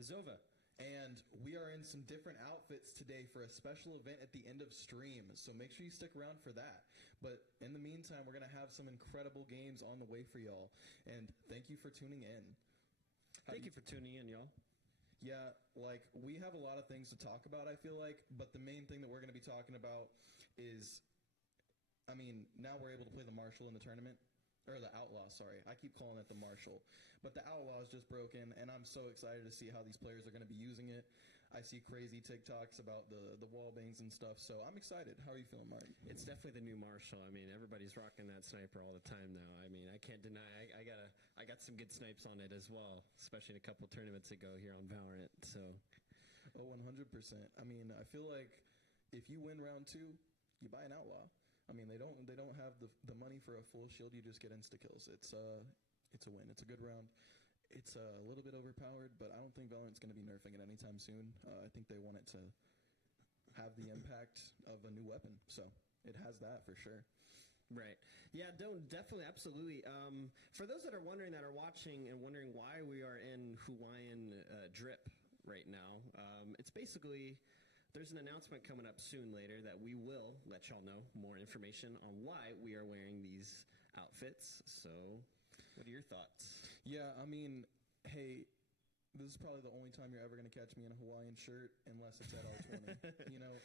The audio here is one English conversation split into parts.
Zova. And we are in some different outfits today for a special event at the end of stream, so make sure you stick around for that. But in the meantime, we're going to have some incredible games on the way for y'all. And thank you for tuning in. Thank you for tuning in, y'all. Yeah, like, we have a lot of things to talk about, I feel like, but the main thing that we're going to be talking about is, I mean, now we're able to play the Marshal in the tournament. Or the Outlaw, sorry. I keep calling it the Marshal. But the Outlaw is just broken, and I'm so excited to see how these players are going to be using it. I see crazy TikToks about the wall bangs and stuff, so I'm excited. How are you feeling, Martin? It's definitely the new Marshal. I mean, everybody's rocking that sniper all the time now. I mean, I can't deny. I got some good snipes on it as well, especially a couple tournaments ago here on Valorant. So, oh, 100%. I mean, I feel like if you win round 2, you buy an Outlaw. I mean, they don't have the money for a full shield. You just get insta kills. It's a win. It's a good round. It's a little bit overpowered, but I don't think Valorant's going to be nerfing it anytime soon. I think they want it to have the impact of a new weapon. So it has that for sure. Right. Yeah, definitely, absolutely. For those that are wondering, that are watching and wondering why we are in Hawaiian drip right now, it's basically... There's an announcement coming up soon later that we will let y'all know more information on why we are wearing these outfits. So, what are your thoughts? Yeah, I mean, hey, this is probably the only time you're ever going to catch me in a Hawaiian shirt unless it's at R20. You know,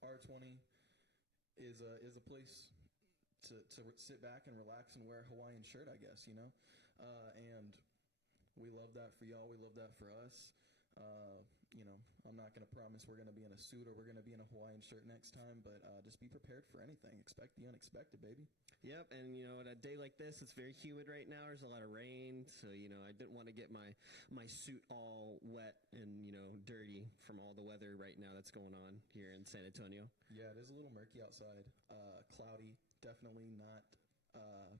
R20 is a place to sit back and relax and wear a Hawaiian shirt, I guess, you know? And we love that for y'all. We love that for us. You know, I'm not going to promise we're going to be in a suit or we're going to be in a Hawaiian shirt next time, but just be prepared for anything. Expect the unexpected, baby. Yep, and, you know, on a day like this, it's very humid right now. There's a lot of rain, so, you know, I didn't want to get my suit all wet and, you know, dirty from all the weather right now that's going on here in San Antonio. Yeah, it is a little murky outside. Cloudy, definitely not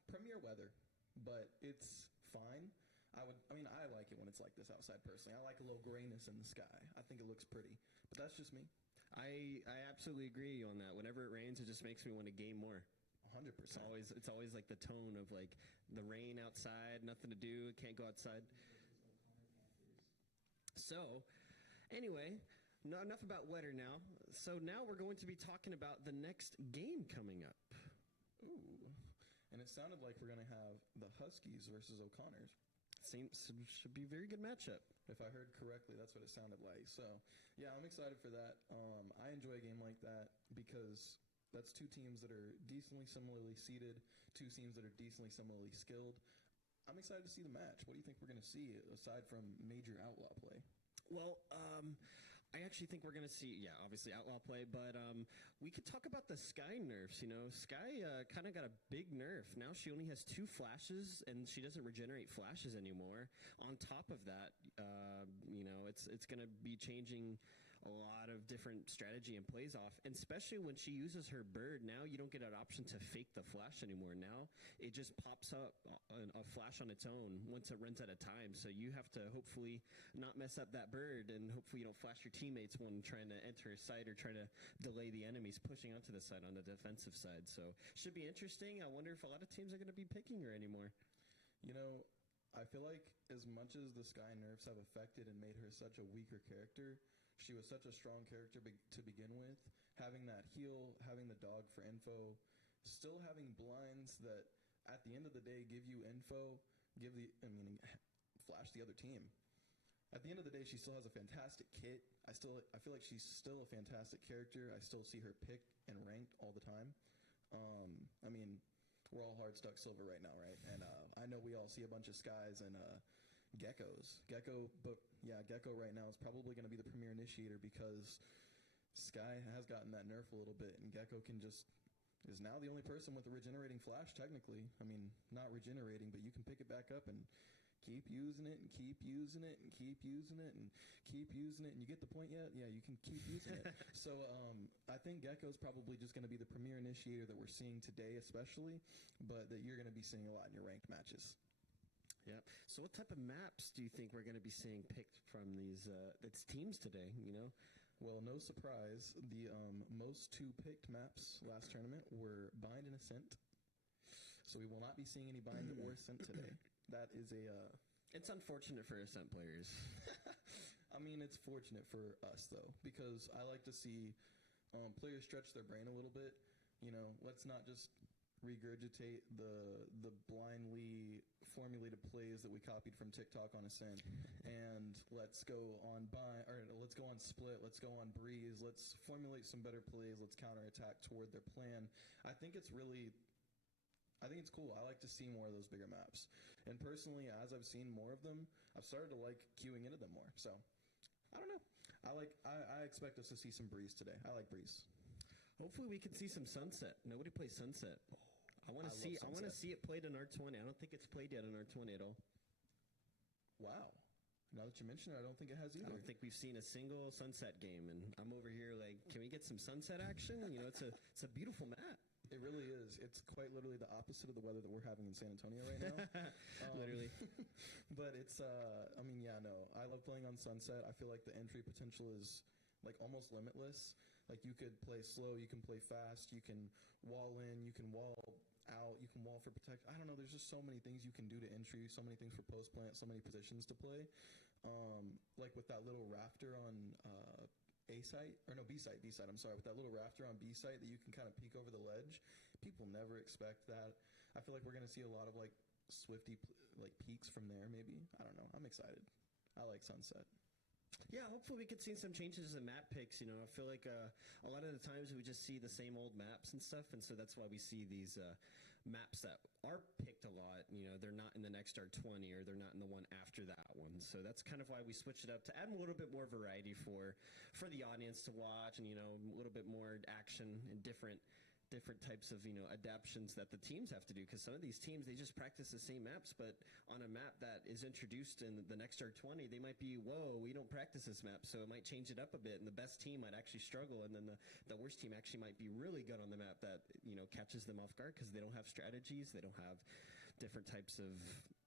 premier weather, but it's fine. I mean, I like it when it's like this outside, personally. I like a little grayness in the sky. I think it looks pretty. But that's just me. I absolutely agree on that. Whenever it rains, it just makes me want to game more. 100%. It's always like the tone of, like, the rain outside, nothing to do, can't go outside. So, anyway, enough about weather now. So now we're going to be talking about the next game coming up. Ooh. And it sounded like we're going to have the Huskies versus O'Connors. Should be a very good matchup. If I heard correctly, that's what it sounded like. So, yeah, I'm excited for that. I enjoy a game like that because that's two teams that are decently similarly seated, two teams that are decently similarly skilled. I'm excited to see the match. What do you think we're going to see aside from major Outlaw play? Well, I actually think we're going to see, yeah, obviously Outlaw play, but we could talk about the Skye nerfs. You know, Skye kind of got a big nerf. Now she only has 2 flashes, and she doesn't regenerate flashes anymore. On top of that, you know, it's going to be changing a lot of different strategy and plays off, and especially when she uses her bird. Now you don't get an option to fake the flash anymore. Now it just pops up a flash on its own once it runs out of time, so you have to hopefully not mess up that bird, and hopefully you don't flash your teammates when trying to enter a site or try to delay the enemies pushing onto the site on the defensive side. So should be interesting. I wonder if a lot of teams are going to be picking her anymore. You know, I feel like as much as the Skye nerfs have affected and made her such a weaker character, she was such a strong character to begin with. Having that heal, having the dog for info, still having blinds that at the end of the day give you info, flash the other team. At the end of the day, she still has a fantastic kit. I feel like she's still a fantastic character. I still see her picked and ranked all the time. I mean, we're all hard stuck silver right now, right? And I know we all see a bunch of Skies and Geckos. Gecko right now is probably going to be the premier initiator because Skye has gotten that nerf a little bit, and Gecko is now the only person with a regenerating flash, technically. I mean, not regenerating, but you can pick it back up and keep using it and keep using it and keep using it and keep using it. And you get the point yet? Yeah, you can keep using it. So I think Gecko's probably just going to be the premier initiator that we're seeing today especially, but that you're going to be seeing a lot in your ranked matches. Yep. So what type of maps do you think we're going to be seeing picked from these teams today, you know? Well, no surprise. The most 2 picked maps last tournament were Bind and Ascent. So we will not be seeing any Bind or Ascent today. That is a... It's unfortunate for Ascent players. I mean, it's fortunate for us though, because I like to see players stretch their brain a little bit. You know, let's not just regurgitate the blindly formulated plays that we copied from TikTok on Ascent, and let's go on let's go on Split, let's go on Breeze, let's formulate some better plays, let's counterattack toward their plan. I think it's cool. I like to see more of those bigger maps. And personally, as I've seen more of them, I've started to like queuing into them more. So, I don't know. I expect us to see some Breeze today. I like Breeze. Hopefully we can see some Sunset. Nobody plays Sunset. I want to see it played in R20. I don't think it's played yet in R20 at all. Wow. Now that you mention it, I don't think it has either. I don't think we've seen a single Sunset game, and I'm over here like, can we get some Sunset action? You know, it's a beautiful map. It really is. It's quite literally the opposite of the weather that we're having in San Antonio right now. Literally. But it's, I mean, yeah, no. I love playing on Sunset. I feel like the entry potential is like almost limitless. Like you could play slow, you can play fast, you can wall in, you can wall out, you can wall for protect. I don't know. There's just so many things you can do to entry, so many things for post plant, so many positions to play. Like with that little rafter on B site. I'm sorry, with that little rafter on B site that you can kind of peek over the ledge. People never expect that. I feel like we're gonna see a lot of like Swifty like peaks from there. Maybe, I don't know. I'm excited. I like Sunset. Yeah, hopefully we could see some changes in map picks. You know, I feel like a lot of the times we just see the same old maps and stuff, and so that's why we see these maps that are picked a lot. You know, they're not in the next R20 or they're not in the one after that one. So that's kind of why we switch it up to add a little bit more variety for the audience to watch, and you know, a little bit more action and different types of, you know, adaptions that the teams have to do, because some of these teams, they just practice the same maps, but on a map that is introduced in the next R20, they might be, whoa, we don't practice this map, so it might change it up a bit, and the best team might actually struggle, and then the worst team actually might be really good on the map that, you know, catches them off guard because they don't have strategies, they don't have different types of,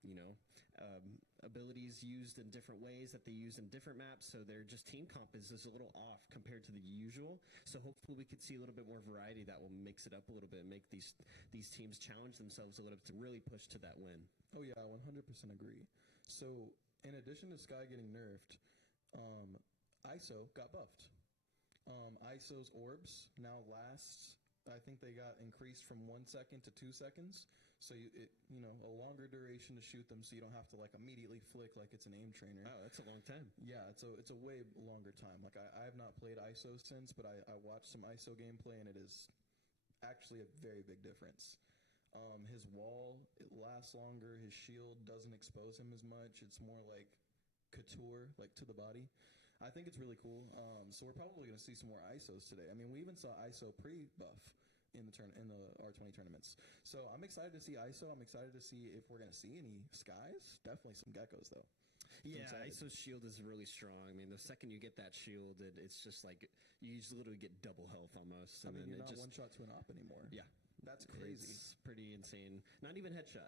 you know, abilities used in different ways that they use in different maps, so their just team comp is a little off compared to the usual. So hopefully we could see a little bit more variety that will mix it up a little bit and make these teams challenge themselves a little bit to really push to that win. Oh yeah, I 100% agree. So in addition to Sky getting nerfed, ISO got buffed. ISO's orbs now last, I think they got increased from 1 second to 2 seconds. So you know, a longer duration to shoot them, so you don't have to like immediately flick like it's an aim trainer. Oh, that's a long time. Yeah, it's a way longer time. Like I have not played ISO since, but I watched some ISO gameplay, and it is actually a very big difference. His wall, it lasts longer. His shield doesn't expose him as much. It's more like couture, like to the body. I think it's really cool. So we're probably going to see some more ISOs today. I mean, we even saw ISO pre-buff in the R20 tournaments. So I'm excited to see ISO. I'm excited to see if we're going to see any skies. Definitely some geckos, though. Yeah, ISO's shield is really strong. I mean, the second you get that shield, it's just like you just literally get double health almost. I mean, you're not one shot to an op anymore. Yeah. That's crazy. It's pretty insane. Not even headshot.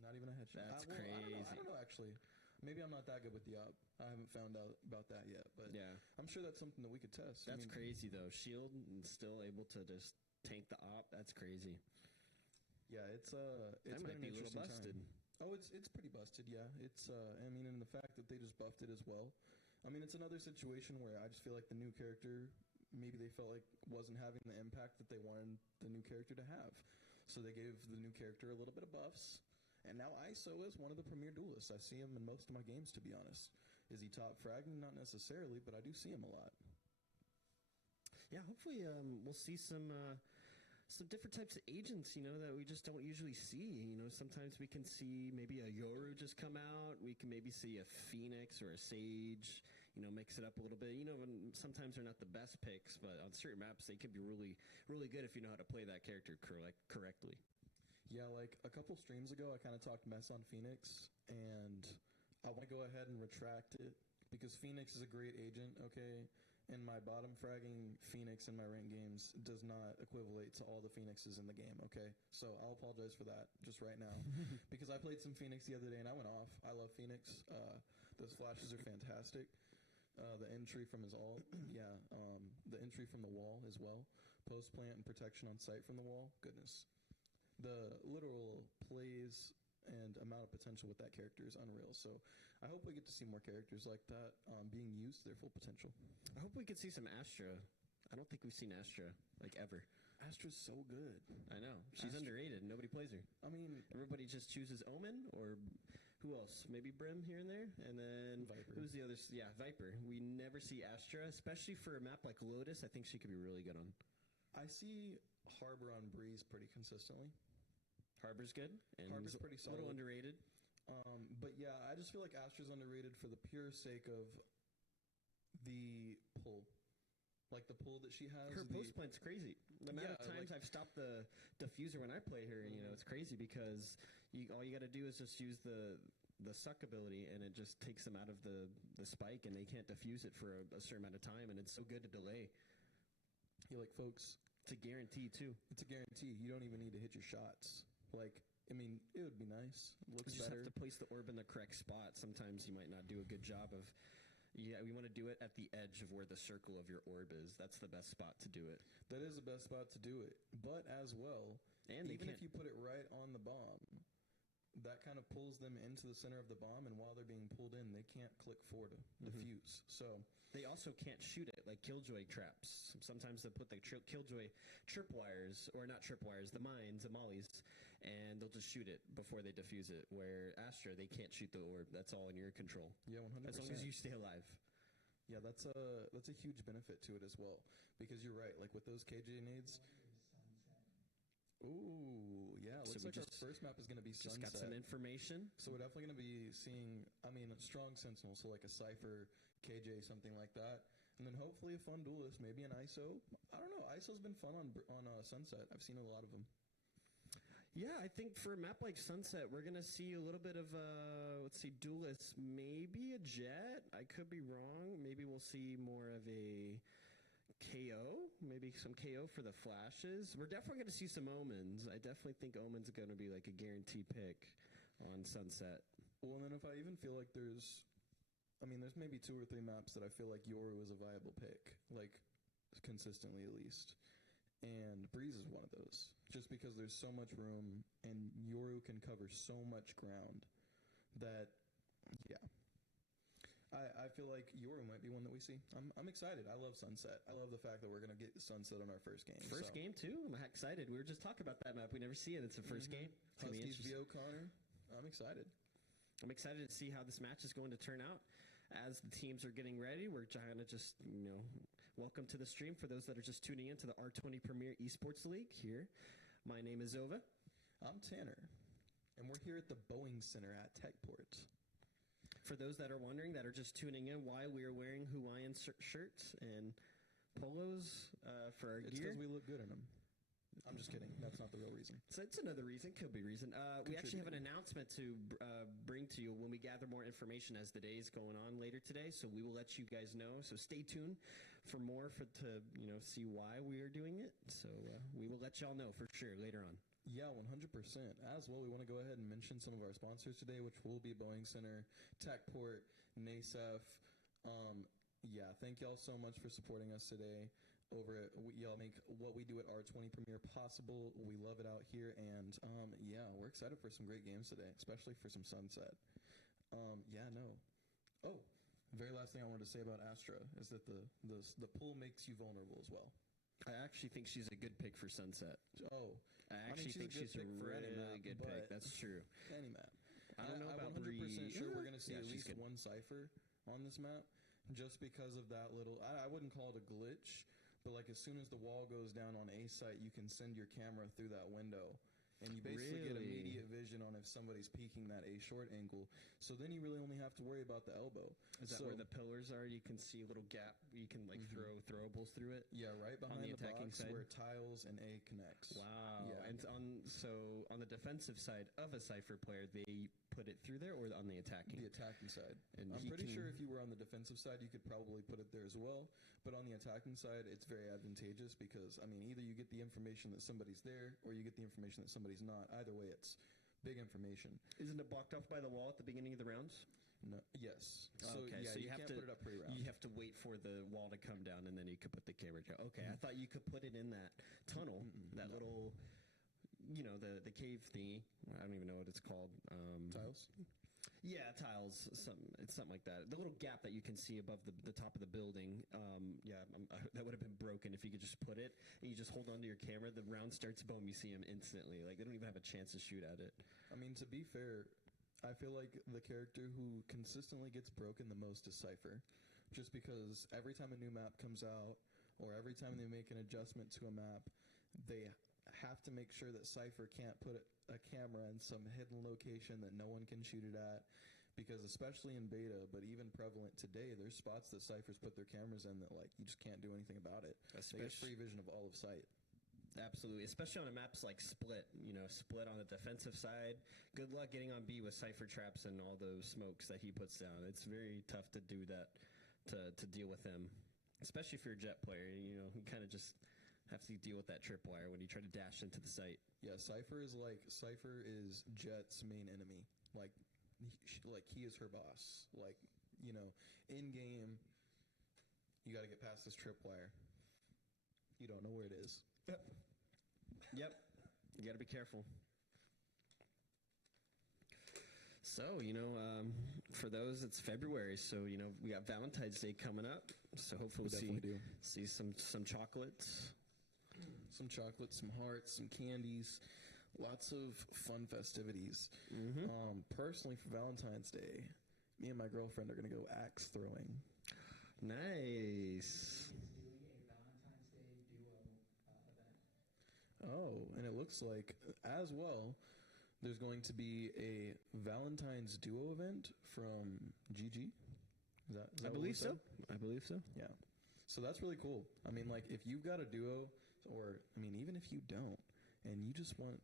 Not even a headshot. That's crazy. I don't know, actually. Maybe I'm not that good with the op. I haven't found out about that yet, but yeah, I'm sure that's something that we could test. That's crazy, though. Shield and still able to just tank the op. That's crazy. Yeah, it's that might be a little busted. Time. Oh, it's pretty busted. Yeah, it's I mean, and the fact that they just buffed it as well. I mean, it's another situation where I just feel like the new character, maybe they felt like wasn't having the impact that they wanted the new character to have, so they gave the new character a little bit of buffs. And now ISO is one of the premier duelists. I see him in most of my games, to be honest. Is he top fragging? Not necessarily, but I do see him a lot. Yeah, hopefully we'll see some different types of agents, you know, that we just don't usually see. You know, sometimes we can see maybe a Yoru just come out. We can maybe see a Phoenix or a Sage, you know, mix it up a little bit. You know, and sometimes they're not the best picks, but on certain maps they can be really, really good if you know how to play that character correctly. Yeah, like a couple streams ago, I kind of talked mess on Phoenix, and I want to go ahead and retract it, because Phoenix is a great agent, okay? And my bottom fragging Phoenix in my ranked games does not equivalent to all the Phoenixes in the game, okay? So I'll apologize for that just right now, because I played some Phoenix the other day, and I went off. I love Phoenix. Those flashes are fantastic. The entry from his ult, yeah, the entry from the wall as well. Post plant and protection on sight from the wall, goodness. The literal plays and amount of potential with that character is unreal. So I hope we get to see more characters like that being used to their full potential. I hope we could see some Astra. I don't think we've seen Astra, like, ever. Astra's so good. I know. She's underrated. Nobody plays her. I mean, Everybody just chooses Omen, or who else? Maybe Brim here and there? And then Viper. Who's the other? Yeah, Viper. We never see Astra, especially for a map like Lotus. I think she could be really good on. I see Harbor on Breeze pretty consistently. Harbor's good. And Harbor's pretty a little solid. underrated. But yeah, I just feel like Astra's underrated for the pure sake of the pull. Like the pull that she has. Her post plant's crazy. The amount of times like, I've stopped the diffuser when I play her, it's crazy because all you got to do is just use the suck ability, and it just takes them out of the spike, and they can't diffuse it for a certain amount of time, and it's so good to delay. You're like, folks, it's a guarantee too. It's a guarantee. You don't even need to hit your shots. Like, I mean, it would be nice. Looks you just better. have to place the orb in the correct spot. Sometimes you might not do a good job of. Yeah, we want to do it at the edge of where the circle of your orb is. That's the best spot to do it. That is the best spot to do it. But as well, and even if you put it right on the bomb, that kind of pulls them into the center of the bomb, and while they're being pulled in, they can't click forward to defuse. So they also can't shoot it like Killjoy traps. Sometimes they put the Killjoy tripwires, or not tripwires, the mines, the mollies, and they'll just shoot it before they defuse it. Where Astra, they can't shoot the orb. That's all in your control. Yeah, 100%. As long as you stay alive. Yeah, that's a huge benefit to it as well. Because you're right, like with those KJ nades. Ooh, yeah. Looks like our first map is going to be Sunset. Just got some information. So we're definitely going to be seeing, a strong Sentinel, so like a Cypher, KJ, something like that. And then hopefully a fun duelist, maybe an ISO. I don't know. ISO's been fun on Sunset. I've seen a lot of them. Yeah, I think for a map like Sunset, we're going to see a little bit of, duelist, maybe a Jet. I could be wrong. Maybe we'll see more of a KO, maybe some KO for the flashes. We're definitely going to see some Omens. I definitely think Omen's going to be like a guaranteed pick on Sunset. Well, and then if I even feel like there's maybe 2 or 3 maps that I feel like Yoru is a viable pick, like consistently at least. And Breeze is one of those, just because there's so much room and Yoru can cover so much ground that, yeah. I feel like Yoru might be one that we see. I'm excited. I love Sunset. I love the fact that we're going to get Sunset on our first game. First game, too? I'm excited. We were just talking about that map. We never see it. It's the first game. It's Huskies v. O'Connor. I'm excited. I'm excited to see how this match is going to turn out. As the teams are getting ready, we're trying to just, welcome to the stream for those that are just tuning in to the R20 Premiere Esports League here. My name is Ova. I'm Tanner, and we're here at the Boeing Center at Techport. For those that are wondering, that are just tuning in, why we are wearing Hawaiian shirts and polos for our gear. It's because we look good in them. I'm just kidding. That's not the real reason. So it's another reason. Could be reason. We actually have an announcement to bring to you when we gather more information as the day is going on later today. So we will let you guys know. So stay tuned for more to see why we are doing it. So we will let y'all know for sure later on. Yeah, 100%. As well, we want to go ahead and mention some of our sponsors today, which will be Boeing Center, Techport, NASEF. Thank y'all so much for supporting us today. Y'all make what we do at R20 Premiere possible. We love it out here, and we're excited for some great games today, especially for some Sunset. Very last thing I wanted to say about Astra is that the pull makes you vulnerable as well. I actually think she's a good pick for Sunset. I actually think she's a really good pick. That's true. Any map. I don't know about 100% sure we're going to see at least good. one Cypher on this map, just because of that little. I wouldn't call it a glitch, but like as soon as the wall goes down on A site, you can send your camera through that window. And you basically get immediate vision on if somebody's peeking that A short angle. So then you really only have to worry about the elbow. Is that where the pillars are? You can see a little gap. You can throw throwables through it. Yeah, right behind the attacking box side where tiles and A connects. Wow. Yeah. And on the defensive side of a Cypher player, they put it through there, or on the attacking? The attacking side. And I'm pretty sure if you were on the defensive side, you could probably put it there as well. But on the attacking side, it's very advantageous because, either you get the information that somebody's there or you get the information that somebody's not. Either way, it's big information. Isn't it blocked off by the wall at the beginning of the rounds? No. Yes. So, okay. Yeah, so you can't have to put it up pre-round. You have to wait for the wall to come down, and then you could put the camera down. Okay. I thought you could put it in that tunnel, little, the cave thingy. I don't even know what it's called. Tiles? Yeah, tiles. It's something like that. The little gap that you can see above the top of the building. That would have been broken if you could just put it and you just hold onto your camera. The round starts, boom, you see him instantly. Like they don't even have a chance to shoot at it. I mean, to be fair, I feel like the character who consistently gets broken the most is Cypher. Just because every time a new map comes out, or every time they make an adjustment to a map, they have to make sure that Cypher can't put a camera in some hidden location that no one can shoot it at. Because especially in beta, but even prevalent today, there's spots that Cyphers put their cameras in that like you just can't do anything about it. They get free vision of all of sight. Absolutely, especially on a maps like Split. Split on the defensive side. Good luck getting on B with Cypher traps and all those smokes that he puts down. It's very tough to do that, to deal with him. Especially if you're a Jet player, you kind of just have to deal with that tripwire when you try to dash into the site. Yeah, Cypher is Jet's main enemy. Like he is her boss. Like, in game, you got to get past this tripwire. You don't know where it is. Yep. You got to be careful. So, for those, it's February. So, we got Valentine's Day coming up. So hopefully we'll see some chocolates. Some chocolates, some hearts, some candies. Lots of fun festivities. Mm-hmm. Personally, for Valentine's Day, me and my girlfriend are going to go axe throwing. Nice. Oh, and it looks like, as well, there's going to be a Valentine's duo event from GG. Is that I believe so. I believe so. Yeah. So that's really cool. I mean, like, if you've got a duo, or, I mean, even if you don't, and you just want,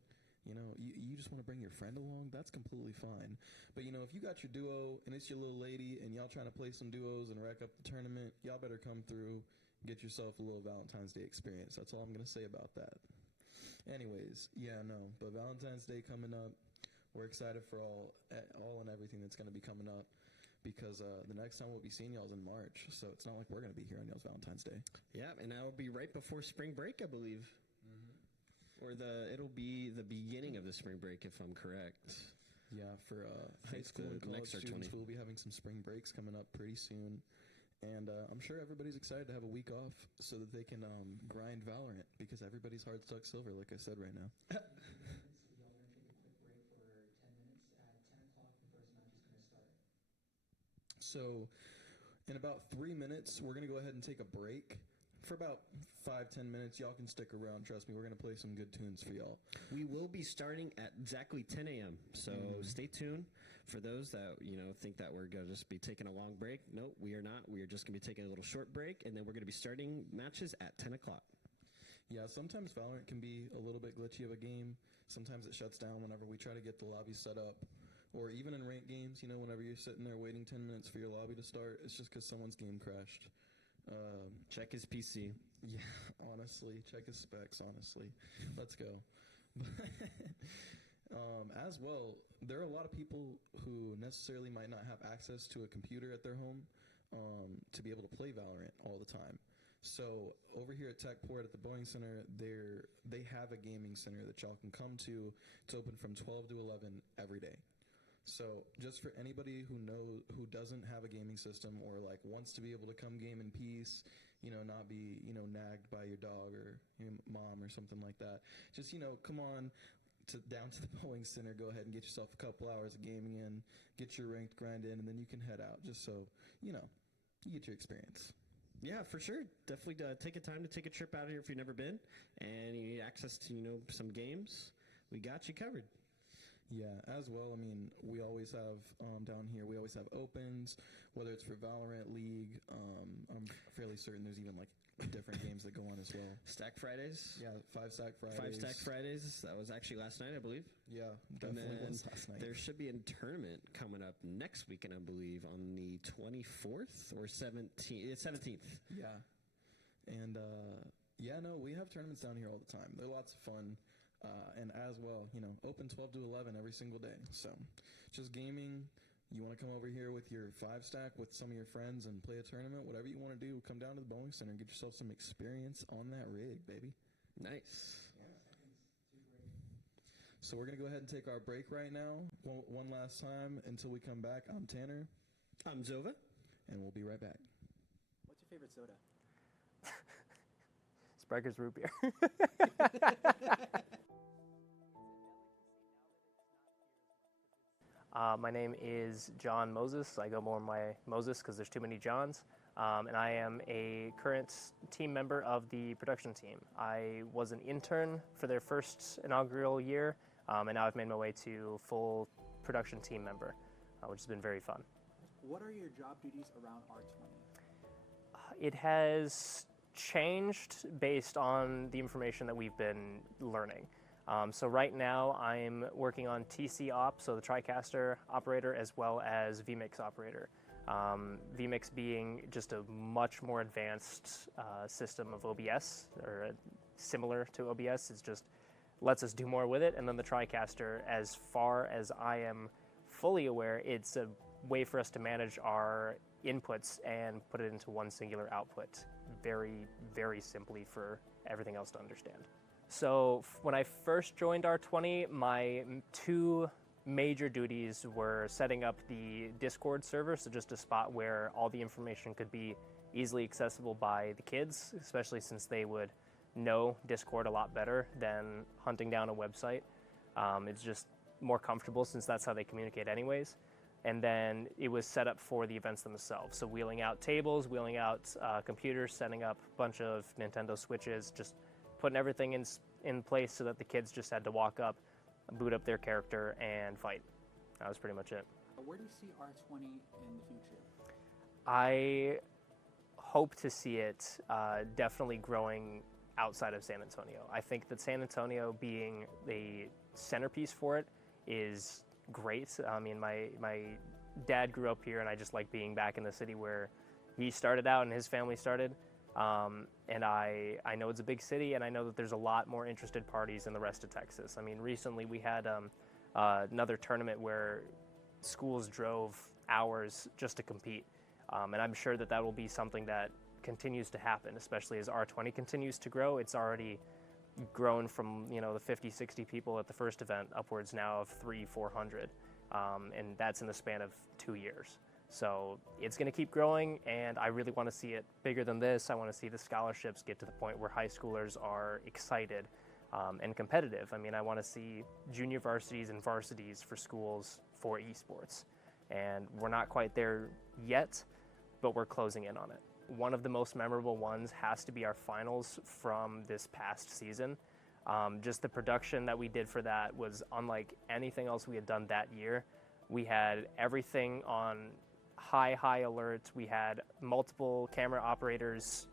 you just want to bring your friend along, that's completely fine. But, if you got your duo, and it's your little lady, and y'all trying to play some duos and rack up the tournament, y'all better come through, get yourself a little Valentine's Day experience. That's all I'm going to say about that. Anyways, but Valentine's Day coming up. We're excited for all and everything that's going to be coming up, because the next time we'll be seeing y'all is in March, so it's not like we're going to be here on y'all's Valentine's Day. Yeah, and that'll be right before spring break, I believe. Mm-hmm. Or it'll be the beginning of the spring break, if I'm correct. Yeah, for high school and college students, we'll be having some spring breaks coming up pretty soon. And I'm sure everybody's excited to have a week off so that they can grind Valorant, because everybody's hard stuck silver, like I said right now. So in about 3 minutes, we're going to go ahead and take a break. For about 5-10 minutes, y'all can stick around. Trust me, we're going to play some good tunes for y'all. We will be starting at exactly 10 a.m., so stay tuned. For those that, think that we're going to just be taking a long break, no, we are not. We are just going to be taking a little short break, and then we're going to be starting matches at 10 o'clock. Yeah, sometimes Valorant can be a little bit glitchy of a game. Sometimes it shuts down whenever we try to get the lobby set up. Or even in ranked games, whenever you're sitting there waiting 10 minutes for your lobby to start, it's just because someone's game crashed. Check his PC. Yeah, honestly. Check his specs, honestly. Let's go. As well, there are a lot of people who necessarily might not have access to a computer at their home to be able to play Valorant all the time. So over here at Techport at the Boeing Center, they have a gaming center that y'all can come to. It's open from 12 to 11 every day. So just for anybody who doesn't have a gaming system, or like wants to be able to come game in peace, not be, nagged by your dog or your mom or something like that, just, come on down to the Boeing Center, go ahead and get yourself a couple hours of gaming in, get your ranked grind in, and then you can head out, just so, you get your experience. Yeah, for sure. Definitely take a time to take a trip out here if you've never been, and you need access to, some games. We got you covered. Yeah, as well, I mean, we always have, down here, we always have opens, whether it's for Valorant, League, I'm fairly certain there's even, like, different games that go on as well. Stack Fridays? Yeah, 5-stack Fridays. 5-stack Fridays, that was actually last night, I believe. Yeah, definitely was last night. There should be a tournament coming up next weekend, I believe, on the 24th or 17th. 17th. Yeah. And, we have tournaments down here all the time. They're lots of fun. And as well, open 12 to 11 every single day. So just gaming, you want to come over here with your 5-stack with some of your friends and play a tournament, whatever you want to do, come down to the Boeing Center and get yourself some experience on that rig, baby. Nice. So we're going to go ahead and take our break right now. One last time until we come back. I'm Tanner. I'm Zova. And we'll be right back. What's your favorite soda? Sparker's root beer. My name is John Moses. I go more by Moses because there's too many Johns. And I am a current team member of the production team. I was an intern for their first inaugural year, and now I've made my way to full production team member, which has been very fun. What are your job duties around R20? It has changed based on the information that we've been learning. So right now I'm working on TC op, so the TriCaster operator, as well as vMix operator. vMix being just a much more advanced system of OBS, or similar to OBS. It just lets us do more with it. And then the TriCaster, as far as I am fully aware, it's a way for us to manage our inputs and put it into one singular output very, very simply for everything else to understand. So when I first joined R20, my two major duties were setting up the Discord server, so just a spot where all the information could be easily accessible by the kids, especially since they would know Discord a lot better than hunting down a website. It's just more comfortable since that's how they communicate anyways. And then it was set up for the events themselves. So wheeling out tables, wheeling out computers, setting up a bunch of Nintendo Switches, just putting everything in place so that the kids just had to walk up, boot up their character, and fight. That was pretty much it. Where do you see R20 in the future? I hope to see it definitely growing outside of San Antonio. I think that San Antonio being the centerpiece for it is great. I mean, my dad grew up here, and I just like being back in the city where he started out and his family started. And I know it's a big city, and I know that there's a lot more interested parties in the rest of Texas. I mean, recently we had another tournament where schools drove hours just to compete. And I'm sure that that will be something that continues to happen, especially as R20 continues to grow. It's already grown from, you know, the 50, 60 people at the first event upwards now of 300-400. And that's in the span of 2 years. So it's going to keep growing, and I really want to see it bigger than this. I want to see the scholarships get to the point where high schoolers are excited and competitive. I mean, I want to see junior varsities and varsities for schools for esports. And we're not quite there yet, but we're closing in on it. One of the most memorable ones has to be our finals from this past season. Just the production that we did for that was unlike anything else we had done that year. We had everything on high alert. We had multiple camera operators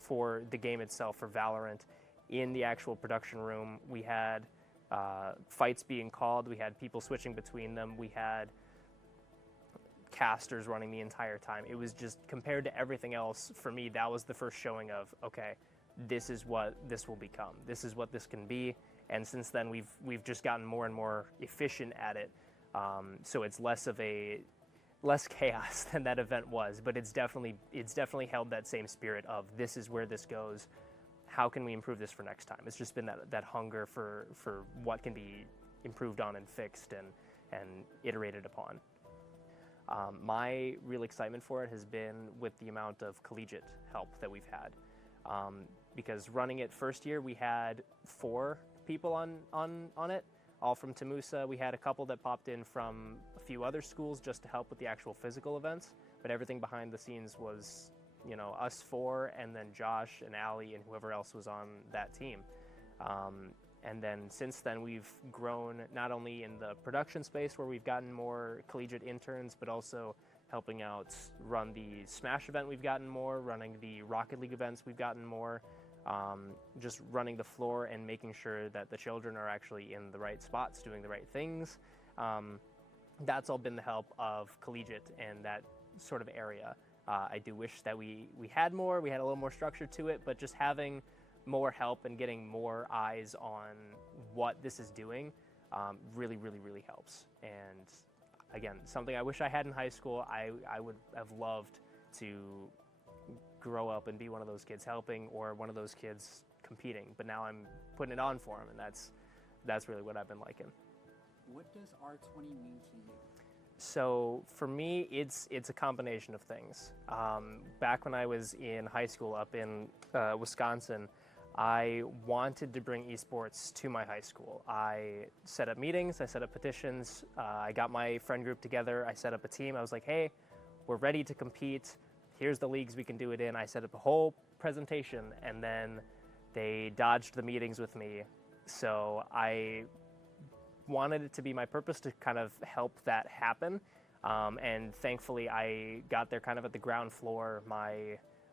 for the game itself, for Valorant, in the actual production room. We had fights being called. We had people switching between them. We had casters running the entire time. It was just, compared to everything else, for me, that was the first showing of, okay, this is what this will become. This is what this can be. And since then, we've just gotten more and more efficient at it. So it's less chaos than that event was, but it's definitely held that same spirit of, this is where this goes. How can we improve this for next time? It's just been that hunger for what can be improved on and fixed and iterated upon. My real excitement for it has been with the amount of collegiate help that we've had. Because running it first year, we had 4 people on it, all from Tamusa. We had a couple that popped in from a few other schools just to help with the actual physical events, but everything behind the scenes was, you know, us 4, and then Josh and Allie and whoever else was on that team. And then since then, we've grown not only in the production space where we've gotten more collegiate interns, but also helping out run the Smash event, we've gotten more, running the Rocket League events, we've gotten more, just running the floor and making sure that the children are actually in the right spots, doing the right things. That's all been the help of collegiate and that sort of area. I do wish that we had more, we had a little more structure to it, but just having more help and getting more eyes on what this is doing really helps. And again, something I wish I had in high school. I would have loved to grow up and be one of those kids helping, or one of those kids competing, but now I'm putting it on for them, and that's really what I've been liking. What does R20 mean to you? So for me, it's a combination of things. Back when I was in high school up in Wisconsin, I wanted to bring esports to my high school. I set up meetings, I set up petitions, I got my friend group together, I set up a team. I was like, hey, we're ready to compete. Here's the leagues we can do it in. I set up a whole presentation, and then they dodged the meetings with me. So I wanted it to be my purpose to kind of help that happen. And thankfully, I got there kind of at the ground floor.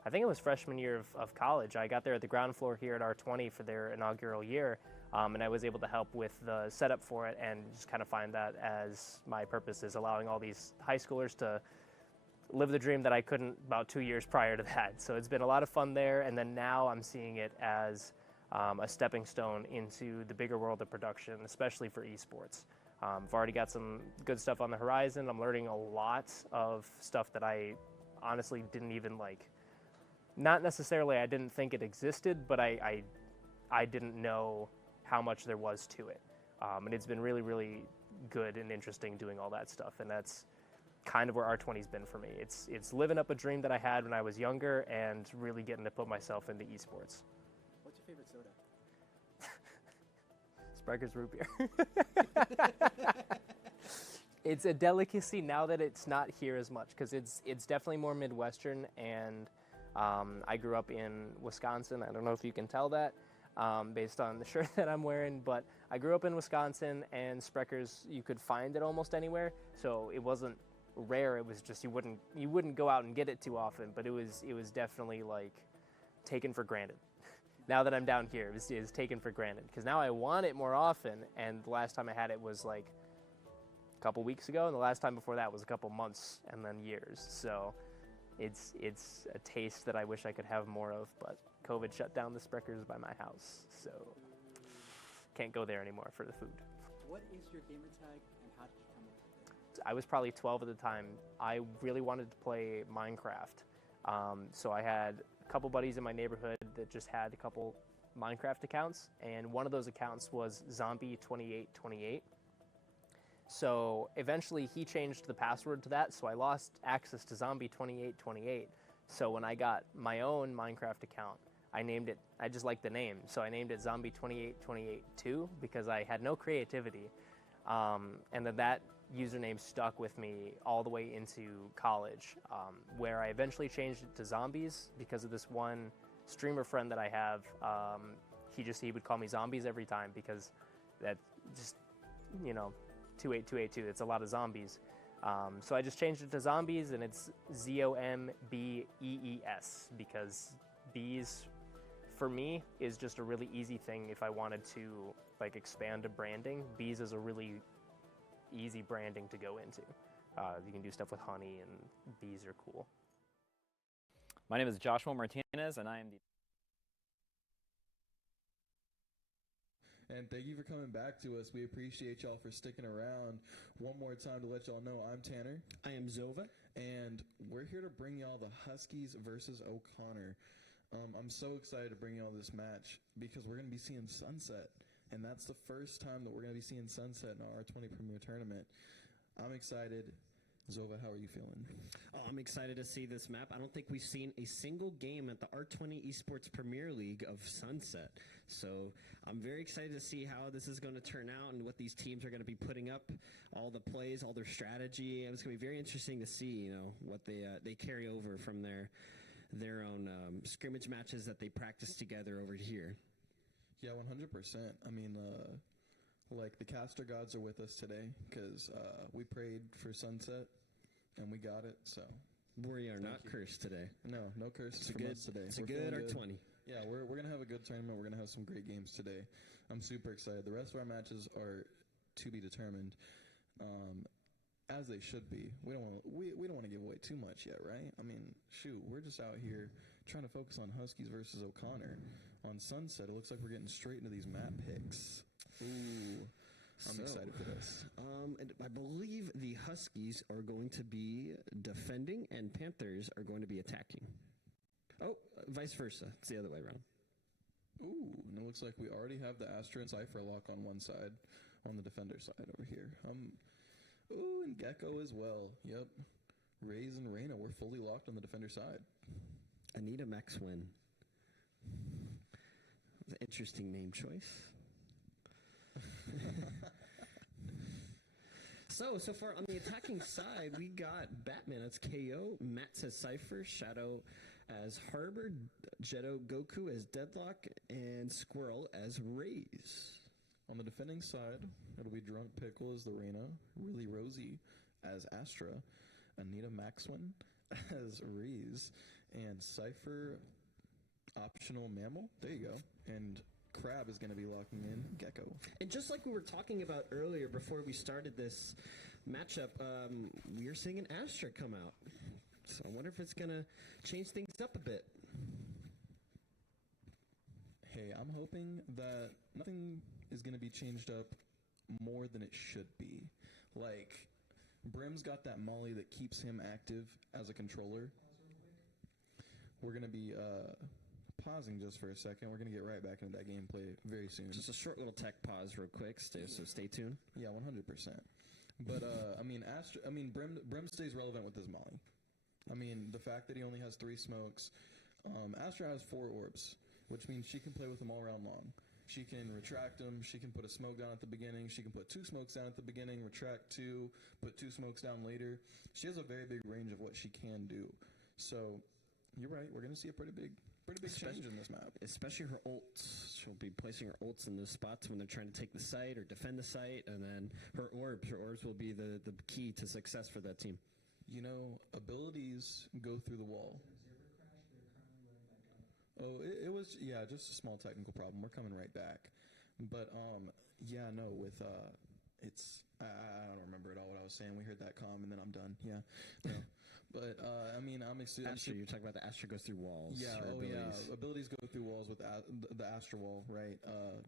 I think it was freshman year of college. I got there at the ground floor here at R20 for their inaugural year, and I was able to help with the setup for it and just kind of find that as my purpose is allowing all these high schoolers to live the dream that I couldn't about 2 years prior to that. So it's been a lot of fun there, and then now I'm seeing it as a stepping stone into the bigger world of production, especially for esports. I've already got some good stuff on the horizon. I'm learning a lot of stuff that I honestly didn't even not necessarily I didn't think it existed, but I didn't know how much there was to it. And it's been really, really good and interesting doing all that stuff. And that's kind of where R20's been for me. It's living up a dream that I had when I was younger and really getting to put myself into esports. What's your favorite soda? Sprecher's root beer. It's a delicacy now that it's not here as much, because it's definitely more Midwestern, and I grew up in Wisconsin. I don't know if you can tell that based on the shirt that I'm wearing, but I grew up in Wisconsin, and Sprecher's, you could find it almost anywhere, so it wasn't rare. It was just you wouldn't go out and get it too often, but it was definitely taken for granted. Now that I'm down here, it was taken for granted, because now I want it more often, and the last time I had it was a couple weeks ago, and the last time before that was a couple months and then years. So it's a taste that I wish I could have more of, but COVID shut down the Sprecher's by my house, so can't go there anymore for the food. What is your gamer tag, and how did you come up with it? I was probably 12 at the time. I really wanted to play Minecraft, so I had a couple buddies in my neighborhood that just had a couple Minecraft accounts, and one of those accounts was Zombie2828. So eventually he changed the password to that, so I lost access to Zombie2828. So when I got my own Minecraft account, I named it, I just liked the name, so I named it Zombie28282 because I had no creativity. And then that username stuck with me all the way into college, where I eventually changed it to Zombies because of this one streamer friend that I have. He would call me Zombies every time because that just, 28282, it's a lot of zombies. So I just changed it to Zombies, and it's ZOMBEES because bees, for me, is just a really easy thing if I wanted to expand a branding. Bees is a really easy branding to go into. You can do stuff with honey, and bees are cool. My name is Joshua Martinez, and I am the... And thank you for coming back to us. We appreciate y'all for sticking around. One more time to let y'all know, I'm Tanner. I am Zova. And we're here to bring y'all the Huskies versus O'Connor. I'm so excited to bring y'all this match because we're going to be seeing Sunset. And that's the first time that we're going to be seeing Sunset in our R20 Premiere Tournament. I'm excited. Zova, how are you feeling? Oh, I'm excited to see this map. I don't think we've seen a single game at the R20 Esports Premier League of Sunset. So I'm very excited to see how this is going to turn out and what these teams are going to be putting up, all the plays, all their strategy. It's going to be very interesting to see, what they carry over from their own scrimmage matches that they practice together over here. Yeah, 100%. I mean, the caster gods are with us today because we prayed for Sunset and we got it. So we are not cursed today. No curses from us today. It's a good R20. Yeah, we're gonna have a good tournament. We're gonna have some great games today. I'm super excited. The rest of our matches are to be determined, as they should be. We don't want to give away too much yet, right? I mean, shoot, we're just out here trying to focus on Huskies versus O'Connor. On Sunset, it looks like we're getting straight into these map picks. Ooh. I'm excited for this. And I believe the Huskies are going to be defending and Panthers are going to be attacking. Oh, vice versa. It's the other way around. Ooh, and it looks like we already have the Astra and Cypher lock on one side, on the defender side over here. Ooh, and Gecko as well. Yep. Raze and Reyna, we're fully locked on the defender side. Anita Max win. Interesting name choice. So far on the attacking side, we got Batman as KO, Matt as Cypher, Shadow as Harbor, Jetto Goku as Deadlock, and Squirrel as Raze. On the defending side, it'll be Drunk Pickle as the Reyna, Really Rosie as Astra, Anita Maxwin as Raze, and Cypher Optional Mammal. There you go. And Crab is going to be locking in Gecko. And just like we were talking about earlier before we started this matchup, we are seeing an Astra come out. So I wonder if it's going to change things up a bit. Hey, I'm hoping that nothing is going to be changed up more than it should be. Like, Brim's got that molly that keeps him active as a controller. We're going to be pausing just for a second. We're going to get right back into that gameplay very soon. Just a short little tech pause real quick, so stay tuned. Yeah, 100%. But, Brim stays relevant with his molly. I mean, the fact that he only has 3 smokes. Astra has 4 orbs, which means she can play with them all round long. She can retract them. She can put a smoke down at the beginning. She can put 2 smokes down at the beginning, retract 2, put 2 smokes down later. She has a very big range of what she can do. So, you're right. We're going to see a pretty big change in this map. Especially her ults. She'll be placing her ults in those spots when they're trying to take the site or defend the site, and then her orbs. Her orbs will be the key to success for that team. You know, abilities go through the wall. Oh, it was, yeah, just a small technical problem. We're coming right back. But, yeah, no, with, I don't remember at all what I was saying. We heard that comm, and then I'm done. Yeah, no. But, I'm excited. Astra, you're talking about the Astra goes through walls. Yeah, abilities. yeah. Abilities go through walls with the Astra wall, right?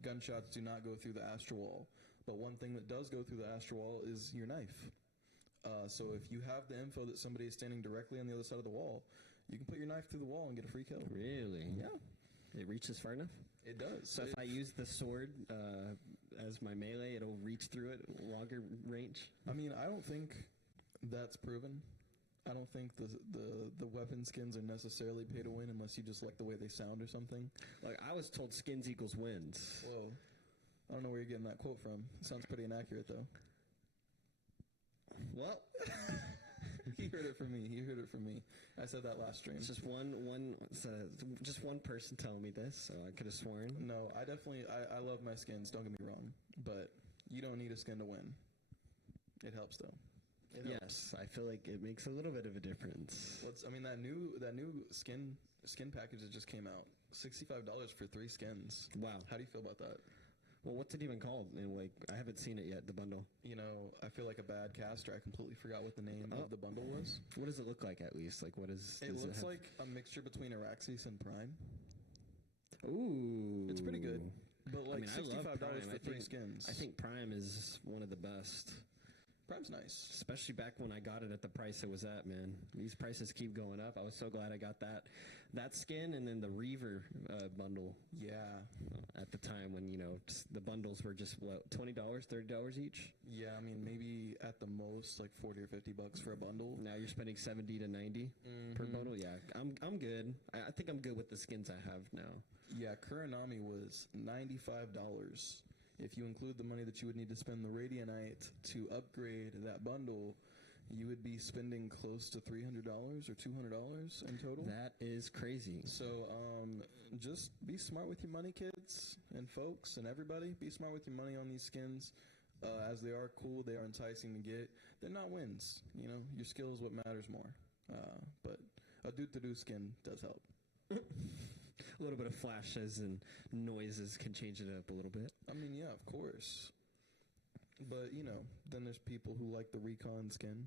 Gunshots do not go through the Astra wall. But one thing that does go through the Astra wall is your knife. So if you have the info that somebody is standing directly on the other side of the wall, you can put your knife through the wall and get a free kill. Really? Yeah. It reaches far enough? It does. So if I use the sword as my melee, it'll reach through it longer range? I mean, I don't think that's proven. I don't think the weapon skins are necessarily pay to win unless you just like the way they sound or something. Like, I was told skins equals wins. Whoa. I don't know where you're getting that quote from. It sounds pretty inaccurate, though. Well, he heard it from me. I said that last stream. it's just one person telling me this, so I could have sworn. No, I love my skins, don't get me wrong. But you don't need a skin to win. It helps, though. Yes, I feel like it makes a little bit of a difference. That new skin package that just came out, $65 for 3 skins. Wow. How do you feel about that? Well, what's it even called? And I haven't seen it yet, the bundle. You know, I feel like a bad caster. I completely forgot what the name of the bundle was. What does it look like, at least? Like, what is... It looks like a mixture between Araxis and Prime. Ooh. It's pretty good. But, like, I love $65 Prime. for 3 skins. I think Prime is one of the best. Prime's nice. Especially back when I got it at the price it was at, man. These prices keep going up. I was so glad I got that skin and then the Reaver bundle. Yeah. At the time when, the bundles were just, what, $20, $30 each? Yeah, I mean, maybe at the most, like $40 or $50 for a bundle. Now you're spending $70 to $90 per bundle? Yeah, I'm good. I think I'm good with the skins I have now. Yeah, Kuronami was $95. If you include the money that you would need to spend the Radianite to upgrade that bundle, you would be spending close to $300 or $200 in total. That is crazy. So just be smart with your money, kids and folks and everybody. Be smart with your money on these skins. As they are cool, they are enticing to get. They're not wins. Your skill is what matters more. But a do-to-do skin does help. A little bit of flashes and noises can change it up a little bit. I mean, yeah, of course. But, then there's people who like the Recon skin.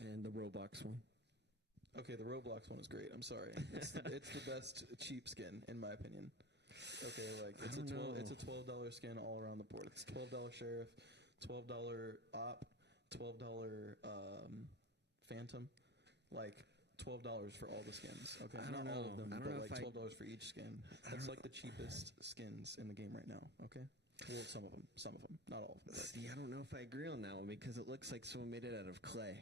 And the Roblox one. Okay, the Roblox one is great. I'm sorry. It's the best cheap skin, in my opinion. Okay, like, it's a $12 skin all around the board. It's $12 Sheriff, $12 Op, $12 Phantom. Like, $12 for all the skins. Okay, I don't not all know. of them, I don't but know like if I- $12 for each skin. That's like the cheapest skins in the game right now. Okay, well, some of them, not all of them. See, I don't know if I agree on that one because it looks like someone made it out of clay.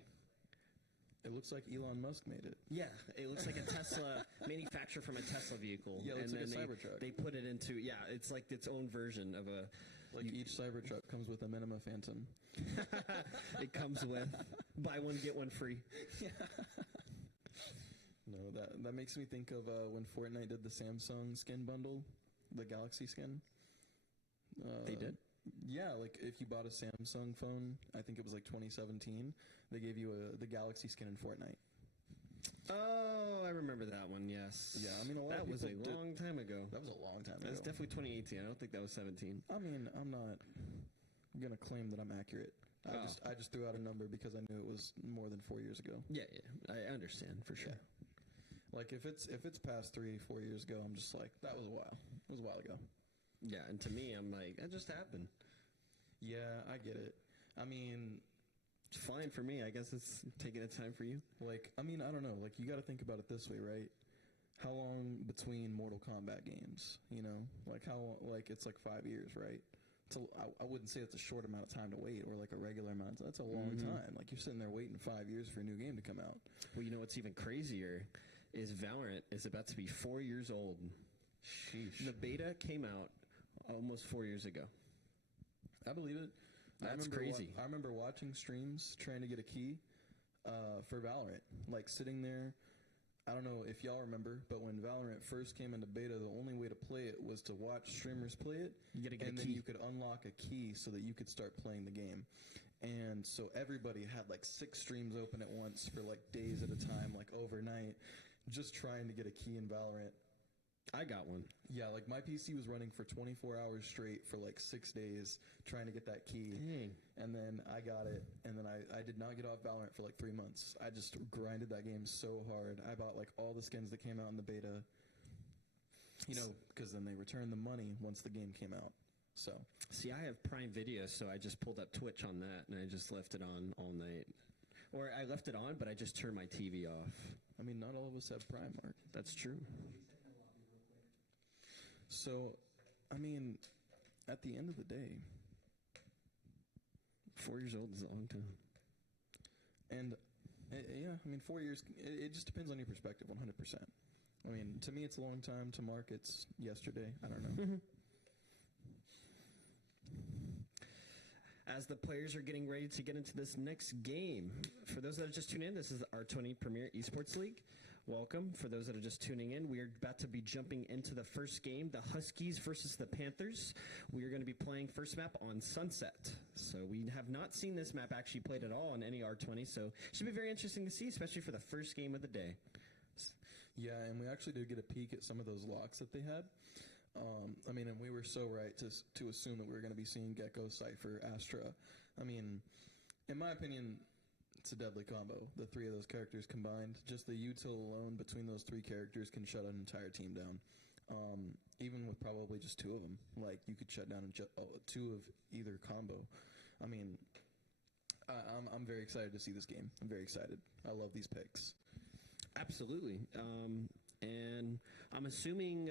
It looks like Elon Musk made it. Yeah, it looks like a Tesla manufactured from a Tesla vehicle. Yeah, it looks and like a then Cybertruck. They put it into it's like its own version of a. Like each Cybertruck comes with a Minima Phantom. It comes with buy one get one free. No, that makes me think of when Fortnite did the Samsung skin bundle, the Galaxy skin. They did? Yeah, like if you bought a Samsung phone, I think it was like 2017, they gave you the Galaxy skin in Fortnite. Oh, I remember that one. Yes. Yeah, I mean that was a long time ago. That was a long time ago. That's definitely 2018. I don't think that was 17. I mean, I'm not gonna claim that I'm accurate. I just threw out a number because I knew it was more than 4 years ago. Yeah, I understand for sure. Yeah. Like if it's past 3-4 years ago, I'm just like that was a while. It was a while ago. Yeah, and to me, I'm like, that just happened. Yeah, I get it. I mean, It's fine for me. I guess it's taking its time for you. like, I mean, I don't know. Like, you got to think about it this way, right? How long between Mortal Kombat games? You know, like like it's like 5 years, right? I wouldn't say it's a short amount of time to wait, or like a regular amount. That's a long time. Like you're sitting there waiting 5 years for a new game to come out. Well, you know what's even crazier is Valorant is about to be 4 years old. Sheesh. The beta came out almost 4 years ago. I believe it. That's crazy. I remember watching streams trying to get a key for Valorant. Like sitting there. I don't know if y'all remember, but when Valorant first came into beta, the only way to play it was to watch streamers play it. You gotta get a and key. then you could unlock a key so that you could start playing the game. And so everybody had like 6 streams open at once for like days at a time, like overnight, just trying to get a key in Valorant. I got one. Yeah, like my PC was running for 24 hours straight for like 6 days trying to get that key. Dang. And then I got it, and then I did not get off Valorant for like 3 months. I just grinded that game so hard. I bought like all the skins that came out in the beta, you know, because then they returned the money once the game came out. So See, I have Prime Video, so I just pulled up Twitch on that, and I just left it on all night. Or I left it on, but I just turned my TV off. I mean, not all of us have Prime, Mark. That's true. So, I mean, at the end of the day, 4 years old is a long time. and yeah, I mean, 4 years, it just depends on your perspective, 100%. I mean, to me, it's a long time. To Mark, it's yesterday. I don't know. As the players are getting ready to get into this next game, for those that are just tuning in, this is the R20 Premiere Esports League. Welcome. For those that are just tuning in, we are about to be jumping into the first game, the Huskies versus the Panthers. We are going to be playing first map on Sunset. So we have not seen this map actually played at all on any R20, so it should be very interesting to see, especially for the first game of the day. Yeah, and we actually did get a peek at some of those locks that they had. I mean, and we were so right to assume that we were going to be seeing Gecko, Cypher, Astra. I mean, in my opinion, it's a deadly combo. The 3 of those characters combined, just the util alone between those 3 characters can shut an entire team down. Even with probably just 2 of them, like you could shut down 2 of either combo. I mean, I'm very excited to see this game. I'm very excited. I love these picks. Absolutely. And I'm assuming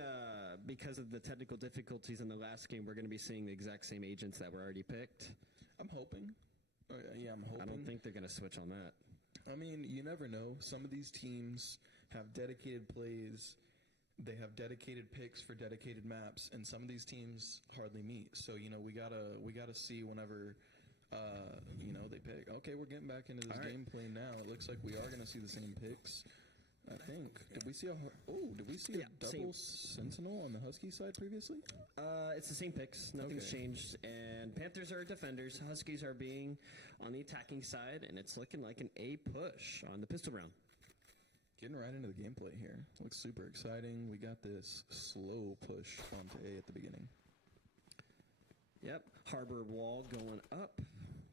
because of the technical difficulties in the last game, we're going to be seeing the exact same agents that were already picked. I'm hoping. Yeah, I'm hoping. I don't think they're going to switch on that. I mean, you never know. Some of these teams have dedicated plays. They have dedicated picks for dedicated maps, and some of these teams hardly meet. So, you know, we gotta see whenever you know, they pick. Okay, we're getting back into this gameplay now. It looks like we are going to see the same picks. I think. Did we see a double sentinel on the Husky side previously? It's the same picks. Nothing's Okay. changed. And Panthers are defenders. Huskies are being on the attacking side, and it's looking like an A push on the pistol round. Getting right into the gameplay here. Looks super exciting. We got this slow push onto A at the beginning. Yep. Harbor wall going up.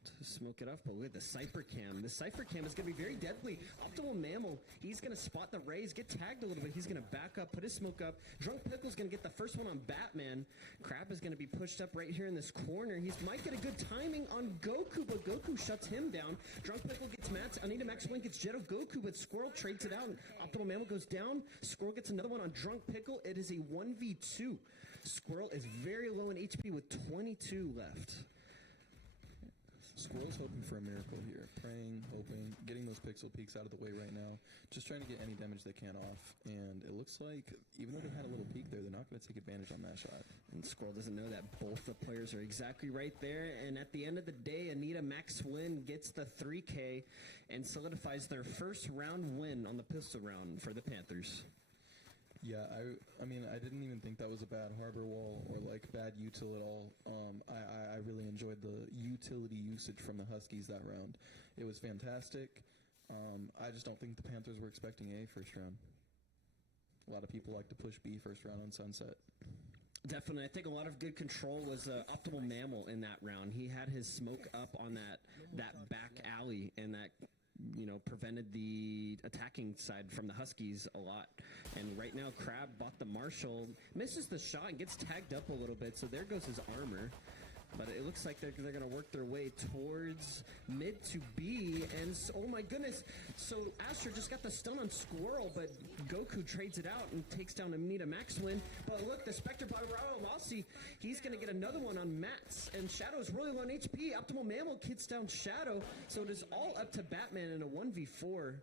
to smoke it off, but look at the Cypher Cam. The Cypher Cam is going to be very deadly. Optimal Mammal, he's going to spot the rays, get tagged a little bit. He's going to back up, put his smoke up. Drunk Pickle's going to get the first one on Batman. Crab is going to be pushed up right here in this corner. He might get a good timing on Goku, but Goku shuts him down. Drunk Pickle gets Mats. Anita Max Win gets Jet of Goku, but Squirrel trades it out. Optimal Mammal goes down. Squirrel gets another one on Drunk Pickle. It is a 1v2. Squirrel is very low in HP with 22 left. Squirrel's hoping for a miracle here. Praying, hoping, getting those pixel peaks out of the way right now. Just trying to get any damage they can off. And it looks like, even though they had a little peak there, they're not going to take advantage on that shot. And Squirrel doesn't know that both the players are exactly right there. And at the end of the day, Anita Max Win gets the 3K and solidifies their first round win on the pistol round for the Panthers. Yeah, I mean, I didn't even think that was a bad harbor wall or like bad util at all. I really enjoyed the utility usage from the Huskies that round. It was fantastic. I just don't think the Panthers were expecting A first round. A lot of people like to push B first round on Sunset. Definitely. I think a lot of good control was Optimal Mammal in that round. He had his smoke up on that back alley, and that prevented the attacking side from the Huskies a lot. And right now, Crab bought the Marshall, misses the shot and gets tagged up a little bit, so there goes his armor. But it looks like they're going to work their way towards mid to B, and oh my goodness, so Astra just got the stun on Squirrel, but Goku trades it out and takes down Amita Maxwin. But look, the Spectre by Lassie, he's going to get another one on Mats, and Shadow's really low on HP. Optimal Mammal kits down Shadow, so it is all up to Batman in a 1v4.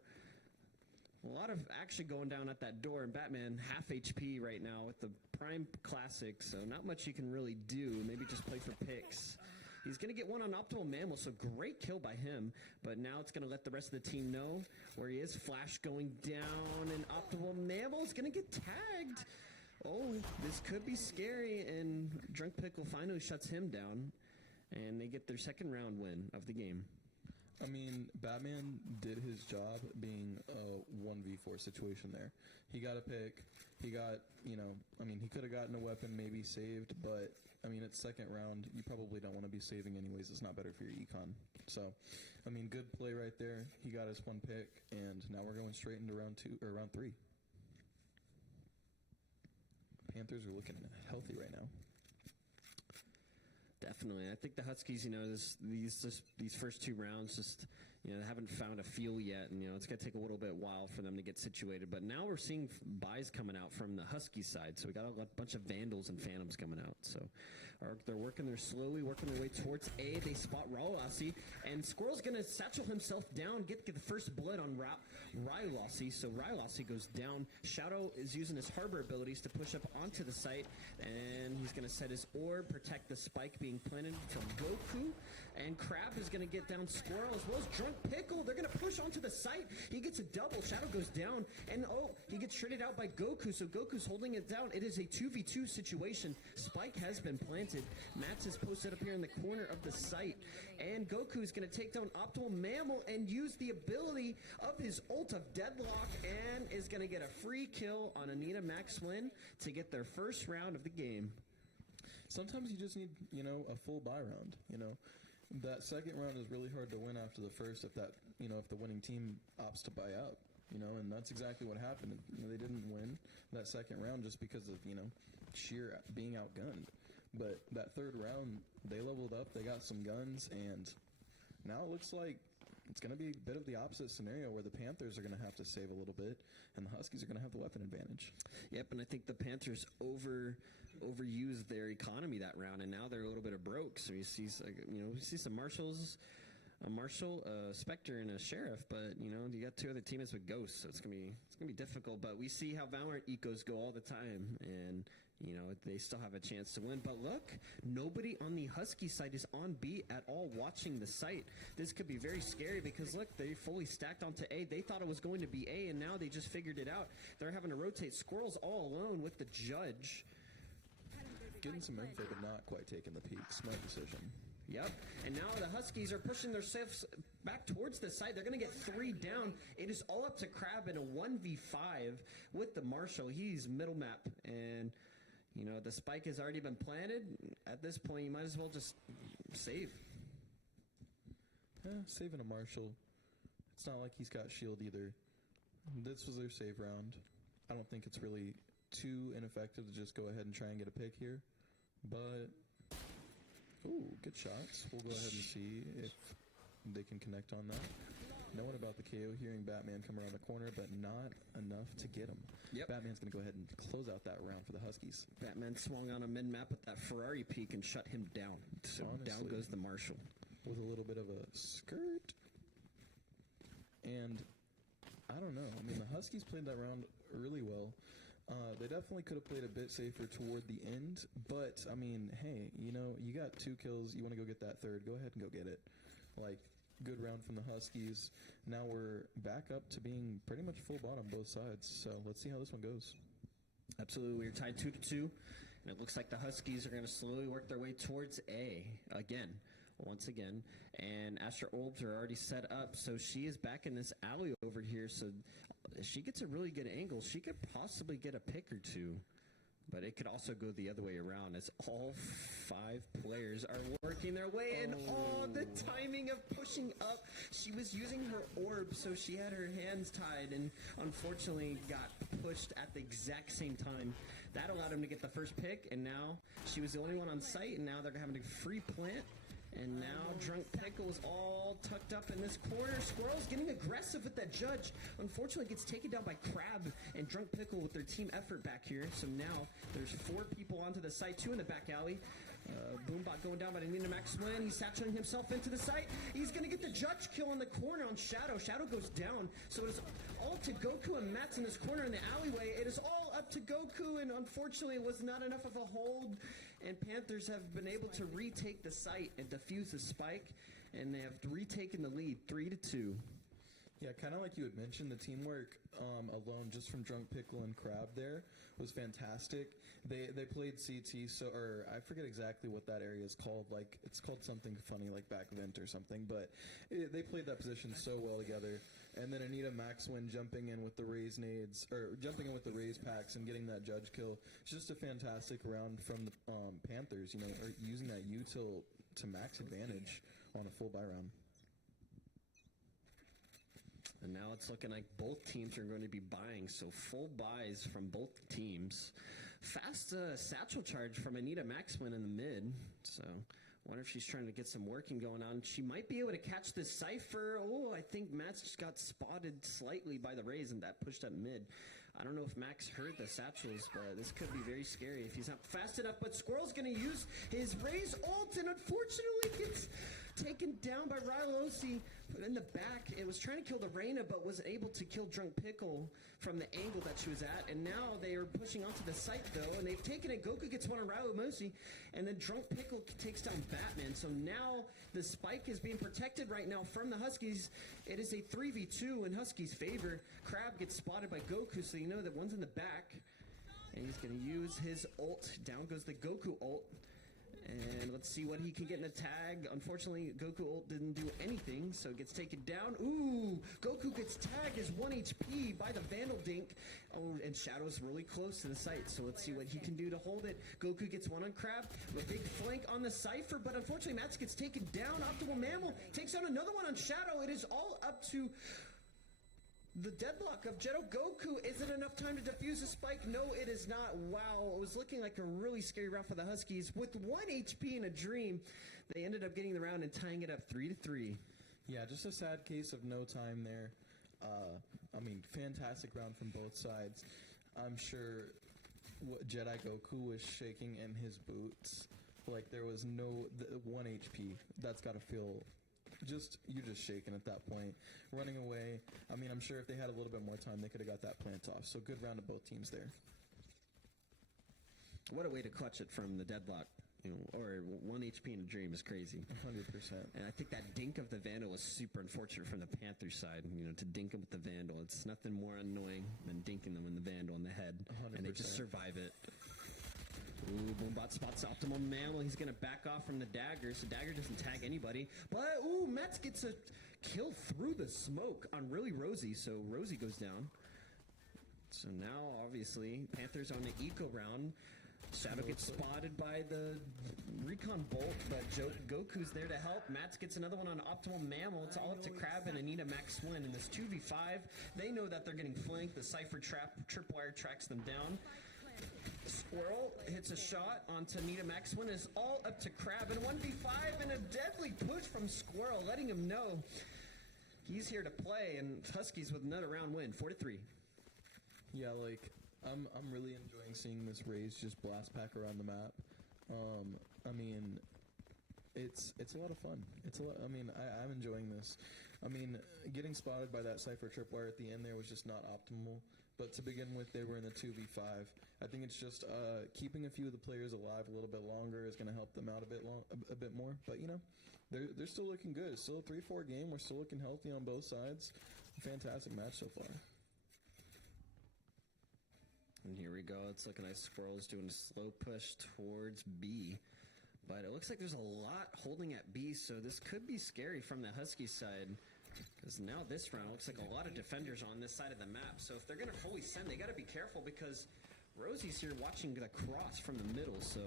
A lot of action going down at that door, and Batman half HP right now with the Prime Classic, so not much you can really do. Maybe just play for picks. He's going to get one on Optimal Mammal, so great kill by him. But now it's going to let the rest of the team know where he is. Flash going down, and Optimal Mammal is going to get tagged. Oh, this could be scary, and Drunk Pickle finally shuts him down, and they get their second round win of the game. I mean, Batman did his job being a 1v4 situation there. He got a pick. He got, he could have gotten a weapon, maybe saved, but, it's second round. You probably don't want to be saving anyways. It's not better for your econ. So, good play right there. He got his one pick, and now we're going straight into round 3. Panthers are looking healthy right now. Definitely. I think the Huskies, these first two rounds just, haven't found a feel yet. And, it's going to take a little bit while for them to get situated. But now we're seeing buys coming out from the Husky side. So we got a bunch of Vandals and Phantoms coming out. So they're working slowly working their way towards A. They spot Rawlassi. And Squirrel's going to satchel himself down, get the first blood on Rylassi. So Rylassi goes down. Shadow is using his harbor abilities to push up onto the site. And he's going to set his orb, protect the spike being planted from Goku. And Crab is going to get down Squirrel as well as Drunk Pickle. They're going to push onto the site. He gets a double. Shadow goes down. And he gets shredded out by Goku. So Goku's holding it down. It is a 2v2 situation. Spike has been planted. Mats is posted up here in the corner of the site. And Goku is going to take down Optimal Mammal and use the ability of his ult of Deadlock and is going to get a free kill on Anita Maxwin to get their first round of the game. Sometimes you just need, a full buy round, That second round is really hard to win after the first if the winning team opts to buy out, and that's exactly what happened. They didn't win that second round just because of, sheer being outgunned. But that third round, they leveled up, they got some guns, and now it looks like it's going to be a bit of the opposite scenario where the Panthers are going to have to save a little bit, and the Huskies are going to have the weapon advantage. Yep, and I think the Panthers overused their economy that round, and now they're a little bit of broke. So we see some Marshalls, a Marshall, a Spectre, and a Sheriff, but you got two other teammates with Ghosts, so it's gonna be difficult. But we see how Valorant ecos go all the time, and they still have a chance to win. But look, nobody on the Husky side is on B at all watching the site. This could be very scary because look, they fully stacked onto A. They thought it was going to be A, and now they just figured it out. They're having to rotate. Squirrel's all alone with the Judge. Getting some info, but not quite taking the peak. Smart decision. Yep, and now the Huskies are pushing themselves back towards the side. They're going to get 3 down. It is all up to Crab in a 1v5 with the Marshall. He's middle map, and the spike has already been planted. At this point, you might as well just save. saving a Marshall. It's not like he's got shield either. This was their save round. I don't think it's really too ineffective to just go ahead and try and get a pick here. But, ooh, good shots. We'll go ahead and see if they can connect on that. Knowing about the KO, hearing Batman come around the corner, but not enough to get him. Yep. Batman's going to go ahead and close out that round for the Huskies. Batman swung on a mid-map with that Ferrari peak and shut him down. So down Honestly. goes the Marshall. With a little bit of a skirt. And I don't know. I mean, the Huskies played that round really well. They definitely could have played a bit safer toward the end. But, I mean, hey, you know, you got 2 kills. You want to go get that third. Go ahead and go get it. Like, good round from the Huskies. Now we're back up to being pretty much full bot on both sides. So let's see how this one goes. Absolutely. We're tied 2-2. And it looks like the Huskies are going to slowly work their way towards A again. Once again, and Astra Olbs are already set up, so she is back in this alley over here, so if she gets a really good angle, she could possibly get a pick or two, but it could also go the other way around as all 5 players are working their way in. Oh, the timing of pushing up. She was using her orb, so she had her hands tied and unfortunately got pushed at the exact same time. That allowed him to get the first pick, and now she was the only one on site, and now they're having a free plant. And now Drunk Pickle is all tucked up in this corner. Squirrel's getting aggressive with that judge. Unfortunately, gets taken down by Crab and Drunk Pickle with their team effort back here. So now there's 4 people onto the site, 2 in the back alley. Boombot going down by Nina Maxwin. He's saturating himself into the site. He's going to get the judge kill in the corner on Shadow. Shadow goes down. So it is all to Goku and Mats in this corner in the alleyway. It is all up to Goku, and unfortunately it was not enough of a hold. And Panthers have been able to retake the site and defuse the spike. And they have retaken the lead 3-2. Yeah, kind of like you had mentioned, the teamwork alone just from Drunk Pickle and Crab there was fantastic. They played CT, or I forget exactly what that area is called. Like, it's called something funny like back vent or something, but they played that position so well together. And then Anita Maxwin jumping in with the raise nades, or jumping in with the raise packs and getting that judge kill. It's just a fantastic round from the Panthers, you know, or using that util to max advantage on a full buy round. And now it's looking like both teams are going to be buying, so full buys from both teams. Fast satchel charge from Anita Maxwin in the mid, so wonder if she's trying to get some working going on. She might be able to catch this Cypher. Oh, I think Max just got spotted slightly by the Rays, and that pushed up mid. I don't know if Max heard the satchels, but this could be very scary if he's not fast enough. But Squirrel's going to use his Rays ult, and unfortunately gets taken down by Rylosi in the back. It was trying to kill the Reyna, but was able to kill Drunk Pickle from the angle that she was at. And now they are pushing onto the site, though, and they've taken it. Goku gets one on Rylosi, and then Drunk Pickle takes down Batman. So now the spike is being protected right now from the Huskies. It is a 3v2 in Huskies' favor. Crab gets spotted by Goku, so you know that one's in the back. And he's going to use his ult. Down goes the Goku ult. And let's see what he can get in the tag. Unfortunately, Goku ult didn't do anything, so it gets taken down. Ooh, Goku gets tagged as 1 HP by the Vandal Dink. Oh, and Shadow's really close to the site, so let's see what he can do to hold it. Goku gets one on Crab, a big flank on the Cypher, but unfortunately Mats gets taken down. Optimal Mammal takes out another one on Shadow. It is all up to the deadlock of Jetto. Goku. Is it enough time to defuse the spike? No, it is not. Wow, it was looking like a really scary round for the Huskies. With 1 HP in a dream, they ended up getting the round and tying it up 3-3. Yeah, just a sad case of no time there. I mean, fantastic round from both sides. I'm sure Jedi Goku was shaking in his boots. Like, there was no 1 HP. That's got to feel you're just shaking at that point. Running away. I mean, I'm sure if they had a little bit more time, they could have got that plant off. So good round of both teams there. What a way to clutch it from the deadlock. You know, or 1 HP in a dream is crazy. 100%. And I think that dink of the Vandal was super unfortunate from the Panthers side. You know, to dink him with the Vandal. It's nothing more annoying than dinking them in the Vandal in the head. 100%. And they just survive it. Ooh, Boombot spots Optimal Mammal. He's going to back off from the Dagger, so Dagger doesn't tag anybody. But, ooh, Mets gets a kill through the smoke on really Rosie, so Rosie goes down. So now, obviously, Panthers on the eco round. Shadow gets spotted by the Recon Bolt, but Goku's there to help. Mats gets another one on Optimal Mammal. It's all up to Crab and Anita Max Win. In this 2v5, they know that they're getting flanked. The Cypher Tripwire tracks them down. Squirrel hits a shot onto Anita Max Win. It's all up to Crab. And 1v5 and a deadly push from Squirrel, letting him know he's here to play. And Huskies with another round win, 4-3. Yeah, like, I'm really enjoying seeing this Raze just blast pack around the map. I mean, it's a lot of fun. I'm enjoying this. I mean, getting spotted by that Cypher Tripwire at the end there was just not optimal. But to begin with, they were in the 2v5. I think it's just keeping a few of the players alive a little bit longer is going to help them out a bit more. But, you know, they're still looking good. It's still a 3-4 game. We're still looking healthy on both sides. Fantastic match so far. And here we go. It's looking like Squirrel's doing a slow push towards B. But it looks like there's a lot holding at B, so this could be scary from the Husky side. Because now this round looks like a lot of defenders on this side of the map. So if they're going to fully send, they got to be careful because Rosie's here watching the cross from the middle. So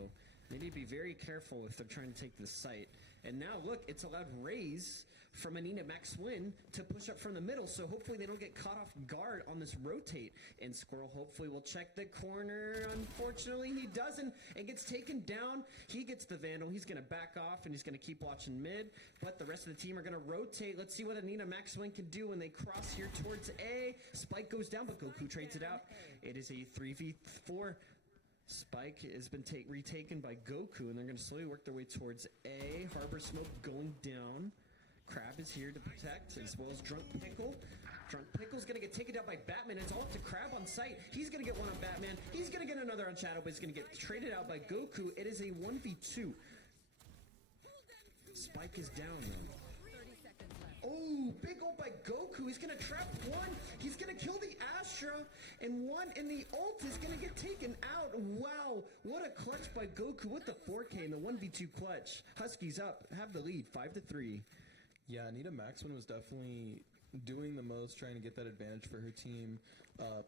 they need to be very careful if they're trying to take the site. And now, look, it's allowed Raze from Anina Max Win to push up from the middle, so hopefully they don't get caught off guard on this rotate. And Squirrel hopefully will check the corner. Unfortunately, he doesn't and gets taken down. He gets the Vandal. He's going to back off, and he's going to keep watching mid. But the rest of the team are going to rotate. Let's see what Anina Max Win can do when they cross here towards A. Spike goes down, but Goku trades it out. It is a 3v4. Spike has been retaken by Goku, and they're going to slowly work their way towards A. Harbor Smoke going down. Crab is here to protect, as well as Drunk Pickle. Drunk Pickle's going to get taken down by Batman. It's all up to Crab on site. He's going to get one on Batman. He's going to get another on Shadow, but he's going to get traded out by Goku. It is a 1v2. Spike is down, though. Oh, big ult by Goku. He's going to trap one. He's going to kill the Astra. And one in the ult is going to get taken out. Wow. What a clutch by Goku with the 4K and the 1v2 clutch. Huskies up. Have the lead. 5-3. Yeah, Anita Maxwin was definitely doing the most, trying to get that advantage for her team,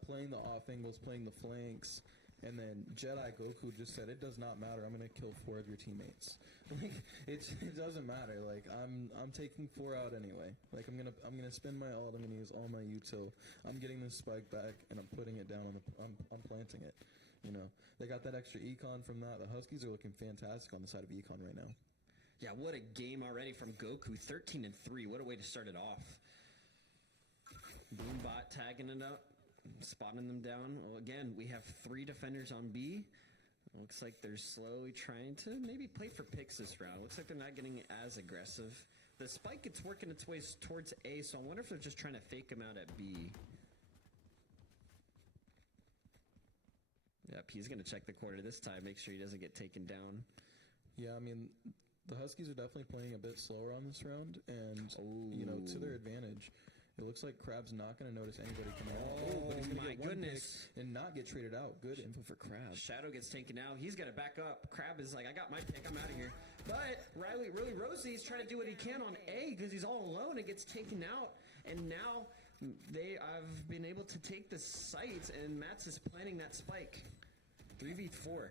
playing the off angles, playing the flanks, and then Jedi Goku just said, "It does not matter. I'm going to kill 4 of your teammates. Like it doesn't matter. Like I'm taking 4 out anyway. Like I'm gonna spend my ult. I'm gonna use all my util. I'm getting this spike back, and I'm putting it down on the. I'm planting it. You know, they got that extra econ from that. The Huskies are looking fantastic on the side of econ right now." Yeah, what a game already from Goku. 13-3. What a way to start it off. Boombot tagging it up, spotting them down. Well, again, we have 3 defenders on B. Looks like they're slowly trying to maybe play for picks this round. Looks like they're not getting as aggressive. The spike gets working its way towards A, so I wonder if they're just trying to fake him out at B. Yep, he's going to check the corner this time, make sure he doesn't get taken down. Yeah, I mean, the Huskies are definitely playing a bit slower on this round, and, you know, to their advantage. It looks like Crab's not going to notice anybody coming out. But he's going to get one pick and not get traded out. Good info for Crab. Shadow gets taken out. He's got to back up. Crab is like, I got my pick. I'm out of here. But Rosie's trying to do what he can on A because he's all alone and gets taken out. And now I've been able to take the site, and Mats is planning that spike. 3v4.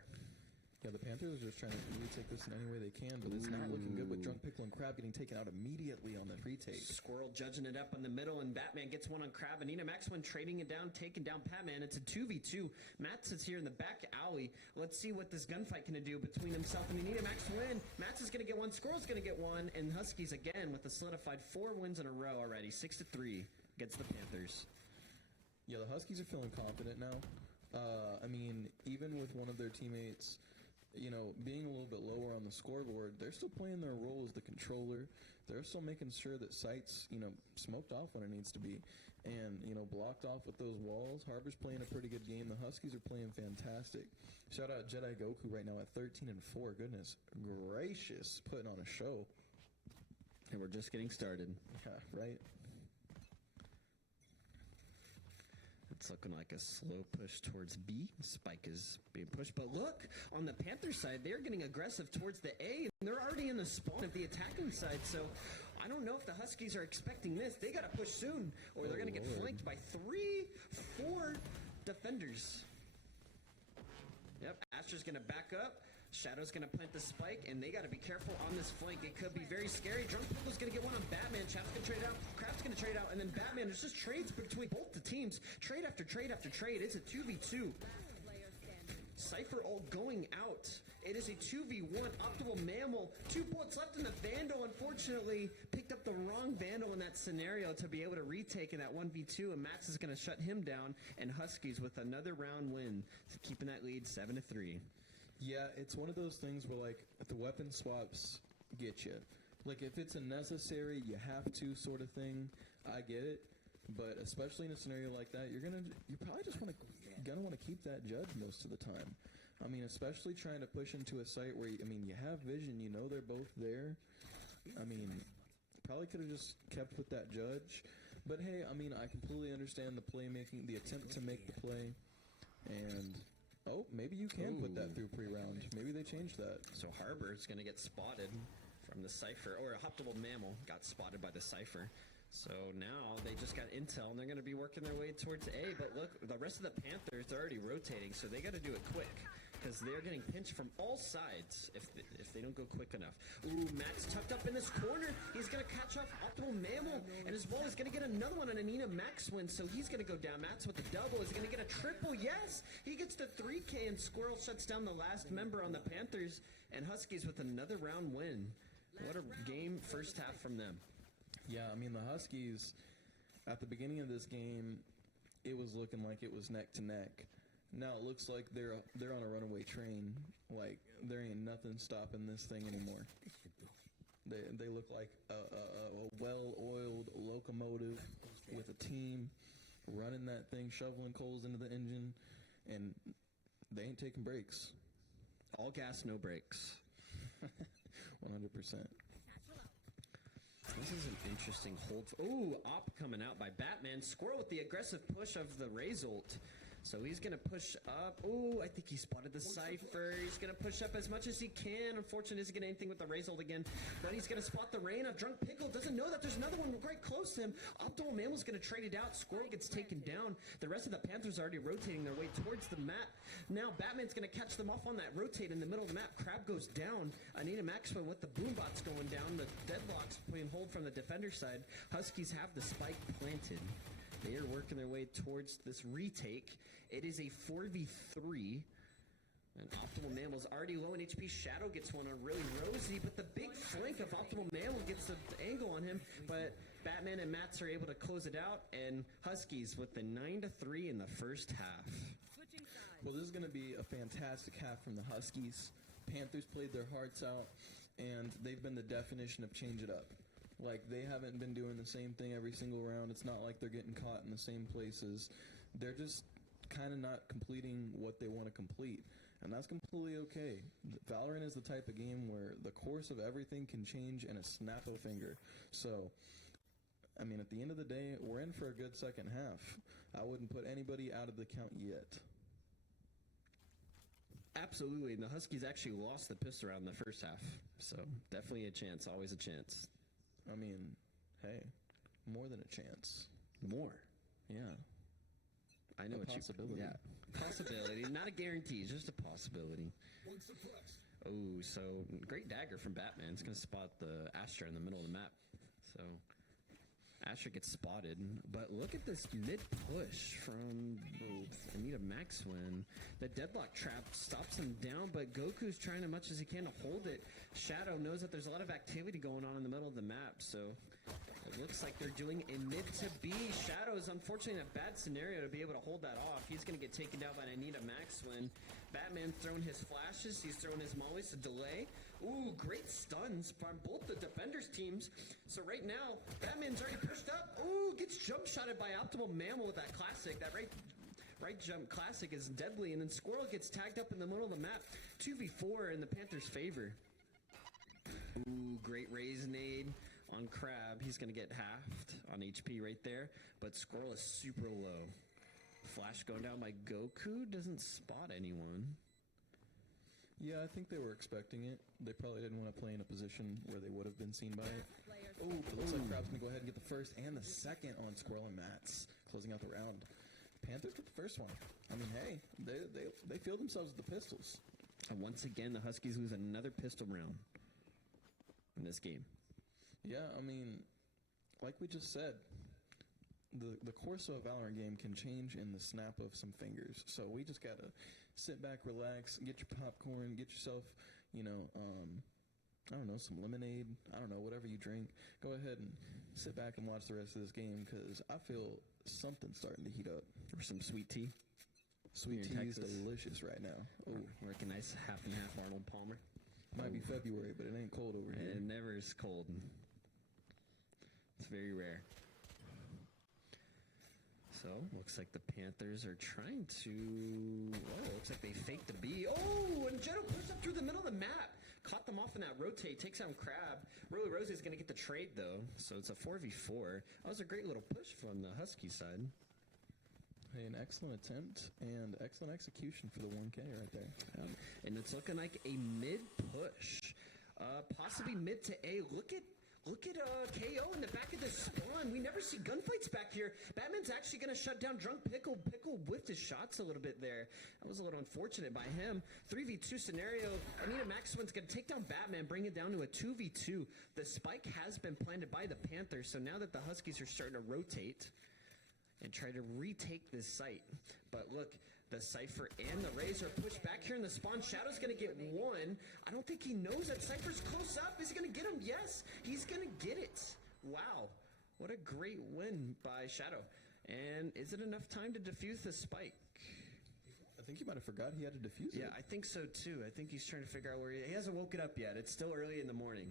Yeah, the Panthers are just trying to retake this in any way they can, but it's not looking good with Drunk Pickle and Crab getting taken out immediately on the retake. Squirrel judging it up in the middle, and Batman gets one on Crab. Anina Maxwin trading it down, taking down Batman. It's a 2v2. Mats is here in the back alley. Let's see what this gunfight can do between himself and Anina Maxwin. Mats is going to get one, Squirrel's going to get one, and Huskies again with a solidified 4 wins in a row already, 6-3 against the Panthers. Yeah, the Huskies are feeling confident now. I mean, even with one of their teammates, you know, being a little bit lower on the scoreboard, they're still playing their role as the controller. They're still making sure that Sight's, you know, smoked off when it needs to be and, you know, blocked off with those walls. Harbor's playing a pretty good game. The Huskies are playing fantastic. Shout out Jedi Goku right now at 13-4. Goodness gracious, putting on a show. And we're just getting started. Yeah, right? It's looking like a slow push towards B. Spike is being pushed. But look, on the Panthers side, they're getting aggressive towards the A, and they're already in the spawn of the attacking side. So I don't know if the Huskies are expecting this. They got to push soon, or they're going to get flanked by 3-4 defenders. Yep, Asher's going to back up. Shadow's going to plant the spike, and they got to be careful on this flank. It could be very scary. Drunk Pickle's going to get one on Batman. Chat's going to trade out. Crab's going to trade out. And then Batman, there's just trades between both the teams. Trade after trade after trade. It's a 2v2. Cypher all going out. It is a 2v1. Optimal Mammal. 2 bullets left in the Vandal. Unfortunately, picked up the wrong Vandal in that scenario to be able to retake in that 1v2. And Max is going to shut him down. And Huskies with another round win. Keeping that lead 7-3. Yeah, it's one of those things where, like, the weapon swaps get you. Like, if it's a necessary, you have to sort of thing, I get it. But especially in a scenario like that, you probably just gonna want to keep that judge most of the time. I mean, especially trying to push into a site where, you have vision, you know they're both there. I mean, probably could have just kept with that judge. But hey, I mean, I completely understand the playmaking, the attempt to make the play, and... Oh, maybe you can put that through pre-round. Maybe they changed that. So Harbor's going to get spotted from the Cypher, or a Optimal Mammal got spotted by the Cypher. So now they just got intel, and they're going to be working their way towards A. But look, the rest of the Panthers are already rotating, so they got to do it quick. Because they're getting pinched from all sides if they don't go quick enough. Ooh, Max tucked up in this corner. He's going to catch off Optimal Mammal. And as well, he's going to get another one on Anita Max win. So he's going to go down. Max with the double. Is he going to get a triple? Yes! He gets the 3K, and Squirrel shuts down the last member on the Panthers. And Huskies with another round win. What a game first half from them. Yeah, I mean, the Huskies, at the beginning of this game, it was looking like it was neck to neck. Now it looks like they're on a runaway train. Like, there ain't nothing stopping this thing anymore. They look like a well-oiled locomotive with a team running that thing, shoveling coals into the engine, and they ain't taking breaks. All gas, no brakes. 100%. This is an interesting hold. Ooh, Op coming out by Batman. Squirrel with the aggressive push of the Raze ult. So he's going to push up. Oh, I think he spotted the Cypher. He's going to push up as much as he can. Unfortunately, isn't getting anything with the Raze ult again. But he's going to spot the Rain. A Drunk Pickle doesn't know that there's another one right close to him. Optimal Mammal's going to trade it out. Squirrel gets taken down. The rest of the Panthers are already rotating their way towards the map. Now Batman's going to catch them off on that rotate in the middle of the map. Crab goes down. Anita Maxwell with the boombots going down. The Deadlock's playing hold from the defender side. Huskies have the spike planted. They are working their way towards this retake. It is a 4v3. And Optimal Mammal's already low in HP. Shadow gets one on really Rosie, but the big flank of Optimal Mammal gets the angle on him. But Batman and Mats are able to close it out, and Huskies with the 9-3 in the first half. Well, this is going to be a fantastic half from the Huskies. Panthers played their hearts out, and they've been the definition of change it up. Like, they haven't been doing the same thing every single round. It's not like they're getting caught in the same places. They're just kind of not completing what they want to complete. And that's completely okay. Valorant is the type of game where the course of everything can change in a snap of a finger. So, I mean, at the end of the day, we're in for a good second half. I wouldn't put anybody out of the count yet. Absolutely, and the Huskies actually lost the pistol round in the first half. So, definitely a chance, always a chance. I mean, hey, more than a chance. More? Yeah. I know a possibility. Yeah, possibility, not a guarantee, just a possibility. Oh, so great dagger from Batman. It's going to spot the Astra in the middle of the map. So Astra gets spotted, but look at this mid push from Anita Maxwin. The Deadlock trap stops him down, but Goku's trying as much as he can to hold it. Shadow knows that there's a lot of activity going on in the middle of the map, so it looks like they're doing a mid to B. Shadow is unfortunately in a bad scenario to be able to hold that off. He's going to get taken down by Anita Maxwin. Batman throwing his flashes. He's throwing his mollies to delay. Ooh, great stuns from both the defenders teams. So right now, Batman's already pushed up. Ooh, gets jump shotted by Optimal Mammal with that classic. That right jump classic is deadly. And then Squirrel gets tagged up in the middle of the map. 2v4 in the Panthers' favor. Ooh, great raise nade on Crab. He's going to get halved on HP right there. But Squirrel is super low. Flash going down by Goku. Doesn't spot anyone. Yeah, I think they were expecting it. They probably didn't want to play in a position where they would have been seen by it. Oh, it looks like Crab's going to go ahead and get the first and the second on Squirrel and Mats, closing out the round. Panthers with the first one. I mean, hey, they feel themselves with the pistols. And once again, the Huskies lose another pistol round in this game. Yeah, I mean, like we just said, the course of a Valorant game can change in the snap of some fingers. So we just gotta sit back, relax, get your popcorn, get yourself, I don't know, some lemonade. I don't know, whatever you drink. Go ahead and sit back and watch the rest of this game because I feel something's starting to heat up. Or some sweet tea. Sweet Here in tea is Texas. delicious right now. Oh, Like a nice half and half Arnold Palmer. might be February, but it ain't cold over here. It never is cold. It's very rare. So, looks like the Panthers are trying to... Oh, looks like they faked the B. Oh, and Jetto pushed up through the middle of the map. Caught them off in that rotate. Takes down Crab. Really Rosie's going to get the trade, though. So it's a 4v4. That was a great little push from the Husky side. Hey, an excellent attempt and excellent execution for the 1K right there. And it's looking like a mid-push. Possibly mid to A. Look at KO in the back of the spawn. We never see gunfights back here. Batman's actually going to shut down Drunk Pickle. Pickle whiffed his shots a little bit there. That was a little unfortunate by him. 3v2 scenario. Anita Maxwell's going to take down Batman, bring it down to a 2v2. The spike has been planted by the Panthers, so now that the Huskies are starting to rotate and try to retake this site. But look, the Cypher and the Razor push back here in the spawn. Shadow's going to get one. I don't think he knows that Cypher's close up. Is he going to get him? Yes, he's going to get it. Wow, what a great win by Shadow. And is it enough time to defuse the spike? I think he might have forgot he had to defuse it. Yeah, I think so too. I think he's trying to figure out where he hasn't woken up yet. It's still early in the morning.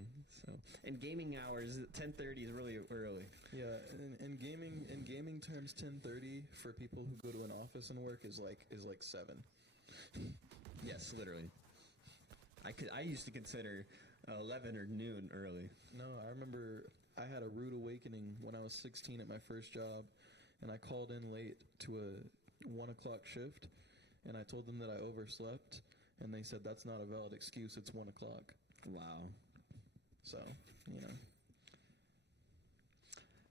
So, and gaming hours, 10:30 is really early. Yeah, in gaming terms, 10:30 for people who go to an office and work is like 7. Yes, literally. I used to consider 11 or noon early. No, I remember I had a rude awakening when I was 16 at my first job, and I called in late to a 1 o'clock shift, and I told them that I overslept, and they said that's not a valid excuse. It's 1 o'clock. Wow. So,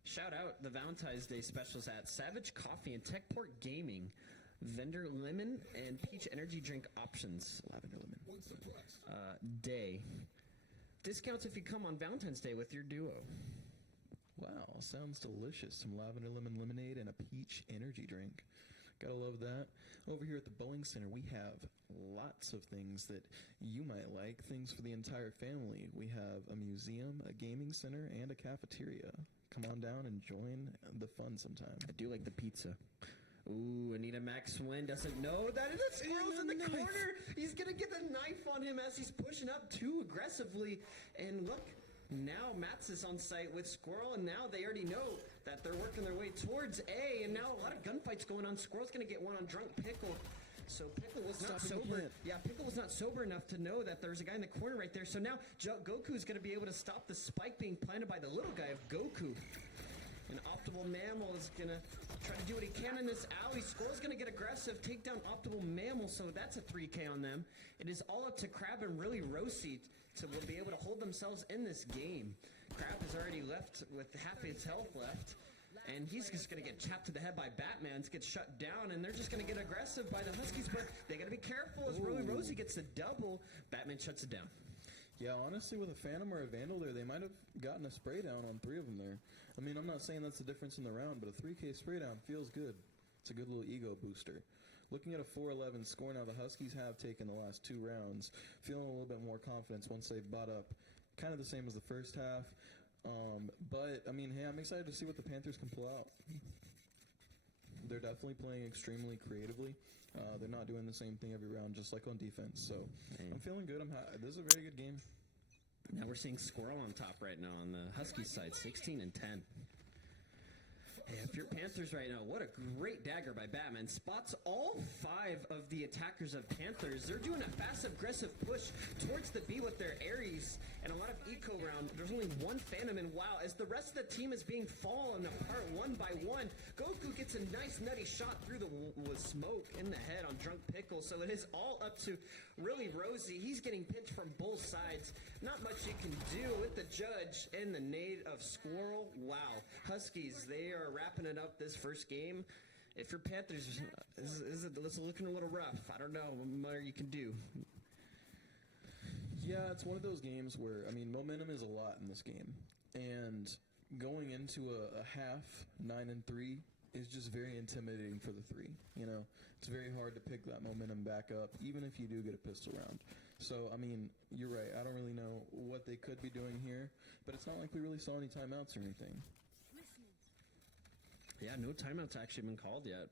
Shout out the Valentine's Day specials at Savage Coffee and Techport Gaming. Vendor lemon and peach energy drink options. Lavender lemon. Day. Discounts if you come on Valentine's Day with your duo. Wow, sounds delicious. Some lavender lemon lemonade and a peach energy drink. Gotta love that. Over here at the Boeing Center, we have lots of things that you might like, things for the entire family. We have a museum, a gaming center, and a cafeteria. Come on down and join the fun sometime. I do like the pizza. Ooh, Anita Maxwell doesn't know that the squirrel's in the corner. He's going to get the knife on him as he's pushing up too aggressively. And look, now Mats is on site with Squirrel, and now they already know that they're working their way towards A. And now a lot of gunfights going on. Squirrel's going to get one on Drunk Pickle. So Pickle was not sober. Yeah, Pickle was not sober enough to know that there's a guy in the corner right there. So now Goku's going to be able to stop the spike being planted by the little guy of Goku. And Optimal Mammal is going to try to do what he can in this alley. Squirrel's going to get aggressive, take down Optimal Mammal, so that's a 3K on them. It is all up to Crab and really Rosie to be able to hold themselves in this game. Crab is already left with half his health left. And he's just going to get chapped to the head by Batman, gets shut down, and they're just going to get aggressive by the Huskies, but they got to be careful as Rolly Rosie gets the double. Batman shuts it down. Yeah, honestly, with a Phantom or a Vandal there, they might have gotten a spray down on 3 of them there. I mean, I'm not saying that's the difference in the round, but a 3K spray down feels good. It's a good little ego booster. Looking at a 4-11 score now, the Huskies have taken the last 2 rounds, feeling a little bit more confidence once they've bought up. Kind of the same as the first half. But, I mean, hey, I'm excited to see what the Panthers can pull out. They're definitely playing extremely creatively. They're not doing the same thing every round, just like on defense. So, I'm feeling good. This is a very good game. Now we're seeing Squirrel on top right now on the Husky side, 16 and 10. Hey, if you're Panthers right now, what a great dagger by Batman. Spots all 5 of the attackers of Panthers. They're doing a fast, aggressive push towards the B with their Ares and a lot of eco round. There's only one Phantom, and wow, as the rest of the team is being fallen apart one by one, Goku gets a nice nutty shot through the smoke in the head on Drunk Pickle. So it is all up to really Rosie. He's getting pinched from both sides. Not much you can do with the judge and the nade of Squirrel. Wow. Huskies, they are wrapping it up this first game. If you're Panthers, it's looking a little rough. I don't know what more you can do. Yeah, it's one of those games where, I mean, momentum is a lot in this game. And going into a half, 9-3, is just very intimidating for the 3. You know, it's very hard to pick that momentum back up, even if you do get a pistol round. So, I mean, you're right. I don't really know what they could be doing here, but it's not like we really saw any timeouts or anything. Yeah, no timeouts actually been called yet.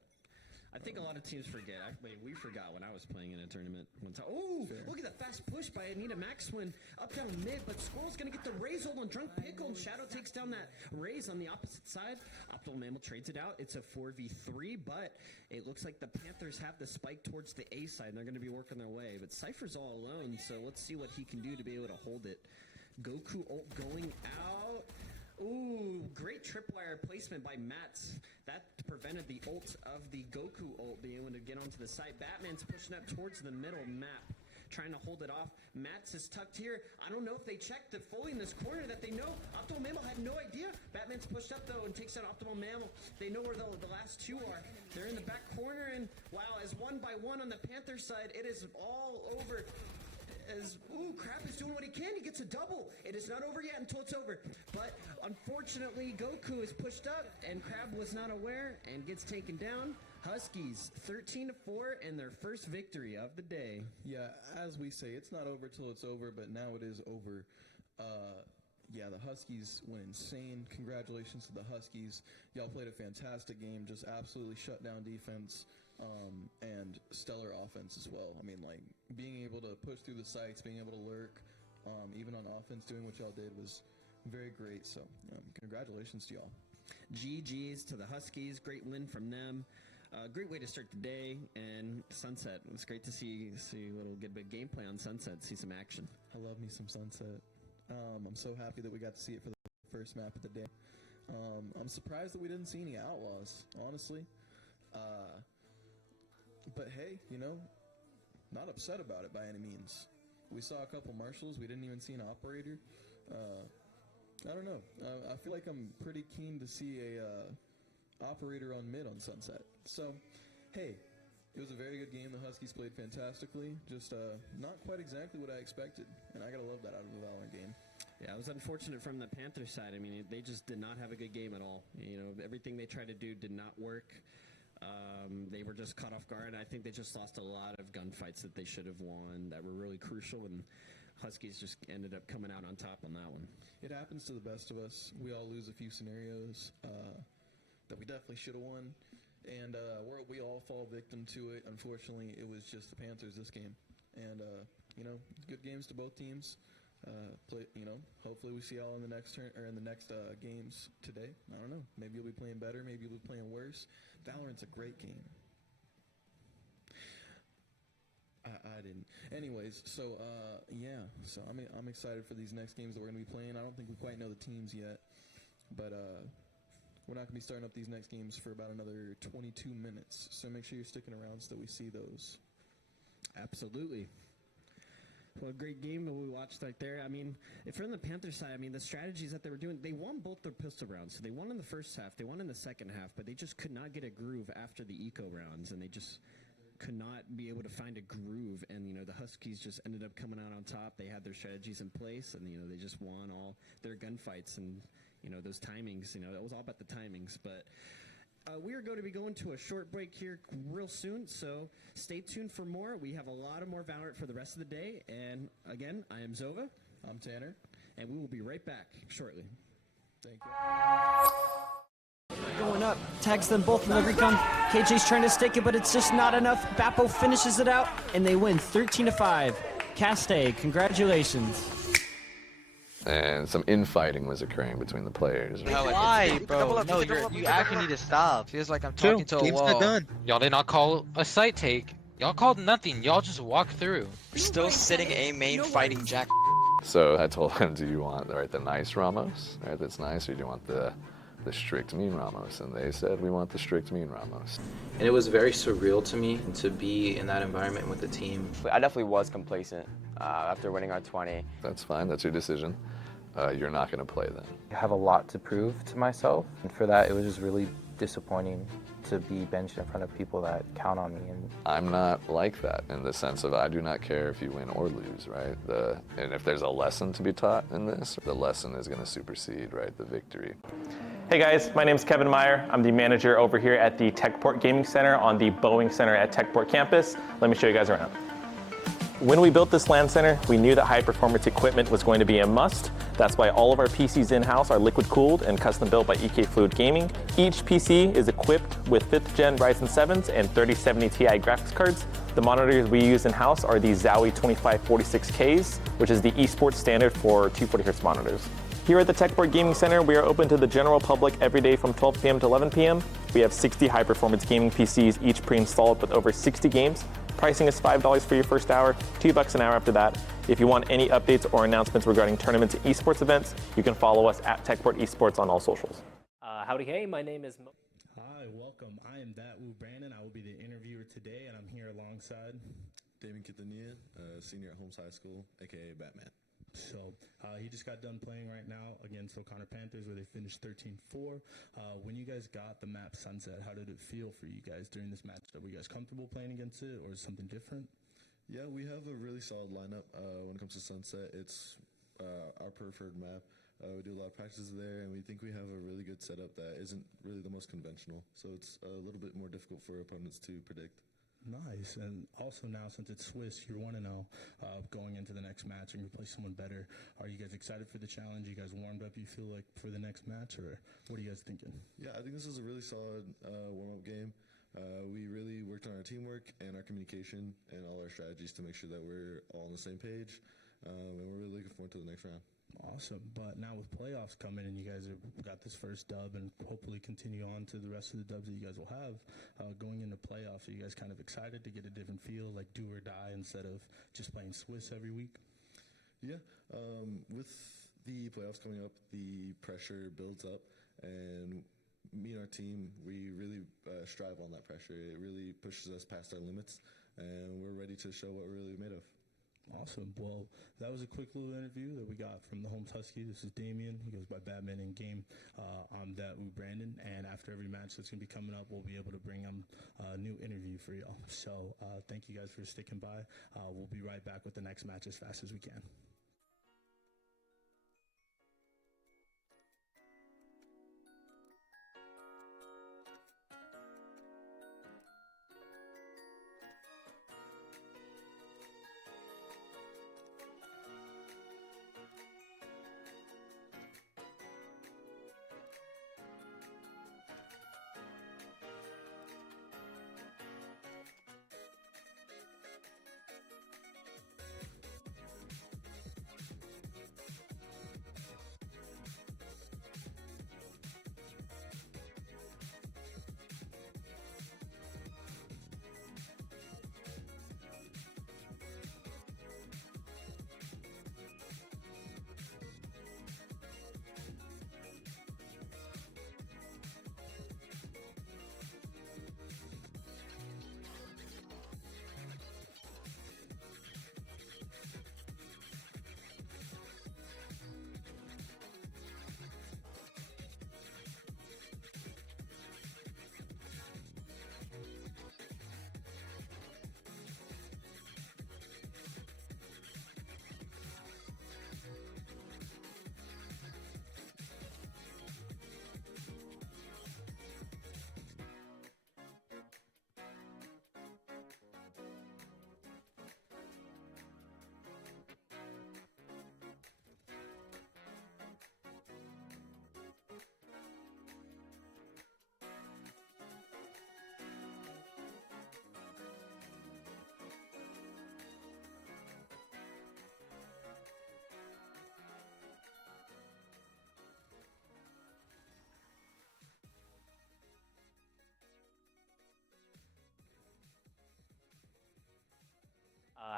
I think a lot of teams forget. We forgot when I was playing in a tournament. Oh, look at that fast push by Anita Maxwin up down mid, but Scroll's going to get the raise hold on Drunk Pickle, and Shadow takes down that raise on the opposite side. Optimal Mammal trades it out. It's a 4v3, but it looks like the Panthers have the spike towards the A side, and they're going to be working their way. But Cypher's all alone, so let's see what he can do to be able to hold it. Goku ult going out. Ooh, great tripwire placement by Mats. That prevented the ult of the Goku ult being able to get onto the site. Batman's pushing up towards the middle map, trying to hold it off. Mats is tucked here. I don't know if they checked it fully in this corner that they know. Optimal Mammal had no idea. Batman's pushed up, though, and takes out Optimal Mammal. They know where the last two are. They're in the back corner, and wow, as one by one on the Panther side, it is all over. Crab is doing what he can. He gets a double. It is not over yet until it's over. But unfortunately, Goku is pushed up, and Crab was not aware and gets taken down. Huskies 13-4 and their first victory of the day. Yeah, as we say, it's not over till it's over, but now it is over. Yeah, the Huskies went insane. Congratulations to the Huskies. Y'all played a fantastic game, just absolutely shut down defense. And stellar offense as well. I mean, like, being able to push through the sites, being able to lurk, even on offense, doing what y'all did was very great. So, congratulations to y'all. GG's to the Huskies. Great win from them. Great way to start the day. And Sunset. It's great to see a little good bit of gameplay on Sunset, see some action. I love me some Sunset. I'm so happy that we got to see it for the first map of the day. I'm surprised that we didn't see any Outlaws, honestly. But hey, you know, not upset about it by any means. We saw a couple marshals. We didn't even see an operator. I don't know. I feel like I'm pretty keen to see a operator on mid on Sunset. So, hey, it was a very good game. The Huskies played fantastically. Just not quite exactly what I expected. And I gotta love that out of the Valorant game. Yeah, it was unfortunate from the Panther side. I mean, they just did not have a good game at all. You know, everything they tried to do did not work. They were just caught off guard. I think they just lost a lot of gunfights that they should have won that were really crucial, and Huskies just ended up coming out on top on that one. It happens to the best of us. We all lose a few scenarios that we definitely should have won, and we all fall victim to it. Unfortunately, it was just the Panthers this game, and you know, good games to both teams. Hopefully we see y'all in the next turn or in the next games today. I don't know. Maybe you'll be playing better. Maybe you'll be playing worse. Valorant's a great game. I didn't. Anyways, so yeah. So I'm excited for these next games that we're gonna be playing. I don't think we quite know the teams yet, but we're not gonna be starting up these next games for about another 22 minutes. So make sure you're sticking around so that we see those. Absolutely. Well, a great game that we watched right there. I mean, if you're on the Panther side, I mean, the strategies that they were doing, they won both their pistol rounds. So they won in the first half, they won in the second half, but they just could not get a groove after the eco rounds, and they just could not be able to find a groove. And, you know, the Huskies just ended up coming out on top. They had their strategies in place, and, you know, they just won all their gunfights. And, you know, those timings, you know, it was all about the timings. But we are going to be going to a short break here real soon, so stay tuned for more. We have a lot of more Valorant for the rest of the day. And again, I am Zova. I'm Tanner. And we will be right back shortly. Thank you. Going up, tags them both in the recon. KJ's trying to stake it, but it's just not enough. Bappo finishes it out, and they win 13-5. Caste, congratulations. And some infighting was occurring between the players. Why, bro? No, you actually need to stop. Feels like I'm talking to a wall. Done. Y'all did not call a site take. Y'all called nothing. Y'all just walked through. We're still sitting A main fighting Jack. So I told him, do you want the nice Ramos, right, that's nice, or do you want the strict mean Ramos? And they said, we want the strict mean Ramos. And it was very surreal to me to be in that environment with the team. I definitely was complacent after winning R20. That's fine, that's your decision. You're not going to play then. I have a lot to prove to myself, and for that it was just really disappointing to be benched in front of people that count on me. And I'm not like that in the sense of I do not care if you win or lose, right? And if there's a lesson to be taught in this, the lesson is going to supersede, right, the victory. Hey guys, my name's Kevin Meyer. I'm the manager over here at the Techport Gaming Center on the Boeing Center at Techport campus. Let me show you guys around. When we built this LAN center, we knew that high performance equipment was going to be a must. That's why all of our PCs in-house are liquid cooled and custom built by EK Fluid Gaming. Each PC is equipped with 5th gen Ryzen 7s and 3070 Ti graphics cards. The monitors we use in-house are the Zowie 2546Ks, which is the esports standard for 240Hz monitors. Here at the Techport Gaming Center, we are open to the general public every day from 12 p.m. to 11 p.m. We have 60 high-performance gaming PCs, each pre-installed with over 60 games. Pricing is $5 for your first hour, $2 an hour after that. If you want any updates or announcements regarding tournaments and esports events, you can follow us at Techport Esports on all socials. Howdy, hey, my name is Hi, welcome. I am That Woo Brandon. I will be the interviewer today, and I'm here alongside David Kitania, senior at Holmes High School, aka Batman. So he just got done playing right now against O'Connor Panthers, where they finished 13-4. When you guys got the map Sunset, how did it feel for you guys during this match? Were you guys comfortable playing against it, or is something different? Yeah, we have a really solid lineup when it comes to Sunset. It's our preferred map. We do a lot of practices there, and we think we have a really good setup that isn't really the most conventional. So it's a little bit more difficult for opponents to predict. Nice. And also now, since it's Swiss, you're 1-0 going into the next match, and you play someone better. Are you guys excited for the challenge? You guys warmed up, you feel like, for the next match, or what are you guys thinking? Yeah, I think this is a really solid warm-up game. We really worked on our teamwork and our communication and all our strategies to make sure that we're all on the same page, and we're really looking forward to the next round. Awesome. But now with playoffs coming, and you guys have got this first dub and hopefully continue on to the rest of the dubs that you guys will have going into playoffs, are you guys kind of excited to get a different feel, like do or die, instead of just playing Swiss every week? Yeah. With the playoffs coming up, the pressure builds up, and me and our team, we really strive on that pressure. It really pushes us past our limits, and we're ready to show what we're really made of. Awesome. Well, that was a quick little interview that we got from the Holmes Husky. This is Damien. He goes by Batman in game. I'm That Woo Brandon. And after every match that's going to be coming up, we'll be able to bring him a new interview for y'all. So thank you guys for sticking by. We'll be right back with the next match as fast as we can.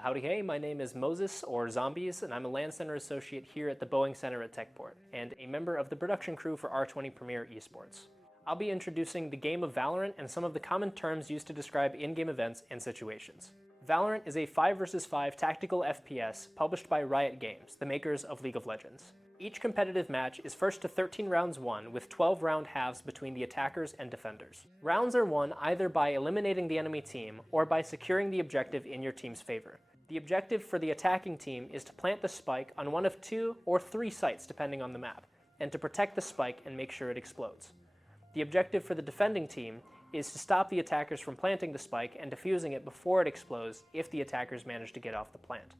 Howdy, hey, my name is Moses, or Zombies, and I'm a LAN Center Associate here at the Boeing Center at Techport, and a member of the production crew for R20 Premiere Esports. I'll be introducing the game of Valorant and some of the common terms used to describe in-game events and situations. Valorant is a 5 vs 5 tactical FPS published by Riot Games, the makers of League of Legends. Each competitive match is first to 13 rounds won, with 12 round halves between the attackers and defenders. Rounds are won either by eliminating the enemy team or by securing the objective in your team's favor. The objective for the attacking team is to plant the spike on one of 2 or 3 sites depending on the map, and to protect the spike and make sure it explodes. The objective for the defending team is to stop the attackers from planting the spike and defusing it before it explodes if the attackers manage to get off the plant.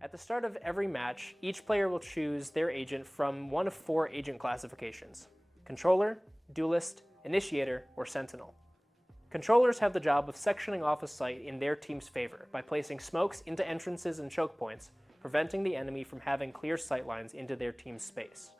At the start of every match, each player will choose their agent from one of 4 agent classifications: Controller, Duelist, Initiator, or Sentinel. Controllers have the job of sectioning off a site in their team's favor by placing smokes into entrances and choke points, preventing the enemy from having clear sightlines into their team's space.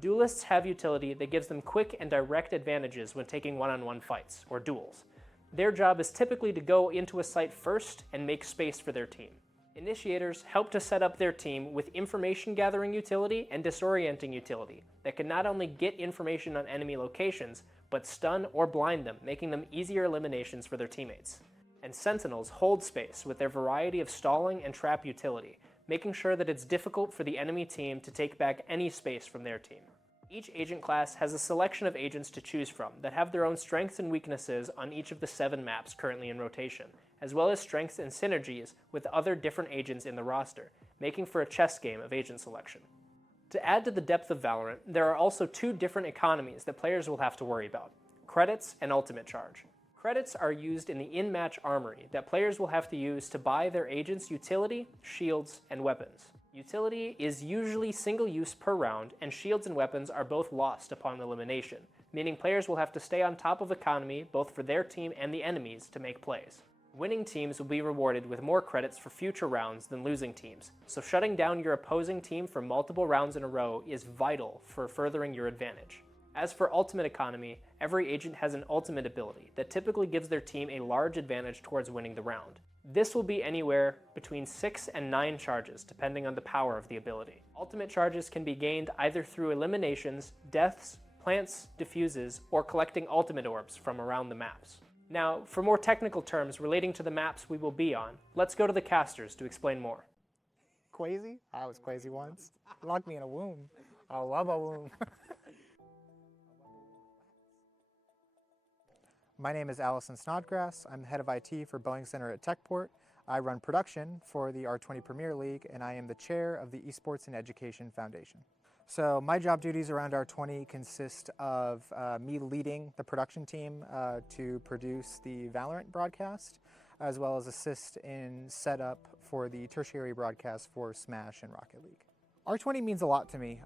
Duelists have utility that gives them quick and direct advantages when taking one-on-one fights, or duels. Their job is typically to go into a site first and make space for their team. Initiators help to set up their team with information gathering utility and disorienting utility that can not only get information on enemy locations, but stun or blind them, making them easier eliminations for their teammates. And Sentinels hold space with their variety of stalling and trap utility, making sure that it's difficult for the enemy team to take back any space from their team. Each agent class has a selection of agents to choose from that have their own strengths and weaknesses on each of the 7 maps currently in rotation, as well as strengths and synergies with other different agents in the roster, making for a chess game of agent selection. To add to the depth of Valorant, there are also 2 different economies that players will have to worry about: credits and ultimate charge. Credits are used in the in-match armory that players will have to use to buy their agents' utility, shields, and weapons. Utility is usually single use per round, and shields and weapons are both lost upon elimination, meaning players will have to stay on top of economy both for their team and the enemies to make plays. Winning teams will be rewarded with more credits for future rounds than losing teams, so shutting down your opposing team for multiple rounds in a row is vital for furthering your advantage. As for ultimate economy, every agent has an ultimate ability that typically gives their team a large advantage towards winning the round. This will be anywhere between 6 and 9 charges, depending on the power of the ability. Ultimate charges can be gained either through eliminations, deaths, plants, defuses, or collecting ultimate orbs from around the maps. Now, for more technical terms relating to the maps we will be on, let's go to the casters to explain more. Quasi? I was Quasi once. Locked me in a womb. I love a womb. My name is Allison Snodgrass. I'm the head of IT for Boeing Center at Techport. I run production for the R20 Premiere League, and I am the chair of the Esports and Education Foundation. So my job duties around R20 consist of me leading the production team to produce the Valorant broadcast, as well as assist in setup for the tertiary broadcast for Smash and Rocket League. R20 means a lot to me.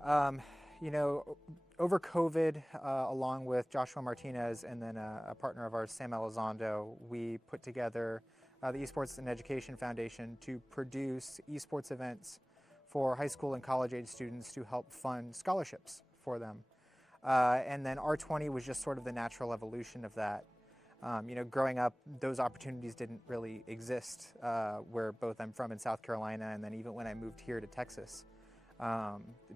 You know, over COVID, along with Joshua Martinez and then a partner of ours, Sam Elizondo, we put together the Esports and Education Foundation to produce esports events for high school and college age students to help fund scholarships for them. And then R20 was just sort of the natural evolution of that. You know, growing up, those opportunities didn't really exist where both I'm from in South Carolina, and then even when I moved here to Texas.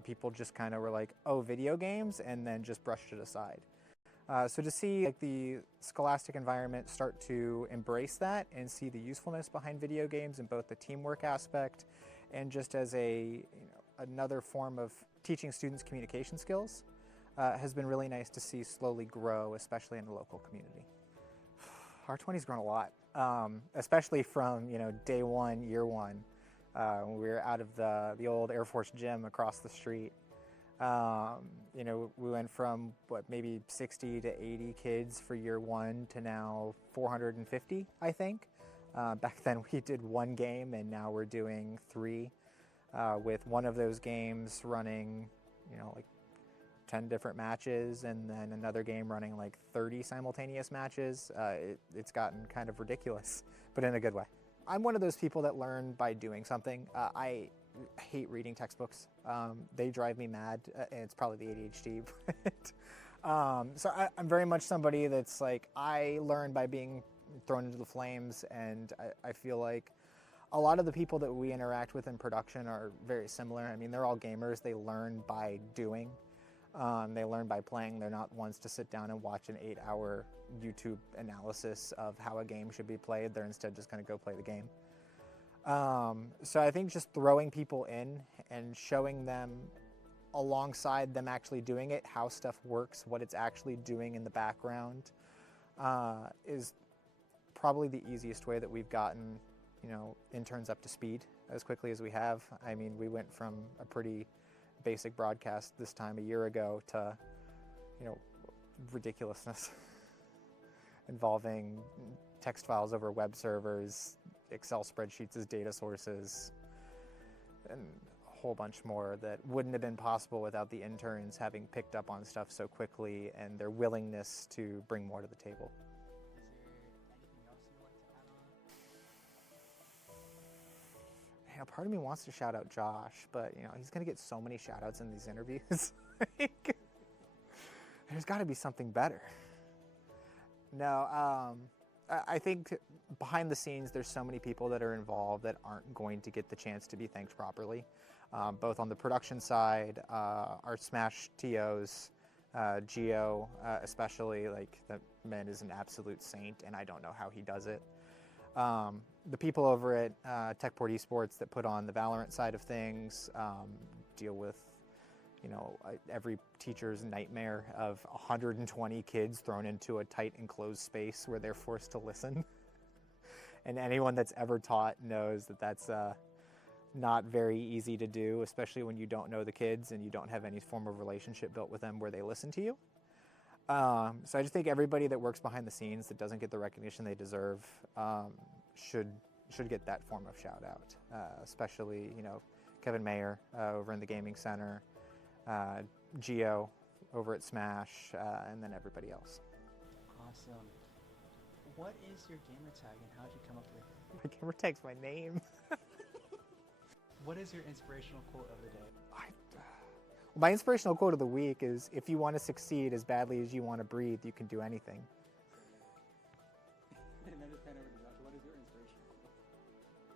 People just kind of were like, oh, video games, and then just brushed it aside. So to see like the scholastic environment start to embrace that and see the usefulness behind video games in both the teamwork aspect and just as a another form of teaching students communication skills has been really nice to see slowly grow, especially in the local community. R20's grown a lot, especially from day one, year one. When we were out of the old Air Force gym across the street. We went from maybe 60 to 80 kids for year one to now 450, I think. Back then we did 1 game, and now we're doing 3, with one of those games running, like 10 different matches, and then another game running like 30 simultaneous matches. It's gotten kind of ridiculous, but in a good way. I'm one of those people that learn by doing something. I hate reading textbooks. They drive me mad, and it's probably the ADHD. So I'm very much somebody that's like, I learn by being thrown into the flames, and I feel like a lot of the people that we interact with in production are very similar. I mean, they're all gamers. They learn by doing. They learn by playing. They're not ones to sit down and watch an 8-hour YouTube analysis of how a game should be played. They're instead just going to go play the game. So I think just throwing people in and showing them alongside them actually doing it, how stuff works, what it's actually doing in the background, is probably the easiest way that we've gotten, interns up to speed as quickly as we have. I mean, we went from a pretty basic broadcast this time a year ago to, ridiculousness involving text files over web servers, Excel spreadsheets as data sources, and a whole bunch more that wouldn't have been possible without the interns having picked up on stuff so quickly and their willingness to bring more to the table. Part of me wants to shout out Josh, but he's gonna get so many shout outs in these interviews. There's got to be something better. No, I think behind the scenes there's so many people that are involved that aren't going to get the chance to be thanked properly, both on the production side, our Smash TOs, Geo especially, like, that man is an absolute saint, and I don't know how he does it. The people over at Techport Esports that put on the Valorant side of things deal with, every teacher's nightmare of 120 kids thrown into a tight enclosed space where they're forced to listen. And anyone that's ever taught knows that that's not very easy to do, especially when you don't know the kids and you don't have any form of relationship built with them where they listen to you. So I just think everybody that works behind the scenes that doesn't get the recognition they deserve should get that form of shout out, especially Kevin Mayer over in the gaming center, Geo over at Smash, and then everybody else. Awesome. What is your gamer tag and how did you come up with it? My gamer tag's my name. What is your inspirational quote of the day? My inspirational quote of the week is, if you want to succeed as badly as you want to breathe, you can do anything. And then just pan over to Josh. What is your inspirational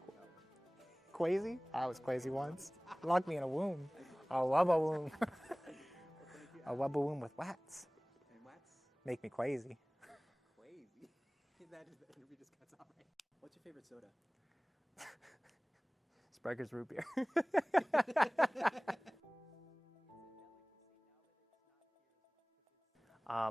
quote? Quasi? I was Quasi once. Locked me in a womb. A wubba womb. A wubba womb with wax. And wax? Make me Quasi. Quasi? That interview just cuts off, right? What's your favorite soda? Sprecher's root beer.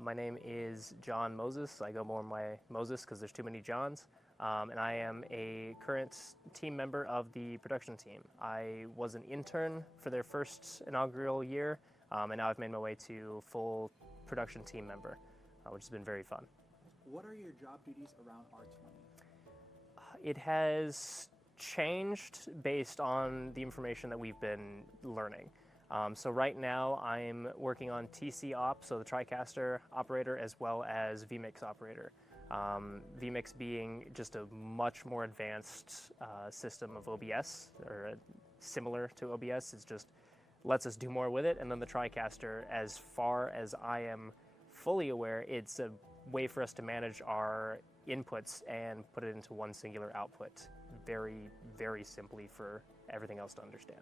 My name is John Moses. I go more by Moses because there's too many Johns. And I am a current team member of the production team. I was an intern for their first inaugural year, and now I've made my way to full production team member, which has been very fun. What are your job duties around R20? It has changed based on the information that we've been learning. So right now I'm working on TC op, so the TriCaster operator, as well as vMix operator. vMix being just a much more advanced system of OBS, or similar to OBS. It just lets us do more with it. And then the TriCaster, as far as I am fully aware, it's a way for us to manage our inputs and put it into one singular output very, very simply for everything else to understand.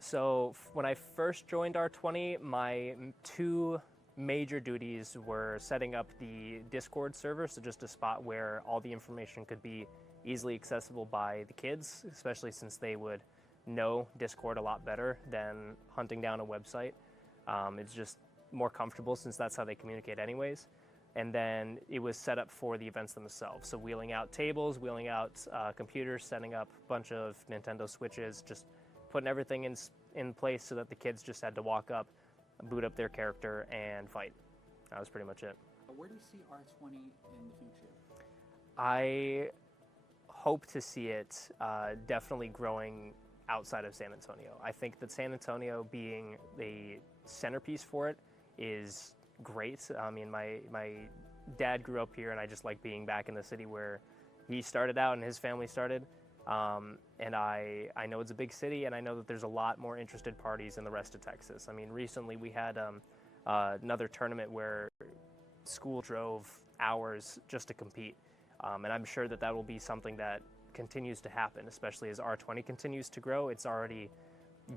So when I first joined R20, my two major duties were setting up the Discord server, so just a spot where all the information could be easily accessible by the kids, especially since they would know Discord a lot better than hunting down a website. It's just more comfortable since that's how they communicate anyways. And then it was set up for the events themselves. So wheeling out tables, wheeling out computers, setting up a bunch of Nintendo Switches, just putting everything in place so that the kids just had to walk up, boot up their character, and fight. That was pretty much it. Where do you see R20 in the future? I hope to see it definitely growing outside of San Antonio. I think that San Antonio being the centerpiece for it is great. I mean, my dad grew up here, and I just like being back in the city where he started out and his family started. And I know it's a big city, and I know that there's a lot more interested parties in the rest of Texas. I mean, recently we had another tournament where school drove hours just to compete. And I'm sure that that will be something that continues to happen, especially as R20 continues to grow. It's already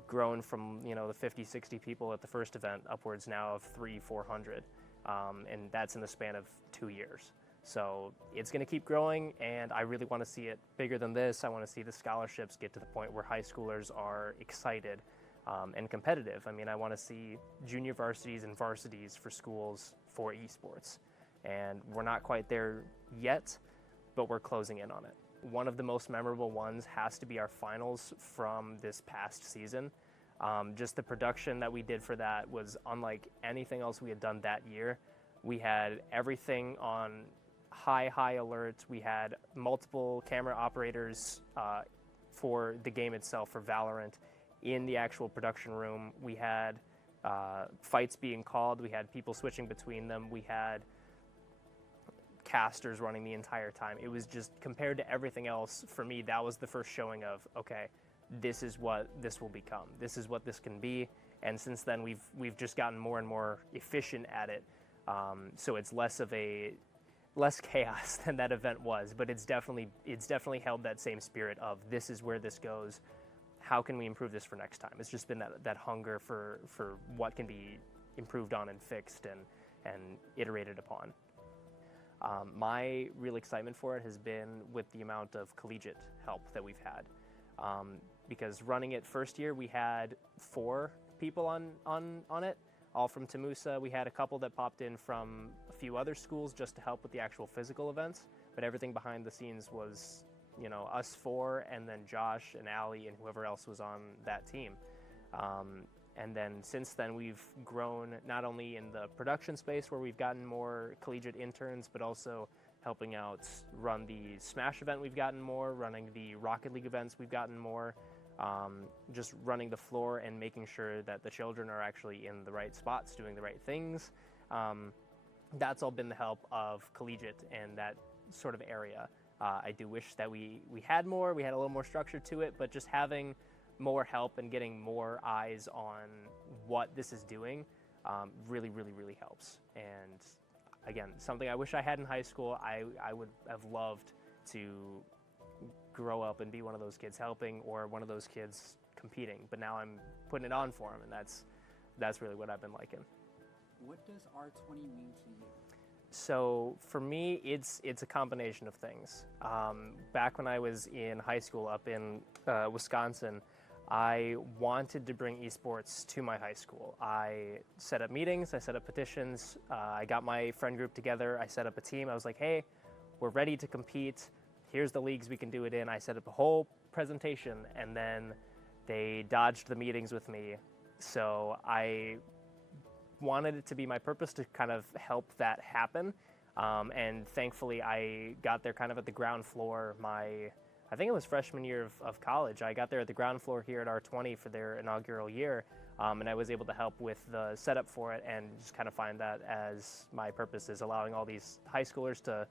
grown from, the 50, 60 people at the first event upwards now of 300-400. And that's in the span of 2 years. So it's going to keep growing, and I really want to see it bigger than this. I want to see the scholarships get to the point where high schoolers are excited and competitive. I mean, I want to see junior varsities and varsities for schools for esports. And we're not quite there yet, but we're closing in on it. One of the most memorable ones has to be our finals from this past season. Just the production that we did for that was unlike anything else we had done that year. We had everything on high alert. We had multiple camera operators for the game itself, for Valorant, in the actual production room. We had fights being called. We had people switching between them. We had casters running the entire time. It was just, compared to everything else, for me, that was the first showing of, okay, this is what this will become. This is what this can be. And since then, we've just gotten more and more efficient at it. So it's less chaos than that event was, but it's definitely held that same spirit of, this is where this goes. How can we improve this for next time? It's just been that hunger for what can be improved on and fixed and iterated upon. My real excitement for it has been with the amount of collegiate help that we've had. Because running it first year, we had 4 people on it, all from Tamusa. We had a couple that popped in from a few other schools just to help with the actual physical events, but everything behind the scenes was, you know, us 4 and then Josh and Allie and whoever else was on that team. And then since then, we've grown not only in the production space where we've gotten more collegiate interns, but also helping out run the Smash event, we've gotten more, running the Rocket League events, we've gotten more, just running the floor and making sure that the children are actually in the right spots, doing the right things. That's all been the help of collegiate and that sort of area. I do wish that we had more, we had a little more structure to it, but just having more help and getting more eyes on what this is doing really helps. And again, something I wish I had in high school. I would have loved to grow up and be one of those kids helping, or one of those kids competing, but now I'm putting it on for them, and that's really what I've been liking. What does R20 mean to you? So for me, it's a combination of things. Back when I was in high school up in Wisconsin, I wanted to bring esports to my high school. I set up meetings, I set up petitions, I got my friend group together, I set up a team. I was like, hey, we're ready to compete. Here's the leagues we can do it in. I set up a whole presentation, and then they dodged the meetings with me. So I wanted it to be my purpose to kind of help that happen. And thankfully, I got there kind of at the ground floor. I think it was freshman year of college. I got there at the ground floor here at R20 for their inaugural year, and I was able to help with the setup for it and just kind of find that as my purpose, is allowing all these high schoolers to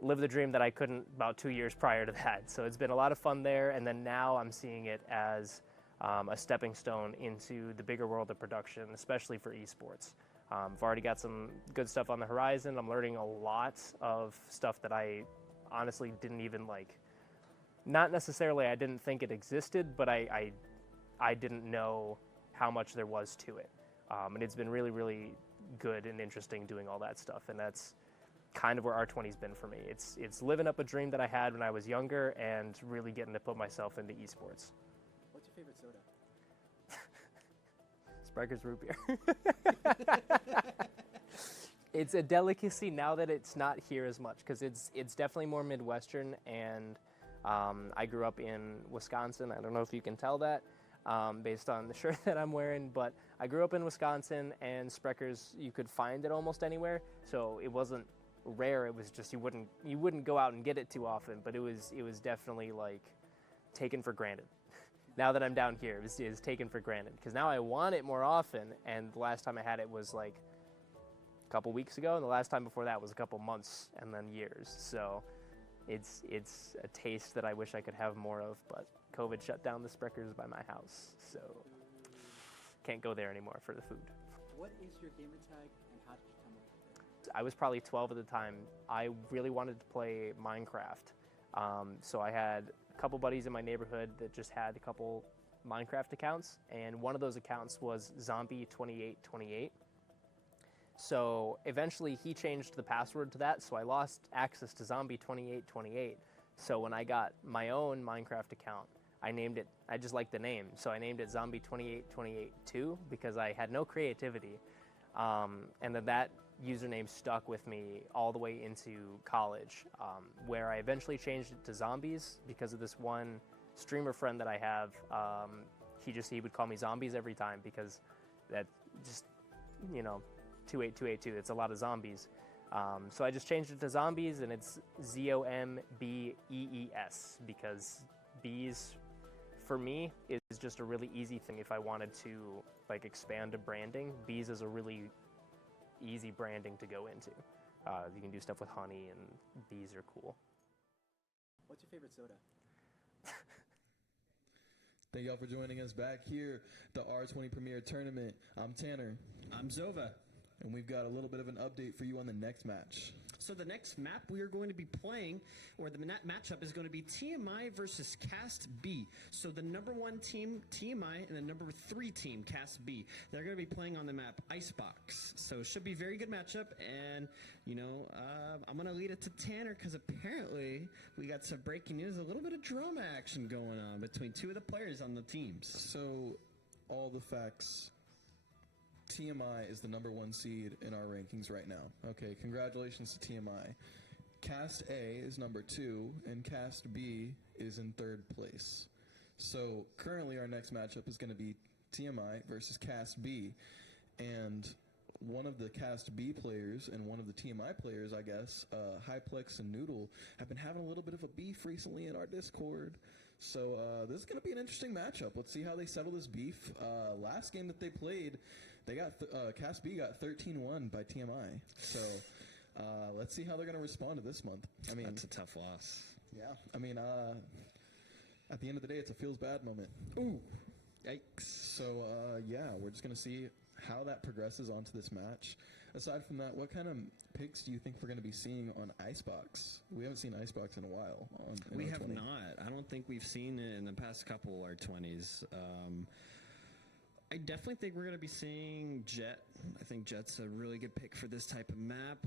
live the dream that I couldn't about 2 years prior to that. So it's been a lot of fun there, and then now I'm seeing it as a stepping stone into the bigger world of production, especially for esports. I've already got some good stuff on the horizon. I'm learning a lot of stuff that I honestly didn't even not necessarily I didn't think it existed, but I didn't know how much there was to it. And it's been really good and interesting doing all that stuff, and that's kind of where R20's been for me. It's living up a dream that I had when I was younger and really getting to put myself into esports. What's your favorite soda? Sprecher's root beer. It's a delicacy now that it's not here as much, because it's definitely more Midwestern, and I grew up in Wisconsin. I don't know if you can tell that based on the shirt that I'm wearing, but I grew up in Wisconsin, and Sprecher's, you could find it almost anywhere. So it wasn't rare. It was just you wouldn't go out and get it too often, but it was definitely taken for granted. Now that I'm down here, it is taken for granted, because now I want it more often, and the last time I had it was a couple weeks ago, and the last time before that was a couple months, and then years. So it's a taste that I wish I could have more of, but COVID shut down the Sprecher's by my house, so can't go there anymore for the food. What is your gamer tag, and how did you come up with it? I was probably 12 at the time. I really wanted to play Minecraft, so I had a couple buddies in my neighborhood that just had a couple Minecraft accounts, and one of those accounts was Zombie2828. So eventually he changed the password to that, so I lost access to Zombie2828. So when I got my own Minecraft account, I named it, I just liked the name, so I named it Zombie 28282 because I had no creativity. And then that username stuck with me all the way into college, where I eventually changed it to Zombies because of this one streamer friend that I have. He would call me Zombies every time because that just, 28282, it's a lot of zombies. So I just changed it to Zombies, and it's ZOMBEES because bees, for me, is just a really easy thing if I wanted to expand to branding. Bees is a really easy branding to go into. You can do stuff with honey, and bees are cool. What's your favorite soda? Thank y'all for joining us back here, the R20 Premiere Tournament. I'm Tanner. I'm Zova. And we've got a little bit of an update for you on the next match. So the next map we are going to be playing, or the matchup, is going to be TMI versus Cast B. So the number 1 team, TMI, and the number 3 team, Cast B. They're going to be playing on the map Icebox. So it should be a very good matchup. And, I'm going to lead it to Tanner because apparently we got some breaking news, a little bit of drama action going on between 2 of the players on the teams. So all the facts. TMI is the number 1 seed in our rankings right now. Okay, congratulations to TMI. Cast A is number 2, and Cast B is in 3rd place. So currently our next matchup is going to be TMI versus Cast B. And one of the Cast B players and one of the TMI players, I guess, Hyplex and Noodle, have been having a little bit of a beef recently in our Discord. So this is going to be an interesting matchup. Let's see how they settle this beef. Last game that they played, they got Cast B got 13-1 by TMI. So let's see how they're going to respond to this month. I mean, that's a tough loss. Yeah. I mean, at the end of the day, it's a feels bad moment. Ooh, yikes. So yeah, we're just going to see how that progresses onto this match. Aside from that, what kind of picks do you think we're going to be seeing on Icebox? We haven't seen Icebox in a while. We have not. I don't think we've seen it in the past couple R20s. I definitely think we're going to be seeing Jet. I think Jet's a really good pick for this type of map.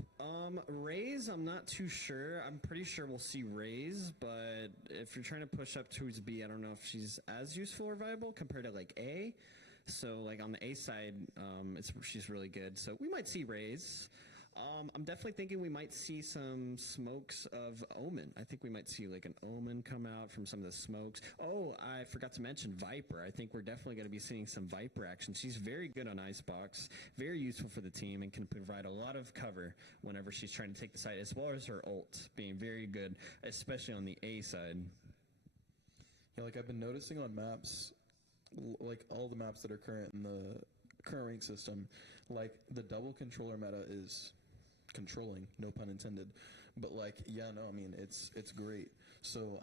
Raze, I'm not too sure. I'm pretty sure we'll see Raze, but if you're trying to push up towards B, I don't know if she's as useful or viable compared to A. So on the A side, she's really good. So we might see Raze. I'm definitely thinking we might see some smokes of Omen. I think we might see an Omen come out from some of the smokes. Oh, I forgot to mention Viper. I think we're definitely going to be seeing some Viper action. She's very good on Icebox, very useful for the team, and can provide a lot of cover whenever she's trying to take the side, as well as her ult being very good, especially on the A side. Yeah, I've been noticing on maps, all the maps that are current in the current rank system, the double controller meta is controlling, no pun intended, but it's great. So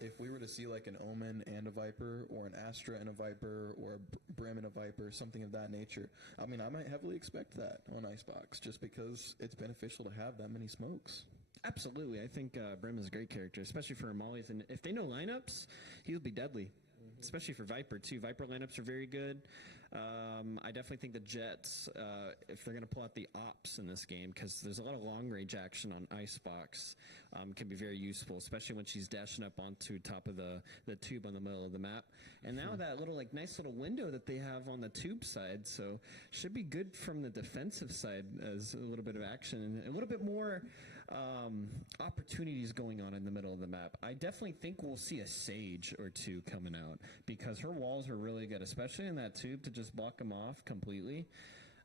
if we were to see an Omen and a Viper, or an Astra and a Viper, or a Brim and a Viper, something of that nature, I might heavily expect that on Icebox, just because it's beneficial to have that many smokes. Absolutely. I think Brim is a great character, especially for mollies, and if they know lineups, he'll be deadly. Especially for Viper, too. Viper lineups are very good. I definitely think the Jets, if they're going to pull out the ops in this game, because there's a lot of long-range action on Icebox, can be very useful, especially when she's dashing up onto top of the tube on the middle of the map. And now that little, nice little window that they have on the tube side, so should be good from the defensive side as a little bit of action and a little bit more opportunities going on in the middle of the map. I definitely think we'll see a Sage or 2 coming out because her walls are really good, especially in that tube, to just block them off completely.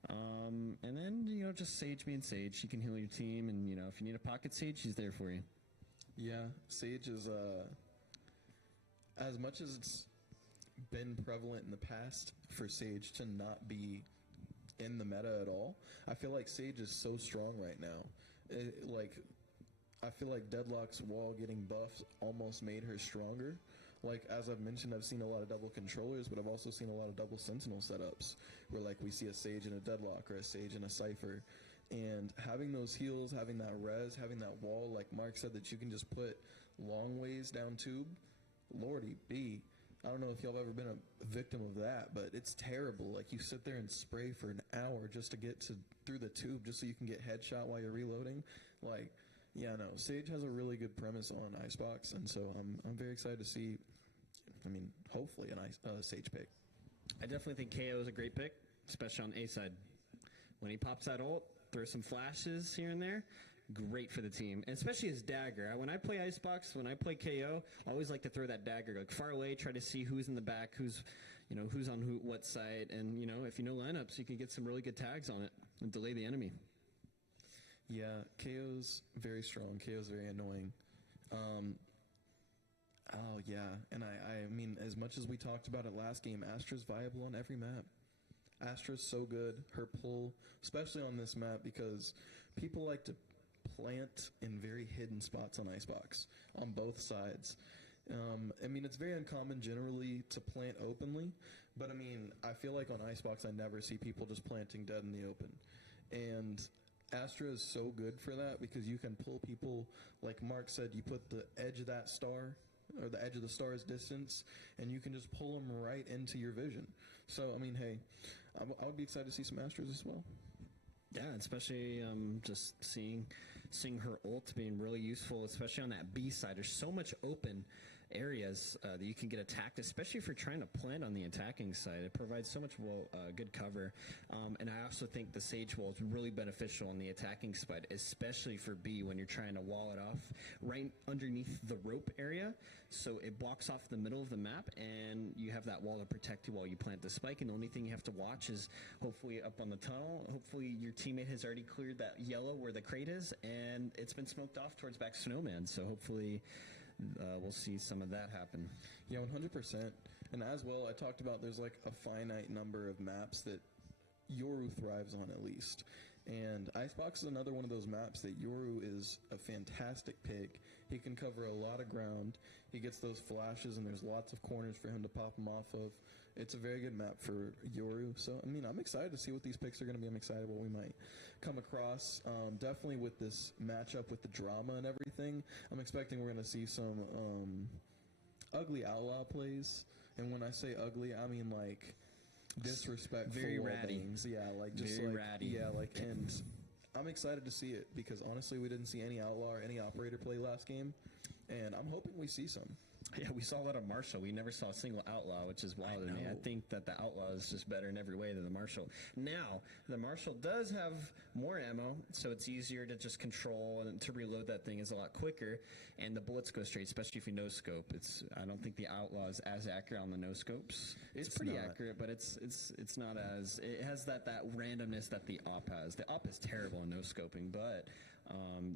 And then, just Sage being Sage. She can heal your team, and, if you need a pocket Sage, she's there for you. Yeah, Sage is, as much as it's been prevalent in the past for Sage to not be in the meta at all, I feel like Sage is so strong right now. I feel like Deadlock's wall getting buffed almost made her stronger. As I've mentioned, I've seen a lot of double controllers, but I've also seen a lot of double Sentinel setups where we see a Sage and a Deadlock, or a Sage and a Cypher. And having those heals, having that res, having that wall, like Mark said, that you can just put long ways down tube, lordy B. I don't know if y'all have ever been a victim of that, but it's terrible. You sit there and spray for an hour just to get through the tube just so you can get headshot while you're reloading. Sage has a really good premise on Icebox, and so I'm very excited to see I mean, hopefully a Sage pick. I definitely think KO is a great pick, especially on A side. When he pops that ult, throws some flashes here and there, great for the team, and especially his dagger. When I play Icebox, when I play KO, I always like to throw that dagger like far away, try to see who's in the back, who's on what side, and if you know lineups, you can get some really good tags on it and delay the enemy. Yeah, KO's very strong. KO's very annoying. Oh yeah, and I mean, as much as we talked about it last game, Astra's viable on every map. Astra's so good. Her pull, especially on this map, because people like to plant in very hidden spots on Icebox on both sides. I mean, it's very uncommon generally to plant openly, but I mean, I feel like on Icebox I never see people just planting dead in the open. And Astra is so good for that because you can pull people, like Mark said, you put the edge of that star, or the edge of the star's distance, and you can just pull them right into your vision. So, I mean, hey, I would be excited to see some Astras as well. Yeah, especially just seeing her ult being really useful, especially on that B side. There's so much open areas that you can get attacked, especially if you're trying to plant on the attacking side. It provides so much good cover. And I also think the Sage Wall is really beneficial on the attacking side, especially for B when you're trying to wall it off right underneath the rope area. So it blocks off the middle of the map, and you have that wall to protect you while you plant the spike. And the only thing you have to watch is hopefully up on the tunnel. Hopefully your teammate has already cleared that yellow where the crate is, and it's been smoked off towards back Snowman. So hopefully we'll see some of that happen. Yeah, 100%. And as well, I talked about there's like a finite number of maps that Yoru thrives on at least. And Icebox is another one of those maps that Yoru is a fantastic pick. He can cover a lot of ground. He gets those flashes, and there's lots of corners for him to pop them off of. It's a very good map for Yoru. So, I mean, I'm excited to see what these picks are going to be. I'm excited what we might come across. Definitely with this matchup with the drama and everything, I'm expecting we're going to see some ugly outlaw plays. And when I say ugly, I mean like disrespectful. Very ratty. Yeah, like just very like ratty. Yeah, like, and I'm excited to see it because honestly, we didn't see any outlaw or any operator play last game, and I'm hoping we see some. Yeah, we saw a lot of Marshall. We never saw a single outlaw, which is wild to me. I think that the outlaw is just better in every way than the Marshall. Now, the Marshall does have more ammo, so it's easier to just control, and to reload that thing is a lot quicker, and the bullets go straight, especially if you no scope. I don't think the outlaw is as accurate on the no scopes. It's pretty accurate, but it's not as, it has that randomness that the op has. The op is terrible in no scoping, but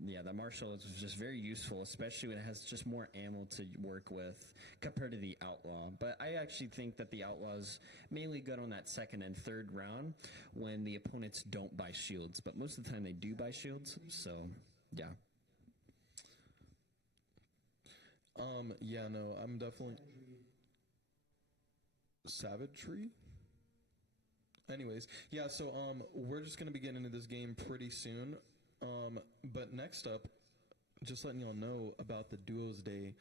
yeah, the Marshall is just very useful, especially when it has just more ammo to work with compared to the Outlaw. But I actually think that the Outlaw is mainly good on that second and third round when the opponents don't buy shields. But most of the time they do buy shields, so yeah. Yeah, no, I'm definitely Savagery. Anyways, yeah, so we're just gonna be getting into this game pretty soon. But next up, just letting y'all know about the Duos Day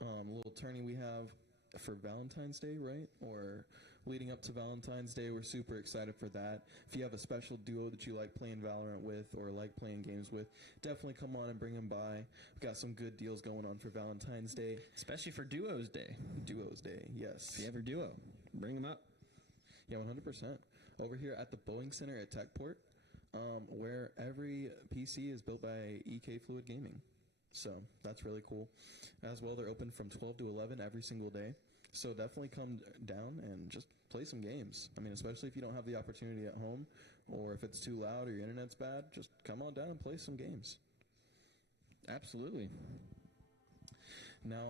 little tourney we have for Valentine's Day, right? Or leading up to Valentine's Day. We're super excited for that. If you have a special duo that you like playing Valorant with or like playing games with, definitely come on and bring them by. We've got some good deals going on for Valentine's Day. Especially for Duos Day. Duos Day, yes. If you have a duo, bring them up. Yeah, 100%. Over here at the Boeing Center at Techport, where every PC is built by EK Fluid Gaming. So that's really cool. As well, they're open from 12 to 11 every single day. So definitely come down and just play some games. I mean, especially if you don't have the opportunity at home, or if it's too loud or your internet's bad, just come on down and play some games. Absolutely. Now,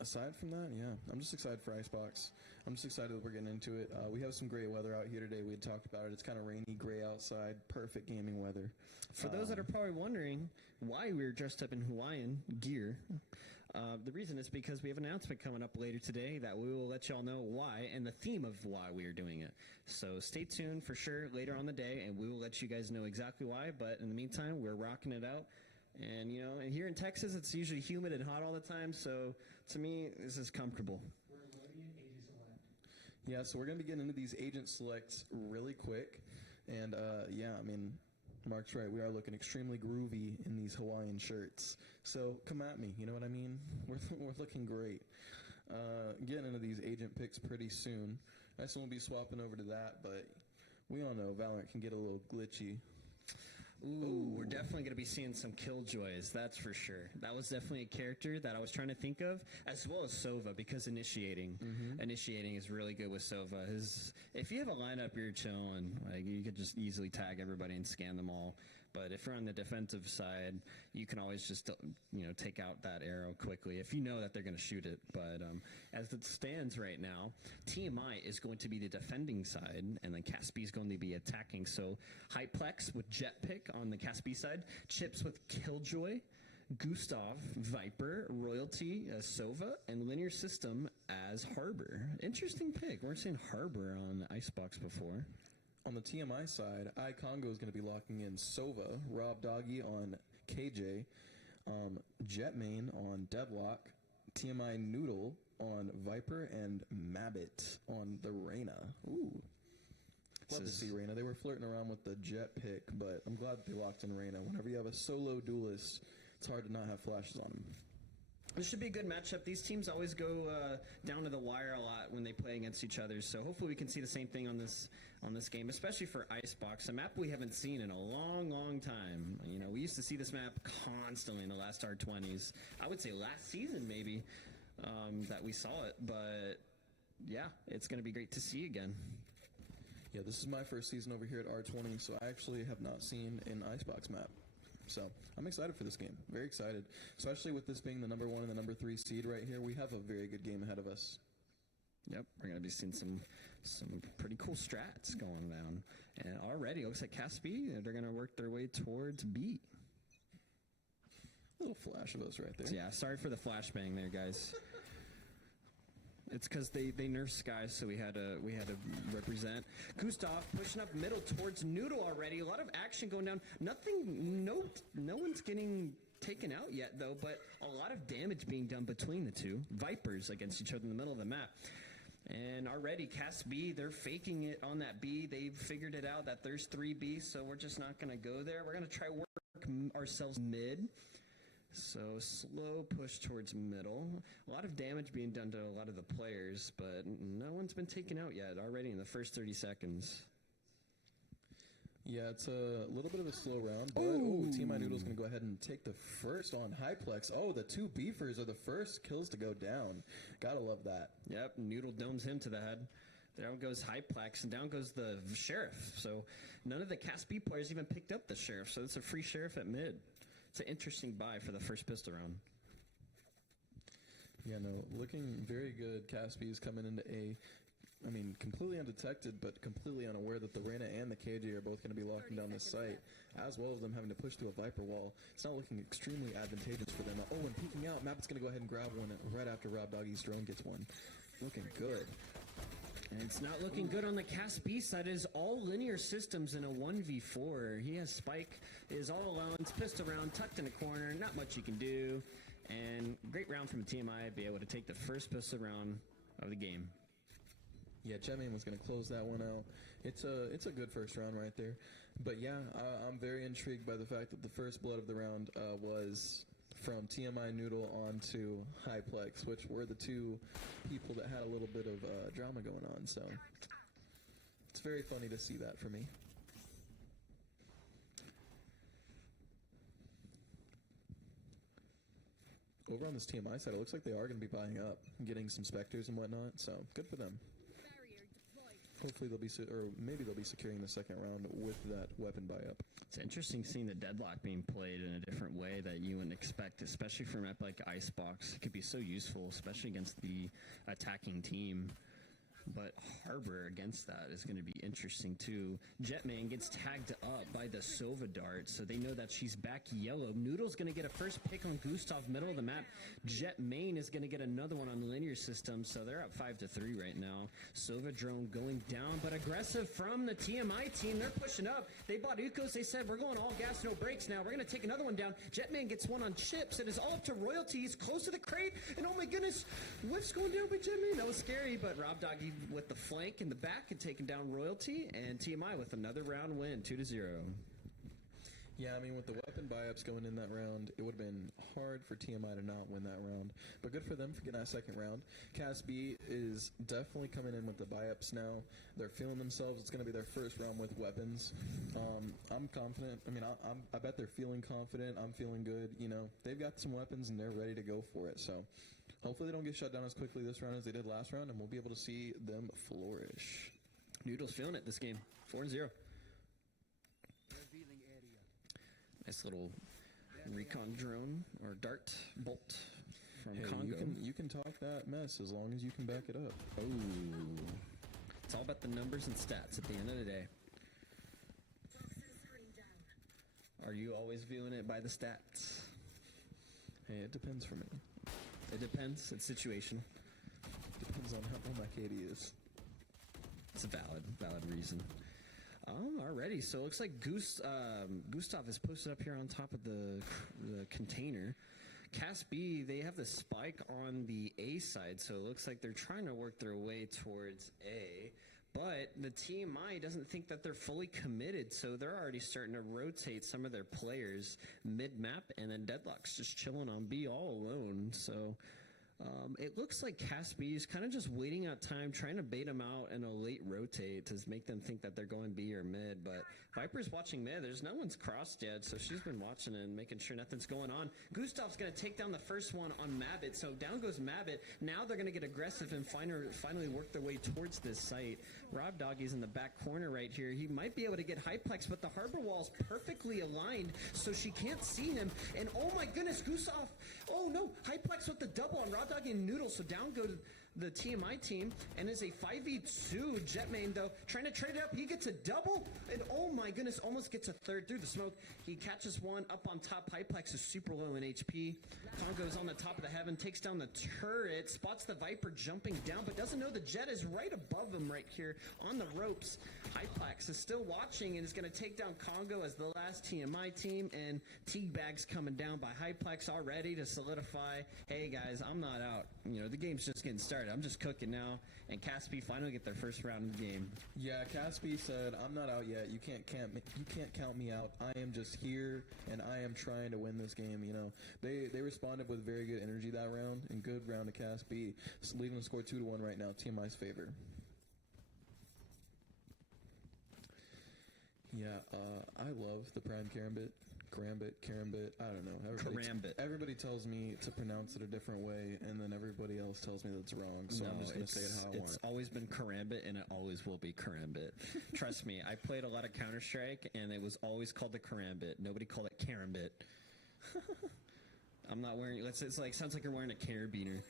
aside from that, yeah, I'm just excited for Icebox. I'm just excited that we're getting into it. We have some great weather out here today. We had talked about it. It's kind of rainy, gray outside. Perfect gaming weather. For those that are probably wondering why we're dressed up in Hawaiian gear, the reason is because we have an announcement coming up later today that we will let y'all know why and the theme of why we are doing it. So stay tuned for sure later on the day, and we will let you guys know exactly why. But in the meantime, we're rocking it out. And, you know, here in Texas, it's usually humid and hot all the time. So to me, this is comfortable. Yeah, so we're going to be getting into these agent selects really quick. And, yeah, I mean, Mark's right. We are looking extremely groovy in these Hawaiian shirts. So come at me. You know what I mean? We're looking great. getting into these agent picks pretty soon. I still won't be swapping over to that, but we all know Valorant can get a little glitchy. Ooh, we're definitely going to be seeing some Killjoys, that's for sure. That was definitely a character that I was trying to think of, as well as Sova, because initiating is really good with Sova. If you have a lineup, you're chilling. Like, you could just easily tag everybody and scan them all. But if you're on the defensive side, you can always just, take out that arrow quickly if you know that they're going to shoot it. But as it stands right now, TMI is going to be the defending side, and then Caspi is going to be attacking. So Hyplex with Jetpick on the Caspi side, Chips with Killjoy, Gustav, Viper, Royalty as Sova, and Linear System as Harbor. Interesting pick. We're seeing Harbor on Icebox before. On the TMI side, iCongo is going to be locking in Sova, Rob Doggy on KJ, Jetmain on Deadlock, TMI Noodle on Viper, and Mabbit on the Reyna. Ooh. Love to see Reyna. They were flirting around with the Jet pick, but I'm glad that they locked in Reyna. Whenever you have a solo duelist, it's hard to not have flashes on him. This should be a good matchup. These teams always go down to the wire a lot when they play against each other. So hopefully we can see the same thing on this game, especially for Icebox, a map we haven't seen in a long, long time. We used to see this map constantly in the last R20s. I would say last season maybe that we saw it. But yeah, it's going to be great to see again. Yeah, this is my first season over here at R20, so I actually have not seen an Icebox map. So I'm excited for this game. Very excited. Especially with this being the number 1 and the number 3 seed right here. We have a very good game ahead of us. Yep, we're going to be seeing some pretty cool strats going down. And already, it looks like Caspi, they're going to work their way towards B. A little flash of us right there. Yeah, sorry for the flashbang there, guys. It's because they nerfed Sky, so we had to represent. Gustav pushing up middle towards Noodle already. A lot of action going down. No one's getting taken out yet, though, but a lot of damage being done between the two. Vipers against each other in the middle of the map. And already, Cas B, they're faking it on that B. They've figured it out that there's 3 B, so we're just not going to go there. We're going to try work ourselves mid. So slow push towards middle. A lot of damage being done to a lot of the players, but no one's been taken out yet already in the first 30 seconds. Yeah, it's a little bit of a slow round, but Team iNoodle's going to go ahead and take the first on Hyplex. Oh, the 2 beefers are the first kills to go down. Gotta love that. Yep, Noodle domes him to the head. Down goes Hyplex, and down goes the Sheriff. So none of the Cas B players even picked up the Sheriff, so it's a free Sheriff at mid. It's an interesting buy for the first pistol round. Yeah, no, looking very good. Caspi is coming into A. I mean, completely undetected, but completely unaware that the Reyna and the KJ are both going to be locking down this site, as well as them having to push through a Viper wall. It's not looking extremely advantageous for them. Oh, and peeking out, Mapp's going to go ahead and grab one right after Rob Doggy's drone gets one. Looking good. And it's not looking good on the Cas B side. It is all Linear Systems in a 1v4. He has Spike, is all alone, it's pistol round, tucked in a corner, not much you can do. And great round from TMI, be able to take the first pistol round of the game. Yeah, Jetmain was going to close that one out. It's a good first round right there. But yeah, I'm very intrigued by the fact that the first blood of the round was from TMI Noodle on to Hyplex, which were the 2 people that had a little bit of drama going on. So it's very funny to see that for me. Over on this TMI side, it looks like they are going to be buying up, getting some Spectres and whatnot, so good for them. Hopefully they'll be, or maybe they'll be securing the second round with that weapon buy up. It's interesting seeing the Deadlock being played in a different way that you wouldn't expect, especially from a map like Icebox. It could be so useful, especially against the attacking team. But Harbor against that is going to be interesting too. Jetman gets tagged up by the Sova dart, so they know that she's back yellow. Noodle's going to get a first pick on Gustav, middle of the map. Jetmain is going to get another one on the Linear System, so they're up 5-3 right now. Sova drone going down, but aggressive from the TMI team. They're pushing up. They bought Ukos. They said, we're going all gas, no brakes now. We're going to take another one down. Jetman gets one on Chips. It is all up to Royalty. He's close to the crate, and oh my goodness, whiff's going down by Jetman. That was scary, but Rob Doggy with the flank in the back and taking down Royalty, and TMI with another round win, 2-0. Yeah, I mean, with the weapon buy-ups going in that round, it would have been hard for TMI to not win that round. But good for them for getting that second round. Cas B is definitely coming in with the buy-ups now. They're feeling themselves. It's going to be their first round with weapons. I'm confident. I mean, I bet they're feeling confident. I'm feeling good. You know, they've got some weapons, and they're ready to go for it. So hopefully they don't get shut down as quickly this round as they did last round, and we'll be able to see them flourish. Noodle's feeling it this game. 4-0. Nice little recon drone or dart bolt from Congo. You can talk that mess as long as you can back it up. Oh, it's all about the numbers and stats at the end of the day. Are you always viewing it by the stats? Hey, it depends for me. It depends. It's situational. Depends on how my KD is. It's a valid reason. Alrighty, so it looks like Gustav is posted up here on top of the container. Cas B, they have the spike on the A side, so it looks like they're trying to work their way towards A. But the TMI doesn't think that they're fully committed, so they're already starting to rotate some of their players mid-map, and then Deadlock's just chilling on B all alone. So it looks like Cas B is kind of just waiting out time, trying to bait them out in a late rotate to make them think that they're going B or mid. But Viper's watching mid. There's no one's crossed yet, so she's been watching and making sure nothing's going on. Gustav's going to take down the first one on Mabbit, so down goes Mabbit. Now they're going to get aggressive and finally work their way towards this site. Rob Doggy's in the back corner right here. He might be able to get Hyplex, but the harbor wall's perfectly aligned, so she can't see him. And oh my goodness, Gustav! Oh no, Hyplex with the double on Rob Doggy and Noodle, so down go the TMI team, and is a 5v2. Jetmain, though, trying to trade it up. He gets a double, and oh my goodness, almost gets a third through the smoke. He catches one up on top. Hyplex is super low in HP. Congo's on the top of the heaven, takes down the turret, spots the Viper jumping down, but doesn't know the Jet is right above him right here on the ropes. Hyplex is still watching and is going to take down Congo as the last TMI team, and Teabag's coming down by Hyplex already to solidify, hey guys, I'm not out. You know, the game's just getting started. I'm just cooking now, and Cas B finally get their first round of the game. Yeah, Cas B said, I'm not out yet. You can't count me out. I am just here, and I am trying to win this game. You know, they responded with very good energy that round, and good round to Cas B, leading the score 2-1 right now, TMI's favor. Yeah, I love the Prime Karambit. I don't know. Everybody tells me to pronounce it a different way, and then everybody else tells me that it's wrong, so I'm just going to say it how I want. It's always been Karambit, and it always will be Karambit. Trust me, I played a lot of Counter-Strike, and it was always called the Karambit. Nobody called it Karambit. I'm not wearing... It's like, sounds like you're wearing a carabiner.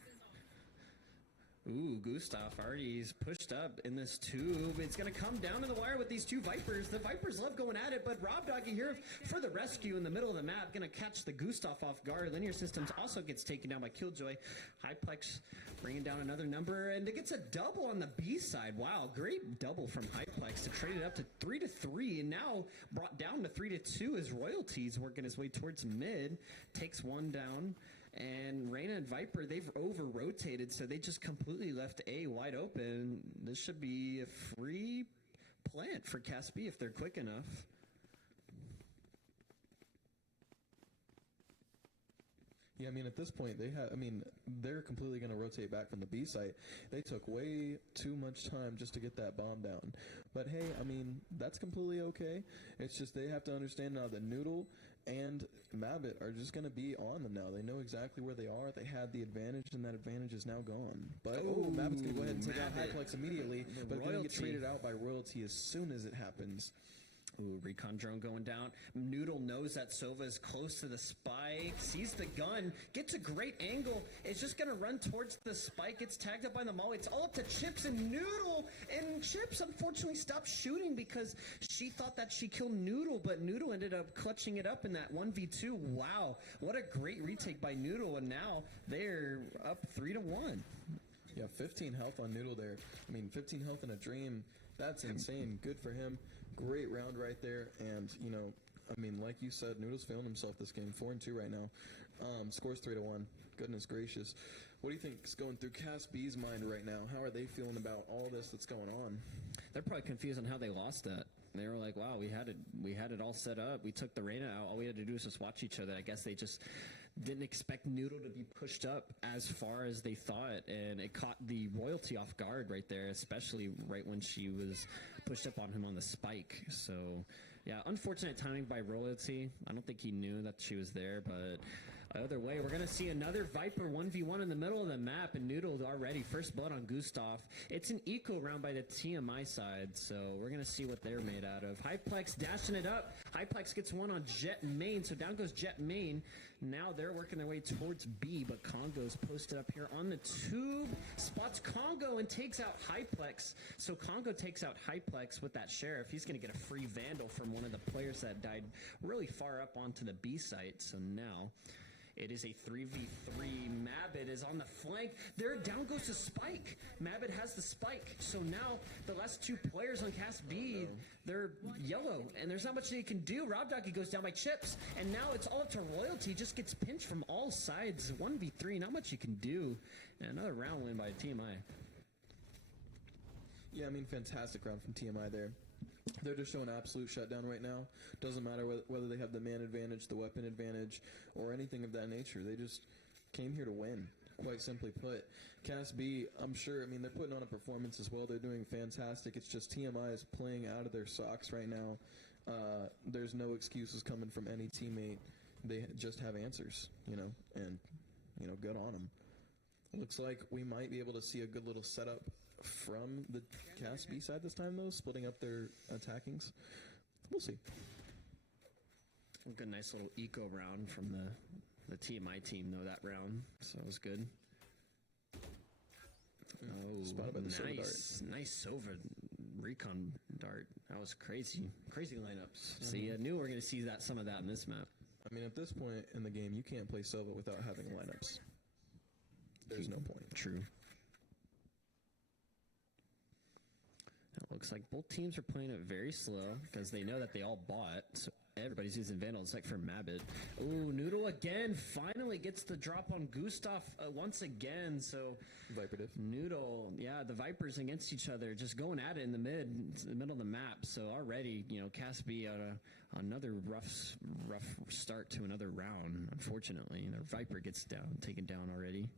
Ooh, Gustav already's pushed up in this tube. It's going to come down to the wire with these two Vipers. The Vipers love going at it, but Rob Doggy here for the rescue in the middle of the map. Going to catch the Gustav off guard. Linear Systems also gets taken down by Killjoy. Hyplex bringing down another number, and it gets a double on the B side. Wow, great double from Hyplex to trade it up to 3-3, and now brought down to 3-2 as Royalties working his way towards mid. Takes one down. And Reyna and Viper, they've over-rotated, so they just completely left A wide open. This should be a free plant for Cas B if they're quick enough. Yeah, I mean, at this point, they're completely going to rotate back from the B site. They took way too much time just to get that bomb down. But hey, I mean, that's completely okay. It's just they have to understand now that Noodle and Mabbit are just going to be on them now. They know exactly where they are. They had the advantage, and that advantage is now gone. But, Mabbit's going to go ahead and take out Hyplex immediately, but going to get traded out by Royalty as soon as it happens. Ooh, recon drone going down. Noodle knows that Sova is close to the spike, sees the gun, gets a great angle. It's just going to run towards the spike. Gets tagged up by the molly. It's all up to Chips and Noodle. And Chips unfortunately stopped shooting because she thought that she killed Noodle, but Noodle ended up clutching it up in that 1v2. Wow, what a great retake by Noodle, and now they're up 3-1. Yeah, 15 health on Noodle there. I mean, 15 health in a dream. That's insane. Good for him. Great round right there. And, you know, I mean, like you said, Noodle's feeling himself this game. 4-2 right now. Scores 3-1. Goodness gracious. What do you think is going through Cas B's mind right now? How are they feeling about all this that's going on? They're probably confused on how they lost that. They were like, wow, we had it all set up. We took the Reyna out. All we had to do was just watch each other. I guess they just didn't expect Noodle to be pushed up as far as they thought, and it caught the Royalty off guard right there, especially right when she was pushed up on him on the spike. So, yeah, unfortunate timing by Royalty. I don't think he knew that she was there, but either way, we're going to see another Viper 1v1 in the middle of the map, and Noodle's already first blood on Gustav. It's an eco round by the TMI side, so we're going to see what they're made out of. Hyplex dashing it up. Hyplex gets one on Jet main, so down goes Jet main. Now they're working their way towards B, but Congo's posted up here on the tube. Spots Congo and takes out Hyplex. So Congo takes out Hyplex with that Sheriff. He's going to get a free Vandal from one of the players that died really far up onto the B site. So now it is a 3v3. Mabit is on the flank. There, down goes the spike. Mabit has the spike. So now the last two players on Cast B, they're yellow, and there's not much they can do. Rob Doggy goes down by chips, and now it's all up to Royalty. Just gets pinched from all sides. 1v3, not much you can do. And another round win by TMI. Yeah, I mean, fantastic round from TMI there. They're just showing absolute shutdown right now. Doesn't matter whether they have the man advantage, the weapon advantage, or anything of that nature. They just came here to win, quite simply put. Cast B, I'm sure, I mean, they're putting on a performance as well. They're doing fantastic. It's just TMI is playing out of their socks right now. There's no excuses coming from any teammate. They just have answers, and, good on them. Looks like we might be able to see a good little setup from the Cast B side this time, though, splitting up their attackings. We'll see. Good, nice little eco round from the TMI team, though, that round. So it was good. Oh, spotted by the Sova dart. Nice Sova recon dart. That was crazy. Crazy lineups. See, I knew we were going to see some of that in this map. I mean, at this point in the game, you can't play Sova without having lineups. There's no point. True. It looks like both teams are playing it very slow because they know that they all bought. So everybody's using Vandals, like for Mabit. Ooh, Noodle again finally gets the drop on Gustav once again. So Viper diff. Noodle, yeah, the Vipers against each other, just going at it in the middle of the map. So already, Cast B another rough start to another round. Unfortunately, their Viper gets taken down already.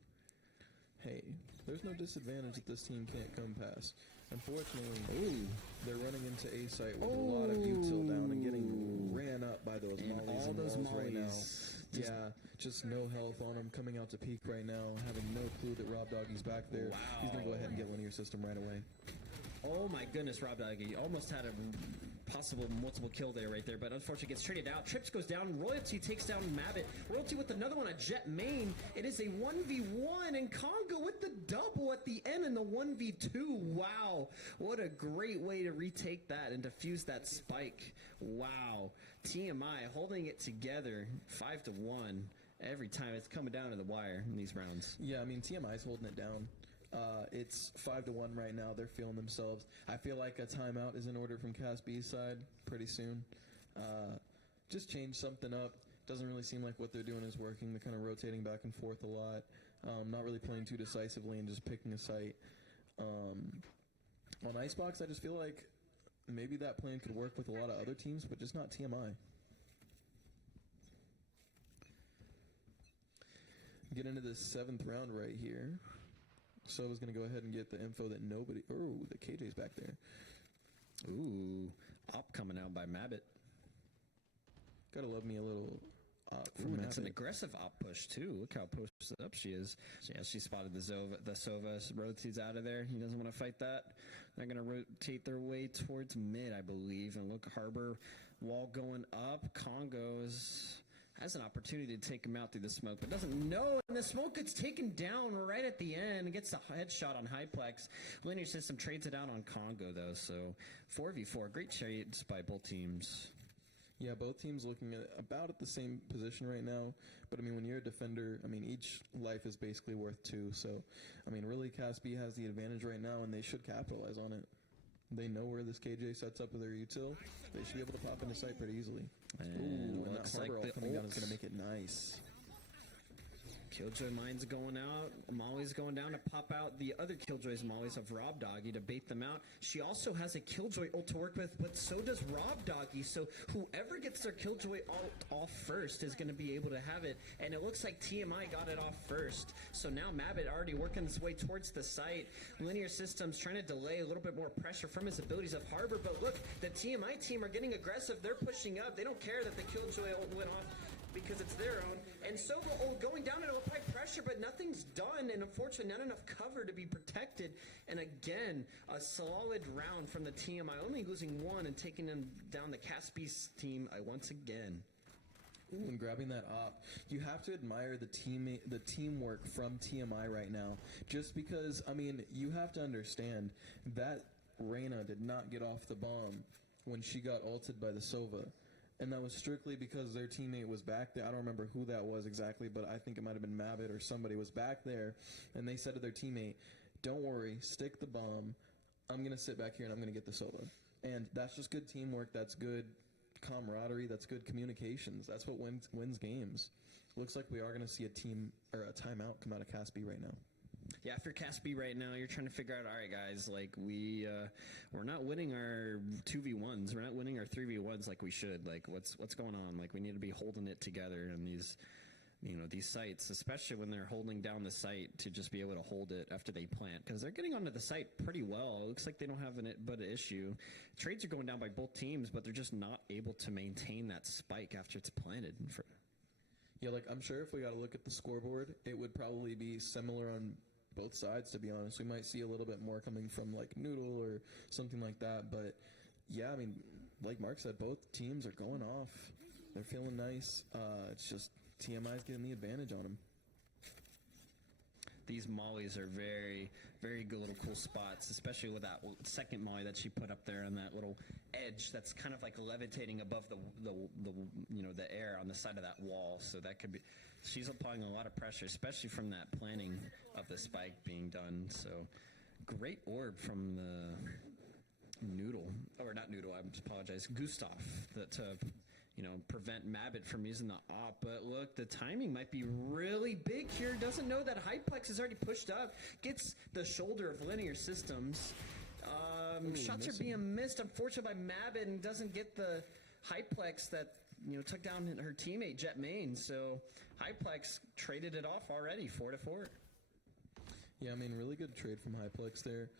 Hey, there's no disadvantage that this team can't come past. Unfortunately, they're running into A site with a lot of util down and getting ran up by those mollies and walls right now. Just no health on him, coming out to peak right now, having no clue that Rob Doggy's back there. Wow. He's going to go ahead and get linear system right away. Oh my goodness, Rob Doggy almost had a possible multiple kill there right there, but unfortunately gets traded out. Trips goes down. Royalty takes down Mabit. Royalty with another one at Jet main. It is a 1v1, and Congo with the double at the end in the 1v2. Wow. What a great way to retake that and defuse that spike. Wow. TMI holding it together 5-1 every time. It's coming down to the wire in these rounds. Yeah, I mean, TMI's holding it down. It's 5-1 right now. They're feeling themselves. I feel like a timeout is in order from Cast B's side pretty soon. Just change something up. Doesn't really seem like what they're doing is working. They're kind of rotating back and forth a lot. Not really playing too decisively and just picking a site. On Icebox, I just feel like maybe that plan could work with a lot of other teams, but just not TMI. Get into this 7th round right here. Sova's going to go ahead and get the info that nobody... Oh, the KJ's back there. Ooh, op coming out by Mabit. Gotta love me a little op from Mabit. It's an aggressive op push, too. Look how posted up she is. Yeah, she spotted the Sova. Rotates out of there. He doesn't want to fight that. They're going to rotate their way towards mid, I believe. And look, Harbor wall going up. Congos has an opportunity to take him out through the smoke, but doesn't know, and the smoke gets taken down right at the end and gets the headshot on Hyplex. Linear System trades it out on Congo, though, so 4v4. Great trades by both teams. Yeah, both teams looking at about at the same position right now, but, I mean, when you're a defender, I mean, each life is basically worth 2, so, I mean, really, Cast B has the advantage right now, and they should capitalize on it. They know where this KJ sets up with their util. They should be able to pop into sight pretty easily. And that looks Harbor like all the coming down is ult. going to make it nice. Killjoy Mine's going out. Molly's going down to pop out the other Killjoy's Molly's of Rob Doggy to bait them out. She also has a Killjoy ult to work with, but so does Rob Doggy. So whoever gets their Killjoy ult off first is going to be able to have it. And it looks like TMI got it off first. So now Mabbit already working his way towards the site. Linear Systems trying to delay a little bit more pressure from his abilities of Harbor. But look, the TMI team are getting aggressive. They're pushing up. They don't care that the Killjoy ult went off because it's their own. And so going down it'll apply pressure, but nothing's done, and unfortunately not enough cover to be protected. And again, a solid round from the TMI, only losing one and taking them down the Caspi's team once again. Ooh, and grabbing that op, you have to admire the teamwork from TMI right now. Just because, I mean, you have to understand that Reyna did not get off the bomb when she got ulted by the Sova. And that was strictly because their teammate was back there. I don't remember who that was exactly, but I think it might have been Mabbit or somebody was back there. And they said to their teammate, don't worry, stick the bomb. I'm going to sit back here and I'm going to get the Sova. And that's just good teamwork. That's good camaraderie. That's good communications. That's what wins games. Looks like we are going to see a timeout come out of Caspi right now. Yeah, after Caspi right now, you're trying to figure out, all right, guys, like we're not winning our 2v1s, we're not winning our 3v1s like we should. Like, what's going on? Like, we need to be holding it together in these, these sites, especially when they're holding down the site to just be able to hold it after they plant, because they're getting onto the site pretty well. It looks like they don't have an issue. Trades are going down by both teams, but they're just not able to maintain that spike after it's planted. Yeah, like, I'm sure if we got to look at the scoreboard, it would probably be similar on both sides, to be honest. We might see a little bit more coming from, like, Noodle or something like that. But, yeah, I mean, like Mark said, both teams are going off. They're feeling nice. It's just TMI's getting the advantage on them. These mollies are very, very good little cool spots, especially with that second molly that she put up there on that little edge that's kind of like levitating above the air on the side of that wall. So that could be, she's applying a lot of pressure, especially from that planning of the spike being done. So great orb from the Noodle, or not Noodle, I apologize, Gustav, to prevent Mabbit from using the op. But look, the timing might be really big here. Doesn't know that Hyplex is already pushed up. Gets the shoulder of Linear Systems. Shots are being missed, unfortunately, by Mabbit, and doesn't get the Hyplex that took down her teammate Jet Main. So Hyplex traded it off already, 4-4. Yeah, I mean, really good trade from Hyplex there.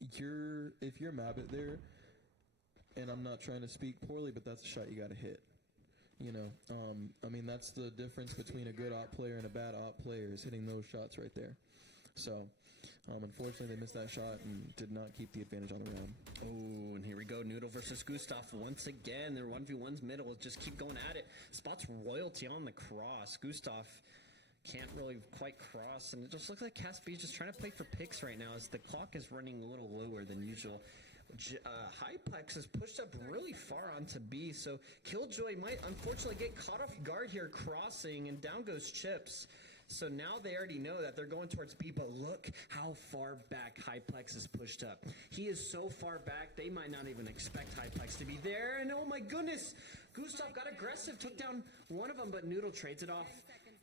If you're Mabbit there, and I'm not trying to speak poorly, but that's a shot you got to hit. I mean, that's the difference between a good op player and a bad op player, is hitting those shots right there. So, unfortunately, they missed that shot and did not keep the advantage on the round. Oh, and here we go. Noodle versus Gustav once again. Their 1v1's middle. Just keep going at it. Spots Royalty on the cross. Gustav can't really quite cross, and it just looks like Caspi is just trying to play for picks right now as the clock is running a little lower than usual. Hyplex is pushed up really far onto B, so Killjoy might unfortunately get caught off guard here crossing, and down goes Chips. So now they already know that they're going towards B, but look how far back Hyplex is pushed up. He is so far back, they might not even expect Hyplex to be there, and oh my goodness, Gustav got aggressive, took down one of them, but Noodle trades it off.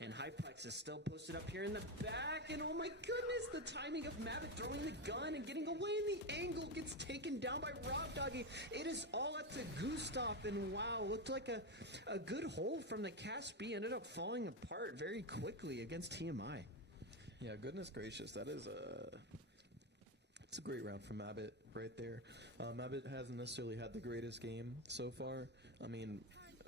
And Hyplex is still posted up here in the back. And oh my goodness, the timing of Mabbit throwing the gun and getting away in the angle gets taken down by Rob Doggy. It is all up to Gustav. And wow, looked like a good hold from the Caspi. Ended up falling apart very quickly against TMI. Yeah, goodness gracious. It's a great round from Mabbit right there. Mabbit hasn't necessarily had the greatest game so far. I mean,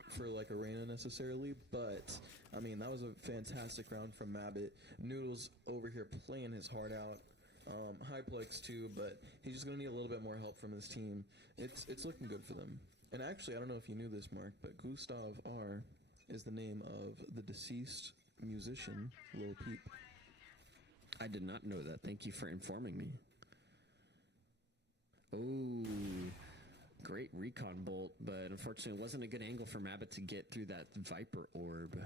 for like Arena necessarily, but I mean, that was a fantastic round from Mabbit. Noodles over here playing his heart out. Hyplex too, but he's just gonna need a little bit more help from his team. It's looking good for them. And actually, I don't know if you knew this, Mark, but Gustav R is the name of the deceased musician Lil Peep. I did not know that. Thank you for informing me. Oh, great recon bolt, but unfortunately it wasn't a good angle for Mabbit to get through that Viper orb.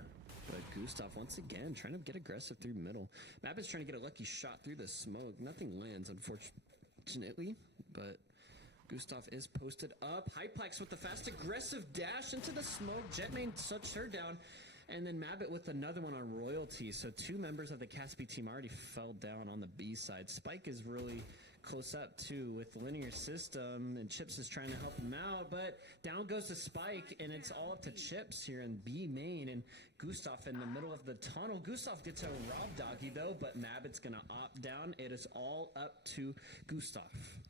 But Gustav, once again, trying to get aggressive through middle. Mabbit's trying to get a lucky shot through the smoke. Nothing lands, unfortunately, but Gustav is posted up. Hyplex with the fast aggressive dash into the smoke. Jetmain sucks her down. And then Mabbit with another one on Royalty. So 2 members of the Caspi team already fell down on the B side. Spike is really close up too with Linear System, and Chips is trying to help him out, but down goes to Spike, and it's all up to Chips here in B main, and Gustav in the middle of the tunnel. Gustav gets a Rob Doggy though, but Mabbit's gonna opt down. It is all up to Gustav.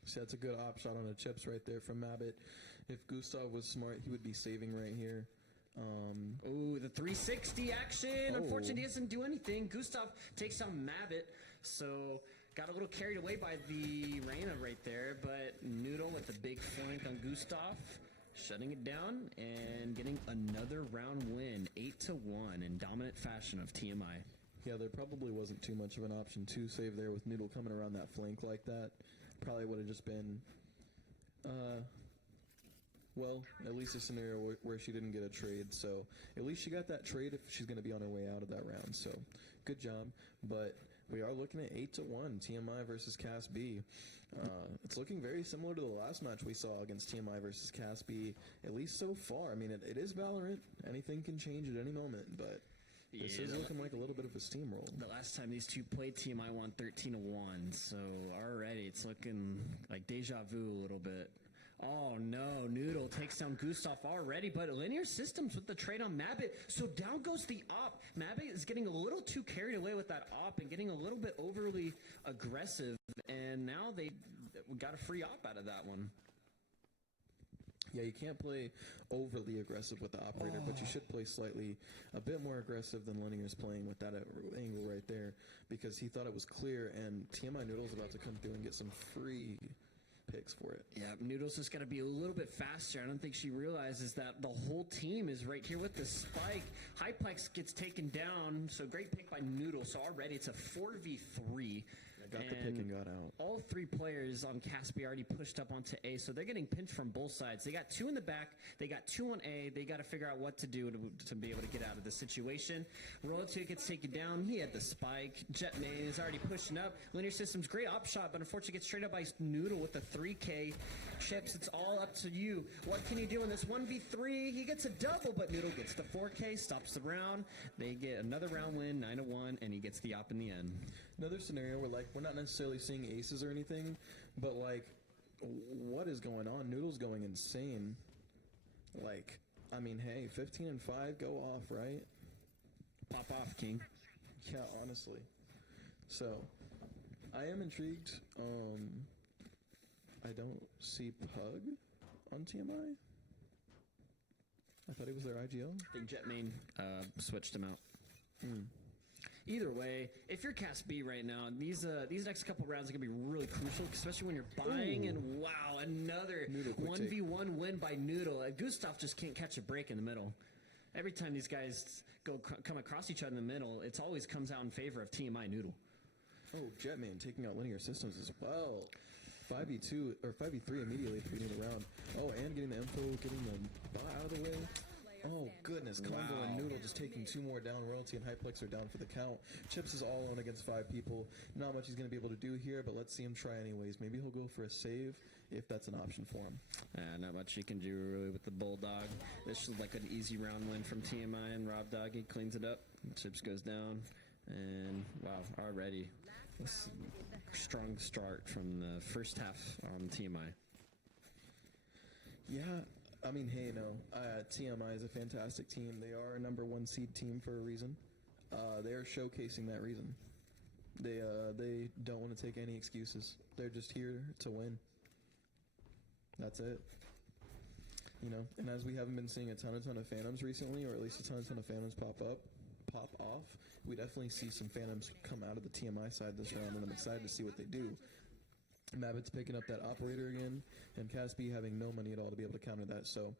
So that's a good op shot on a Chips right there from Mabbit. If Gustav was smart, he would be saving right here. Ooh, the 360 action. Unfortunately, he doesn't do anything. Gustav takes down Mabbit, so got a little carried away by the Reyna right there, but Noodle with the big flank on Gustav, shutting it down and getting another round win, 8-1 in dominant fashion of TMI. Yeah, there probably wasn't too much of an option to save there with Noodle coming around that flank like that. Probably would have just been, well, at least a scenario where she didn't get a trade. So at least she got that trade if she's going to be on her way out of that round. So good job. But we are looking at 8-1, TMI versus Cas B. It's looking very similar to the last match we saw against TMI versus Cas B, at least so far. I mean, it is Valorant. Anything can change at any moment, but this is looking like a little bit of a steamroll. The last time these two played, TMI won 13-1, so already it's looking like deja vu a little bit. Oh no, Noodle takes down Gustav already, but Linear Systems with the trade on Mabbit, so down goes the op. Mabbit is getting a little too carried away with that op and getting a little bit overly aggressive, and now they got a free op out of that one. Yeah, you can't play overly aggressive with the operator, but you should play slightly a bit more aggressive than Linear's playing with that angle right there, because he thought it was clear, and TMI Noodle's about to come through and get some free picks for it. Yeah, Noodle's just got to be a little bit faster. I don't think she realizes that the whole team is right here with the spike. Hyplex gets taken down, so great pick by Noodle. So already it's a 4v3. Got the pick and got out. All 3 players on Caspi already pushed up onto A, so they're getting pinched from both sides. They got 2 in the back. They got 2 on A. They got to figure out what to do to be able to get out of the situation. Royalty gets taken down. He had the spike. Jetman is already pushing up. Linear Systems, great op shot, but unfortunately gets straight up by Noodle with the 3K. Chips, it's all up to you. What can you do in this 1v3? He gets a double, but Noodle gets the 4K, stops the round. They get another round win, 9-1, and he gets the op in the end. Another scenario where, like, we're not necessarily seeing aces or anything, but, like, what is going on? Noodle's going insane. Like, I mean, hey, 15-5, go off, right? Pop off, King. Yeah, honestly. So, I am intrigued. I don't see Pug on TMI. I thought he was their IGL. I think Jetmain switched him out. Either way, if you're Cas B right now, these next couple rounds are going to be really crucial, especially when you're buying. Ooh. And wow, another 1v1 win by Noodle. Gustav just can't catch a break in the middle. Every time these guys come across each other in the middle, it always comes out in favor of TMI Noodle. Oh, Jetman taking out Linear Systems as well. 5v2 or 5v3 immediately at the beginning of the round. Oh, and getting the info, getting the bot out of the way. Oh, goodness. Combo and Noodle just taking 2 more down. Royalty and Hyplex are down for the count. Chips is all alone against 5 people. Not much he's going to be able to do here, but let's see him try anyways. Maybe he'll go for a save if that's an option for him. Not much he can do really with the Bulldog. This is like an easy round win from TMI, and Rob Doggy cleans it up. Chips goes down, and wow, already a strong start from the first half on TMI. Yeah. I mean, hey, no. TMI is a fantastic team. They are a #1 seed team for a reason. They are showcasing that reason. They don't want to take any excuses. They're just here to win. That's it. You know, and as we haven't been seeing a ton of Phantoms recently, or at least a ton of Phantoms pop off, we definitely see some Phantoms come out of the TMI side this round, and I'm excited to see what they do. Mabbit's picking up that operator again, and Caspi having no money at all to be able to counter that. So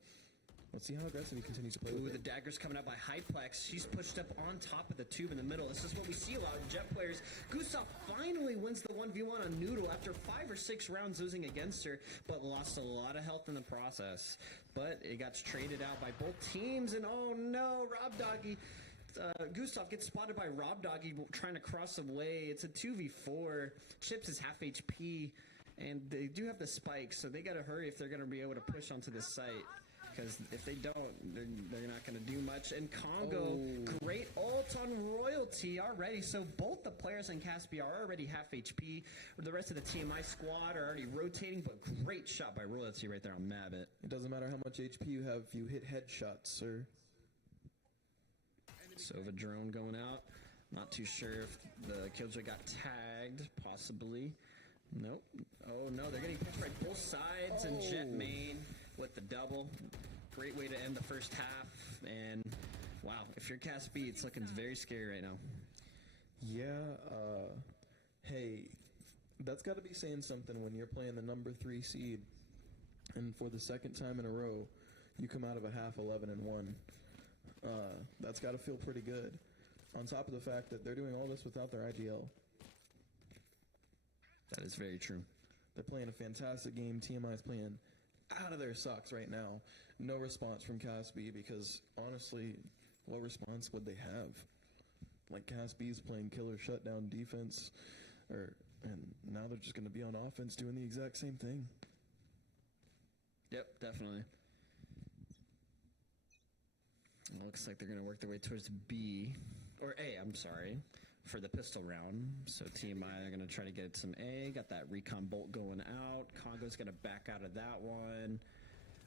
let's see how aggressive he continues to play with the dagger's coming up by Hyplex. She's pushed up on top of the tube in the middle. This is what we see a lot of Jet players. Gustav finally wins the 1v1 on Noodle after 5 or 6 rounds losing against her, but lost a lot of health in the process. But it got traded out by both teams, and oh no, Rob Doggy. Gustav gets spotted by Rob Doggy trying to cross away. It's a 2v4. Chips is half HP, and they do have the spike, so they got to hurry if they're going to be able to push onto the site. because if they don't, they're not going to do much. And Congo, great ult on Royalty already. So both the players in Caspi are already half HP. The rest of the TMI squad are already rotating, but great shot by Royalty right there on Mabbit. It doesn't matter how much HP you have if you hit headshots, sir. Sova drone going out. Not too sure if the Killjoy got tagged, possibly. Nope. Oh no, they're getting pushed by both sides, and Jet main with the double. Great way to end the first half, and wow, if you're Caspi, it's looking very scary right now. Yeah, hey, that's got to be saying something when you're playing the number 3 seed, and for the second time in a row, you come out of a half 11-1. That's got to feel pretty good. On top of the fact that they're doing all this without their IGL. That is very true. They're playing a fantastic game. TMI is playing out of their socks right now. No response from Caspi because, honestly, what response would they have? Like, Caspi's playing killer shutdown defense, and now they're just going to be on offense doing the exact same thing. Yep, definitely. It looks like they're going to work their way towards B. Or A, I'm sorry, for the pistol round. So TMI, they're going to try to get some A. Got that recon bolt going out. Congo's going to back out of that one.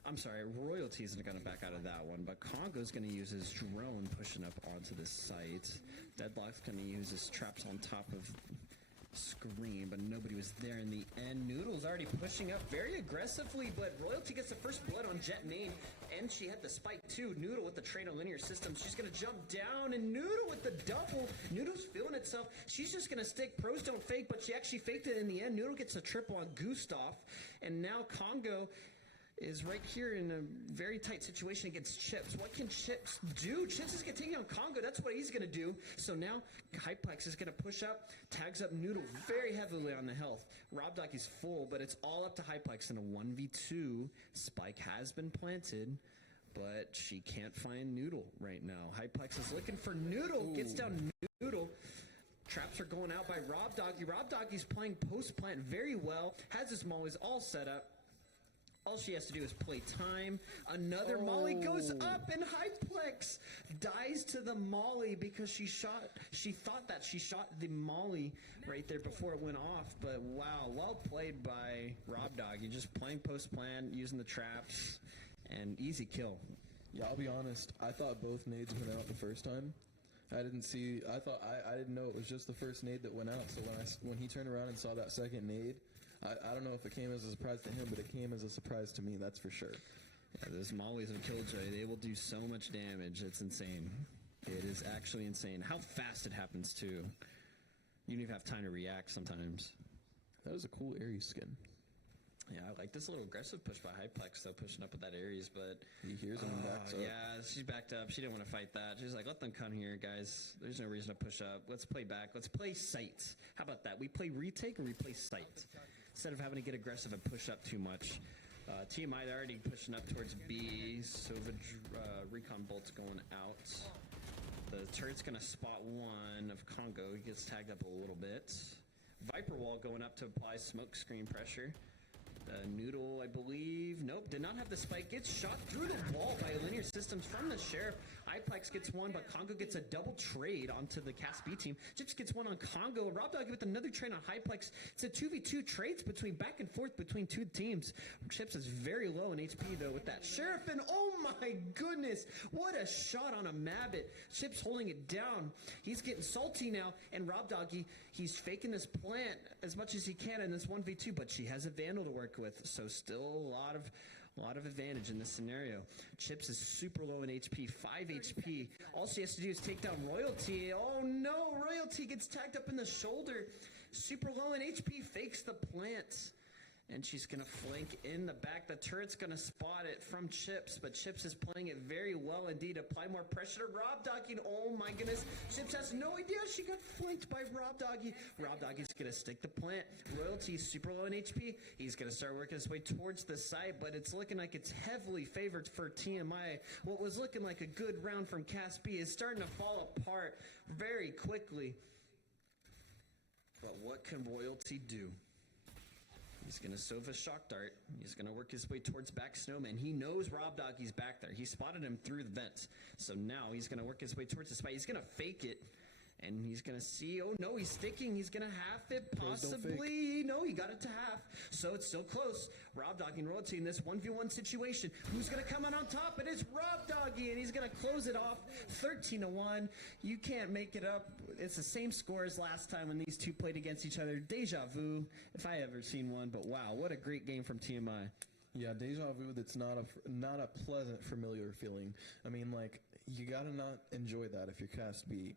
I'm sorry, Royalty's going to back out of that one. But Congo's going to use his drone pushing up onto this site. Deadlock's going to use his traps on top of Scream, but nobody was there in the end. Noodle's already pushing up very aggressively, but Royalty gets the first blood on Jet main, and she had the spike too. Noodle with the trade on linear system. She's going to jump down, and Noodle with the double. Noodle's feeling itself. She's just going to stick. Pros don't fake, but she actually faked it in the end. Noodle gets a triple on Gustav, and now Congo is right here in a very tight situation against Chips. What can Chips do? Chips is going to take on Congo. That's what he's going to do. So now Hypex is going to push up, tags up Noodle very heavily on the health. Rob Dog is full, but it's all up to Hypex in a 1v2. Spike has been planted, but she can't find Noodle right now. Hypex is looking for Noodle. Gets down Noodle. Traps are going out by Rob Doggy. Rob Doggy's playing post-plant very well. Has his mollies all set up. All she has to do is play time. Another molly goes up, and Hyplex dies to the molly because she thought that she shot the molly right there before it went off. But wow, well played by Rob Dog. You're just playing post plan, using the traps, and easy kill. Yeah, I'll be honest. I thought both nades went out the first time. I didn't know it was just the first nade that went out. So when he turned around and saw that second nade, I don't know if it came as a surprise to him, but it came as a surprise to me, that's for sure. Yeah, those mollies of Killjoy, they will do so much damage. It's insane. It is actually insane. How fast it happens, too. You don't even have time to react sometimes. That was a cool Ares skin. Yeah, I like this little aggressive push by Hyplex, though, pushing up with that Ares, but... He hears him and backs up. Yeah, she's backed up. She didn't want to fight that. She's like, let them come here, guys. There's no reason to push up. Let's play back. Let's play sight. How about that? We play retake or we play sight? Instead of having to get aggressive and push up too much. TMI, they're already pushing up towards B. Sova recon bolt's going out. The turret's going to spot one of Congo. He gets tagged up a little bit. Viper wall going up to apply smoke screen pressure. Noodle, I believe. Nope, did not have the spike. Gets shot through the wall by linear systems from the Sheriff. Hyplex gets one, but Congo gets a double trade onto the Caspi team. Chips gets one on Congo. Rob Dog with another trade on Hyplex. It's a 2v2 trades back and forth between two teams. Chips is very low in HP, though, with that Sheriff. And oh my goodness, what a shot on a Mabbit. Chips holding it down. He's getting salty now. And Rob Doggy, he's faking this plant as much as he can in this 1v2, but she has a Vandal to work with. So still a lot of advantage in this scenario. Chips is super low in HP, 5 HP. All she has to do is take down Royalty. Oh no, Royalty gets tagged up in the shoulder. Super low in HP, fakes the plant. And she's going to flank in the back. The turret's going to spot it from Chips, but Chips is playing it very well indeed. Apply more pressure to Rob Doggy. Oh my goodness. Chips has no idea she got flanked by Rob Doggy. Rob Doggy's going to stick the plant. Royalty's super low in HP. He's going to start working his way towards the site, but it's looking like it's heavily favored for TMI. What was looking like a good round from Caspi is starting to fall apart very quickly. But what can Royalty do? He's going to Sova shock dart. He's going to work his way towards back snowman. He knows Rob Doggy's back there. He spotted him through the vents. So now he's going to work his way towards the spot. He's going to fake it. And he's going to see, oh no, he's sticking. He's going to half it, possibly. No, he got it to half. So it's still close. Rob Doggy and Royalty in this 1v1 situation. Who's going to come out on top? It is Rob Doggy, and he's going to close it off 13-1. You can't make it up. It's the same score as last time when these two played against each other. Deja vu, if I ever seen one. But wow, what a great game from TMI. Yeah, deja vu. That's not a pleasant, familiar feeling. I mean, like, you gotta not enjoy that if you're Cast B.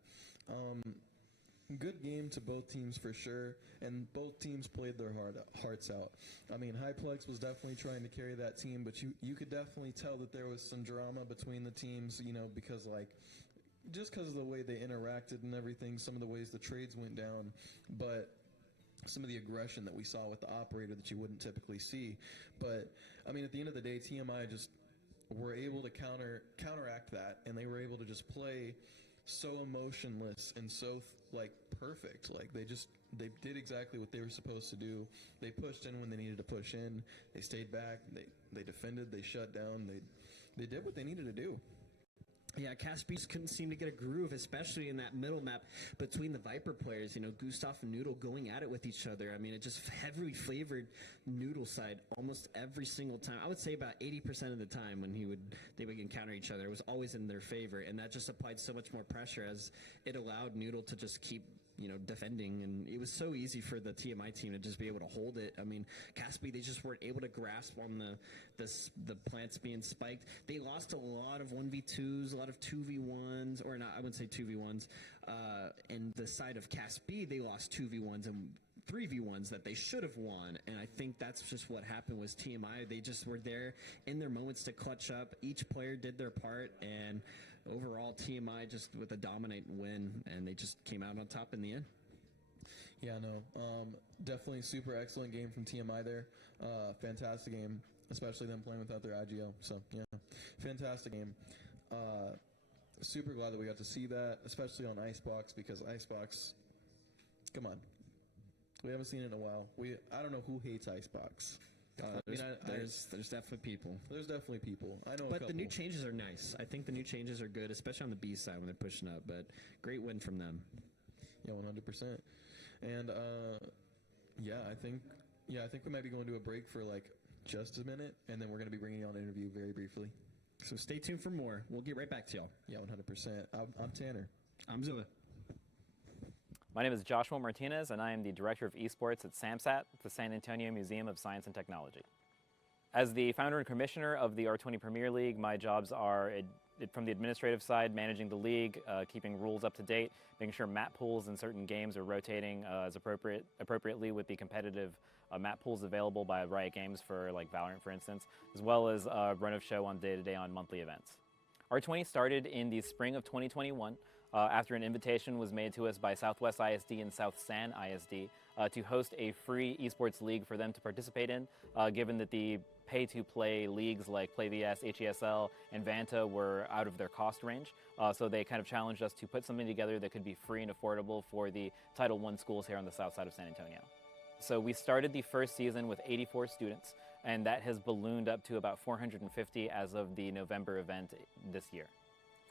Good game to both teams for sure, and both teams played their hearts out. I mean, Hyplex was definitely trying to carry that team, but you could definitely tell that there was some drama between the teams, you know, because just because of the way they interacted and everything, some of the ways the trades went down, but some of the aggression that we saw with the operator that you wouldn't typically see. But I mean, at the end of the day, TMI just were able to counteract that, and they were able to just play so emotionless and so perfect. Like they did exactly what they were supposed to do. They pushed in when they needed to push in. They stayed back. They defended. They shut down. They did what they needed to do. Yeah, Caspies couldn't seem to get a groove, especially in that middle map between the Viper players. You know, Gustav and Noodle going at it with each other. I mean, it just heavily favored Noodle side almost every single time. I would say about 80% of the time when they would encounter each other, it was always in their favor, and that just applied so much more pressure as it allowed Noodle to just keep, you know, defending, and it was so easy for the TMI team to just be able to hold it. I mean, Caspi, they just weren't able to grasp on the plants being spiked. They lost a lot of 1v2s, a lot of 2v1s, or not, I wouldn't say 2v1s. And the side of Caspi, they lost 2v1s and 3v1s that they should have won, and I think that's just what happened was TMI. They just were there in their moments to clutch up. Each player did their part, and overall TMI just with a dominant win, and they just came out on top in the end. Yeah, no, definitely super excellent game from TMI there. Fantastic game, especially them playing without their IGL. So yeah, fantastic game. Super glad that we got to see that, especially on Icebox, because Icebox, come on, we haven't seen it in a while. I don't know who hates Icebox. There's definitely people. There's definitely people. I know. But the new changes are nice. I think the new changes are good, especially on the B side when they're pushing up. But great win from them. Yeah, 100%. And I think we might be going to a break for just a minute, and then we're going to be bringing you on an interview very briefly. So stay tuned for more. We'll get right back to y'all. Yeah, 100%. I'm Tanner. I'm Zilla. My name is Joshua Martinez, and I am the Director of Esports at SAMSAT, the San Antonio Museum of Science and Technology. As the founder and commissioner of the R20 Premier League, my jobs are, from the administrative side, managing the league, keeping rules up to date, making sure map pools in certain games are rotating as appropriately with the competitive map pools available by Riot Games for Valorant, for instance, as well as run of show on day-to-day on monthly events. R20 started in the spring of 2021. After an invitation was made to us by Southwest ISD and South San ISD to host a free esports league for them to participate in, given that the pay-to-play leagues like PlayVS, HESL, and Vanta were out of their cost range. So they kind of challenged us to put something together that could be free and affordable for the Title I schools here on the south side of San Antonio. So we started the first season with 84 students, and that has ballooned up to about 450 as of the November event this year.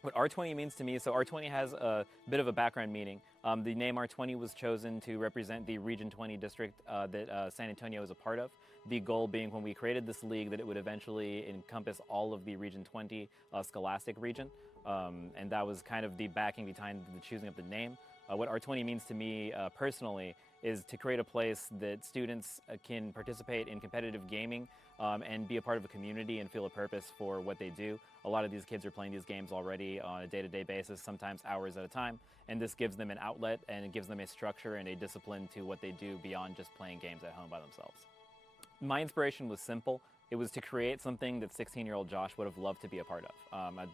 What R20 means to me, so R20 has a bit of a background meaning. The name R20 was chosen to represent the Region 20 district that San Antonio is a part of. The goal being when we created this league that it would eventually encompass all of the Region 20 scholastic region. And that was kind of the backing behind the choosing of the name. What R20 means to me personally is to create a place that students can participate in competitive gaming and be a part of a community and feel a purpose for what they do. A lot of these kids are playing these games already on a day-to-day basis, sometimes hours at a time, and this gives them an outlet and it gives them a structure and a discipline to what they do beyond just playing games at home by themselves. My inspiration was simple. It was to create something that 16-year-old Josh would have loved to be a part of.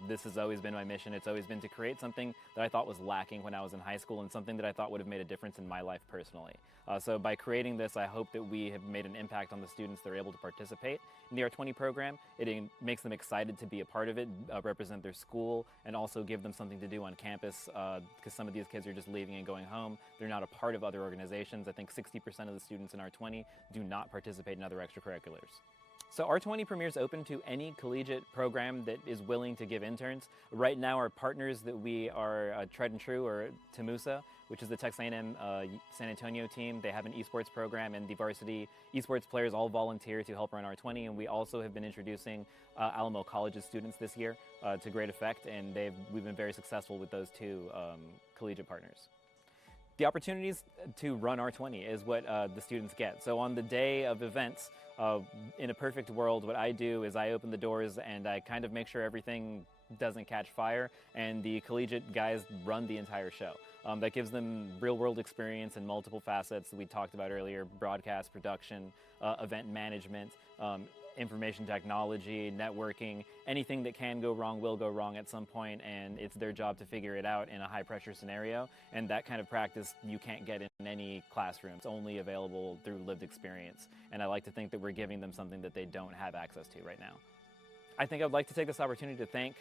This has always been my mission. It's always been to create something that I thought was lacking when I was in high school and something that I thought would have made a difference in my life personally. So by creating this, I hope that we have made an impact on the students that are able to participate in the R20 program. It makes them excited to be a part of it, represent their school, and also give them something to do on campus, because some of these kids are just leaving and going home. They're not a part of other organizations. I think 60% of the students in R20 do not participate in other extracurriculars. So R20 Premiere is open to any collegiate program that is willing to give interns. Right now our partners that we are Tread and True are Temusa, which is the Texas A&M San Antonio team. They have an esports program, and the varsity esports players all volunteer to help run R20. And we also have been introducing Alamo College's students this year to great effect, and we've been very successful with those two collegiate partners. The opportunities to run R20 is what the students get. So on the day of events, in a perfect world, what I do is I open the doors and I kind of make sure everything doesn't catch fire, and the collegiate guys run the entire show. That gives them real-world experience in multiple facets that we talked about earlier: broadcast, production, event management, information technology, networking. Anything that can go wrong will go wrong at some point, and it's their job to figure it out in a high-pressure scenario. And that kind of practice you can't get in any classroom. It's only available through lived experience. And I like to think that we're giving them something that they don't have access to right now. I think I'd like to take this opportunity to thank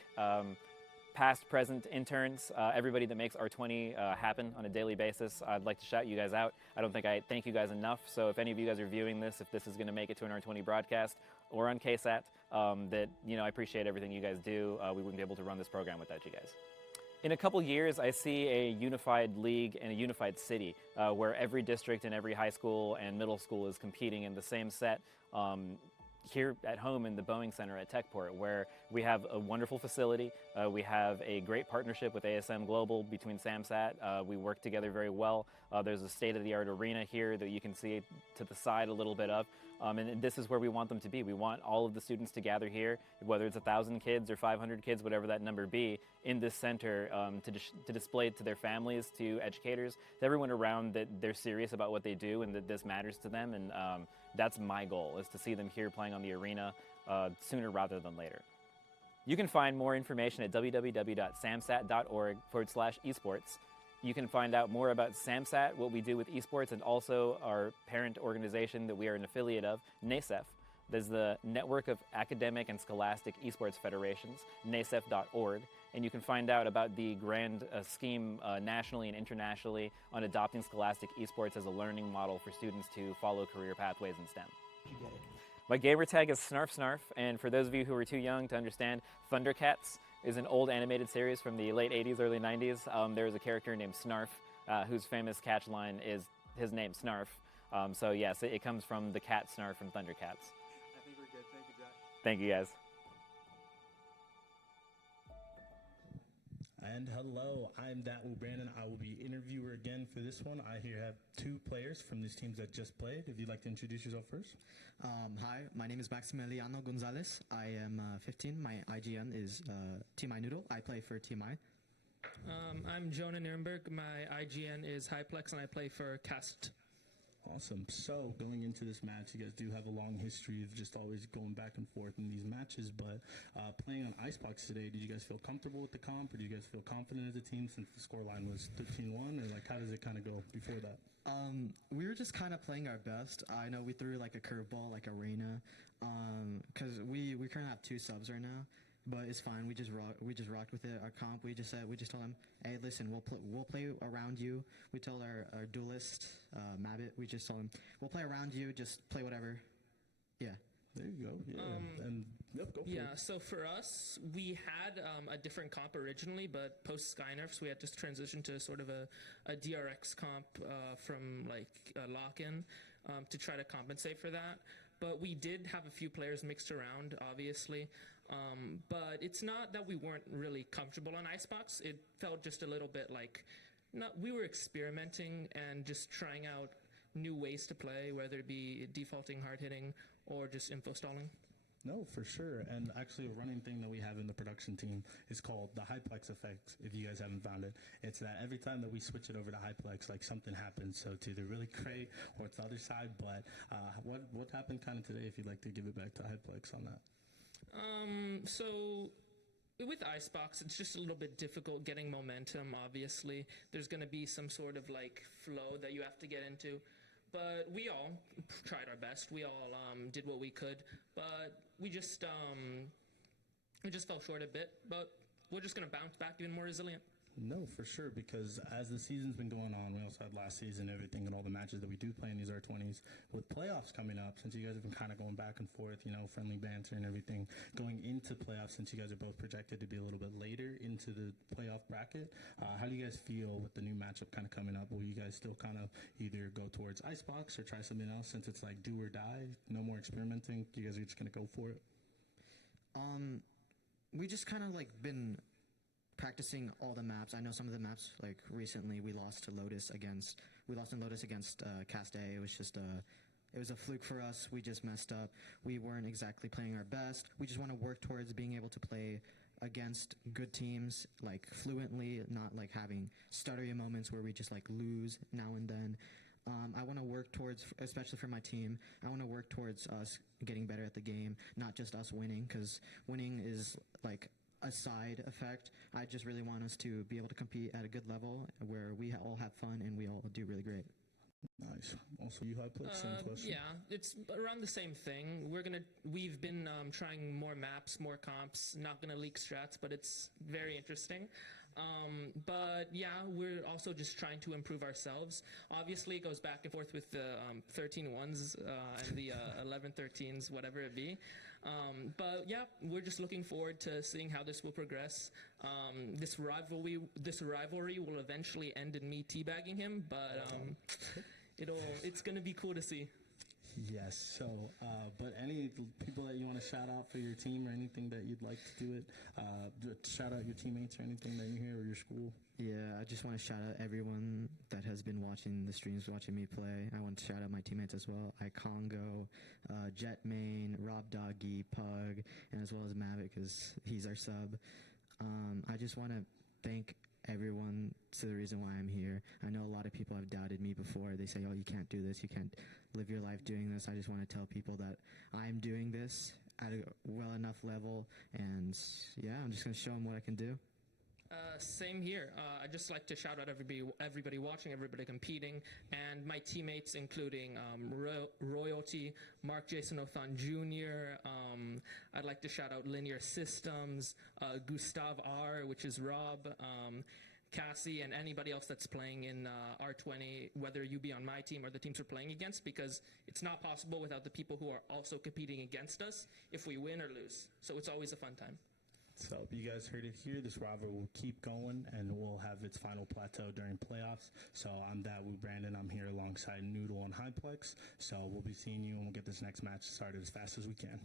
past, present interns, everybody that makes R20 happen on a daily basis. I'd like to shout you guys out. I don't think I thank you guys enough. So if any of you guys are viewing this, if this is going to make it to an R20 broadcast or on KSAT, that, you know, I appreciate everything you guys do. We wouldn't be able to run this program without you guys. In a couple years, I see a unified league and a unified city where every district and every high school and middle school is competing in the same set. Here at home in the Boeing Center at Techport, where we have a wonderful facility. We have a great partnership with ASM Global between SAMSAT. We work together very well. There's a state-of-the-art arena here that you can see to the side a little bit of. And this is where we want them to be. We want all of the students to gather here, whether it's 1,000 kids or 500 kids, whatever that number be, in this center to display to their families, to educators, to everyone around that they're serious about what they do and that this matters to them. And that's my goal, is to see them here playing on the arena sooner rather than later. You can find more information at www.samsat.org/esports. You can find out more about SAMSAT, what we do with esports, and also our parent organization that we are an affiliate of, NASEF. There's the Network of Academic and Scholastic Esports Federations, nasef.org, and you can find out about the grand scheme nationally and internationally on adopting scholastic esports as a learning model for students to follow career pathways in STEM. You get it. My gamer tag is Snarf Snarf, and for those of you who are too young to understand, Thundercats is an old animated series from the late 80s, early 90s. There was a character named Snarf, whose famous catch line is his name, Snarf. So yes, it comes from the cat Snarf from Thundercats. I think we're good. Thank you, Josh. Thank you, guys. And hello, I'm That Will Brandon. I will be interviewer again for this one. I here have two players from these teams that just played. If you'd like to introduce yourself first. Hi, my name is Maximiliano Gonzalez. I am 15. My IGN is Team I Noodle. I play for Team I. I'm Jonah Nuremberg. My IGN is Hyplex, and I play for Cast. Awesome. So going into this match, you guys do have a long history of just always going back and forth in these matches, but playing on Icebox today, did you guys feel comfortable with the comp, or do you guys feel confident as a team since the scoreline was 13-1, or like how does it kind of go before that? We were just kind of playing our best. I know we threw like a curveball, like Arena, because we currently have 2 subs right now. But it's fine. We just rocked with it. Our comp, we just told him, hey, listen, we'll play around you. We told our duelist, Mabbit, we just told him, we'll play around you. Just play whatever. Yeah. There you go. Yeah. And yep, go for it. So for us, we had a different comp originally, but post Sky Nerfs, we had to transition to sort of a DRX comp from like lock-in to try to compensate for that. But we did have a few players mixed around, obviously. But it's not that we weren't really comfortable on Icebox. It felt just a little bit like we were experimenting and just trying out new ways to play, whether it be defaulting, hard hitting, or just info stalling. No, for sure. And actually, a running thing that we have in the production team is called the Hyplex effect, if you guys haven't found it. It's that every time that we switch it over to Hyplex, like something happens. So it's either really great or it's the other side. But what happened kind of today, if you'd like to give it back to Hyplex on that? So with Icebox, it's just a little bit difficult getting momentum, obviously. There's going to be some sort of like flow that you have to get into. But we all tried our best. We all did what we could. But we just fell short a bit. But we're just going to bounce back even more resilient. No, for sure, because as the season's been going on, we also had last season, everything, and all the matches that we do play in these R20s. With playoffs coming up, since you guys have been kind of going back and forth, friendly banter and everything, going into playoffs, since you guys are both projected to be a little bit later into the playoff bracket, how do you guys feel with the new matchup kind of coming up? Will you guys still kind of either go towards Icebox or try something else, since it's like do or die, no more experimenting? You guys are just going to go for it? We just kind of like been practicing all the maps. I know some of the maps, like recently we lost in Lotus against Cast A. It was just it was a fluke for us. We just messed up. We weren't exactly playing our best. We just want to work towards being able to play against good teams like fluently, not like having stuttery moments where we just like lose now and then. I want to work towards, especially for my team, I want to work towards us getting better at the game, not just us winning, because winning is like a side effect. I just really want us to be able to compete at a good level where we all have fun and we all do really great. Nice. Also, you have played same question. Yeah, it's around the same thing. We've been trying more maps, more comps. Not gonna leak strats, but it's very interesting. But yeah, we're also just trying to improve ourselves. Obviously, it goes back and forth with the 13-1s and the 11-13s, whatever it be. But yeah, we're just looking forward to seeing how this will progress. This rivalry will eventually end in me teabagging him, but it's gonna be cool to see. Yes. So, but any people that you want to shout out for your team or anything that you'd like to do it, shout out your teammates or anything that you hear or your school. Yeah, I just want to shout out everyone that has been watching the streams, watching me play. I want to shout out my teammates as well. Icongo, Jetmain, Rob Doggy, Pug, and as well as Mavic, because he's our sub. I just want to thank everyone to the reason why I'm here. I know a lot of people have doubted me before. They say, oh, you can't do this. You can't live your life doing this. I just want to tell people that I'm doing this at a well enough level. And yeah, I'm just going to show them what I can do. Same here. I'd just like to shout out everybody watching, everybody competing, and my teammates, including Royalty, Mark Jason Othan Jr. I'd like to shout out Linear Systems, Gustav R., which is Rob, Cassie, and anybody else that's playing in R20, whether you be on my team or the teams we're playing against, because it's not possible without the people who are also competing against us if we win or lose. So it's always a fun time. So you guys heard it here. This rivalry will keep going, and we'll have its final plateau during playoffs. So I'm Dawu Brandon. I'm here alongside Noodle and Hyplex. So we'll be seeing you, and we'll get this next match started as fast as we can.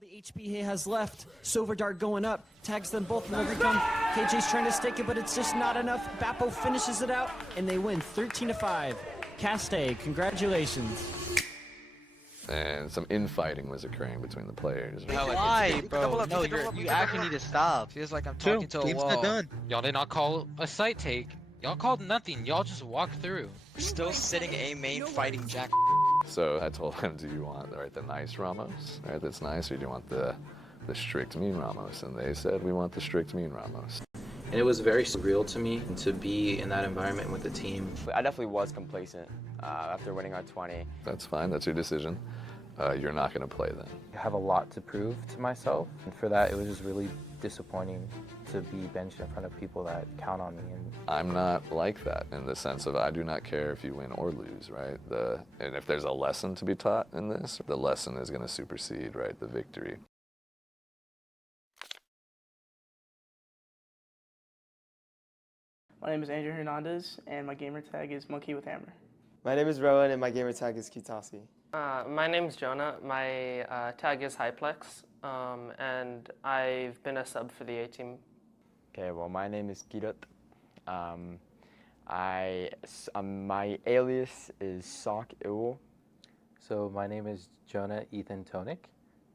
All the HP he has left. Silver Dart going up, tags them both in the recon. KJ's trying to stake it, but it's just not enough. Bappo finishes it out, and they win 13-5. Caste, congratulations. And some infighting was occurring between the players. Why, bro? No, you actually need to stop. Feels like I'm talking to a Game's wall. not done. Y'all did not call a site take. Y'all called nothing. Y'all just walked through. We're still sitting A main fighting Jack. So I told him, do you want the nice Ramos, that's nice, or do you want the strict mean Ramos? And they said, we want the strict mean Ramos. And it was very surreal to me to be in that environment with the team. I definitely was complacent after winning R20. That's fine, that's your decision. You're not going to play then. I have a lot to prove to myself, and for that it was just really disappointing to be benched in front of people that count on me. And I'm not like that in the sense of I do not care if you win or lose, right? And if there's a lesson to be taught in this, the lesson is going to supersede, right, the victory. My name is Andrew Hernandez, and my gamer tag is Monkey with Hammer. My name is Rowan, and my gamer tag is Kitasi. My name's Jonah. My tag is Hyplex, and I've been a sub for the A team. Okay, well, my name is Kirut. My alias is Sock Ill. So my name is Jonah Ethan Tonic,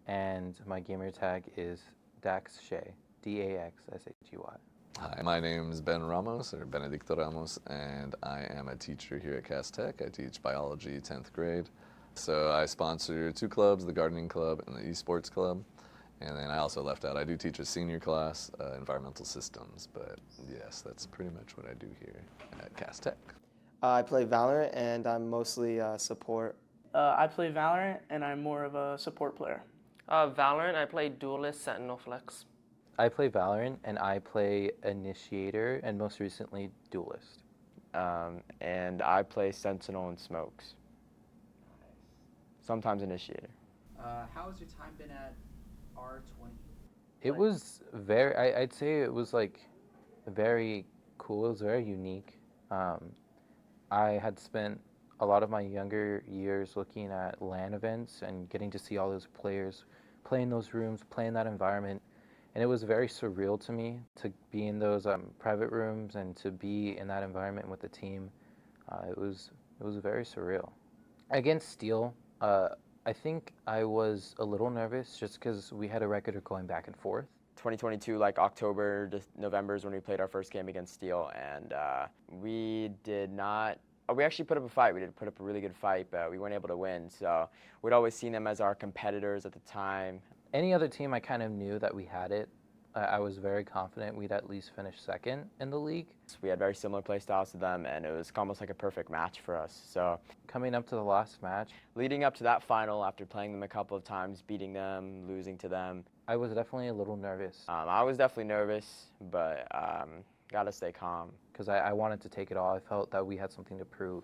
and my gamer tag is Dax Shea, DAXSHEY. Hi, my name is Ben Ramos, or Benedicto Ramos, and I am a teacher here at Cass Tech. I teach biology 10th grade. So I sponsor 2 clubs, the gardening club and the esports club. And then I also left out, I do teach a senior class, environmental systems, but yes, that's pretty much what I do here at Cass Tech. I play Valorant, and I'm mostly support. I play Valorant, and I'm more of a support player. Valorant, I play Duelist, Sentinel Flex. I play Valorant, and I play Initiator, and most recently, Duelist. And I play Sentinel and Smokes. Sometimes Initiator. How has your time been at R20? It was very, I'd say it was like very cool. It was very unique. I had spent a lot of my younger years looking at LAN events and getting to see all those players play in those rooms, play in that environment. And it was very surreal to me to be in those private rooms and to be in that environment with the team. It was very surreal. Against Steel, I think I was a little nervous just because we had a record of going back and forth. 2022, like October to November is when we played our first game against Steel, and we actually put up a fight. We did put up a really good fight, but we weren't able to win. So we'd always seen them as our competitors at the time. Any other team, I kind of knew that we had it. I was very confident we'd at least finish second in the league. We had very similar play styles to them, and it was almost like a perfect match for us. So coming up to the last match, leading up to that final, after playing them a couple of times, beating them, losing to them, I was definitely a little nervous. I was definitely nervous, but gotta stay calm. Because I wanted to take it all. I felt that we had something to prove.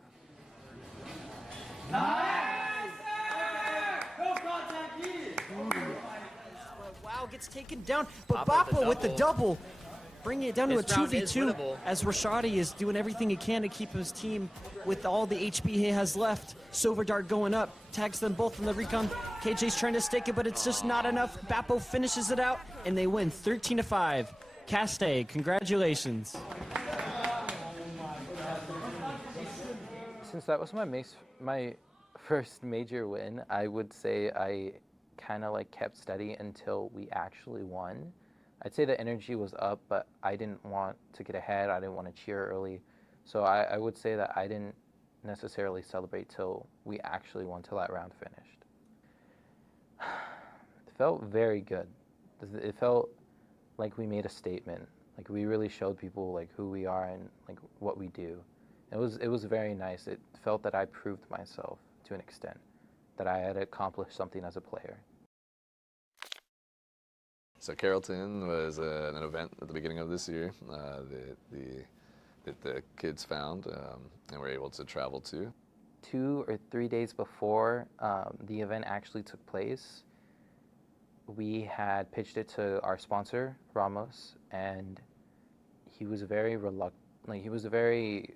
Wow, gets taken down, but Bappo with the double, bringing it down to a 2v2 as Rashadi is doing everything he can to keep his team with all the HP he has left. Silver Dart going up, tags them both in the recon. KJ's trying to stake it, but it's just not enough. Bappo finishes it out, and they win 13-5. Caste, congratulations. Since that was my first major win, I would say I kind of like kept steady until we actually won. I'd say the energy was up, but I didn't want to get ahead. I didn't want to cheer early. So I would say that I didn't necessarily celebrate till we actually won, till that round finished. It felt very good. It felt like we made a statement. Like we really showed people like who we are and like what we do. It was very nice. It felt that I proved myself to an extent, that I had accomplished something as a player. So Carrollton was an event at the beginning of this year that the kids found and were able to travel to. 2 or 3 days before the event actually took place, we had pitched it to our sponsor, Ramos, and he was very reluctant. Like he was very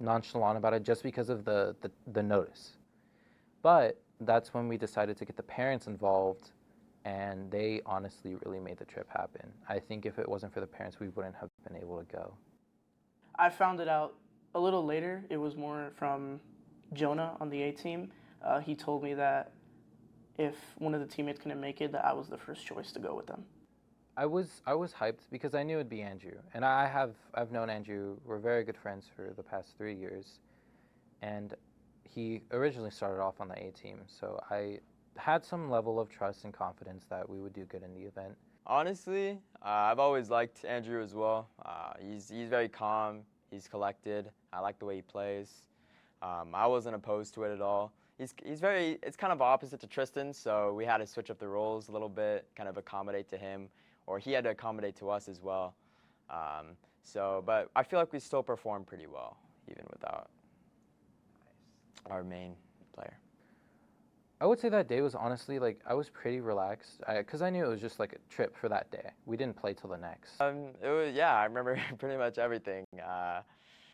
nonchalant about it just because of the notice. But that's when we decided to get the parents involved and they honestly really made the trip happen. I think if it wasn't for the parents, we wouldn't have been able to go. I found it out a little later. It was more from Jonah on the A team. He told me that if one of the teammates couldn't make it, that I was the first choice to go with them. I was hyped because I knew it'd be Andrew, and I've known Andrew. We're very good friends for the past 3 years, and he originally started off on the A team, so I had some level of trust and confidence that we would do good in the event. Honestly, I've always liked Andrew as well. He's very calm, he's collected. I like the way he plays. I wasn't opposed to it at all. It's kind of opposite to Tristan, so we had to switch up the roles a little bit, kind of accommodate to him, or he had to accommodate to us as well. But I feel like we still performed pretty well, even without our main player. I would say that day was honestly, like, I was pretty relaxed, because I knew it was just like a trip for that day. We didn't play till the next. Yeah, I remember pretty much everything.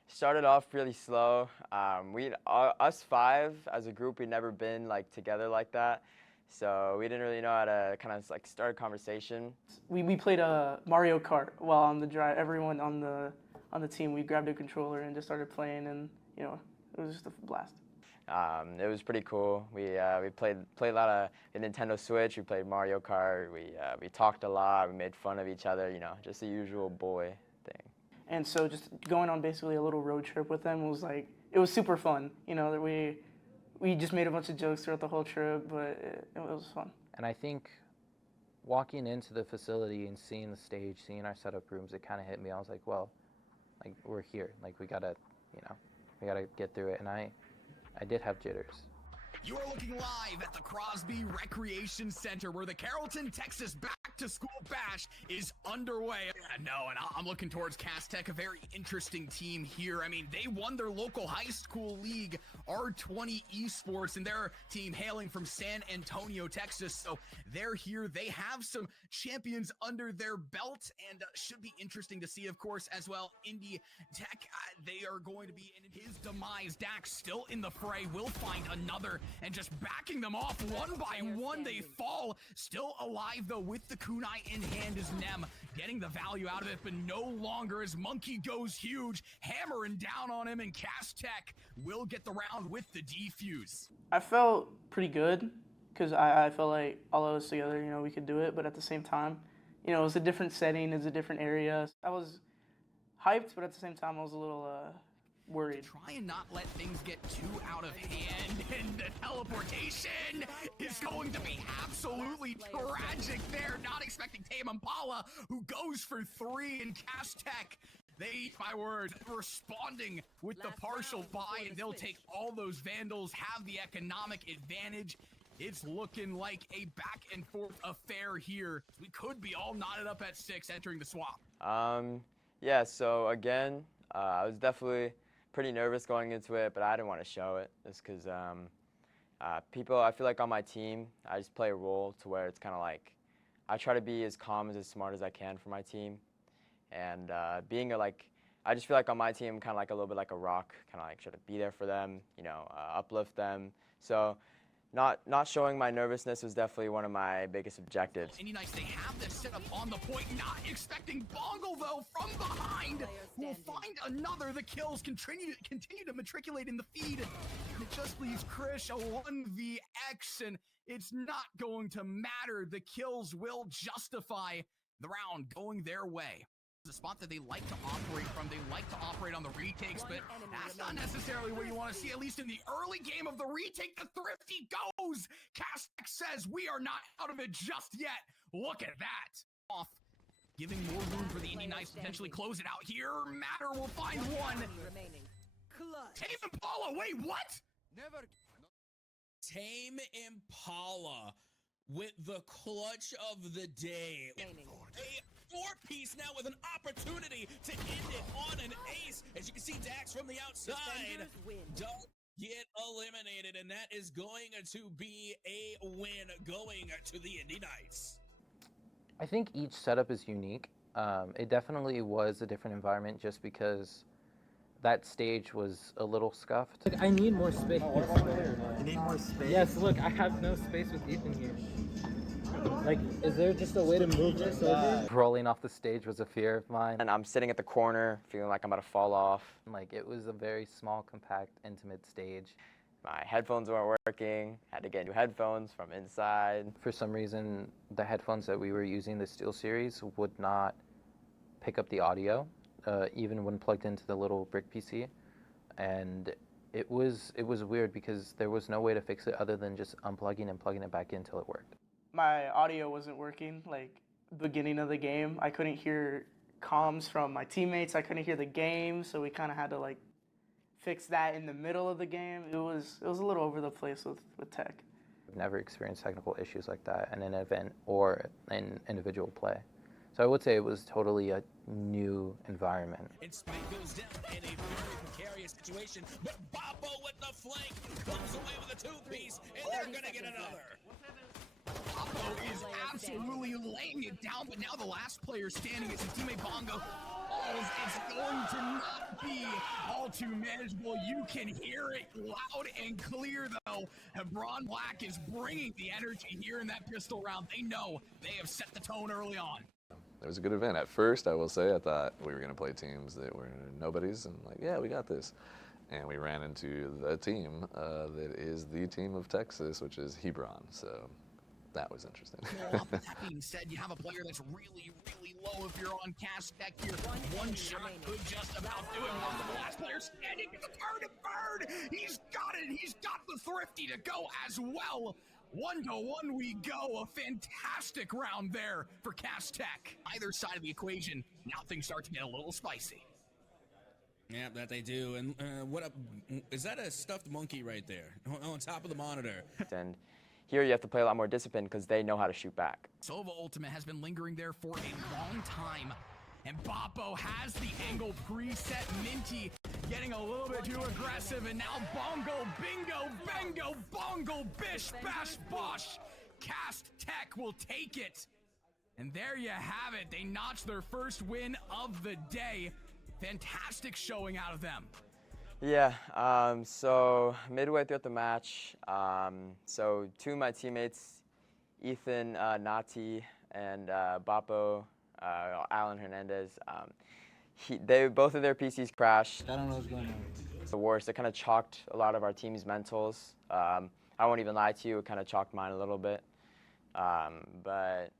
Started off really slow. Us 5 as a group, we'd never been like together like that, so we didn't really know how to kind of like start a conversation. We played Mario Kart while on the drive. Everyone on the team, we grabbed a controller and just started playing, and it was just a blast. It was pretty cool. We played a lot of the Nintendo Switch. We played Mario Kart. We talked a lot. We made fun of each other. Just the usual boy thing. And so just going on basically a little road trip with them was like, it was super fun. That we just made a bunch of jokes throughout the whole trip, but it was fun. And I think walking into the facility and seeing the stage, seeing our setup rooms, it kind of hit me. I was like, well, like, we're here. Like, we gotta get through it. And I did have jitters. You are looking live at the Crosby Recreation Center, where the Carrollton, Texas Back-to-School Bash is underway. And I'm looking towards Cass Tech, a very interesting team here. I mean, they won their local high school league, R20 Esports, and their team hailing from San Antonio, Texas. So they're here. They have some champions under their belt, and should be interesting to see, of course, as well. Indy Tech, they are going to be in his demise. Dax still in the fray, will find another, and just backing them off one by one. They fall. Still alive, though, with the kunai in hand is Nem, getting the value out of it, but no longer as Monkey goes huge, hammering down on him, and Cass Tech will get the round with the defuse. I felt pretty good because I felt like all of us together, we could do it, but at the same time, it was a different setting, it's a different area. I was hyped, but at the same time, I was a little worried. Try and not let things get too out of hand, and the teleportation is going to be absolutely tragic there. Not expecting Tame Impala, who goes for 3 in Cass Tech. They eat my words, responding with the partial buy, and they'll take all those Vandals, have the economic advantage. It's looking like a back and forth affair here. We could be all knotted up at 6 entering the swap. Yeah, so again, I was definitely pretty nervous going into it, but I didn't want to show it just because people, I feel like on my team, I just play a role to where it's kind of like I try to be as calm as smart as I can for my team. And I just feel like on my team, kind of like a little bit like a rock, kind of like try to be there for them, uplift them. So not showing my nervousness was definitely one of my biggest objectives. Indy Knights, they have this set up on the point, not expecting Bongle, though, from behind. We'll find another. The kills continue to matriculate in the feed. And it just leaves Krish a 1vx, and it's not going to matter. The kills will justify the round going their way. A spot that they like to operate from. They like to operate on the retakes, but that's not necessarily what you want to see, at least in the early game of the retake. The Thrifty goes. Cass Tech says we are not out of it just yet. Look at that. Off, giving more room for the Indy Knights to potentially close it out here. Matter will find one. Tame Impala, wait, what? Tame Impala with the clutch of the day. A 4-piece now with an opportunity to end it on an ace. As you can see, Dax from the outside don't get eliminated, and that is going to be a win going to the Indy Knights. I think each setup is unique. It definitely was a different environment just because that stage was a little scuffed. Look, I need more space. You need more space? Yes, look, I have no space with Ethan here. Like, is there just a way to move this over? Rolling off the stage was a fear of mine. And I'm sitting at the corner, feeling like I'm about to fall off. Like, it was a very small, compact, intimate stage. My headphones weren't working. Had to get new headphones from inside. For some reason, the headphones that we were using, the SteelSeries, would not pick up the audio, even when plugged into the little brick PC. And it was weird because there was no way to fix it other than just unplugging and plugging it back in until it worked. My audio wasn't working, like, beginning of the game. I couldn't hear comms from my teammates. I couldn't hear the game, so we kind of had to, like, fix that in the middle of the game. It was a little over the place with tech. I've never experienced technical issues like that in an event or in individual play. So I would say it was totally a new environment. And Spike goes down in a very precarious situation, but Boppo with the flank comes away with a two-piece, and they're gonna get another. Boppo is absolutely laying it down, but now the last player standing is his teammate Bongo. It's going to not be all too manageable. You can hear it loud and clear, though. Hebron Black is bringing the energy here in that pistol round. They know they have set the tone early on. It was a good event. At first, I will say, I thought we were going to play teams that were nobodies, and like, yeah, we got this. And we ran into the team that is the team of Texas, which is Hebron. So that was interesting. Well, that being said, you have a player that's really, really low if you're on cast tech here. One shot could just about do it. One of the last players standing in the turn and bird. He's got it. He's got the Thrifty to go as well. 1-1 we go. A fantastic round there for Cast Tech. Either side of the equation, now things start to get a little spicy. Yeah, that they do. And is that a stuffed monkey right there on top of the monitor? And here you have to play a lot more disciplined because they know how to shoot back. Sova Ultimate has been lingering there for a long time. And Boppo has the angle preset. Minty getting a little bit too aggressive. And now Bongo, Bingo, Bengo, Bongo, Bish, Bash, Bosh. Cast Tech will take it. And there you have it. They notched their first win of the day. Fantastic showing out of them. Yeah, so midway throughout the match, so two of my teammates, Ethan Nati and Boppo, Alan Hernandez, both of their PCs crashed. I don't know what's going on. The worst. It kind of chalked a lot of our team's mentals. I won't even lie to you, it kind of chalked mine a little bit. But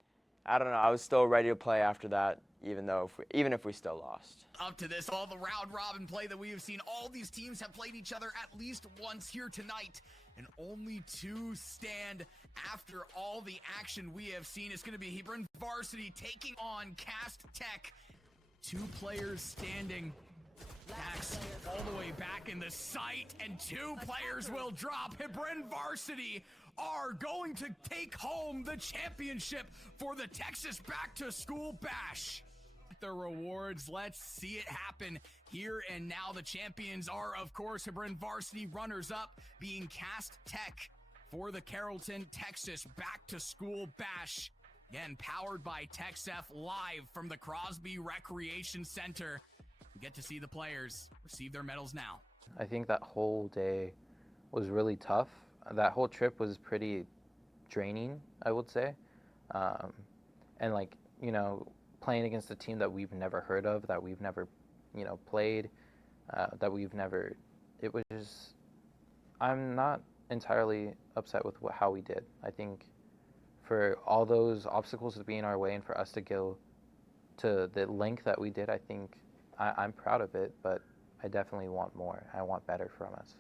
I don't know, I was still ready to play after that, even if we still lost. Up to this, all the round robin play that we have seen, all these teams have played each other at least once here tonight, and only two stand after all the action we have seen. It's going to be Hebron Varsity taking on Cast Tech. Two players standing. Dax all the way back in the sight, and two players will drop. Hebron Varsity are going to take home the championship for the Texas Back to School Bash. The rewards, let's see it happen here and now. The champions are, of course, Hebron Varsity, runners up being Cast Tech for the Carrollton, Texas Back to School Bash. Again, powered by TexF, live from the Crosby Recreation Center. You get to see the players receive their medals now. I think that whole day was really tough. That whole trip was pretty draining, I would say. And like, you know, playing against a team that we've never heard of, that we've never, you know, played, that we've never, it was just, I'm not entirely upset with how we did. I think for all those obstacles to be in our way and for us to go to the length that we did, I think I'm proud of it, but I definitely want more. I want better from us.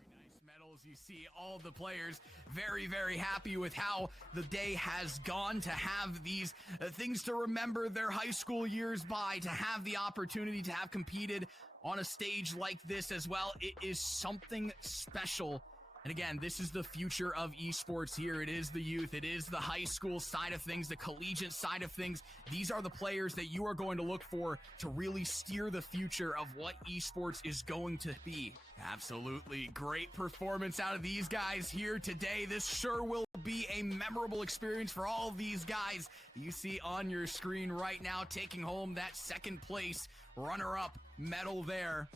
You see all the players very, very happy with how the day has gone, to have these things to remember their high school years by, to have the opportunity to have competed on a stage like this as well. It is something special. And again, this is the future of esports here. It is the youth. It is the high school side of things, the collegiate side of things. These are the players that you are going to look for to really steer the future of what esports is going to be. Absolutely great performance out of these guys here today. This sure will be a memorable experience for all of these guys you see on your screen right now, taking home that second place runner-up medal there.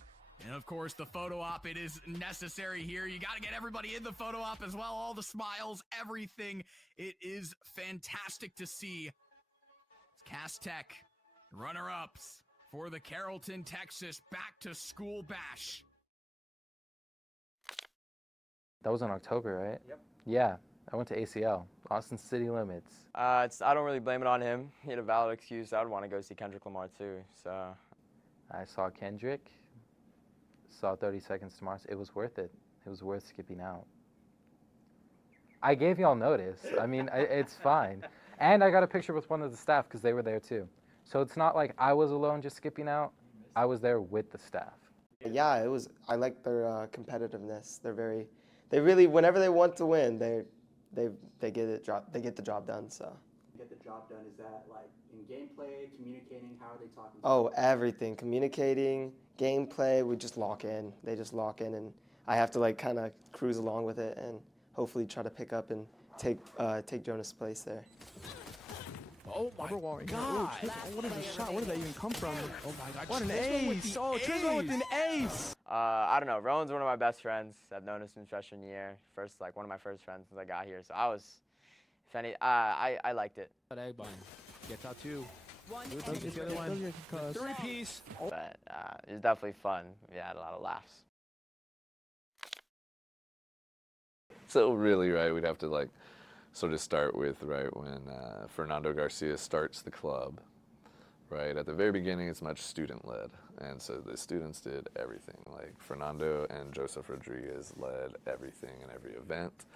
And of course, the photo op, it is necessary here. You got to get everybody in the photo op as well. All the smiles, everything. It is fantastic to see. Cast Tech, runner-ups for the Carrollton, Texas Back to School Bash. That was in October, right? Yep. Yeah, I went to ACL, Austin City Limits. I don't really blame it on him. He had a valid excuse. I would want to go see Kendrick Lamar too. So I saw Kendrick, saw 30 Seconds to Mars. It was worth it. It was worth skipping out. I gave y'all notice. I mean, it's fine. And I got a picture with one of the staff because they were there too. So it's not like I was alone just skipping out. I was there with the staff. Yeah, I like their competitiveness. They really, whenever they want to win, they get the job done. So. Get the job done. Is that like in gameplay, communicating? How are they talking? Oh, everything. Communicating, gameplay. We just lock in. They just lock in, and I have to like kind of cruise along with it and hopefully try to pick up and take Jonas' place there. Oh my God! What is the shot? Where did that even come from? Oh my God! What an ace! Oh, Trisman with an ace! I don't know. Rowan's one of my best friends. I've known him since freshman year. One of my first friends since I got here. So I liked it. Egg button. Get out two. Three-piece. But it was definitely fun. We had a lot of laughs. So really, right, we'd have to like sort of start with, right, when Fernando Garcia starts the club, right? At the very beginning, it's much student-led, and so the students did everything. Like Fernando and Joseph Rodriguez led everything in every event.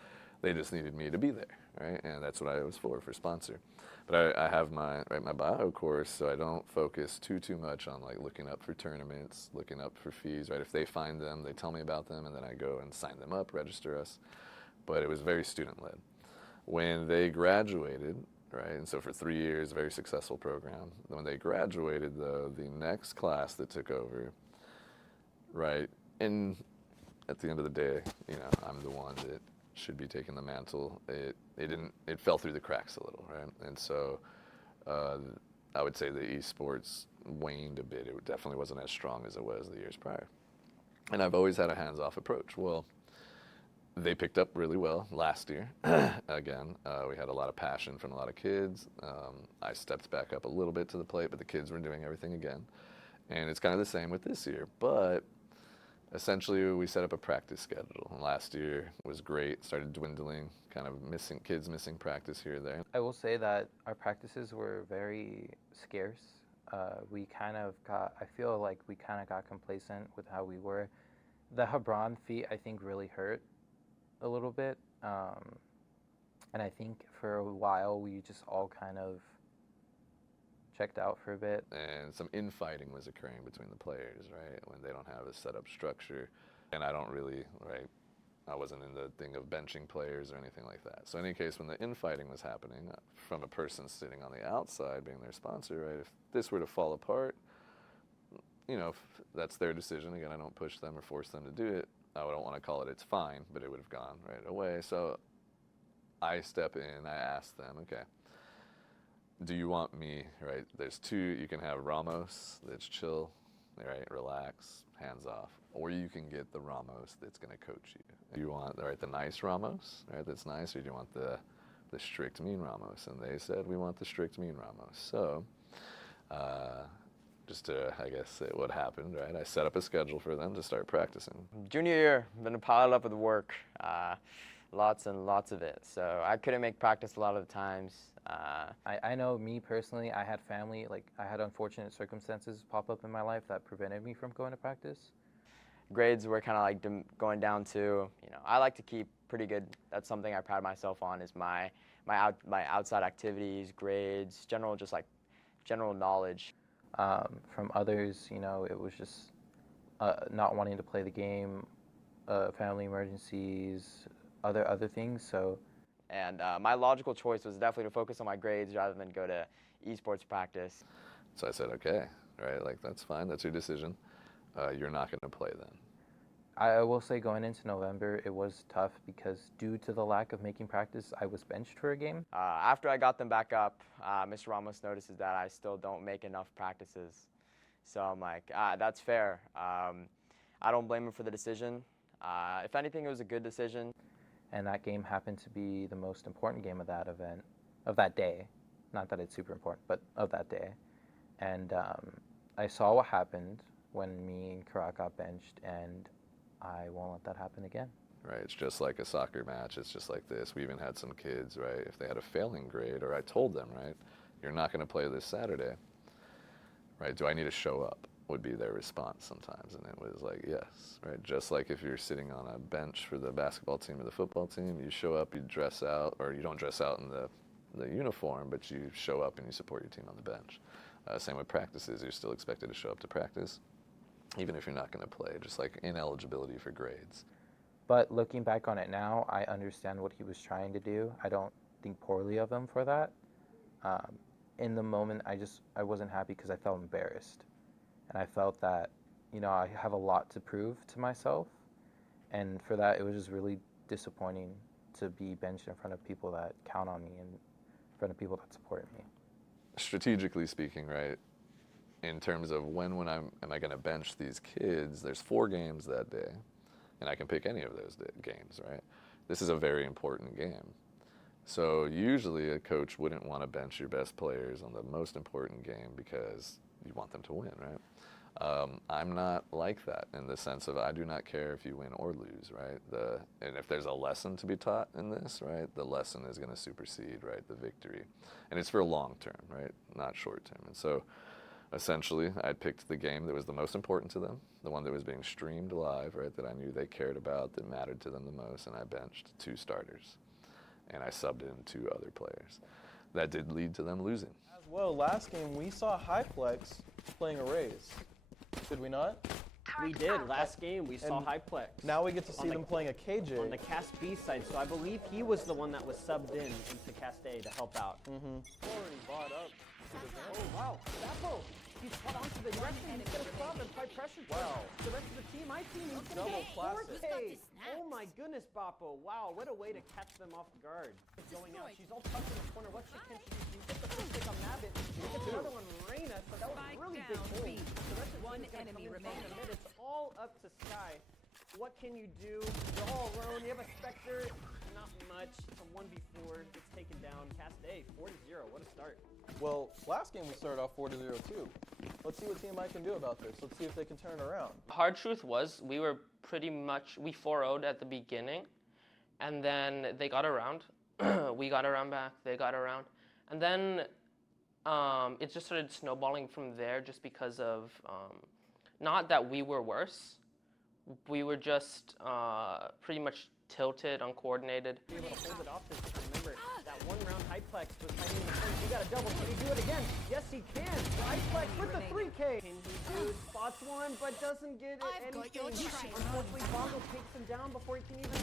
They just needed me to be there, right? And that's what I was for sponsor. But I have my bio course, so I don't focus too much on like looking up for tournaments, looking up for fees, right? If they find them, they tell me about them, and then I go and sign them up, register us. But it was very student-led. When they graduated, right, and so for 3 years, very successful program. When they graduated, though, the next class that took over, right, and at the end of the day, you know, I'm the one that should be taking the mantle. It fell through the cracks a little, right? And so I would say the esports waned a bit. It definitely wasn't as strong as it was the years prior. And I've always had a hands-off approach. Well, they picked up really well last year. Again, we had a lot of passion from a lot of kids. I stepped back up a little bit to the plate, but the kids were doing everything again. And it's kind of the same with this year. But essentially, we set up a practice schedule. And last year was great, started dwindling, kind of kids missing practice here or there. I will say that our practices were very scarce. We kind of I feel like we kind of got complacent with how we were. The Hebron feat, I think, really hurt a little bit, and I think for a while we just all kind of checked out for a bit. And some infighting was occurring between the players, right, when they don't have a set up structure. And I don't really, right, I wasn't in the thing of benching players or anything like that. So in any case, when the infighting was happening from a person sitting on the outside being their sponsor, right, if this were to fall apart, you know, that's their decision. Again, I don't push them or force them to do it. I don't want to call it it's fine, but it would have gone right away. So I step in, I ask them, okay, do you want me, right, there's two, you can have Ramos that's chill, right, relax, hands off, or you can get the Ramos that's going to coach you. Do you want, right, the nice Ramos, right, that's nice, or do you want the strict mean Ramos? And they said, we want the strict mean Ramos. So just to, I guess, what happened, right? I set up a schedule for them to start practicing. Junior year, been piled up with work, lots and lots of it. So I couldn't make practice a lot of the times. I know me personally, I had family, like I had unfortunate circumstances pop up in my life that prevented me from going to practice. Grades were kind of like going down too. You know, I like to keep pretty good. That's something I pride myself on, is my outside activities, grades, general knowledge. From others, you know, it was just not wanting to play the game, family emergencies, other things. So, and my logical choice was definitely to focus on my grades rather than go to esports practice. So I said, okay, right, like that's fine, that's your decision. You're not going to play then. I will say going into November, it was tough because due to the lack of making practice, I was benched for a game. After I got them back up, Mr. Ramos notices that I still don't make enough practices. So I'm like, that's fair. I don't blame him for the decision. If anything, it was a good decision. And that game happened to be the most important game of that event, of that day. Not that it's super important, but of that day. And I saw what happened when me and Karat got benched, and I won't let that happen again. Right, it's just like a soccer match. It's just like this. We even had some kids, right, if they had a failing grade, or I told them, right, you're not going to play this Saturday, right, do I need to show up, would be their response sometimes. And it was like, yes, right, just like if you're sitting on a bench for the basketball team or the football team, you show up, you dress out, or you don't dress out in the uniform, but you show up and you support your team on the bench. Same with practices. You're still expected to show up to practice, even if you're not going to play, just like ineligibility for grades. But looking back on it now, I understand what he was trying to do. I don't think poorly of him for that. In the moment, I wasn't happy because I felt embarrassed. And I felt that, you know, I have a lot to prove to myself. And for that, it was just really disappointing to be benched in front of people that count on me and in front of people that support me. Strategically speaking, right, in terms of when am I going to bench these kids, there's 4 games that day. And I can pick any of those games, right? This is a very important game. So usually a coach wouldn't want to bench your best players on the most important game because you want them to win, right? I'm not like that in the sense of I do not care if you win or lose, right? And if there's a lesson to be taught in this, right, the lesson is going to supersede, right, the victory. And it's for long term, right, not short term. And so essentially, I picked the game that was the most important to them, the one that was being streamed live, right, that I knew they cared about, that mattered to them the most, and I benched 2 starters. And I subbed in 2 other players. That did lead to them losing. As well, last game we saw Hyplex playing a Raze. Did we not? We did. Last game we saw Hyplex. Now we get to see them playing a KJ. On the Cast B side, so I believe he was the one that was subbed in into Cast A to help out. Already bought up. Oh, wow. Bappo, he's caught onto the direction. He's going to stop and apply pressure to the rest of the team. My team is going to get 4K. Oh, my goodness, Bappo. Wow, what a way to catch them off guard. Going out. She's all tucked in the corner. What she can she do? Get the first pick on Mabbit. She gets another one, Reina. So that was a really big hold. The rest of the team is going to come in a minute. It's all up to Sky. What can you do? You're all alone. You have a Spectre. Not much. It's a 1v4. It's taken down. Cast A, 4-0. What a start. Well, last game we started off 4-0 too. Let's see what TMI can do about this. Let's see if they can turn it around. Hard truth was we were pretty much, we 4-0'd at the beginning, and then they got around. We got around back, they got around. And then it just started snowballing from there just because of, not that we were worse, we were just pretty much tilted, uncoordinated. Be able to hold it off this time. Remember, that one round Hyplex was fighting in the front. He got a double. Can he do it again? Yes, he can. Hyplex with the 3K. Can he do? Spots one, but doesn't get anything. Unfortunately, Bongo takes him down before he can even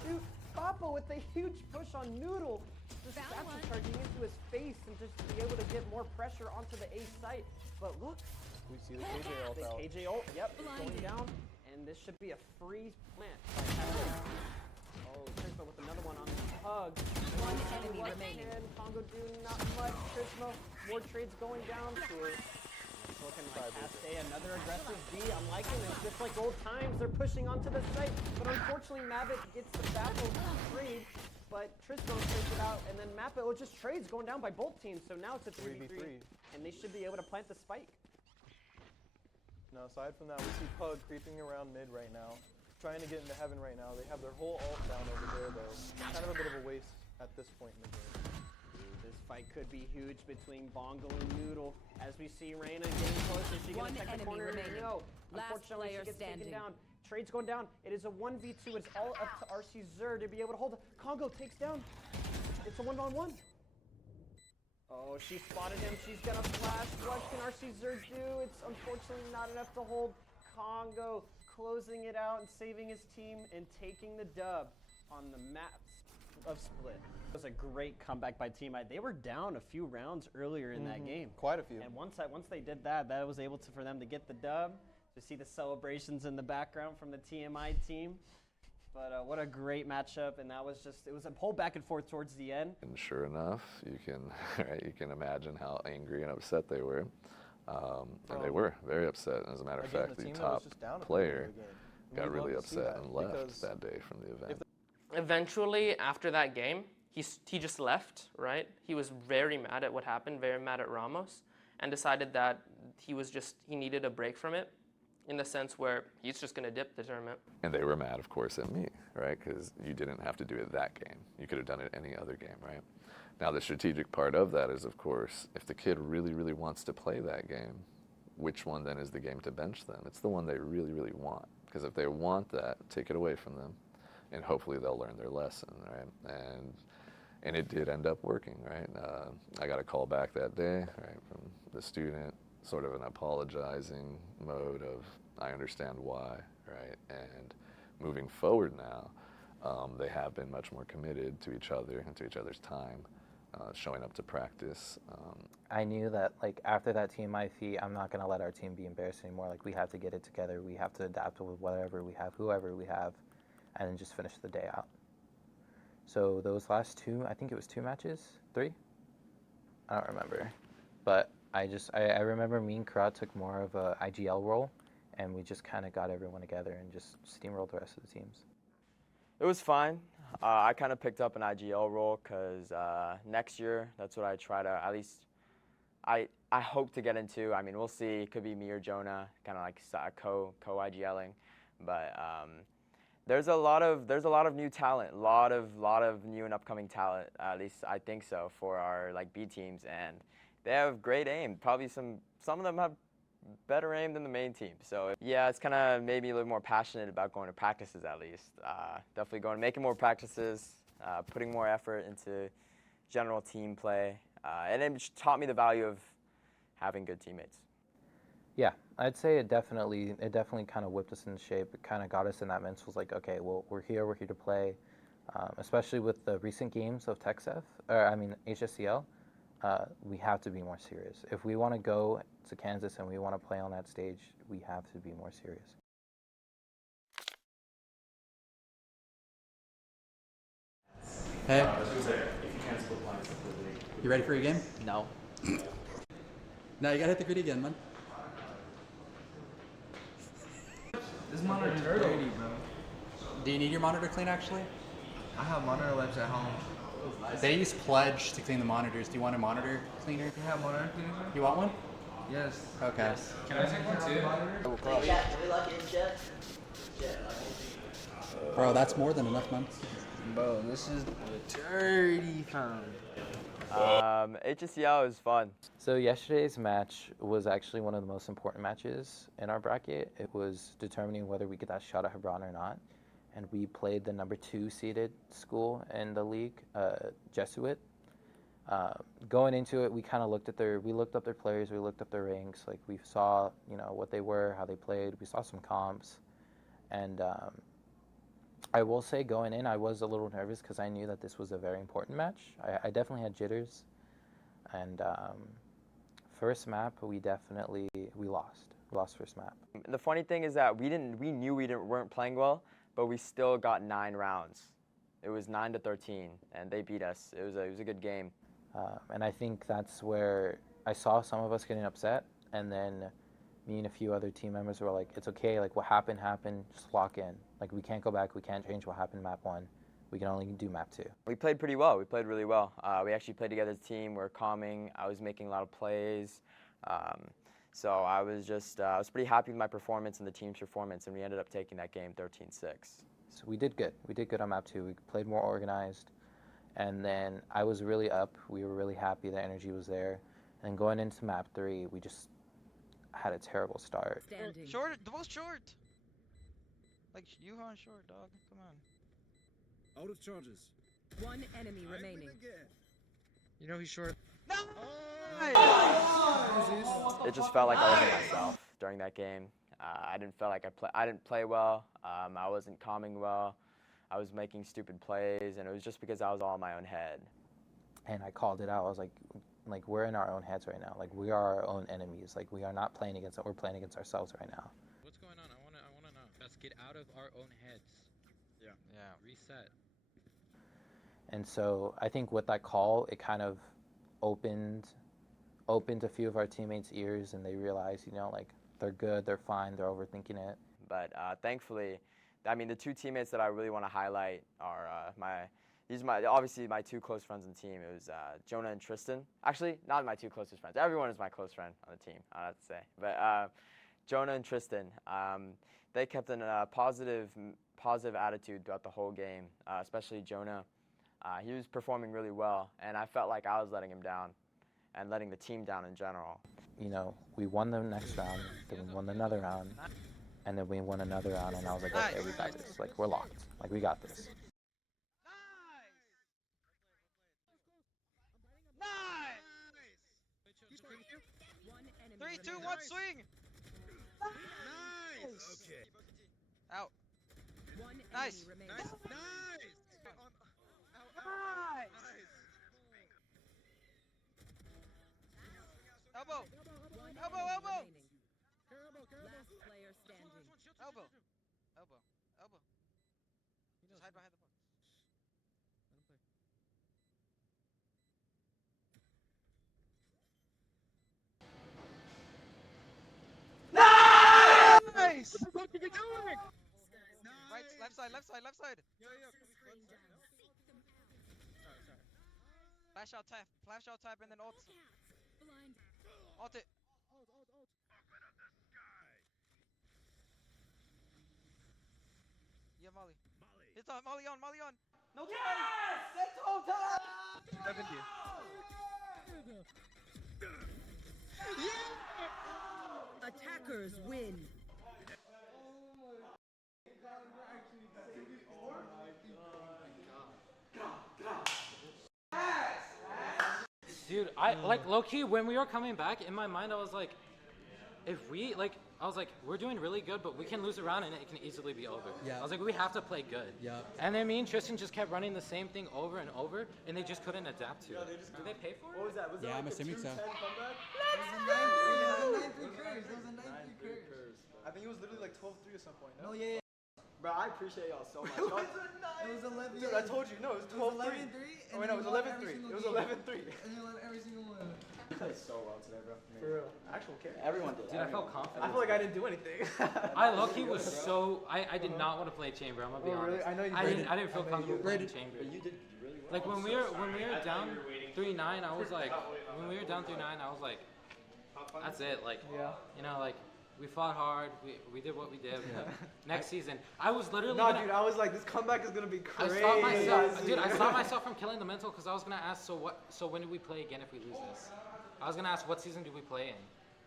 shoot. Bappo with a huge push on Noodle. Just Satchel charging into his face and just to be able to get more pressure onto the A site. But look. We see the KJ ult out. The KJ ult, yep, it's going down. And this should be a free plant. Oh, Trismo with another one on the hug. One enemy remaining. Congo do not much. Trismo, more trades going down to it. It's looking like Caste, another aggressive B. I'm liking this. Just like old times, they're pushing onto the site. But unfortunately, Mabbit gets the battle trade. But Trismo takes it out, and then Mabbit just trades going down by both teams. So now it's a 3v3. And they should be able to plant the spike. Now, aside from that, we see Pug creeping around mid right now, trying to get into heaven right now. They have their whole ult down over there, though. Kind of a bit of a waste at this point in the game. This fight could be huge between Bongo and Noodle. As we see Reina getting closer, she gonna check the corner. No, unfortunately, she gets taken down. Trade's going down. It is a 1v2. It's all up to RC Zer to be able to hold it. Congo takes down. It's a 1-on-1. Oh, she spotted him. She's gonna flash. What can RC Zer do? It's unfortunately not enough to hold. Congo closing it out and saving his team and taking the dub on the map of Split. It was a great comeback by Team I. They were down a few rounds earlier in that game. Quite a few. And once they did that, that was able for them to get the dub. To see the celebrations in the background from the TMI team. But what a great matchup, and that was it was a whole back and forth towards the end. And sure enough, you can imagine how angry and upset they were. And they were very upset. As a matter of fact, the top player got really upset and left that day from the event. Eventually, after that game, he just left, right? He was very mad at what happened, very mad at Ramos, and decided that he needed a break from it, in the sense where he's just going to dip the tournament. And they were mad, of course, at me, right? Because you didn't have to do it that game. You could have done it any other game, right? Now, the strategic part of that is, of course, if the kid really, really wants to play that game, which one then is the game to bench them? It's the one they really, really want. Because if they want that, take it away from them, and hopefully they'll learn their lesson, right? And it did end up working, right? I got a call back that day, right, from the student, sort of an apologizing mode of, I understand why, right? And moving forward now, they have been much more committed to each other and to each other's time, showing up to practice. I knew that, like, after that TMI fee, I'm not going to let our team be embarrassed anymore. Like, we have to get it together. We have to adapt with whatever we have, whoever we have, and then just finish the day out. So those last two, I think it was 2 matches? 3? I don't remember. But I remember me and Karat took more of a IGL role, and we just kind of got everyone together and just steamrolled the rest of the teams. It was fine. I kind of picked up an IGL role because next year, that's what I try to, at least, I hope to get into. I mean, we'll see. It could be me or Jonah, kind of like co-IGLing. But there's a lot of new talent, a lot of new and upcoming talent. At least I think so for our like B teams, and they have great aim. Probably some of them have better aim than the main team. So yeah, it's kind of made me a little more passionate about going to practices at least. Definitely making more practices, putting more effort into general team play, and it taught me the value of having good teammates. Yeah, I'd say it definitely kind of whipped us into shape. It kind of got us in that mental, like, okay, well, we're here to play. Especially with the recent games of HSCL, we have to be more serious. If we want to go to Kansas and we want to play on that stage, we have to be more serious. Hey. You ready for your game? No. No, you gotta hit the grid again, man. This monitor is dirty, bro. Do you need your monitor clean, actually? I have monitor wipes at home. They use Pledge to clean the monitors. Do you want a monitor cleaner? You have monitor cleaner? You want one? Yes. Okay. Yes. Can I take one too? Bro, that's more than enough, man. Bro, this is dirty, fam. HSCL is fun. So yesterday's match was actually one of the most important matches in our bracket. It was determining whether we get that shot at Hebron or not. And we played the number 2 seeded school in the league, Jesuit. Going into it, we kind of looked up their players, we looked up their ranks. Like, we saw, what they were, how they played. We saw some comps, and I will say, going in, I was a little nervous because I knew that this was a very important match. I definitely had jitters, and first map we lost. We lost first map. The funny thing is that we knew we weren't playing well, but we still got 9 rounds. It was 9-13, and they beat us. It was a good game. And I think that's where I saw some of us getting upset, and then me and a few other team members were like, it's okay, like, what happened, just lock in. Like, we can't go back, we can't change what happened map 1. We can only do map 2. We played pretty well. We played really well. We actually played together as a team. We were calming. I was making a lot of plays. So I was pretty happy with my performance and the team's performance, and we ended up taking that game 13-6. So we did good. We did good on map 2. We played more organized. And then I was really up. We were really happy. The energy was there. And going into map 3, we just had a terrible start. Short, the most short. Like, Yuhan short, dog. Come on. Out of charges. One enemy remaining. You know he's short. No! It just felt like I wasn't myself during that game. I didn't feel like I didn't play well. I wasn't calming well. I was making stupid plays, and it was just because I was all in my own head. And I called it out. I was like, we're in our own heads right now. Like, we are our own enemies. Like, we are not playing against them. We're playing against ourselves right now. What's going on? I wanna know. Let's get out of our own heads. Yeah. Reset. And so I think with that call, it kind of opened opened a few of our teammates' ears, and they realized, you know, like they're good, they're fine, they're overthinking it. But thankfully, I mean, the two teammates that I really want to highlight are obviously my two close friends on the team. It was Jonah and Tristan. Actually, not my two closest friends. Everyone is my close friend on the team, I have to say. But Jonah and Tristan, they kept a positive attitude throughout the whole game, especially Jonah. He was performing really well, and I felt like I was letting him down and letting the team down in general. You know, we won the next round, then we won another round, and then we won another round, and I was like, okay, we got this. Like, we're locked. Like, we got this. Three, two, one, swing! Nice! Okay. Out. Nice! Nice! Elbow! Elbow, elbow! Last player standing. Elbow! Elbow. Elbow. Just hide behind the box. Nice! What are you doing? Right, left side, left side, left side. Flash out tap, and then ult. Ult it. Yeah, Molly. It's on, Molly on, Molly on. No time! Yes! It's all time! 70. Attackers win. Dude, I like low-key when we were coming back, in my mind I was like, if we like, I was like, we're doing really good, but we can lose a round and it can easily be over. Yeah. I was like, we have to play good. Yeah. And then me and Tristan just kept running the same thing over and over, and they just couldn't adapt to it. Did they pay for it? What was that? Was Yeah, that I'm like assuming a 2-10 so. comeback? I think it was literally like 12-3 at some point, no? No, yeah. Bro, I appreciate y'all so much. It was 11. Dude, I told you, no, it was 12-3. Oh, wait, no, it was 11-3. It was 11-3. And you won every single one. You played so well today, bro. For real. Actual care. Everyone did. Dude, I felt confident. I feel like I didn't do anything. I low-key was so, I did not want to play Chamber, I'm gonna be honest. Really? I know you I didn't feel comfortable playing Chamber. But you did really well. Like when we were down 3-9, I was like, when we were down 3-9, I was like, that's it. Like, you know, like we fought hard. We did what we did. Next season, I was literally. No, dude, I was like, this comeback is gonna be crazy. I stopped myself from killing the mental because I was gonna ask, so when do we play again if we lose this? I was gonna ask, what season do we play in?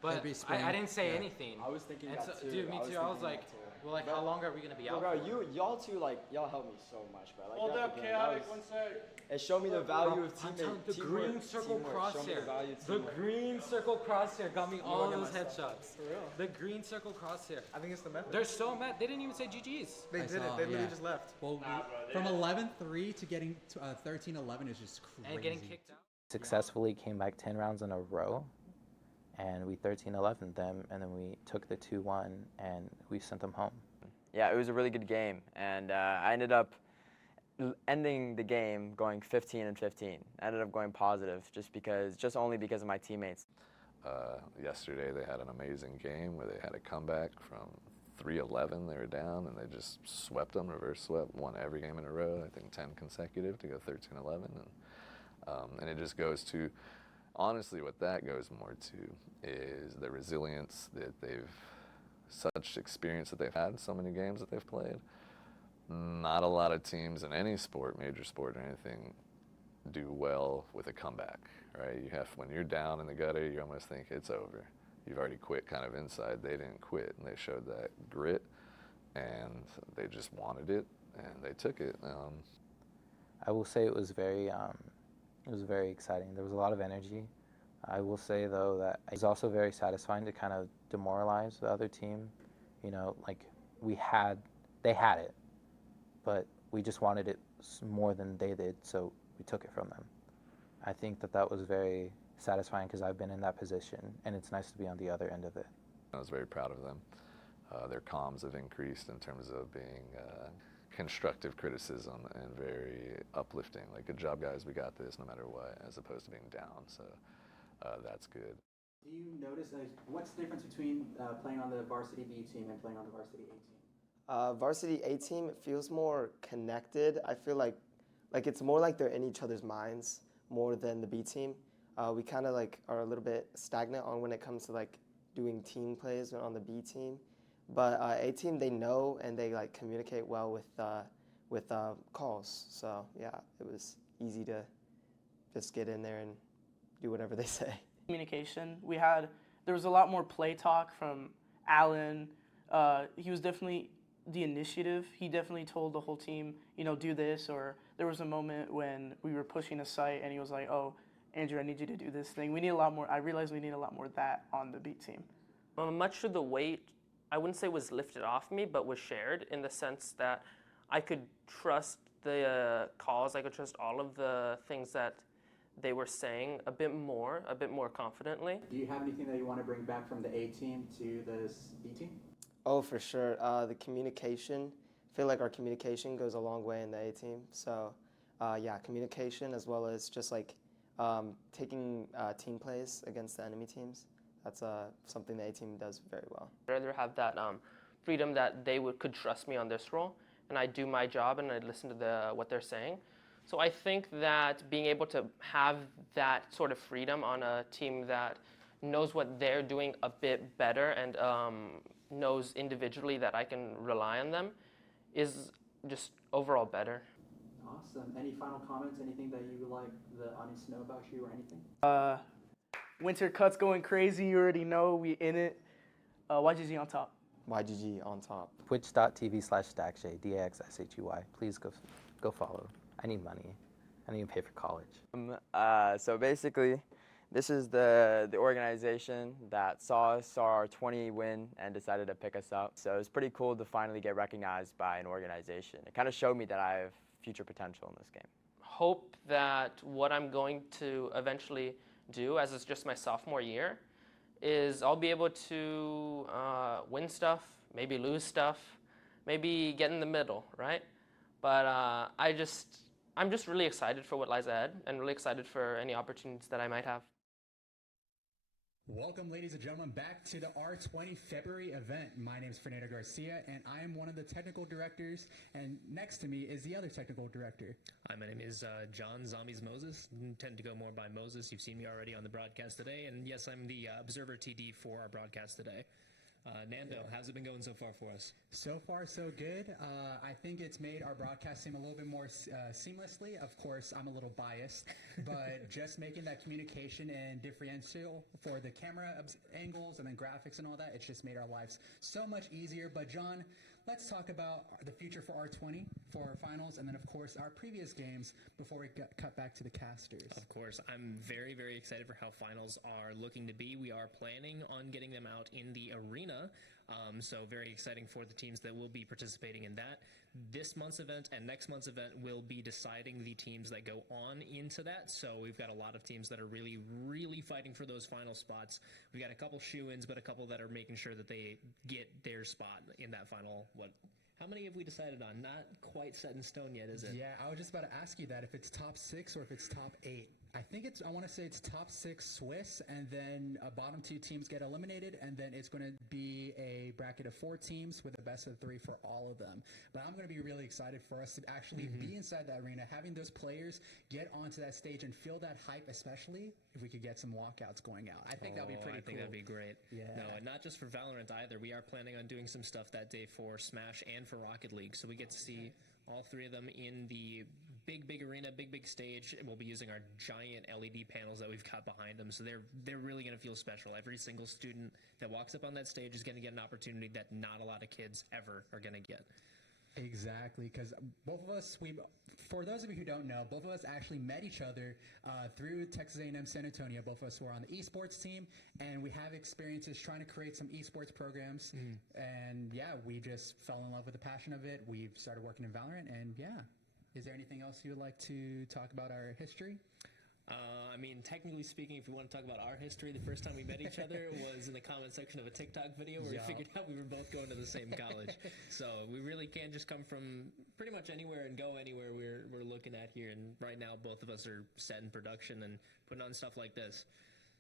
But I didn't say anything. I was thinking and that too. Dude, me too. I was like, well, like, how long are we gonna be out? Bro, y'all two, like, y'all helped me so much, bro. Like, Hold up, chaotic, 1 sec. It showed me the value of teamwork. The green circle crosshair. The green circle crosshair got me all those headshots. For real. The green circle crosshair. I think it's the method. They're so mad. They didn't even say GG's. They didn't. They literally just left. Well, from 11-3 to getting 13-11 is just crazy. And getting kicked out. Successfully came back 10 rounds in a row, and we 13-11 them, and then we took the 2-1 and we sent them home. Yeah, it was a really good game, and I ended up ending the game going 15-15. I ended up going positive just only because of my teammates. Yesterday they had an amazing game where they had a comeback from 3-11. They were down and they just swept them, reverse swept, won every game in a row. I think 10 consecutive to go 13-11, and it just goes to, honestly, what that goes more to is the resilience that such experience that they've had, so many games that they've played. Not a lot of teams in any sport, major sport or anything, do well with a comeback, right? When you're down in the gutter, you almost think it's over. You've already quit kind of inside. They didn't quit, and they showed that grit, and they just wanted it, and they took it. I will say it was very exciting. There was a lot of energy. I will say, though, that it was also very satisfying to kind of demoralize the other team. You know, like, they had it, but we just wanted it more than they did, so we took it from them. I think that was very satisfying because I've been in that position, and it's nice to be on the other end of it. I was very proud of them. Their comms have increased in terms of being constructive criticism and very uplifting. Like, good job, guys, we got this no matter what, as opposed to being down. So that's good. Do you notice what's the difference between playing on the varsity B team and playing on the varsity A team? Varsity A team feels more connected. I feel like it's more like they're in each other's minds more than the B team. We kind of like are a little bit stagnant on when it comes to like doing team plays on the B team, but A team, they know and they like communicate well with calls. So yeah, it was easy to just get in there and do whatever they say. Communication. There was a lot more play talk from Alan. He was definitely the initiative. He definitely told the whole team, do this. Or there was a moment when we were pushing a site and he was like, oh, Andrew, I need you to do this thing. We need a lot more. I realized we need a lot more of that on the B team. Much of the weight, I wouldn't say was lifted off me, but was shared in the sense that I could trust the calls. I could trust all of the things that they were saying a bit more confidently. Do you have anything that you want to bring back from the A team to the B team? Oh, for sure. The communication. I feel like our communication goes a long way in the A team. So, yeah, communication as well as just like taking team plays against the enemy teams. That's something the A team does very well. I'd rather have that freedom that they could trust me on this role, and I do my job and I listen to what they're saying. So I think that being able to have that sort of freedom on a team that knows what they're doing a bit better and knows individually that I can rely on them is just overall better. Awesome. Any final comments? Anything that you would like the audience to know about you or anything? Winter Cut's going crazy. You already know we in it. YGG on top. YGG on top. Twitch.tv/Daxshay, DAXSHUY. Please go follow. I need money. I need to pay for college. So basically, this is the organization that saw our 20 win and decided to pick us up. So it was pretty cool to finally get recognized by an organization. It kind of showed me that I have future potential in this game. Hope that what I'm going to eventually do, as it's just my sophomore year, is I'll be able to win stuff, maybe lose stuff, maybe get in the middle, right? But I'm just really excited for what lies ahead and really excited for any opportunities that I might have. Welcome, ladies and gentlemen, back to the R20 February event. My name is Fernando Garcia, and I am one of the technical directors, and next to me is the other technical director. Hi, my name is John Zombies Moses. I tend to go more by Moses. You've seen me already on the broadcast today, and yes, I'm the observer TD for our broadcast today. Nando, how's it been going so far for us? So far, so good. I think it's made our broadcast seem a little bit more seamlessly. Of course, I'm a little biased, but just making that communication and differential for the camera angles and then graphics and all that, it's just made our lives so much easier. But John, let's talk about the future for R20, for our finals, and then of course our previous games before we cut back to the casters. Of course, I'm very, very excited for how finals are looking to be. We are planning on getting them out in the arena. So very exciting for the teams that will be participating in that. This month's event and next month's event will be deciding the teams that go on into that. So we've got a lot of teams that are really, really fighting for those final spots. We've got a couple shoo-ins, but a couple that are making sure that they get their spot in that final. How many have we decided on? Not quite set in stone yet, is it? Yeah, I was just about to ask you that, if it's top 6 or if it's top 8. I want to say it's top 6 Swiss, and then bottom 2 teams get eliminated, and then it's going to be a bracket of 4 teams with a best of 3 for all of them. But I'm going to be really excited for us to actually be inside that arena, having those players get onto that stage and feel that hype, especially if we could get some walkouts going out. I think that would be pretty cool. I think that'd be great. Yeah. No, and not just for Valorant either. We are planning on doing some stuff that day for Smash and for Rocket League, so we get to see all 3 of them in the big arena, big stage. We'll be using our giant LED panels that we've got behind them, so they're really going to feel special. Every single student that walks up on that stage is going to get an opportunity that not a lot of kids ever are going to get. Exactly, because both of us, for those of you who don't know, both of us actually met each other through Texas A&M San Antonio. Both of us were on the esports team, and we have experiences trying to create some esports programs. And yeah, we just fell in love with the passion of it. We've started working in Valorant, and yeah. Is there anything else you would like to talk about our history? I mean, technically speaking, if we want to talk about our history, the first time we met each other was in the comment section of a TikTok video where we figured out we were both going to the same college. So we really can just come from pretty much anywhere and go anywhere we're looking at here. And right now, both of us are set in production and putting on stuff like this.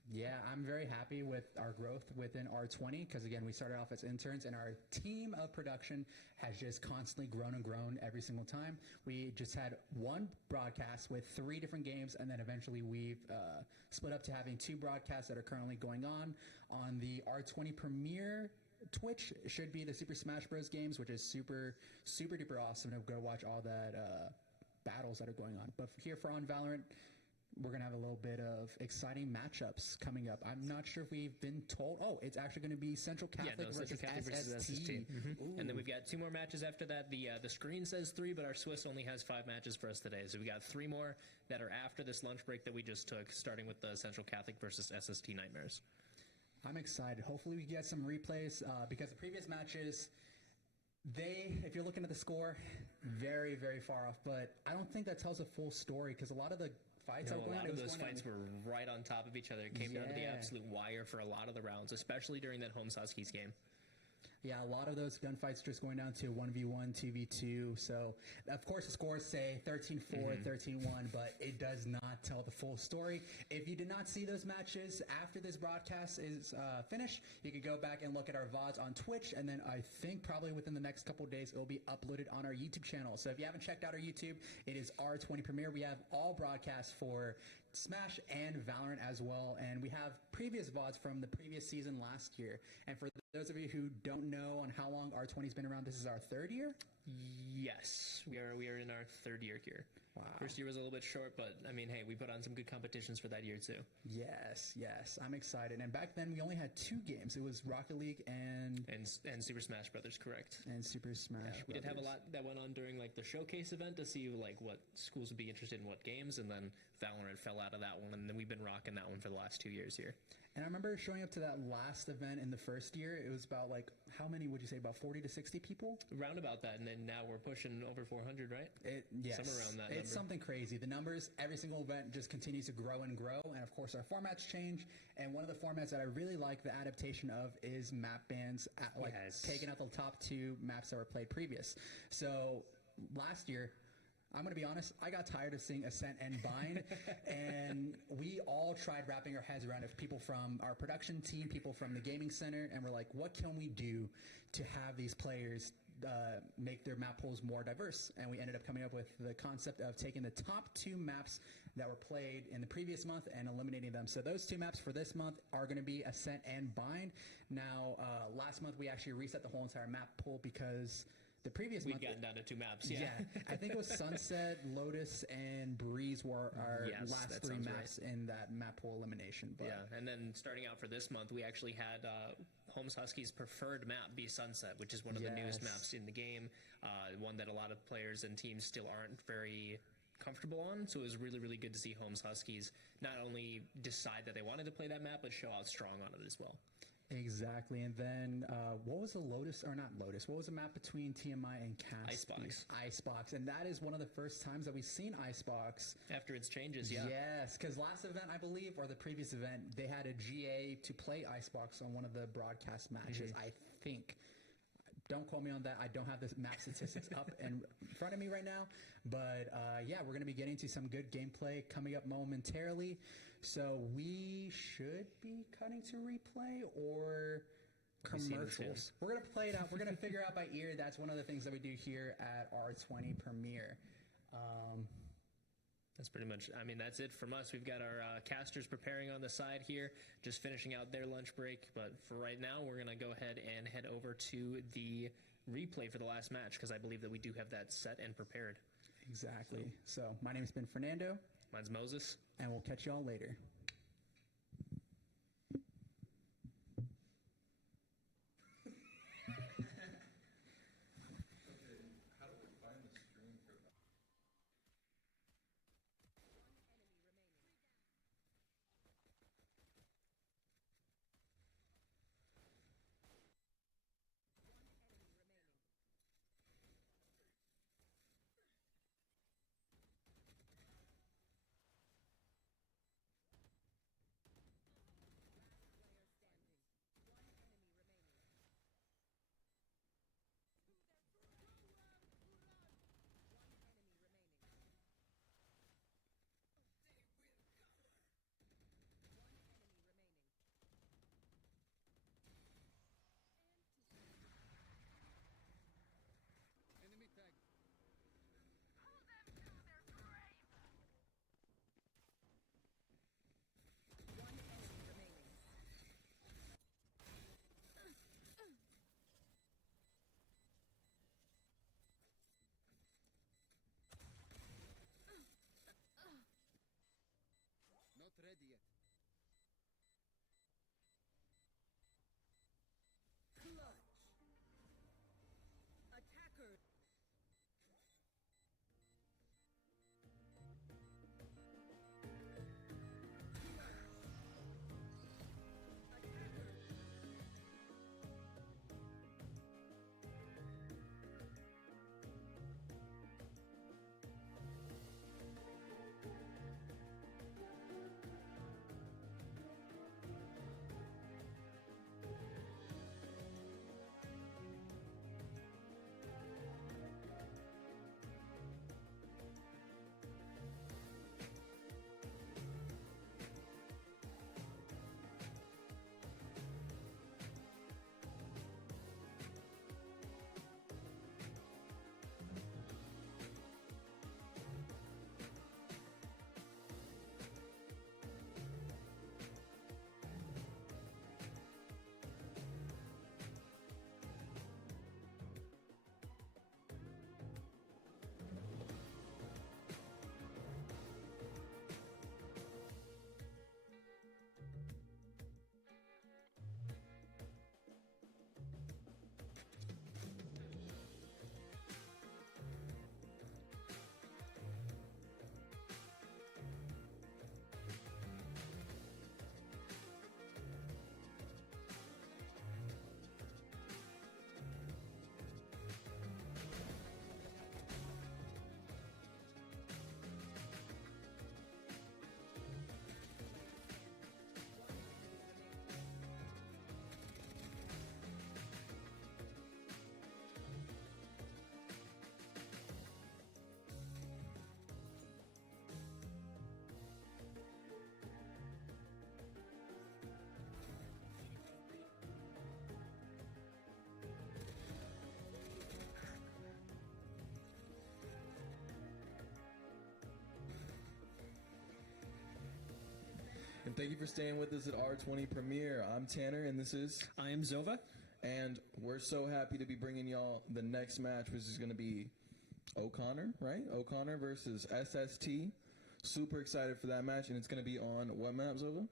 Yeah, I'm very happy with our growth within R20 because, again, we started off as interns and our team of production has just constantly grown and grown every single time. We just had one broadcast with 3 different games, and then eventually we've split up to having 2 broadcasts that are currently going on the R20 Premiere Twitch. Should be the Super Smash Bros. Games, which is super, super duper awesome to go watch all that battles that are going on. But here for On Valorant, we're going to have a little bit of exciting matchups coming up. I'm not sure if we've been told. Oh, it's actually going to be Central Catholic versus SST. And then we've got 2 more matches after that. The screen says 3, but our Swiss only has 5 matches for us today. So we got 3 more that are after this lunch break that we just took, starting with the Central Catholic versus SST Nightmares. I'm excited. Hopefully we get some replays because the previous matches, if you're looking at the score, very, very far off. But I don't think that tells a full story because a lot of the fights a lot of those fights were right on top of each other. It came down to the absolute wire for a lot of the rounds, especially during that Holmes Huskies game. Yeah, a lot of those gunfights just going down to 1v1, 2v2. So, of course, the scores say 13-4, 13-1, but it does not tell the full story. If you did not see those matches after this broadcast is finished, you can go back and look at our VODs on Twitch, and then I think probably within the next couple of days, it will be uploaded on our YouTube channel. So if you haven't checked out our YouTube, it is R20 Premiere. We have all broadcasts for Smash and Valorant as well, and we have previous VODs from the previous season last year. And for those of you who don't know on how long R20's been around, this is our 3rd year? Yes, we are in our 3rd year here. Wow. First year was a little bit short, but I mean, hey, we put on some good competitions for that year too. Yes, I'm excited. And back then we only had 2 games. It was Rocket League and Super Smash Brothers, correct? And Super Smash Brothers. We did have a lot that went on during like the showcase event to see like what schools would be interested in what games, and then Valorant fell out of that one, and then we've been rocking that one for the last 2 years here. And I remember showing up to that last event in the first year. It was about like, how many would you say, about 40 to 60 people? Around about that, and then now we're pushing over 400, right? Yes. Somewhere around that It's number. something crazy. The numbers, every single event just continues to grow and grow. And of course, our formats change. And one of the formats that I really like the adaptation of is map bans, taking out the top 2 maps that were played previous. So last year, I'm going to be honest, I got tired of seeing Ascent and Bind, and we all tried wrapping our heads around it. People from our production team, people from the gaming center, and we're like, what can we do to have these players make their map pools more diverse? And we ended up coming up with the concept of taking the top 2 maps that were played in the previous month and eliminating them. So those 2 maps for this month are going to be Ascent and Bind. Now, last month we actually reset the whole entire map pool because the previous month, we'd gotten down to 2 maps. Yeah. I think it was Sunset, Lotus, and Breeze were our last 3 maps in that map pool elimination. But yeah, and then starting out for this month, we actually had Holmes Huskies' preferred map be Sunset, which is one of the newest maps in the game, one that a lot of players and teams still aren't very comfortable on. So it was really, really good to see Holmes Huskies not only decide that they wanted to play that map, but show out strong on it as well. Exactly. And then what was the what was the map between TMI and Caspi? Icebox. And that is one of the first times that we've seen Icebox. After its changes, Yes, because last event, I believe, or the previous event, they had a GA to play Icebox on one of the broadcast matches, I think. Don't quote me on that. I don't have the map statistics up in front of me right now. But yeah, we're going to be getting to some good gameplay coming up momentarily. So we should be cutting to replay or commercials. We're going to play it out. We're going to figure out by ear. That's one of the things that we do here at R20 Premiere. That's pretty much, I mean, that's it from us. We've got our casters preparing on the side here, just finishing out their lunch break. But for right now, we're going to go ahead and head over to the replay for the last match, because I believe that we do have that set and prepared. Exactly. So my name's been Fernando. Mine's Moses. And we'll catch y'all later. Thank you for staying with us at R20 Premiere. I'm Tanner, and this is... I am Zova. And we're so happy to be bringing y'all the next match, which is going to be O'Connor, right? O'Connor versus SST. Super excited for that match, and it's going to be on what map, Zova?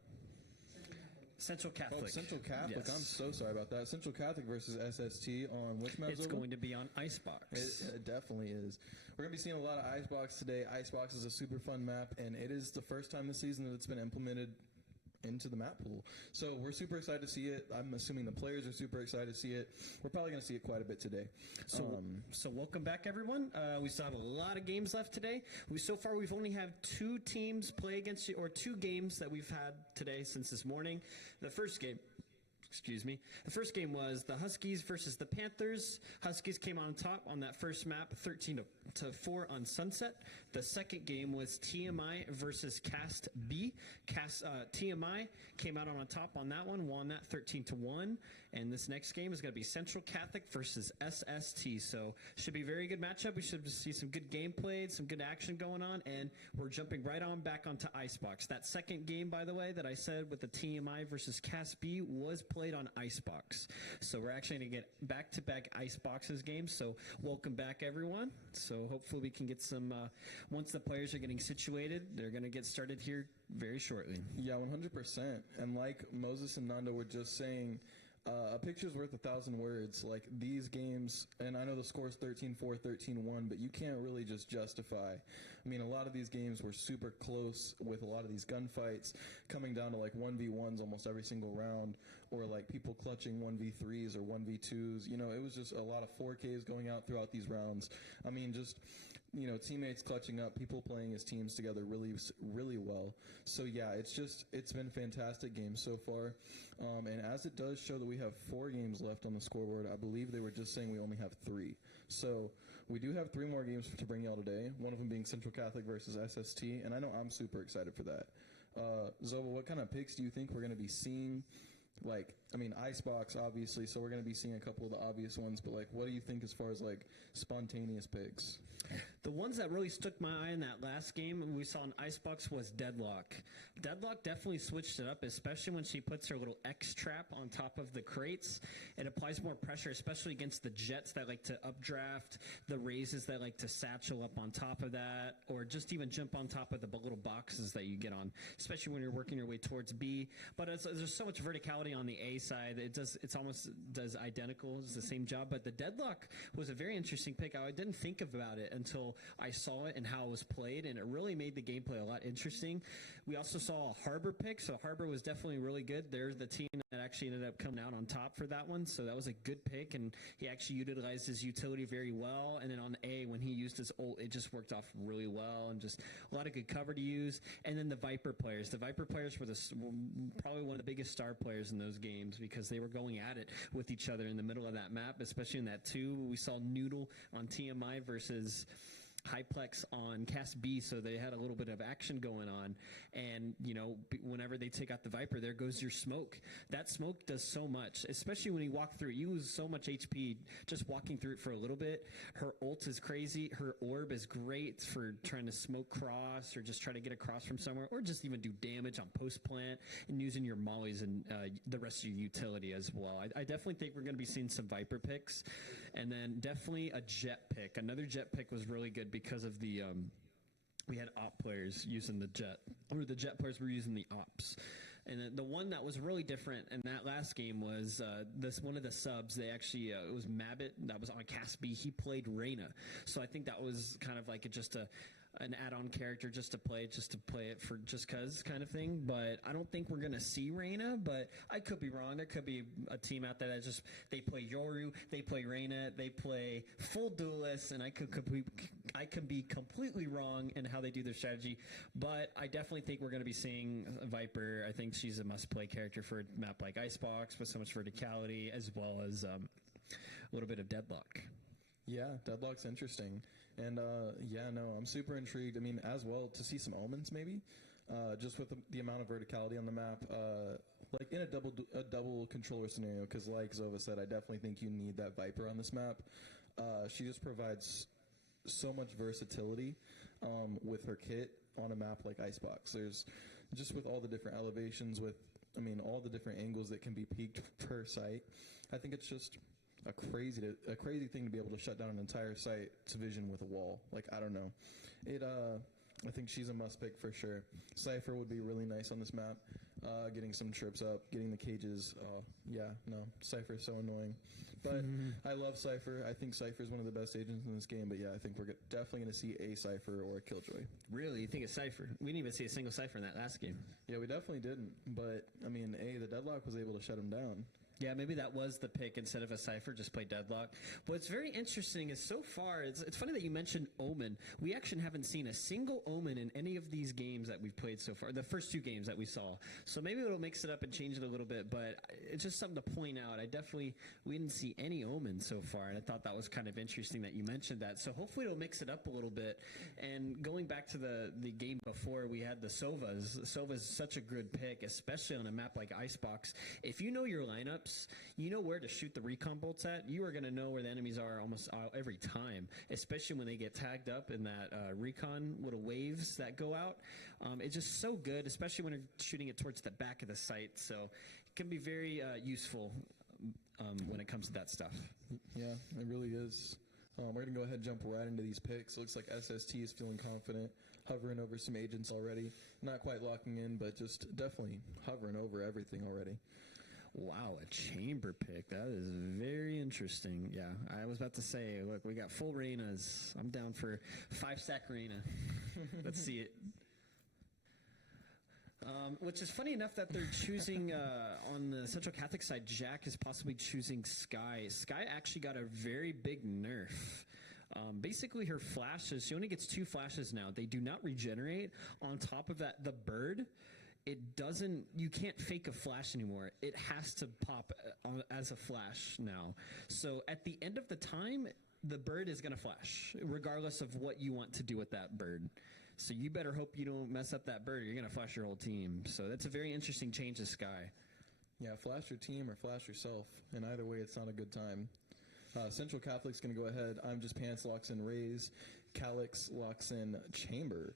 Central Catholic. Oh, Central Catholic. Yes. I'm so sorry about that. Central Catholic versus SST on which map? It's going to be on Icebox. It definitely is. We're going to be seeing a lot of Icebox today. Icebox is a super fun map, and it is the first time this season that it's been implemented into the map pool. So we're super excited to see it. I'm assuming the players are super excited to see it. We're probably going to see it quite a bit today. So welcome back, everyone. We still have a lot of games left today. So far, we've only had 2 teams play against you, or 2 games that we've had today since this morning. The first game was the Huskies versus the Panthers. Huskies came on top on that first map, 13-4 on Sunset. The second game was TMI versus Cast B. TMI came out on top on that one, won that 13-1. And this next game is going to be Central Catholic versus SST. So should be a very good matchup. We should see some good gameplay, some good action going on, and we're jumping right on back onto Icebox. That second game, by the way, that I said with the TMI versus Cast B was played on Icebox. So we're actually going to get back-to-back Iceboxes games. So welcome back, everyone. So hopefully we can get some, once the players are getting situated, they're going to get started here very shortly. Yeah, 100%. And like Moses and Nando were just saying, a picture's worth 1,000 words. Like, these games, and I know the score's 13-4, 13-1, but you can't really just justify. I mean, a lot of these games were super close with a lot of these gunfights coming down to like 1v1s almost every single round, or like people clutching 1v3s or 1v2s. You know, it was just a lot of 4Ks going out throughout these rounds. I mean, just, you know, teammates clutching up, people playing as teams together really, really well. So yeah, it's been fantastic games so far. And as it does show that we have 4 games left on the scoreboard, I believe they were just saying we only have 3. So we do have 3 more games to bring y'all today, one of them being Central Catholic versus SST, and I know I'm super excited for that. Zova, what kind of picks do you think we're going to be seeing? Like, I mean, Icebox, obviously, so we're going to be seeing a couple of the obvious ones, but like, what do you think as far as like spontaneous picks? The ones that really stuck my eye in that last game we saw in Icebox was Deadlock. Deadlock definitely switched it up, especially when she puts her little X trap on top of the crates. It applies more pressure, especially against the Jets that like to updraft, the Razes that like to satchel up on top of that, or just even jump on top of the little boxes that you get on, especially when you're working your way towards B. But there's so much verticality on the A side. It's almost does identical. It's the same job. But the Deadlock was a very interesting pick. I didn't think about it until I saw it and how it was played, and it really made the gameplay a lot interesting. We also saw a Harbor pick, so Harbor was definitely really good. There's the team that actually ended up coming out on top for that one, so that was a good pick, and he actually utilized his utility very well. And then on A, when he used his ult, it just worked off really well, and just a lot of good cover to use. And then the Viper players. The Viper players were probably one of the biggest star players in those games because they were going at it with each other in the middle of that map, especially in that 2. We saw Noodle on TMI versus Hyplex on Cast B, so they had a little bit of action going on. And, you know, whenever they take out the Viper, there goes your smoke. That smoke does so much, especially when you walk through it. You lose so much HP just walking through it for a little bit. Her ult is crazy. Her orb is great for trying to smoke cross or just try to get across from somewhere, or just even do damage on post plant and using your mollies and the rest of your utility as well. I definitely think we're going to be seeing some Viper picks, and then definitely a Jet pick. Another Jet pick was really good because of the we had op players using the Jet, or the Jet players were using the ops. And then the one that was really different in that last game was this one of the subs. They actually it was Mabbit that was on Cast B. He played Reyna, so I think that was kind of like an add-on character just to play it for just cause kind of thing. But I don't think we're gonna see Reyna, but I could be wrong. There could be a team out there that just they play Yoru, they play Reyna, they play full duelists, and I could be completely wrong in how they do their strategy. But I definitely think we're gonna be seeing Viper. I think she's a must-play character for a map like Icebox with so much verticality, as well as a little bit of Deadlock. Yeah, Deadlock's interesting. And yeah, no, I'm super intrigued. I mean, as well, to see some omens maybe, just with the amount of verticality on the map, like in a double controller scenario. Because like Zova said, I definitely think you need that Viper on this map. She just provides so much versatility with her kit on a map like Icebox. There's just with all the different elevations, all the different angles that can be peaked per site, I think it's just a crazy thing to be able to shut down an entire site's vision with a wall. Like, I don't know. I think she's a must pick for sure. Cypher would be really nice on this map. Getting some trips up, getting the cages. Cypher's so annoying. But I love Cypher. I think Cypher's one of the best agents in this game. But yeah, I think we're definitely going to see a Cypher or a Killjoy. Really? You think it's Cypher? We didn't even see a single Cypher in that last game. Yeah, we definitely didn't. But, the Deadlock was able to shut him down. Yeah, maybe that was the pick. Instead of a Cypher, just play Deadlock. What's very interesting is so far, it's funny that you mentioned Omen. We actually haven't seen a single Omen in any of these games that we've played so far, the first 2 games that we saw. So maybe it'll mix it up and change it a little bit, but it's just something to point out. We didn't see any Omen so far, and I thought that was kind of interesting that you mentioned that. So hopefully it'll mix it up a little bit. And going back to the game before, we had the Sovas. Sova's such a good pick, especially on a map like Icebox. If you know your lineup, you know where to shoot the recon bolts at. You are going to know where the enemies are almost every time, especially when they get tagged up in that recon little waves that go out. It's just so good, especially when you're shooting it towards the back of the site. So it can be very useful when it comes to that stuff. Yeah, it really is. We're going to go ahead and jump right into these picks. Looks like SST is feeling confident, hovering over some agents already. Not quite locking in, but just definitely hovering over everything already. Wow, a chamber pick. That is very interesting. Yeah, I was about to say, look, we got full Reynas. I'm down for 5-stack Reyna. Let's see it. Which is funny enough that they're choosing, on the Central Catholic side, Jack is possibly choosing Skye. Skye actually got a very big nerf. Basically, her flashes, she only gets 2 flashes now. They do not regenerate. On top of that, the bird, you can't fake a flash anymore. It has to pop as a flash now. So at the end of the time, the bird is going to flash, regardless of what you want to do with that bird. So you better hope you don't mess up that bird, or you're going to flash your whole team. So that's a very interesting change to Skye. Yeah, flash your team or flash yourself. And either way, it's not a good time. Central Catholic's going to go ahead. I'm Just Pants locks in Raze. Calyx locks in Chamber.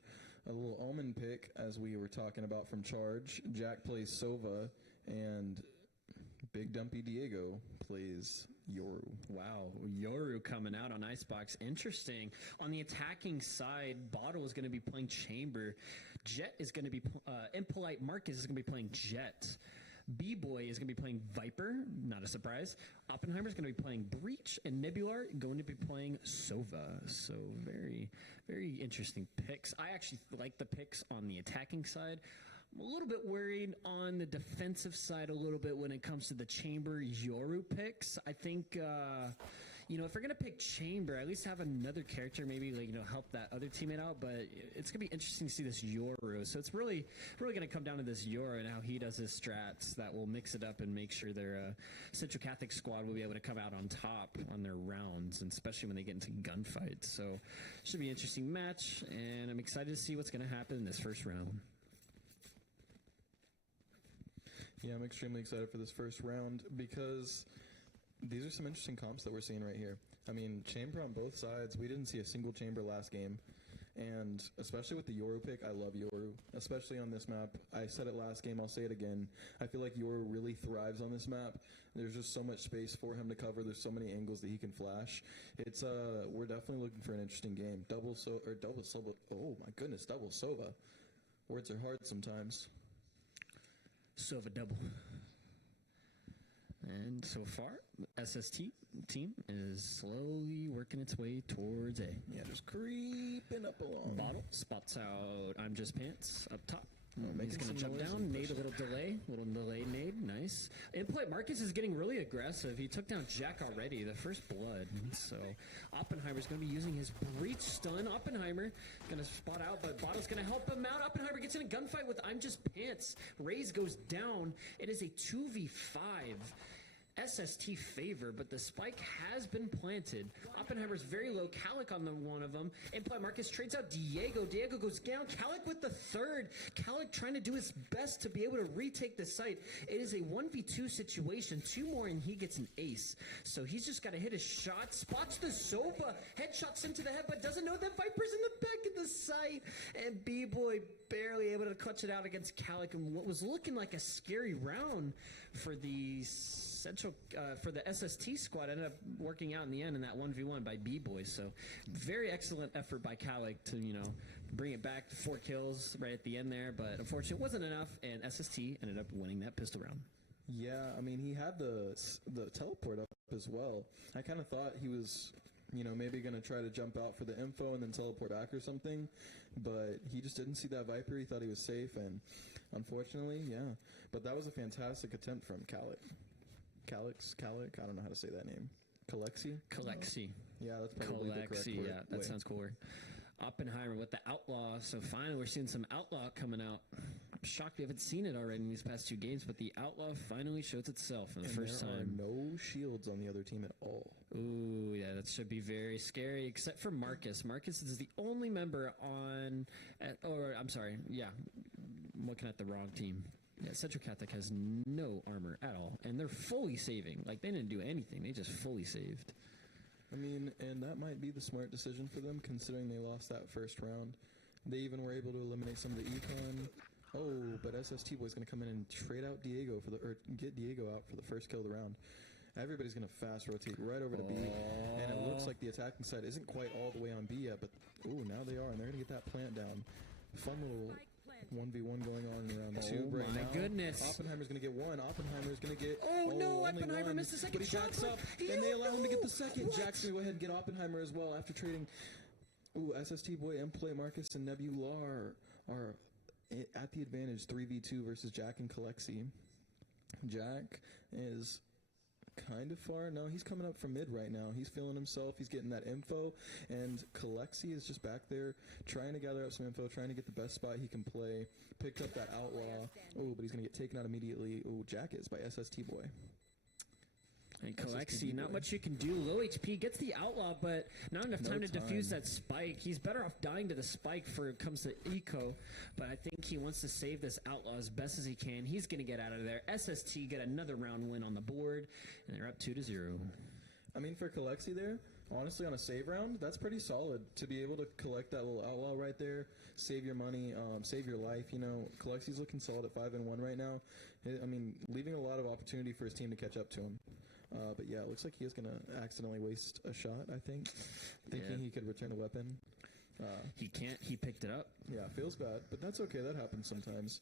A little Omen pick, as we were talking about from Charge. Jack plays Sova, and Big Dumpy Diego plays Yoru. Wow, Yoru coming out on Icebox. Interesting. On the attacking side, Bottle is going to be playing Chamber. Jet is going to be, Impolite Marcus is going to be playing Jet. B-Boy is going to be playing Viper, not a surprise. Oppenheimer is going to be playing Breach, and Nebular going to be playing Sova. So very, very interesting picks. I actually like the picks on the attacking side. I'm a little bit worried on the defensive side a little bit when it comes to the Chamber Yoru picks. I think, if we're going to pick Chamber, at least have another character maybe help that other teammate out. But it's going to be interesting to see this Yoru. So it's really going to come down to this Yoru and how he does his strats that will mix it up and make sure their Central Catholic squad will be able to come out on top on their rounds, and especially when they get into gunfights. So it should be an interesting match, and I'm excited to see what's going to happen in this first round. Yeah, I'm extremely excited for this first round because these are some interesting comps that we're seeing right here. Chamber on both sides. We didn't see a single Chamber last game. And especially with the Yoru pick, I love Yoru, especially on this map. I said it last game, I'll say it again. I feel like Yoru really thrives on this map. There's just so much space for him to cover. There's so many angles that he can flash. It's we're definitely looking for an interesting game. Double Sova. Oh my goodness, double Sova. Words are hard sometimes. Sova double. And so far, SST team is slowly working its way towards A. Yeah, just creeping up along. Bottle spots out I'm Just Pants up top. He's going to jump down, nade a little delay nade, nice. Impolite Marcus is getting really aggressive. He took down Jack already, the first blood. So Oppenheimer's going to be using his Breach stun. Oppenheimer going to spot out, but Bottle's going to help him out. Oppenheimer gets in a gunfight with I'm Just Pants. Raze goes down. It is a 2v5. SST favor, but the spike has been planted. Oppenheimer's very low. Calic on the one of them. Imply Marcus trades out Diego. Diego goes down. Calic with the third. Calic trying to do his best to be able to retake the site. It is a 1v2 situation. 2 more and he gets an ace. So he's just got to hit his shot. Spots the Soba. Headshots him to the head, but doesn't know that Viper's in the back of the site. And B-Boy barely able to clutch it out against Calic in what was looking like a scary round for the for the SST squad. Ended up working out in the end in that 1v1 by B-Boy. So very excellent effort by Calic to, bring it back. 4 kills right at the end there, but unfortunately it wasn't enough, and SST ended up winning that pistol round. Yeah, I mean, he had the teleport up as well. I kind of thought he was, maybe going to try to jump out for the info and then teleport back or something, but he just didn't see that Viper. He thought he was safe, and unfortunately, yeah. But that was a fantastic attempt from Calic. Calic, I don't know how to say that name. Kalexi? Kalexi. Yeah, that's probably the correct word. Yeah, that sounds cooler. Oppenheimer with the Outlaw. So finally we're seeing some Outlaw coming out. I'm shocked we haven't seen it already in these past 2 games, but the Outlaw finally shows itself for the first time. There are no shields on the other team at all. Ooh, yeah, that should be very scary, except for Marcus. Marcus is the only member looking at the wrong team. Yeah, Central Catholic has no armor at all, and they're fully saving. Like, they didn't do anything. They just fully saved. I mean, and that might be the smart decision for them, considering they lost that first round. They even were able to eliminate some of the econ. Oh, but SST Boy's going to come in and trade out Diego get Diego out for the first kill of the round. Everybody's going to fast rotate right over to B, and it looks like the attacking side isn't quite all the way on B yet, but now they are, and they're going to get that plant down. Fun little 1v1 going on in round 2 right now. Oh my goodness. Oppenheimer's going to get 1. Oppenheimer's going to get... Oh no, Oppenheimer missed the second but he shot. jacks up, and they allow him to get the second. Jack's going to go ahead and get Oppenheimer as well after trading... Ooh, SST Boy, M-Play, Marcus, and Nebular are at the advantage 3v2 versus Jack and Kalexi. Jack is... kind of far. No, he's coming up from mid right now. He's feeling himself. He's getting that info. And Kalexi is just back there trying to gather up some info, trying to get the best spot he can play. Picked up that Outlaw. Oh, but he's going to get taken out immediately. Oh, Jack is by SST Boy. And Kalexi, not much you can do. Low HP, gets the Outlaw, but not enough time to defuse that spike. He's better off dying to the spike for it comes to Eco, but I think he wants to save this Outlaw as best as he can. He's going to get out of there. SST get another round win on the board, and they're up 2-0. I mean, for Kalexi there, honestly, on a save round, that's pretty solid to be able to collect that little Outlaw right there, save your money, save your life. Kalexi's looking solid at 5-1 right now. I mean, leaving a lot of opportunity for his team to catch up to him. But yeah, it looks like he is going to accidentally waste a shot, I think, thinking he could return a weapon. He can't. He picked it up. Yeah, feels bad, but that's okay. That happens sometimes.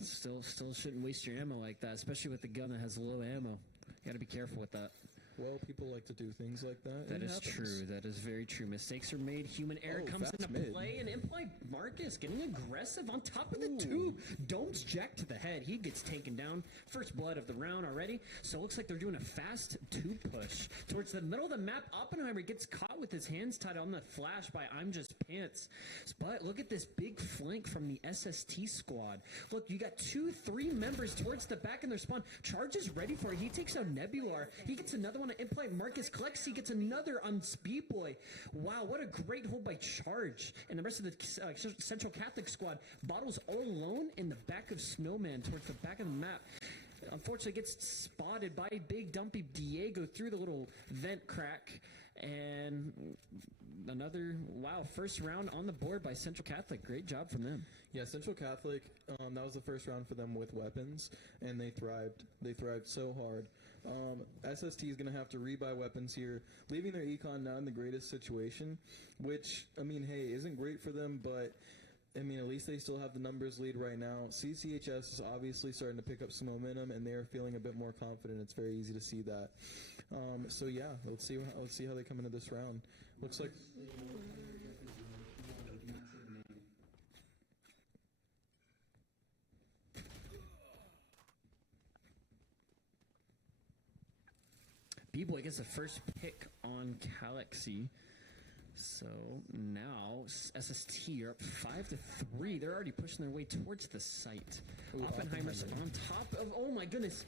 Still shouldn't waste your ammo like that, especially with the gun that has low ammo. You got to be careful with that. Well, people like to do things like that. That is true. That is very true. Mistakes are made. Human error comes into play. And Imply Marcus getting aggressive on top of the tube. Domes Jack to the head. He gets taken down. First blood of the round already. So it looks like they're doing a fast tube push towards the middle of the map. Oppenheimer gets caught with his hands tied on the flash by I'm Just Pants. But look at this big flank from the SST squad. Look, you got 2-3 members towards the back in their spawn. Charge is ready for it. He takes out Nebular. He gets another one to Imply Marcus. Kalexi gets another on Speedboy. Wow, what a great hold by Charge. And the rest of the Central Catholic squad. Bottles all alone in the back of Snowman towards the back of the map. Unfortunately gets spotted by big dumpy Diego through the little vent crack. And another, first round on the board by Central Catholic. Great job from them. Yeah, Central Catholic, that was the first round for them with weapons, and they thrived. They thrived so hard. SST is going to have to rebuy weapons here, leaving their econ not in the greatest situation, which, I mean, hey, isn't great for them, but I mean, at least they still have the numbers lead right now. CCHS is obviously starting to pick up some momentum, and they are feeling a bit more confident. It's very easy to see that. So yeah, let's see how they come into this round. Looks like. B-Boy gets the first pick on Kalexi. So now SST are up 5-3. They're already pushing their way towards the site. Oppenheimer's on top of, oh my goodness.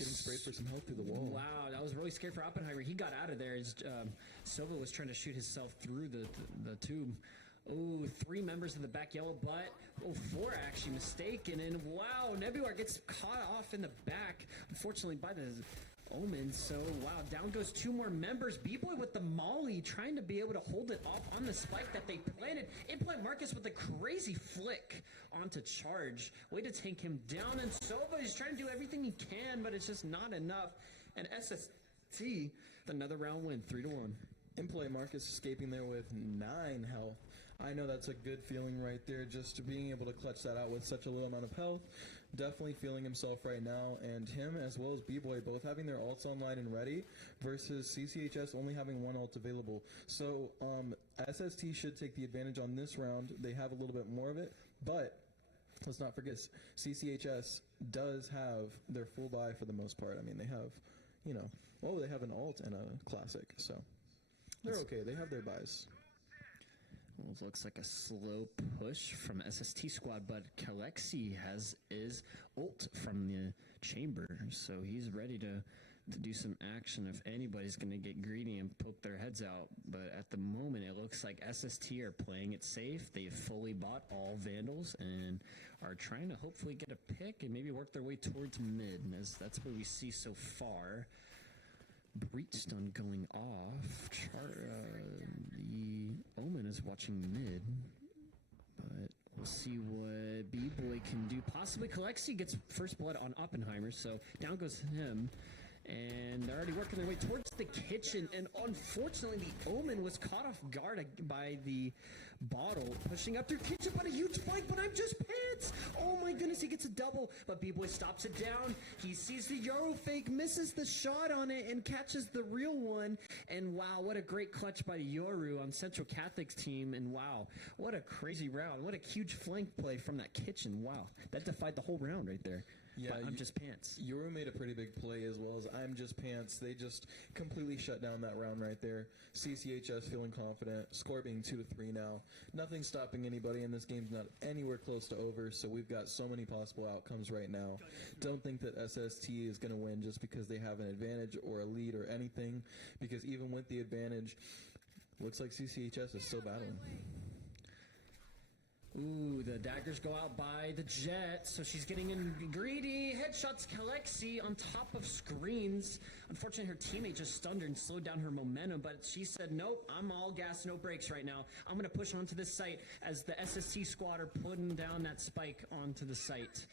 getting sprayed for some health through the wall. Wow, that was really scary for Oppenheimer. He got out of there as Silva was trying to shoot himself through the tube. Oh, 3 members of the back yellow butt. Oh, 4 actually mistaken. And wow, Nebula gets caught off in the back, unfortunately, by the Omen. So, wow, down goes 2 more members. B-Boy with the Molly trying to be able to hold it off on the spike that they planted. Implant Marcus with a crazy flick onto Charge. Way to tank him down. And Sova is trying to do everything he can, but it's just not enough. And SST, another round win, 3-1. Implant Marcus escaping there with 9 health. I know that's a good feeling right there, just being able to clutch that out with such a low amount of health. Definitely feeling himself right now, and him as well as B-Boy both having their ults online and ready versus CCHS only having 1 ult available. So SST should take the advantage on this round. They have a little bit more of it, but let's not forget CCHS does have their full buy for the most part. I mean, they have, they have an ult and a classic, so they're okay. They have their buys. Well, it looks like a slow push from SST squad, but Kalexi has his ult from the chamber, so he's ready to do some action if anybody's going to get greedy and poke their heads out. But at the moment, it looks like SST are playing it safe. They've fully bought all Vandals and are trying to hopefully get a pick and maybe work their way towards mid, as that's what we see so far. Breachstone going off. The Omen is watching mid, but we'll see what B-Boy can do. Possibly Kalexi gets first blood on Oppenheimer, so down goes him. And they're already working their way towards the kitchen, and unfortunately the Omen was caught off guard by the bottle, pushing up through kitchen, but a huge flank, but I'm just pants! Oh my goodness, he gets a double, but B-Boy stops it down. He sees the Euro fake, misses the shot on it, and catches the real one. And wow, what a great clutch by Yoru on Central Catholic's team, and wow, what a crazy round. What a huge flank play from that kitchen. Wow, that defied the whole round right there. Yeah, I'm just pants. Yoru made a pretty big play as well as I'm just pants. They just completely shut down that round right there. CCHS feeling confident. Score being 2-3 now. Nothing stopping anybody, and this game's not anywhere close to over, so we've got so many possible outcomes right now. Don't think that SST is going to win just because they have an advantage or a lead or anything, because even with the advantage, looks like CCHS is still battling. Ooh, the daggers go out by the Jet, so she's getting in greedy. Headshots Kalexi on top of screens. Unfortunately, her teammate just stunned her and slowed down her momentum, but she said, nope, I'm all gas, no brakes right now. I'm going to push onto this site as the SST squad are putting down that spike onto the site.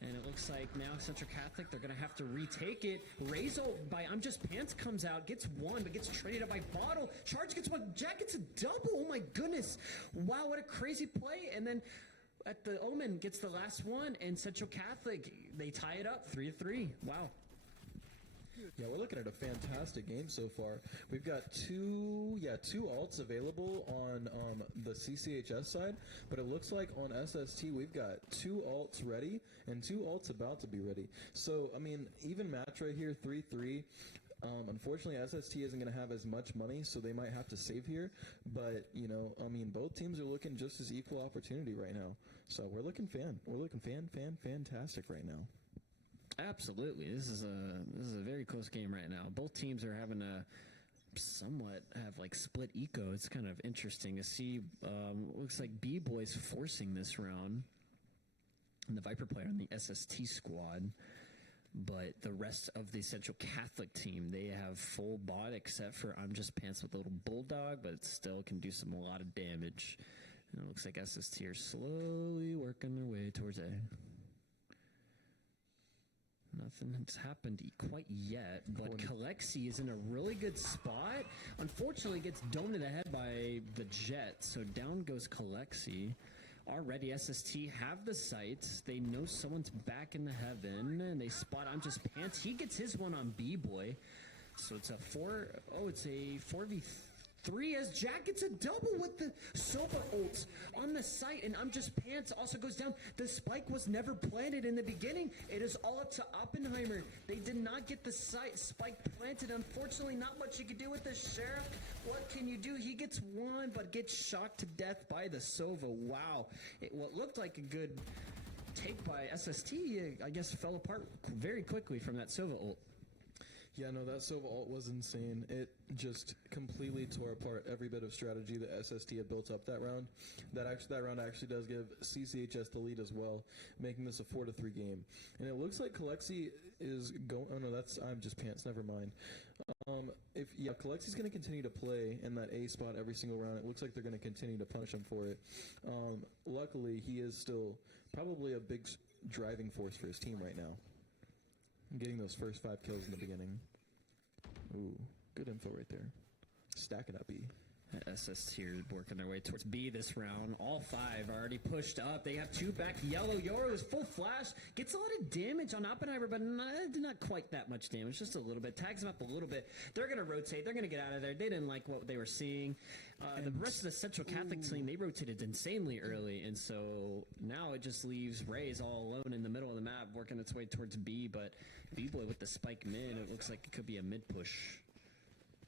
And it looks like now Central Catholic, they're going to have to retake it. Razel by I'm Just Pants comes out, gets 1, but gets traded up by Bottle. Charge gets 1, Jack gets a double. Oh my goodness. Wow, what a crazy play. And then at the Omen gets the last one, and Central Catholic, they tie it up 3-3. Wow. Yeah, we're looking at a fantastic game so far. We've got two alts available on the CCHS side, but it looks like on SST we've got 2 alts ready and 2 alts about to be ready. So, I mean, even match right here, 3-3. Unfortunately, SST isn't going to have as much money, so they might have to save here. But, both teams are looking just as equal opportunity right now. So we're looking fantastic right now. Absolutely. This is a very close game right now. Both teams are having a somewhat have like split eco. It's kind of interesting to see. Looks like B-Boy's forcing this round. And the Viper player on the SST squad. But the rest of the Central Catholic team, they have full bot except for I'm Just Pants with a little Bulldog, but it still can do a lot of damage. And it looks like SST are slowly working their way towards A. Nothing has happened quite yet, but Kalexi is in a really good spot. Unfortunately, gets domed in the head by the Jet, so down goes Kalexi. Already, SST have the sights. They know someone's back in the heaven, and they spot I'm Just Pants. He gets his one on B-Boy, so it's a 4v3 as Jack gets a double with the Soba ult on the site, and I'm Just Pants also goes down. The spike was never planted in the beginning. It is all up to Oppenheimer. They did not get the spike planted. Unfortunately, not much you could do with the Sheriff. What can you do? He gets 1, but gets shocked to death by the Sova. Wow. What looked like a good take by SST, I guess, fell apart very quickly from that Sova ult. Yeah, no, that Sova ult was insane. It just completely tore apart every bit of strategy that SST had built up that round. That round actually does give CCHS the lead as well, making this a 4-3 game. And it looks like Kalexi is going. Oh no, I'm just pants. Never mind. Kalexi's going to continue to play in that A spot every single round. It looks like they're going to continue to punish him for it. Luckily, he is still probably a big driving force for his team right now. Getting those first 5 kills in the beginning. Ooh, good info right there. Stacking up B. SST here working their way towards B this round. All 5 are already pushed up. They have 2 back. Yellow Yoru is full flash. Gets a lot of damage on Oppenheimer, but not quite that much damage. Just a little bit. Tags him up a little bit. They're going to rotate. They're going to get out of there. They didn't like what they were seeing. The rest of the Central Catholic team, they rotated insanely early, and so now it just leaves Rays all alone in the middle of the map, working its way towards B, but B-Boy with the spike mid, it looks like it could be a mid push.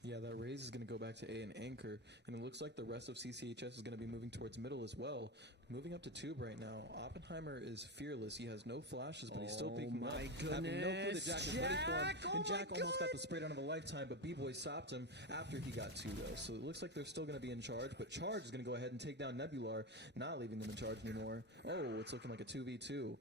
Yeah, that Raze is going to go back to A and anchor, and it looks like the rest of CCHS is going to be moving towards middle as well. Moving up to tube right now. Oppenheimer is fearless. He has no flashes, but he's still peeking up. Having no clue that Jack is ready for him, and Jack almost got the spray down of a lifetime, but B-Boy stopped him after he got 2 though. So it looks like they're still going to be in charge, but Charge is going to go ahead and take down Nebular, not leaving them in charge anymore. Oh, it's looking like a 2v2.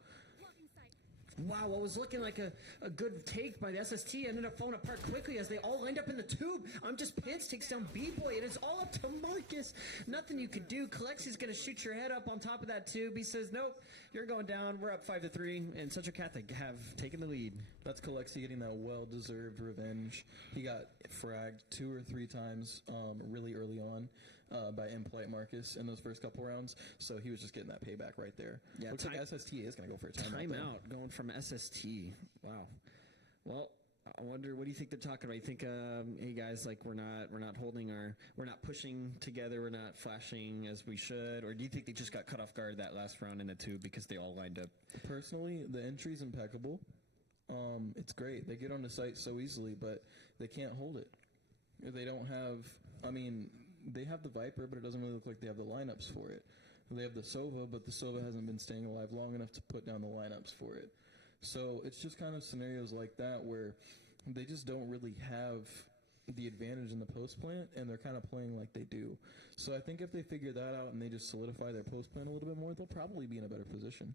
Wow, what was looking like a good take by the SST ended up falling apart quickly as they all lined up in the tube. I'm just Pants takes down B-Boy. It is all up to Marcus. Nothing you could do. Kalexi's going to shoot your head up on top of that tube. He says, nope, you're going down. We're up 5-3, and Central Catholic have taken the lead. That's Kalexi getting that well-deserved revenge. He got fragged 2 or 3 times really early on. By Impolite Marcus in those first couple rounds, so he was just getting that payback right there. Yeah, looks like SST is going to go for a timeout. Going from SST. Wow. Well, I wonder, what do you think they're talking about? You think, hey guys, like we're not pushing together, we're not flashing as we should, or do you think they just got cut off guard that last round in the tube because they all lined up? Personally, the entry's impeccable. It's great. They get on the site so easily, but they can't hold it. They don't have. They have the Viper, but it doesn't really look like they have the lineups for it. They have the Sova, but the Sova hasn't been staying alive long enough to put down the lineups for it. So it's just kind of scenarios like that where they just don't really have the advantage in the post plant, and they're kind of playing like they do. So I think if they figure that out and they just solidify their post plant a little bit more, they'll probably be in a better position.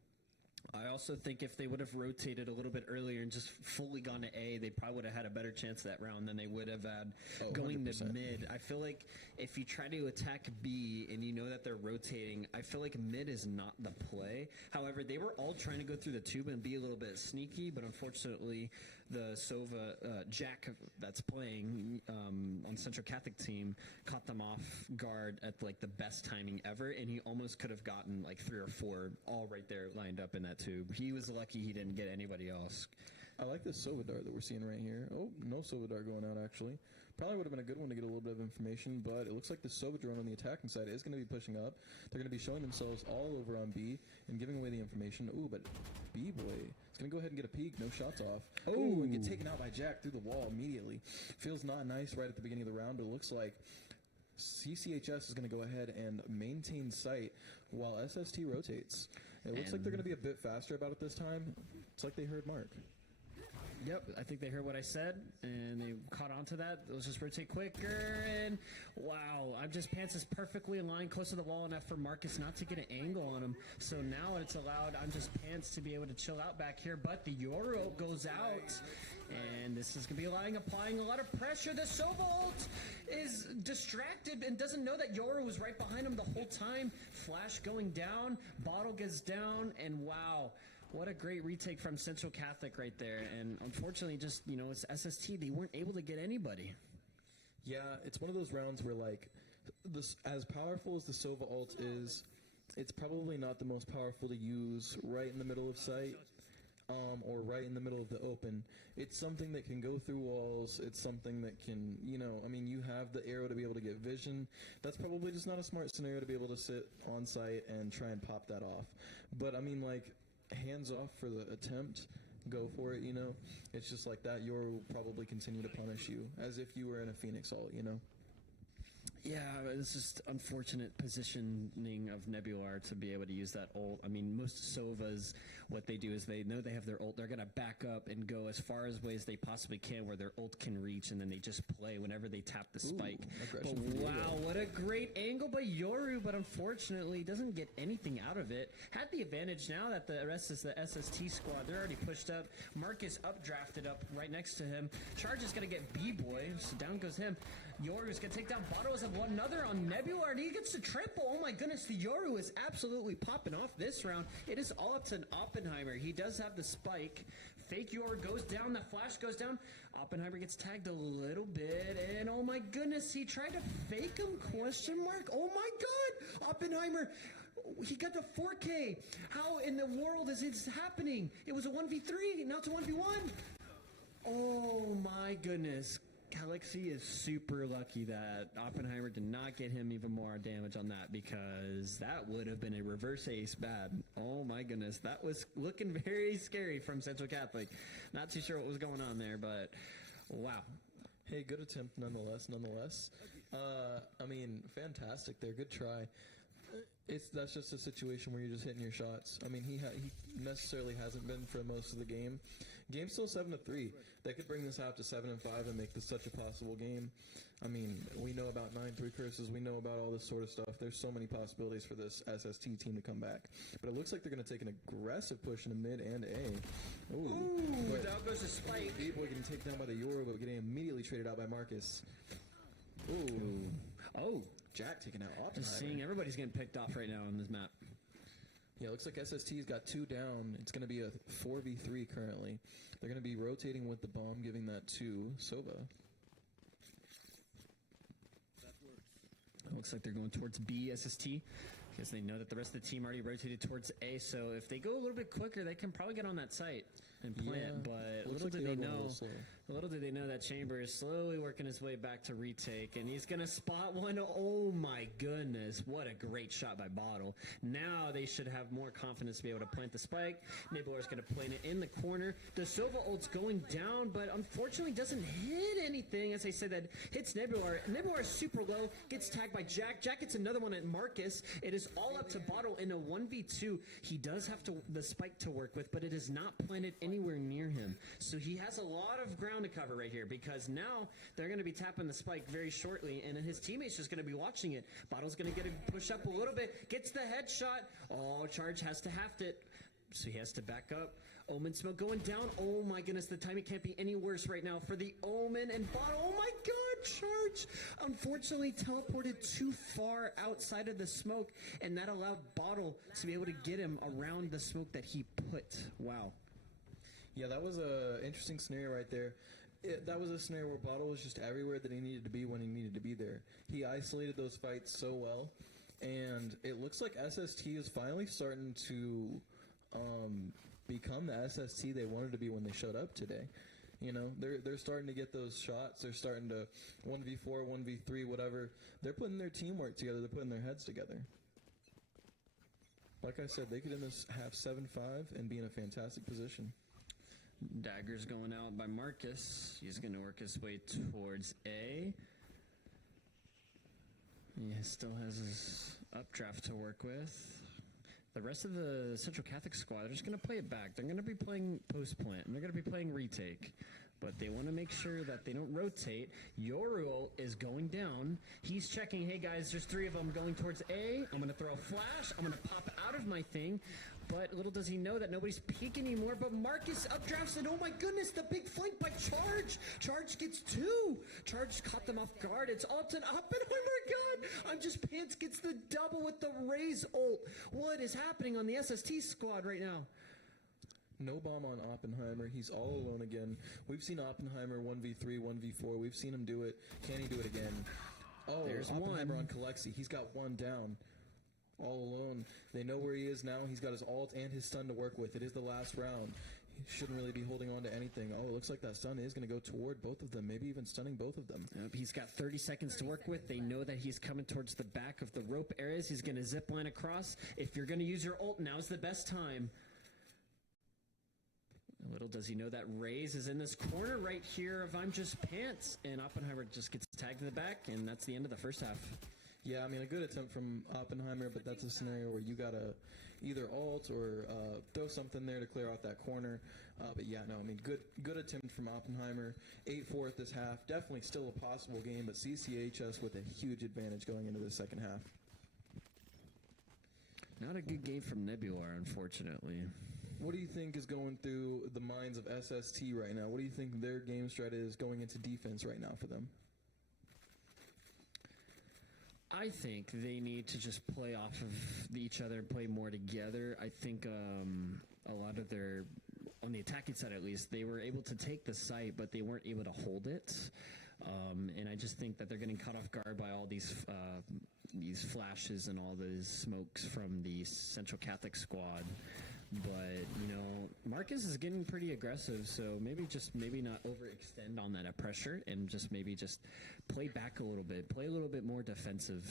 I also think if they would have rotated a little bit earlier and just fully gone to A, they probably would have had a better chance that round than they would have had going 100%. To mid. I feel like if you try to attack B and you know that they're rotating, I feel like mid is not the play. However, they were all trying to go through the tube and be a little bit sneaky, but unfortunately the Sova Jack that's playing on Central Catholic team caught them off guard at like the best timing ever, and he almost could have gotten like 3 or 4 all right there lined up in that tube. He was lucky he didn't get anybody else. I like this Sova dart that we're seeing right here. Oh, no Sova dart going out actually. Probably would have been a good one to get a little bit of information, but it looks like the Sova drone on the attacking side is going to be pushing up. They're going to be showing themselves all over on B and giving away the information. Ooh, but B-Boy is going to go ahead and get a peek. No shots off. Ooh, and get taken out by Jack through the wall immediately. Feels not nice right at the beginning of the round, but it looks like CCHS is going to go ahead and maintain sight while SST rotates. It looks like they're going to be a bit faster about it this time. It's like they heard Mark. Yep, I think they heard what I said, and they caught on to that. Let's just rotate quicker, and wow, I'm just Pants is perfectly aligned close to the wall enough for Marcus not to get an angle on him. So now it's allowed I'm just Pants to be able to chill out back here, but the Yoru goes out, and this is going to be applying a lot of pressure. The Sova ult is distracted and doesn't know that Yoru was right behind him the whole time. Flash going down, Bottle gets down, and wow. What a great retake from Central Catholic right there. And unfortunately, just, it's SST. They weren't able to get anybody. Yeah, it's one of those rounds where, like, this, as powerful as the Sova ult is, it's probably not the most powerful to use right in the middle of sight or right in the middle of the open. It's something that can go through walls. It's something that can, you have the arrow to be able to get vision. That's probably just not a smart scenario to be able to sit on site and try and pop that off. But, hands off for the attempt, go for it, It's just like that. You'll probably continue to punish you as if you were in a Phoenix ult, Yeah, it's just unfortunate positioning of Nebular to be able to use that ult. I mean, most Sovas, what they do is they know they have their ult. They're going to back up and go as far as ways they possibly can where their ult can reach, and then they just play whenever they tap the spike. But wow, what a great angle by Yoru, but unfortunately doesn't get anything out of it. Had the advantage now that the rest is the SST squad. They're already pushed up. Marcus updrafted up right next to him. Charge is going to get B-Boy, so down goes him. Yoru's going to take down Bottles of one another on Nebular, and he gets the triple. Oh my goodness, the Yoru is absolutely popping off this round. It is all up to Oppenheimer. He does have the spike. Fake Yoru goes down, the flash goes down. Oppenheimer gets tagged a little bit, and oh my goodness, he tried to fake him, question mark. Oh my god, Oppenheimer, he got the 4K. How in the world is this happening? It was a 1v3, now it's a 1v1. Oh my goodness. Galaxy is super lucky that Oppenheimer did not get him even more damage on that, because that would have been a reverse ace bad. Oh my goodness, that was looking very scary from Central Catholic. Not too sure what was going on there, but wow. Hey, good attempt nonetheless. I mean, fantastic there. Good try. That's just a situation where you're just hitting your shots. I mean, he necessarily hasn't been for most of the game. Game's still 7-3. They could bring this out to 7-5 and make this such a possible game. I mean, we know about 9-3 curses. We know about all this sort of stuff. There's so many possibilities for this SST team to come back. But it looks like they're going to take an aggressive push into mid and A. Ooh, down goes the spike. B-Boy getting taken down by the Yoru, but getting immediately traded out by Marcus. Ooh. Oh. Jack taking out Oppenheimer. Just seeing everybody's getting picked off right now on this map. Yeah, it looks like SST's got 2 down. It's going to be a 4v3 currently. They're going to be rotating with the bomb, giving that to Sova. It looks like they're going towards B, SST, because they know that the rest of the team already rotated towards A. So if they go a little bit quicker, they can probably get on that site and plant. But little did they know that Chamber is slowly working his way back to retake, and he's gonna spot one. Oh my goodness, what a great shot by Bottle. Now they should have more confidence to be able to plant the spike. Nibbler's gonna plant it in the corner. The Sova ult's going down, but unfortunately doesn't hit anything. As I said, that hits Nibbler. Nibbler is super low, gets tagged by Jack. Jack gets another one at Marcus. It is all up to Bottle in a 1v2. He does have the spike to work with, but it is not planted anywhere near him. So he has a lot of ground to cover right here, because now they're going to be tapping the spike very shortly, and his teammates just going to be watching it. Bottle's going to get a push up a little bit, gets the headshot. Oh, Charge has to half it, so he has to back up. Omen Smoke going down. Oh my goodness, the timing can't be any worse right now for the Omen and Bottle. Oh my god, Charge unfortunately teleported too far outside of the smoke, and that allowed Bottle to be able to get him around the smoke that he put. Wow. Yeah, that was a interesting scenario right there. That was a scenario where Bottle was just everywhere that he needed to be when he needed to be there. He isolated those fights so well, and it looks like SST is finally starting to become the SST they wanted to be when they showed up today. You know, they're starting to get those shots. They're starting to 1v4, 1v3, whatever. They're putting their teamwork together. They're putting their heads together. Like I said, they could end this half 7-5 and be in a fantastic position. Dagger's going out by Marcus. He's going to work his way towards A. He still has his updraft to work with. The rest of the Central Catholic squad are just going to play it back. They're going to be playing post plant, and they're going to be playing retake. But they want to make sure that they don't rotate. Yoru is going down. He's checking, hey guys, there's 3 of them going towards A. I'm going to throw a flash. I'm going to pop out of my thing. But little does he know that nobody's peeking anymore. But Marcus updrafts, and oh my goodness, the big flank by Charge. Charge gets 2. Charge caught them off guard. It's all to Oppenheimer. God, I'm just Pants gets the double with the Raze ult. What is happening on the SST squad right now? No bomb on Oppenheimer. He's all alone again. We've seen Oppenheimer 1v3, 1v4. We've seen him do it. Can he do it again? Oh, there's Oppenheimer on Kalexi. He's got 1 down. All alone. They know where he is now. He's got his ult and his stun to work with. It is the last round. He shouldn't really be holding on to anything. Oh, it looks like that stun is going to go toward both of them, maybe even stunning both of them. He's got 30 seconds to work with. They know that he's coming towards the back of the rope areas. He's going to zip line across. If you're going to use your ult, now's the best time. Little does he know that Raze is in this corner right here of I'm Just Pants, and Oppenheimer just gets tagged in the back, and that's the end of the first half. Yeah, I mean, a good attempt from Oppenheimer, but that's a scenario where you gotta either ult or throw something there to clear out that corner. But yeah, no, I mean, good attempt from Oppenheimer. 8-4 at this half. Definitely still a possible game, but CCHS with a huge advantage going into the second half. Not a good game from Nebula, unfortunately. What do you think is going through the minds of SST right now? What do you think their game strat is going into defense right now for them? I think they need to just play off of each other and play more together. I think a lot of their, on the attacking side at least, they were able to take the site, but they weren't able to hold it. And I just think that they're getting caught off guard by all these flashes and all those smokes from the Central Catholic squad. But, you know, Marcus is getting pretty aggressive, so maybe not overextend on that pressure and just play back a little bit. Play a little bit more defensive.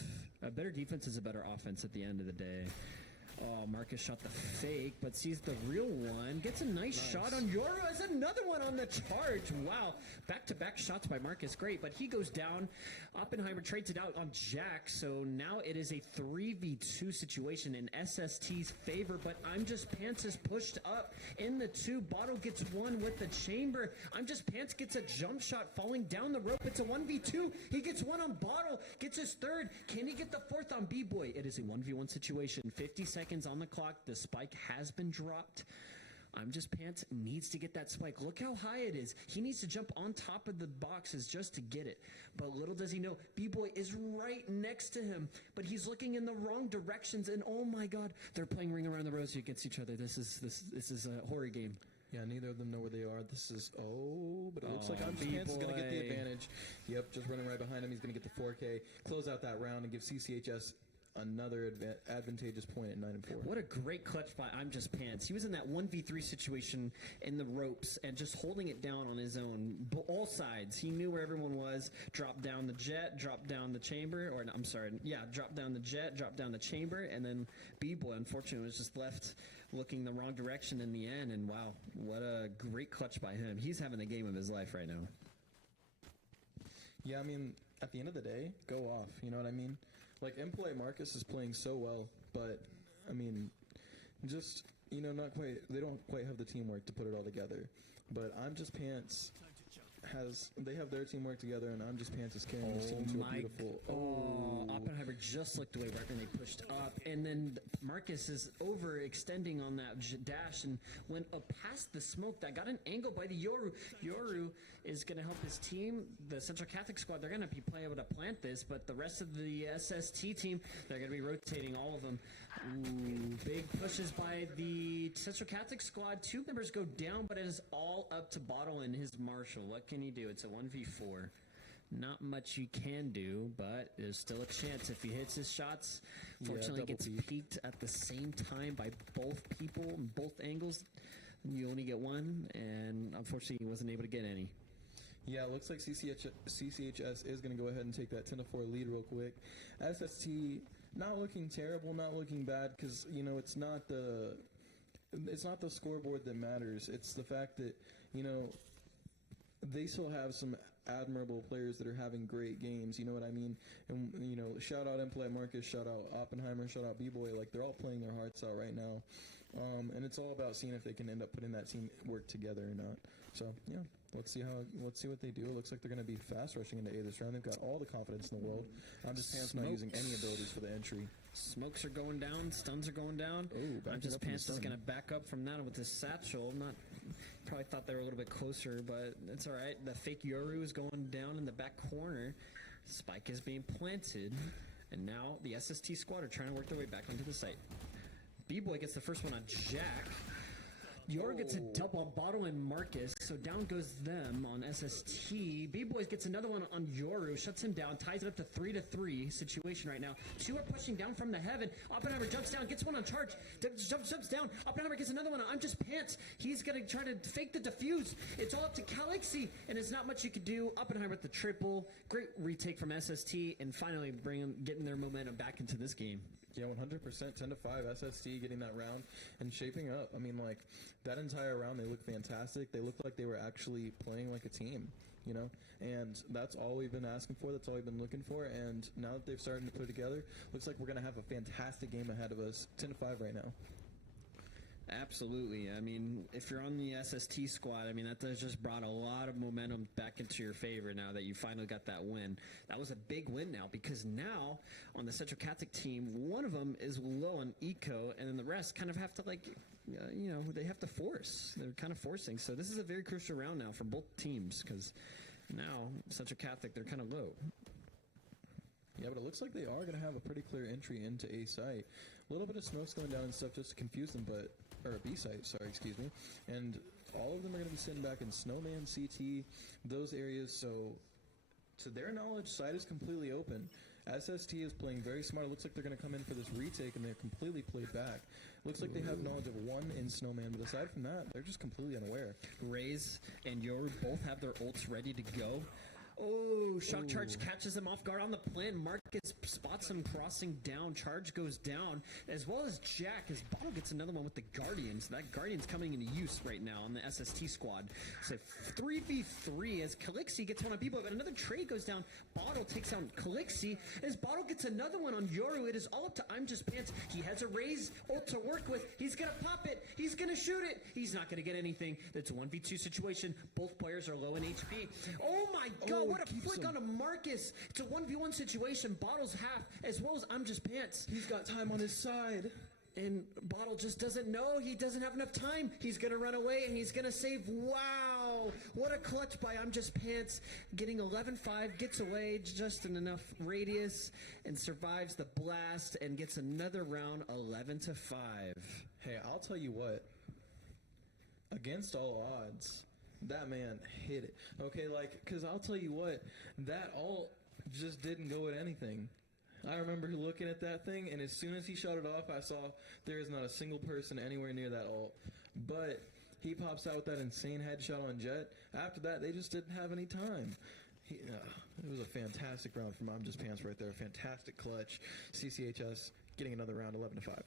A better defense is a better offense at the end of the day. Oh, Marcus shot the fake, but sees the real one. Gets a nice shot on Yoru. Has another one on the charge. Wow. Back-to-back shots by Marcus. Great, but he goes down. Oppenheimer trades it out on Jack, so now it is a 3v2 situation in SST's favor, but I'm Just Pants is pushed up in the 2. Bottle gets one with the chamber. I'm Just Pants gets a jump shot falling down the rope. It's a 1v2. He gets one on Bottle. Gets his third. Can he get the fourth on B-Boy? It is a 1v1 situation. 50 seconds on the clock. The spike has been dropped. I'm Just Pants needs to get that spike. Look how high it is. He needs to jump on top of the boxes just to get it. But little does he know, B-Boy is right next to him. But he's looking in the wrong directions, and oh my god, they're playing Ring Around the Rosie against each other. This is a horror game. Yeah, neither of them know where they are. But it looks like I'm Just Pants is going to get the advantage. Yep, just running right behind him. He's going to get the 4K, close out that round, and give CCHS another advantageous point at 9-4. What a great clutch by I'm Just Pants. He was in that 1v3 situation in the ropes and just holding it down on his own. All sides. He knew where everyone was. Dropped down the jet, dropped down the chamber, dropped down the jet, dropped down the chamber, and then B-Boy, unfortunately, was just left looking the wrong direction in the end, and wow, what a great clutch by him. He's having the game of his life right now. Yeah, I mean, at the end of the day, go off. You know what I mean? Like, Impolite Marcus is playing so well, but, I mean, just, you know, they don't quite have the teamwork to put it all together. But I'm Just Pants they have their teamwork together, and I'm Just Pants is carrying this team to a beautiful. Oppenheimer just looked away right when they pushed up, and then Marcus is overextending on that dash and went up past the smoke. That got an angle by the Yoru. Yoru is going to help his team, the Central Catholic squad. They're going to be able to plant this, but the rest of the SST team, they're going to be rotating all of them. Ooh, big pushes by the Central Catholic squad. 2 members go down, but it is all up to Bottle and his Marshall. What can he do? It's a 1v4. Not much you can do, but there's still a chance if he hits his shots. Fortunately, gets peaked at the same time by both people in both angles. You only get one, and unfortunately, he wasn't able to get any. Yeah, it looks like CCHS is going to go ahead and take that 10-4 lead real quick. SST not looking terrible, not looking bad, because you know it's not the scoreboard that matters. It's the fact that they still have some admirable players that are having great games. You know what I mean? And shout out Impolite Marcus, shout out Oppenheimer, shout out B-Boy. Like, they're all playing their hearts out right now. And it's all about seeing if they can end up putting that team work together or not. So yeah, let's see what they do. It looks like they're going to be fast rushing into A this round. They've got all the confidence in the world. I'm Just Pants not using any abilities for the entry. Smokes are going down, stuns are going down. I'm Just Pants is going to back up from that with his satchel. Probably thought they were a little bit closer, but it's all right. The fake Yoru is going down in the back corner. Spike is being planted, and now the SST squad are trying to work their way back onto the site. B-Boy gets the first one on Jack. Yoru gets a double on Bottle and Marcus, so down goes them on SST. B-Boys gets another one on Yoru, shuts him down, ties it up to 3-3 situation right now. 2 are pushing down from the heaven. Oppenheimer jumps down, gets one on charge, jumps down. Oppenheimer gets another one on I'm Just Pants. He's going to try to fake the defuse. It's all up to Calixi, and there's not much you could do. Oppenheimer with the triple. Great retake from SST, and finally getting their momentum back into this game. Yeah, 100%, 10 to 5, SST getting that round and shaping up. I mean, like, that entire round, they looked fantastic. They looked like they were actually playing like a team, you know? And that's all we've been asking for. That's all we've been looking for. And now that they've started to put it together, looks like we're going to have a fantastic game ahead of us. 10 to 5 right now. Absolutely. I mean, if you're on the SST squad, I mean, that does just brought a lot of momentum back into your favor now that you finally got that win. That was a big win now, because now on the Central Catholic team, one of them is low on eco, and then the rest kind of have to, like, you know, they have to force. They're kind of forcing. So this is a very crucial round now for both teams, because now Central Catholic, they're kind of low. Yeah, but it looks like they are going to have a pretty clear entry into A site. A little bit of smoke's going down and stuff just to confuse them, or B site, sorry, excuse me. And all of them are going to be sitting back in Snowman, CT, those areas. So, to their knowledge, site is completely open. SST is playing very smart. It looks like they're going to come in for this retake, and they're completely played back. Looks like they have knowledge of one in Snowman, but aside from that, they're just completely unaware. Raze and Yoru both have their ults ready to go. Oh, shock charge catches them off guard on the plant. Marcus spots him crossing down. Charge goes down, as well as Jack. As Bottle gets another one with the Guardians. That Guardian's coming into use right now on the SST squad. So 3v3 as Calixi gets one on people, but another trade goes down. Bottle takes out Calixi as Bottle gets another one on Yoru. It is all up to I'm Just Pants. He has a Raze ult to work with. He's going to pop it. He's going to shoot it. He's not going to get anything. It's a 1v2 situation. Both players are low in HP. Oh my god. What a flick on a Marcus. It's a 1v1 situation. Bottle's half, as well as I'm Just Pants. He's got time on his side. And Bottle just doesn't know. He doesn't have enough time. He's going to run away, and he's going to save. Wow. What a clutch by I'm Just Pants. Getting 11-5, gets away just in enough radius, and survives the blast, and gets another round 11-5. Hey, I'll tell you what. Against all odds, that man hit it. Okay, like, because I'll tell you what, that ult just didn't go at anything. I remember looking at that thing, and as soon as he shot it off, I saw there is not a single person anywhere near that ult. But he pops out with that insane headshot on Jet. After that, they just didn't have any time. It was a fantastic round from I'm Just Pants right there. Fantastic clutch. CCHS getting another round 11-5.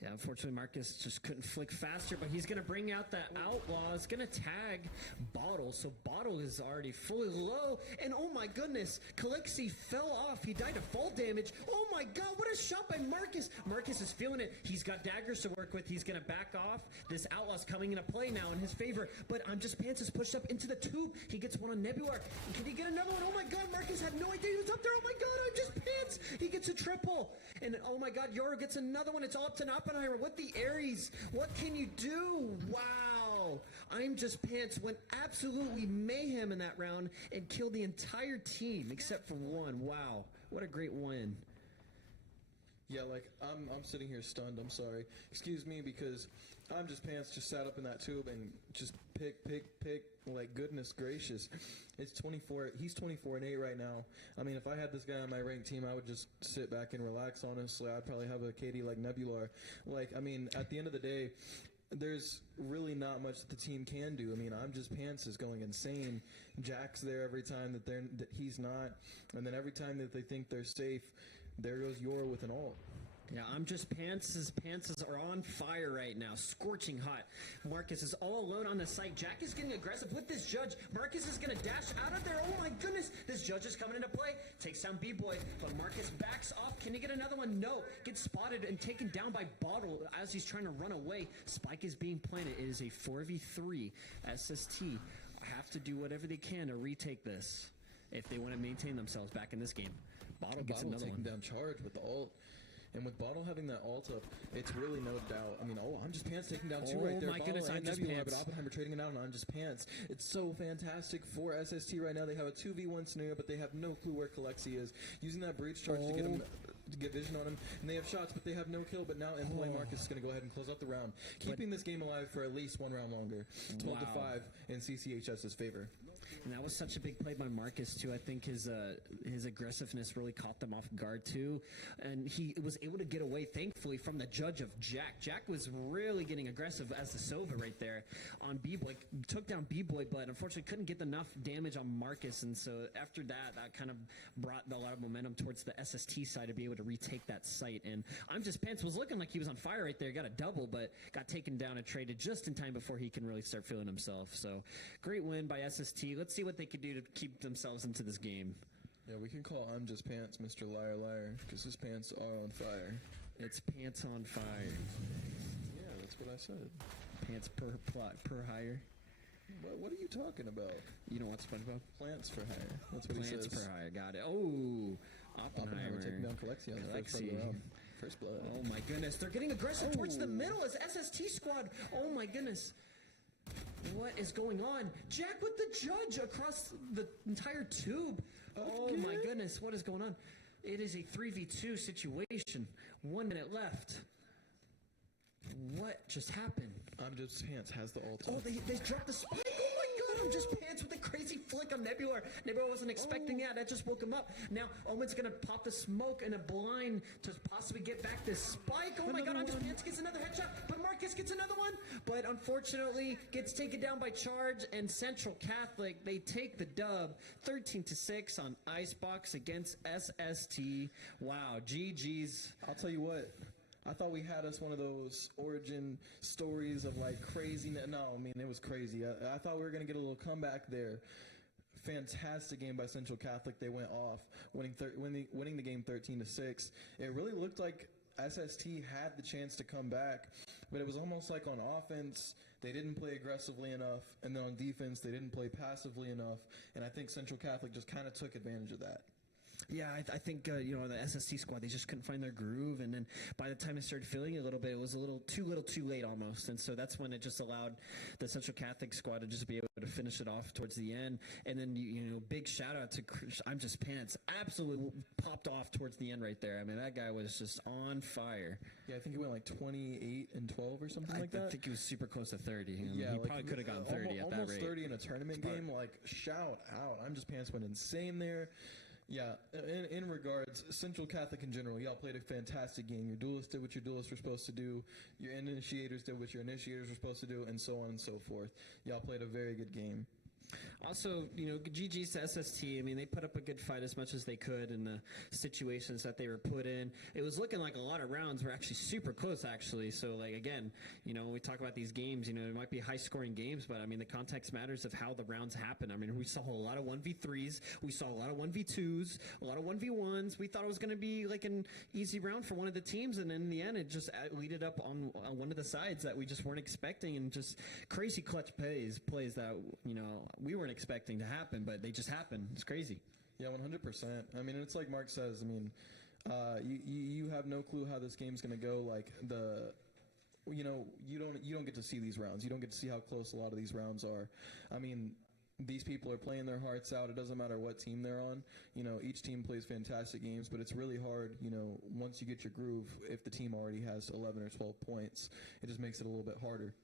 Yeah, unfortunately, Marcus just couldn't flick faster, but he's going to bring out the Outlaw. He's going to tag Bottle, so Bottle is already fully low. And oh my goodness, Calixi fell off. He died to fall damage. Oh my god, what a shot by Marcus. Marcus is feeling it. He's got daggers to work with. He's going to back off. This Outlaw's coming into play now in his favor, but I'm Just Pants is pushed up into the tube. He gets one on Nebular. And can he get another one? Oh my god, Marcus had no idea he was up there. Oh my god, I'm Just Pants. He gets a triple. And oh my god, Yoru gets another one. It's all up to Oppenheimer. What the Aries? What can you do? Wow. I'm Just Pants went absolutely mayhem in that round and killed the entire team except for one. Wow. What a great win. Yeah, like, I'm sitting here stunned. I'm sorry. Excuse me, because I'm Just Pants just sat up in that tube and just pick. Like, goodness gracious. It's 24. He's 24-8 right now. I mean, if I had this guy on my ranked team, I would just sit back and relax, honestly. I'd probably have a KD like Nebular. Like, I mean, at the end of the day, there's really not much that the team can do. I mean, I'm Just Pants is going insane. Jack's there every time that he's not. And then every time that they think they're safe, there goes Yoru with an ult. Yeah, I'm Just Pants. His pants are on fire right now. Scorching hot. Marcus is all alone on the site. Jack is getting aggressive with this Judge. Marcus is going to dash out of there. Oh my goodness. This Judge is coming into play. Takes down B-Boy, but Marcus backs off. Can he get another one? No. Gets spotted and taken down by Bottle as he's trying to run away. Spike is being planted. It is a 4v3. SST have to do whatever they can to retake this if they want to maintain themselves back in this game. Bottle gets another taking one. Down Charge with the ult. And with Bottle having that ult up, it's really no doubt. I mean, I'm Just Pants taking down two right there. Oh my goodness, I'm Just Pants. But Oppenheimer trading it out on I'm Just Pants. It's so fantastic for SST right now. They have a 2v1 scenario, but they have no clue where Calexi is. Using that breach charge to get him, to get vision on him, and they have shots, but they have no kill. But now in play, Marcus is going to go ahead and close out the round, keeping this game alive for at least one round longer. 12-5 in CCHS's favor. And that was such a big play by Marcus, too. I think his aggressiveness really caught them off guard, too. And he was able to get away, thankfully, from the judge of Jack. Jack was really getting aggressive as the Sova right there on B-Boy. Took down B-Boy, but unfortunately couldn't get enough damage on Marcus. And so after that, that kind of brought a lot of momentum towards the SST side to be able to retake that site. And I'm Just Pants was looking like he was on fire right there. Got a double, but got taken down and traded just in time before he can really start feeling himself. So great win by SST. Let's see what they can do to keep themselves into this game. Yeah, we can call I'm Just Pants Mr. Liar Liar because his pants are on fire. It's pants on fire. Yeah, that's what I said. Pants per hire. What are you talking about? You don't want SpongeBob? Plants for hire. That's what he Plants says. per hire. Got it. Oh, Oppenheimer taking down Kalexi on the first part of the round. First blood. Oh my goodness. They're getting aggressive towards the middle as SST squad. Oh my goodness. What is going on? Jack with the judge across the entire tube. Oh my goodness. What is going on? It is a 3v2 situation. 1 minute left. What just happened? I'm Just Pants has the ult. Oh, they dropped the spike. Oh my god, I'm Just Pants with a crazy flick on Nebula. Nebula wasn't expecting that. That just woke him up. Now, Omen's going to pop the smoke and a blind to possibly get back this spike. Oh my god, I'm Just Pants gets another headshot, but Marcus gets another one. But unfortunately, gets taken down by Charge and Central Catholic. They take the dub 13-6 on Icebox against SST. Wow, GG's. I'll tell you what. I thought we had us one of those origin stories of like crazy. No, I mean, it was crazy. I thought we were going to get a little comeback there. Fantastic game by Central Catholic. They went off, winning the game 13-6. It really looked like SST had the chance to come back, but it was almost like on offense, they didn't play aggressively enough, and then on defense, they didn't play passively enough, and I think Central Catholic just kind of took advantage of that. Yeah, I think, the SST squad, they just couldn't find their groove. And then by the time they started feeling it a little bit, it was a little too late almost. And so that's when it just allowed the Central Catholic squad to just be able to finish it off towards the end. And then, big shout out to I'm Just Pants. Absolutely popped off towards the end right there. I mean, that guy was just on fire. Yeah, I think he went like 28 and 12 or something like that. I think he was super close to 30. Yeah, he probably could have gone 30 at that rate. Almost 30 in a tournament game. Like, shout out. I'm Just Pants went insane there. Yeah, in regards, Central Catholic in general, y'all played a fantastic game. Your duelists did what your duelists were supposed to do. Your initiators did what your initiators were supposed to do, and so on and so forth. Y'all played a very good game. Also, GG's to SST. I mean, they put up a good fight as much as they could in the situations that they were put in. It was looking like a lot of rounds were actually super close, actually. So, again, when we talk about these games, it might be high-scoring games, but, I mean, the context matters of how the rounds happen. I mean, we saw a lot of 1v3s. We saw a lot of 1v2s, a lot of 1v1s. We thought it was going to be, an easy round for one of the teams, and in the end, it just leaded up on one of the sides that we just weren't expecting, and just crazy clutch plays that, we weren't expecting to happen, but they just happened. It's crazy. Yeah, 100%. I mean, it's like Mark says. I mean, you have no clue how this game's going to go. Like you don't get to see these rounds. You don't get to see how close a lot of these rounds are. I mean, these people are playing their hearts out. It doesn't matter what team they're on. Each team plays fantastic games, but it's really hard, once you get your groove, if the team already has 11 or 12 points, it just makes it a little bit harder.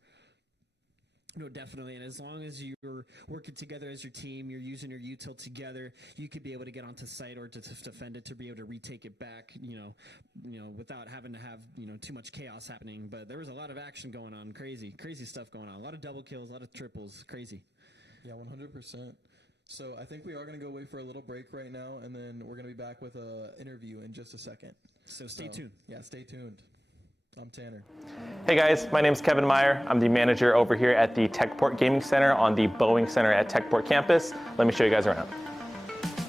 No, definitely. And as long as you're working together as your team, you're using your util together, you could be able to get onto site or to defend it, to be able to retake it back, without having to have, too much chaos happening. But there was a lot of action going on. Crazy stuff going on. A lot of double kills, a lot of triples. Crazy. Yeah, 100%. So I think we are going to go away for a little break right now, and then we're going to be back with an interview in just a second. So stay tuned. Yeah, stay tuned. I'm Tanner. Hey guys, my name's Kevin Meyer. I'm the manager over here at the Techport Gaming Center on the Boeing Center at Techport campus. Let me show you guys around.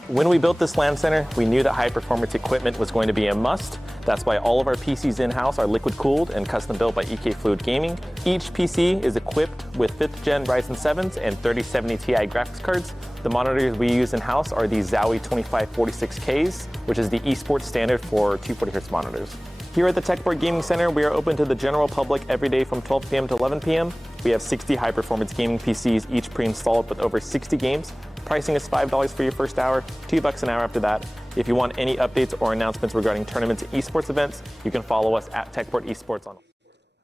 When we built this LAN center, we knew that high performance equipment was going to be a must. That's why all of our PCs in-house are liquid cooled and custom built by EK Fluid Gaming. Each PC is equipped with 5th gen Ryzen 7s and 3070 Ti graphics cards. The monitors we use in-house are the Zowie 2546Ks, which is the esports standard for 240Hz monitors. Here at the Techport Gaming Center, we are open to the general public every day from 12 p.m. to 11 p.m. We have 60 high-performance gaming PCs, each pre-installed with over 60 games. Pricing is $5 for your first hour, $2 an hour after that. If you want any updates or announcements regarding tournaments and esports events, you can follow us at Techport Esports on.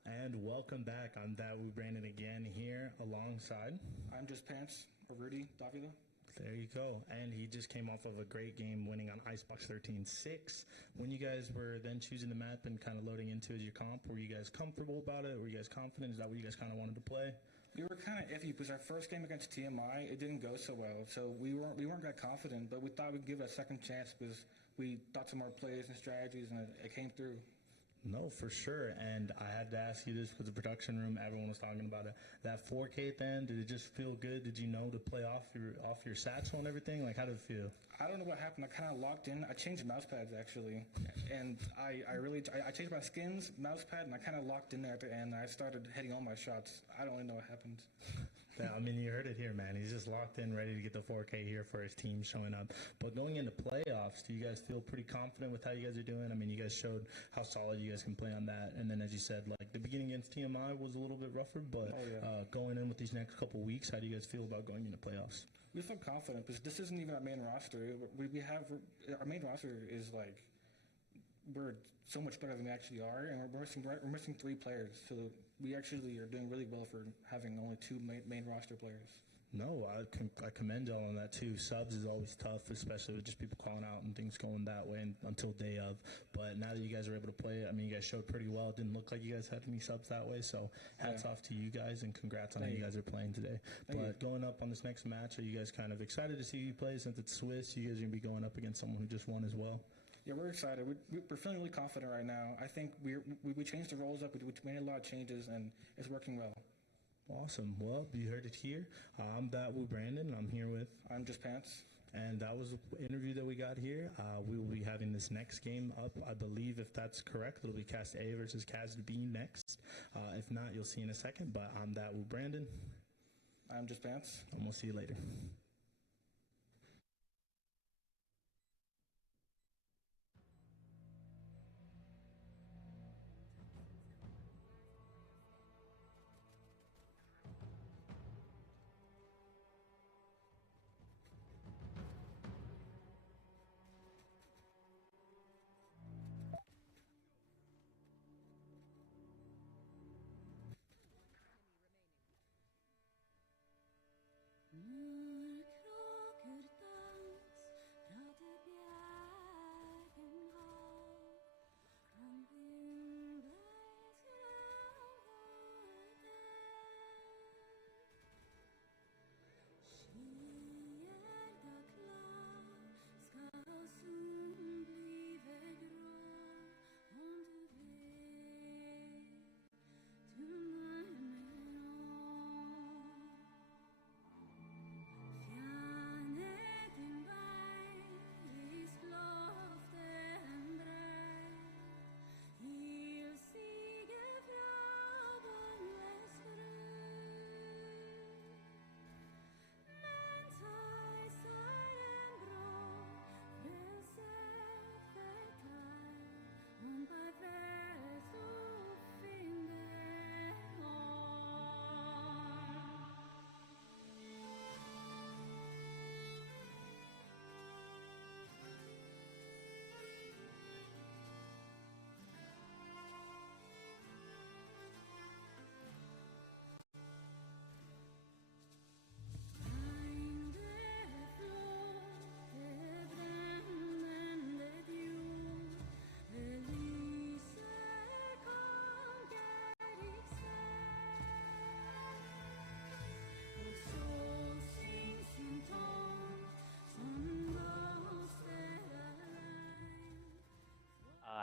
And welcome back. I'm Dawu Brandon again here alongside. I'm Just Pants, Rudy Davila. There you go. And he just came off of a great game winning on Icebox 13-6. When you guys were then choosing the map and kind of loading into as your comp, were you guys comfortable about it? Were you guys confident? Is that what you guys kind of wanted to play? We were kind of iffy because our first game against TMI, it didn't go so well. So we weren't that confident, but we thought we'd give it a second chance because we thought some more plays and strategies, and it came through. No, for sure. And I had to ask you this for the production room. Everyone was talking about it. That 4K then, did it just feel good? Did you know to play off your satchel and everything? Like, how did it feel? I don't know what happened. I kind of locked in. I changed mouse pads, actually. And I changed my skins, mouse pad, and I kind of locked in there at the end. I started hitting all my shots. I don't really know what happened. Yeah, I mean, you heard it here, man. He's just locked in, ready to get the 4K here for his team showing up. But going into playoffs, do you guys feel pretty confident with how you guys are doing? I mean, you guys showed how solid you guys can play on that. And then, as you said, like the beginning against TMI was a little bit rougher, but going in with these next couple weeks, how do you guys feel about going into playoffs? We feel confident because this isn't even our main roster. We have our main roster is like we're so much better than we actually are, and we're missing 3 players. So we actually are doing really well for having only 2 main roster players. No, I commend y'all on that too. Subs is always tough, especially with just people calling out and things going that way until day of. But now that you guys are able to play it, I mean, you guys showed pretty well. It didn't look like you guys had any subs that way. So hats off to you guys and congrats on how you guys are playing today. But going up on this next match, are you guys kind of excited to see you play since it's Swiss? You guys are going to be going up against someone who just won as well. Yeah, we're excited. We're feeling really confident right now. I think we changed the roles up. We made a lot of changes, and it's working well. Awesome. Well, you heard it here. I'm That Brandon. I'm here with... I'm Just Pants. And that was the interview that we got here. We will be having this next game up. I believe, if that's correct, it'll be Cast A versus Cast B next. If not, you'll see in a second. But I'm That Brandon. I'm Just Pants. And we'll see you later.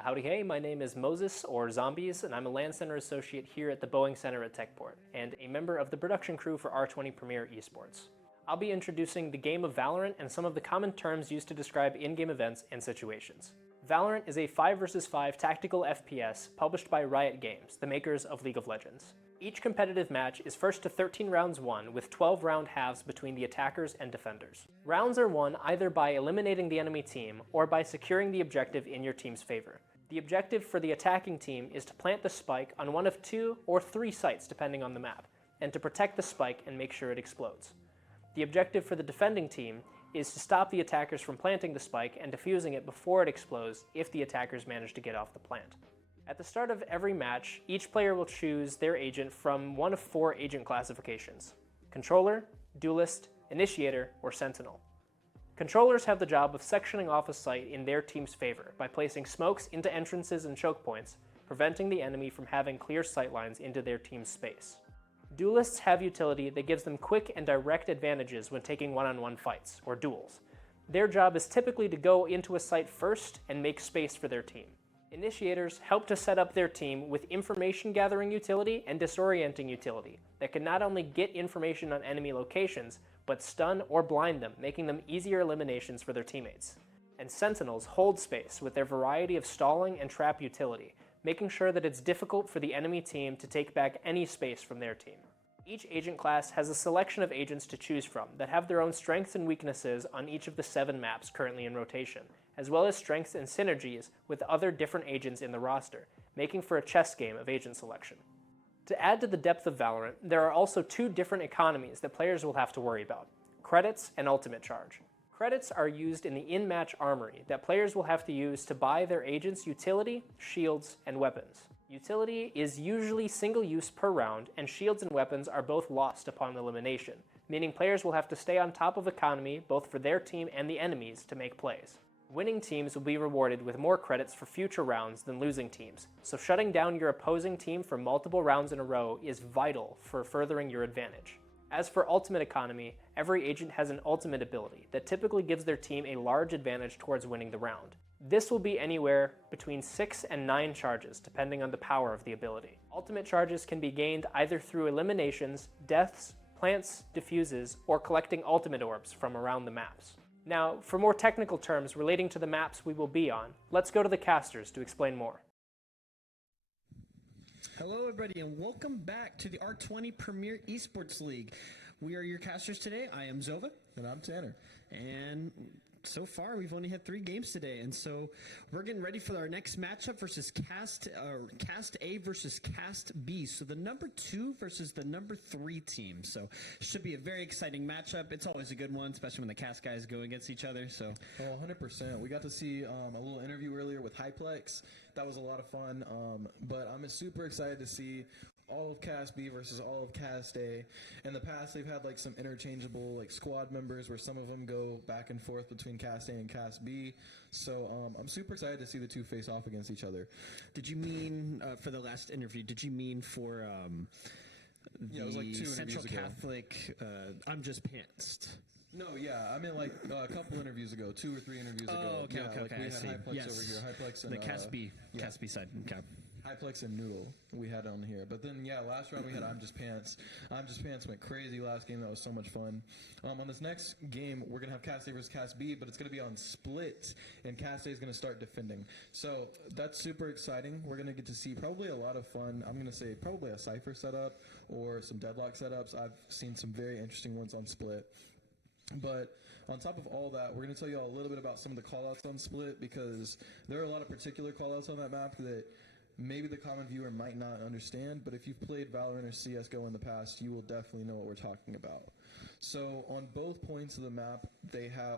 Howdy hey, my name is Moses, or Zombies, and I'm a LAN Center Associate here at the Boeing Center at Techport, and a member of the production crew for R20 Premiere Esports. I'll be introducing the game of Valorant and some of the common terms used to describe in-game events and situations. Valorant is a 5 vs 5 tactical FPS published by Riot Games, the makers of League of Legends. Each competitive match is first to 13 rounds won, with 12 round halves between the attackers and defenders. Rounds are won either by eliminating the enemy team or by securing the objective in your team's favor. The objective for the attacking team is to plant the spike on one of 2 or 3 sites depending on the map, and to protect the spike and make sure it explodes. The objective for the defending team is to stop the attackers from planting the spike and defusing it before it explodes if the attackers manage to get off the plant. At the start of every match, each player will choose their agent from one of 4 agent classifications: Controller, Duelist, Initiator, or Sentinel. Controllers have the job of sectioning off a site in their team's favor by placing smokes into entrances and choke points, preventing the enemy from having clear sightlines into their team's space. Duelists have utility that gives them quick and direct advantages when taking one-on-one fights, or duels. Their job is typically to go into a site first and make space for their team. Initiators help to set up their team with information gathering utility and disorienting utility that can not only get information on enemy locations, but stun or blind them, making them easier eliminations for their teammates. And Sentinels hold space with their variety of stalling and trap utility, making sure that it's difficult for the enemy team to take back any space from their team. Each agent class has a selection of agents to choose from that have their own strengths and weaknesses on each of the 7 maps currently in rotation, as well as strengths and synergies with other different agents in the roster, making for a chess game of agent selection. To add to the depth of Valorant, there are also 2 different economies that players will have to worry about: credits and ultimate charge. Credits are used in the in-match armory that players will have to use to buy their agents' utility, shields, and weapons. Utility is usually single use per round, and shields and weapons are both lost upon elimination, meaning players will have to stay on top of economy both for their team and the enemies to make plays. Winning teams will be rewarded with more credits for future rounds than losing teams, so shutting down your opposing team for multiple rounds in a row is vital for furthering your advantage. As for ultimate economy, every agent has an ultimate ability that typically gives their team a large advantage towards winning the round. This will be anywhere between 6 and 9 charges, depending on the power of the ability. Ultimate charges can be gained either through eliminations, deaths, plants, diffuses, or collecting ultimate orbs from around the maps. Now, for more technical terms relating to the maps we will be on, let's go to the casters to explain more. Hello everybody and welcome back to the R20 Premiere Esports League. We are your casters today. I am Zova. And I'm Tanner. And so far we've only had 3 games today, and so we're getting ready for our next matchup versus Cast A versus Cast B. So the number 2 versus the number 3 team. So should be a very exciting matchup. It's always a good one, especially when the Cast guys go against each other. So 100%. We got to see a little interview earlier with Hyplex. That was a lot of fun. But I'm super excited to see all of Cast B versus all of Cast A. In the past, they've had like some interchangeable like squad members where some of them go back and forth between Cast A and Cast B. So I'm super excited to see the 2 face off against each other. Did you mean for the last interview? Did you mean for it was like 2 Central interviews ago. Catholic? I'm just pantsed. No, yeah, I mean like a couple interviews ago, 2 or 3 interviews ago. Oh, okay, yeah, okay, like okay. we I had see. Hyplex Yes. over here, Hyplex and The Cast B side. Okay. Hyplex and Noodle we had on here. But then, yeah, last round we had I'm Just Pants. I'm Just Pants went crazy last game. That was so much fun. On this next game, we're going to have Cast A versus Cast B, but it's going to be on split, and Cast A is going to start defending. So that's super exciting. We're going to get to see probably a lot of fun. I'm going to say probably a Cypher setup or some Deadlock setups. I've seen some very interesting ones on split. But on top of all that, we're going to tell you all a little bit about some of the callouts on Split, because there are a lot of particular callouts on that map that maybe the common viewer might not understand, but if you've played Valorant or CSGO in the past, you will definitely know what we're talking about. So on both points of the map,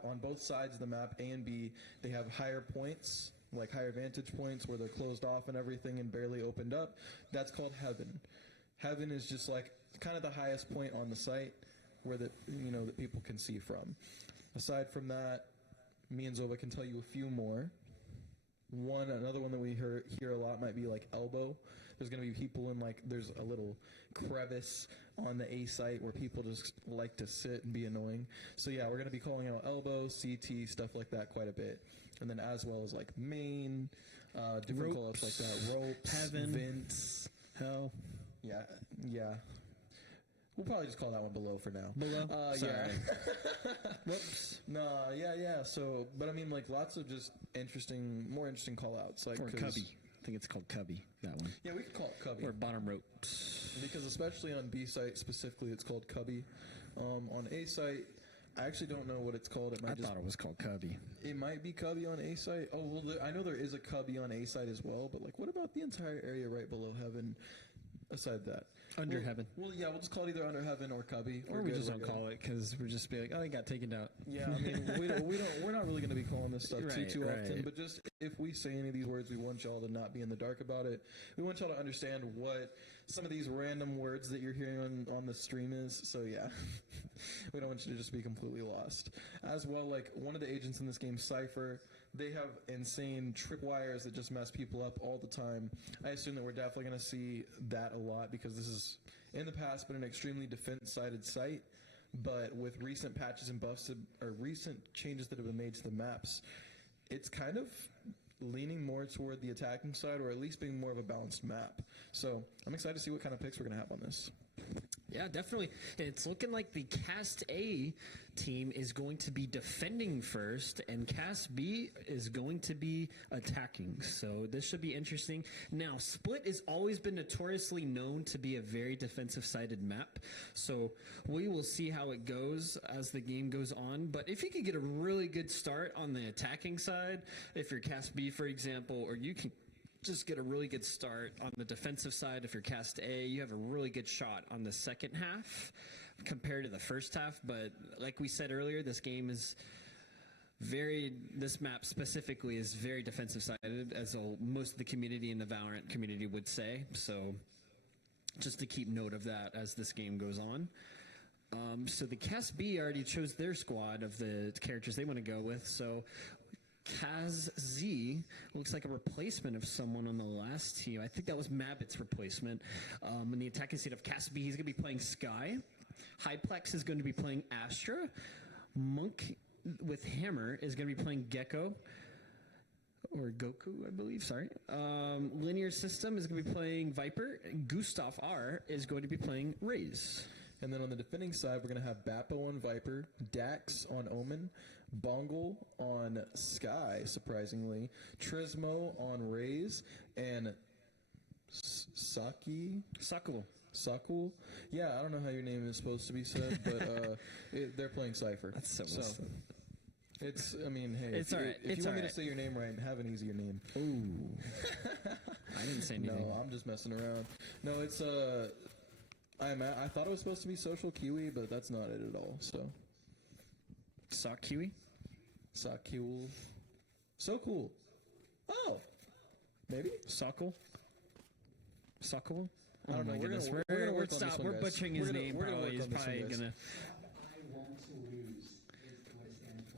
on both sides of the map, A and B, they have higher points, like higher vantage points where they're closed off and everything and barely opened up. That's called Heaven. Heaven is just like kind of the highest point on the site where that people can see from. Aside from that, me and Zova can tell you a few more. Another one that we hear a lot might be like Elbow. There's going to be people in there's a little crevice on the A site where people just like to sit and be annoying. So yeah, we're going to be calling out Elbow, CT, stuff like that quite a bit. And then as well as like Main, different callouts like that. Ropes, Heaven, Vince, Hell. Yeah. We'll probably just call that one below for now. Below? Sorry. Yeah. Whoops. No, yeah. So, but I mean, like, lots of just more interesting call-outs. Like, Or Cubby. I think it's called Cubby, that one. Yeah, we could call it Cubby. Or Bottom Ropes. Because especially on B site specifically, it's called Cubby. On A site, I actually don't know what it's called. I thought it was called Cubby. It might be Cubby on A site. Oh, well, I know there is a Cubby on A site as well, but, like, what about the entire area right below Heaven? aside that. Under Heaven. Well, yeah, we'll just call it either Under Heaven or Cubby. Or we just don't call it because we're just be like, oh, he got taken out. Yeah, I mean, we're not really going to be calling this stuff too often, but just if we say any of these words, we want y'all to not be in the dark about it. We want y'all to understand what some of these random words that you're hearing on the stream is. So yeah, we don't want you to just be completely lost. As well, like one of the agents in this game, Cypher, they have insane tripwires that just mess people up all the time. I assume that we're definitely going to see that a lot because this is, in the past, been an extremely defense-sided site. But with recent patches and buffs, or recent changes that have been made to the maps, it's kind of leaning more toward the attacking side, or at least being more of a balanced map. So I'm excited to see what kind of picks we're going to have on this. Yeah, definitely. It's looking like the Cast A team is going to be defending first, and Cast B is going to be attacking. So this should be interesting. Now, Split has always been notoriously known to be a very defensive-sided map. So we will see how it goes as the game goes on. But if you could get a really good start on the attacking side, if you're Cast B, for example, or you can just get a really good start on the defensive side. If you're Cast A, you have a really good shot on the second half compared to the first half. But like we said earlier, this game is this map specifically is very defensive sided, as most of the community in the Valorant community would say. So just to keep note of that as this game goes on. So the Cast B already chose their squad of the characters they want to go with. So Kaz Z looks like a replacement of someone on the last team. I think that was Mabbit's replacement. In the attacking state of Cast B, he's going to be playing Sky. Hyplex is going to be playing Astra. Monk with Hammer is going to be playing Gecko. Or Goku, I believe, sorry. Linear System is going to be playing Viper. Gustav R is going to be playing Raze. And then on the defending side, we're going to have Bappo on Viper, Dax on Omen, Bongle on Sky, surprisingly, Trismo on Raze, and Sakul. Yeah, I don't know how your name is supposed to be said, but they're playing Cypher. That's so it's, I mean, hey, it's all right. If you want me to say your name right, have an easier name. Ooh. I didn't say anything. No, I'm just messing around. No, it's, I thought it was supposed to be Social Kiwi, but that's not it at all, so. Sock Kiwi? Sock Kiwi. So cool. Oh! Maybe? Sockle? Sockle? I don't know. We're butchering his name. He's probably gonna.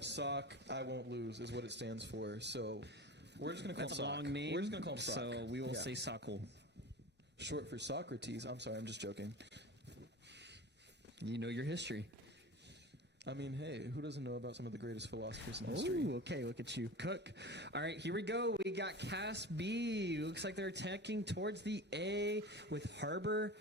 Sock, I won't lose is what it stands for. So we're just gonna call him Sock. That's a long name. We're just gonna call him Sock. So we will say Sockle. Short for Socrates. I'm sorry, I'm just joking. You know your history. I mean, hey, who doesn't know about some of the greatest philosophers in history? Oh, okay, look at you, Cook. All right, here we go. We got Cast B. Looks like they're attacking towards the A with Harbor.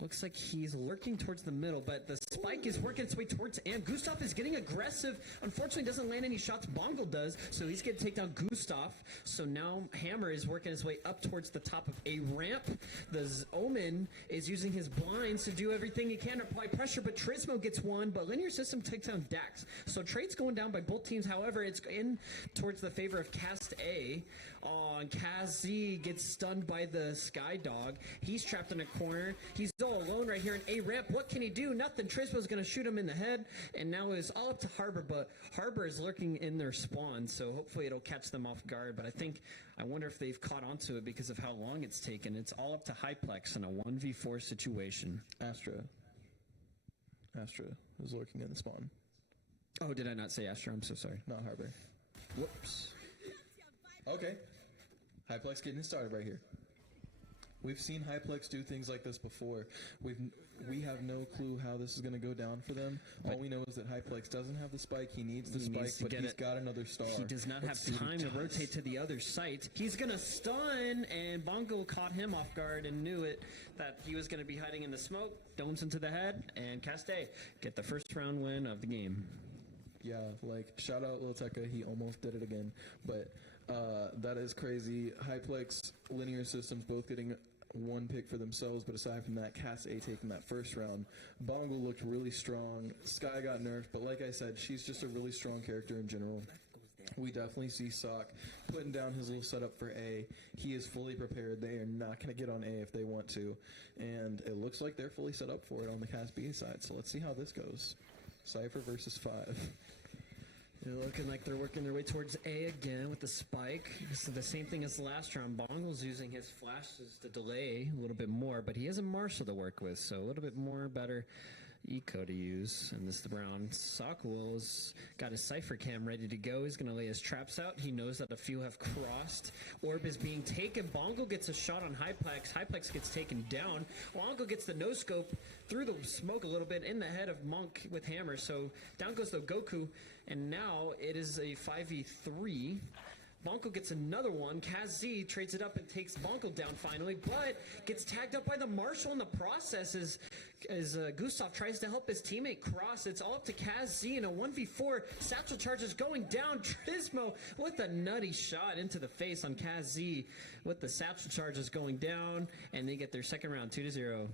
Looks like he's lurking towards the middle, but the spike is working its way towards Am. Gustav is getting aggressive. Unfortunately, doesn't land any shots. Bongle does, so he's going to take down Gustav. So now Hammer is working his way up towards the top of a ramp. The Omen is using his blinds to do everything he can to apply pressure, but Trismo gets one, but Linear System takes down Dax. So trade's going down by both teams. However, it's in towards the favor of Cast A. Kaz Z gets stunned by the Sky Dog. He's trapped in a corner. He's all alone right here in A ramp. What can he do? Nothing. Trismo's going to shoot him in the head, and now it's all up to Harbor, but Harbor is lurking in their spawn, so hopefully it'll catch them off guard, but I wonder if they've caught onto it because of how long it's taken. It's all up to Hyplex in a 1v4 situation. Astra is lurking in the spawn. Oh, did I not say Astra? I'm so sorry. Not Harbor. Whoops. Okay. Hyplex getting it started right here. We've seen Hyplex do things like this before. We have no clue how this is going to go down for them. All we know is that Hyplex doesn't have the spike. He needs the spike, but he's got another star. He does not have time to rotate to the other site. He's going to stun, and Bongo caught him off guard and knew it, that he was going to be hiding in the smoke. Domes into the head, and Caste get the first round win of the game. Yeah, like, shout out Lil Tekka. He almost did it again. But that is crazy. Hyplex, Linear Systems both getting one pick for themselves, but aside from that, Cass A taking that first round. Bongo looked really strong. Sky got nerfed, but like I said, she's just a really strong character in general. We definitely see Sock putting down his little setup for A. He is fully prepared. They are not going to get on A if they want to. And it looks like they're fully set up for it on the Cast B side. So let's see how this goes. Cypher versus 5. They're looking like they're working their way towards A again with the spike. This is the same thing as the last round. Bongle's using his flashes to delay a little bit more, but he has a Marshall to work with, so a little bit more better eco to use in this round. Sockwell's got his Cypher cam ready to go. He's going to lay his traps out. He knows that a few have crossed. Orb is being taken. Bongo gets a shot on Hyplex. Hyplex gets taken down. Bongo gets the no-scope through the smoke a little bit in the head of Monk with Hammer. So down goes the Goku. And now it is a 5v3. Bonko gets another one. Kaz Z trades it up and takes Bonko down finally, but gets tagged up by the Marshall in the process as Gustav tries to help his teammate cross. It's all up to Kaz Z in a 1v4. Satchel charges going down. Trismo with a nutty shot into the face on Kaz Z with the Satchel charges going down, and they get their second round 2-0.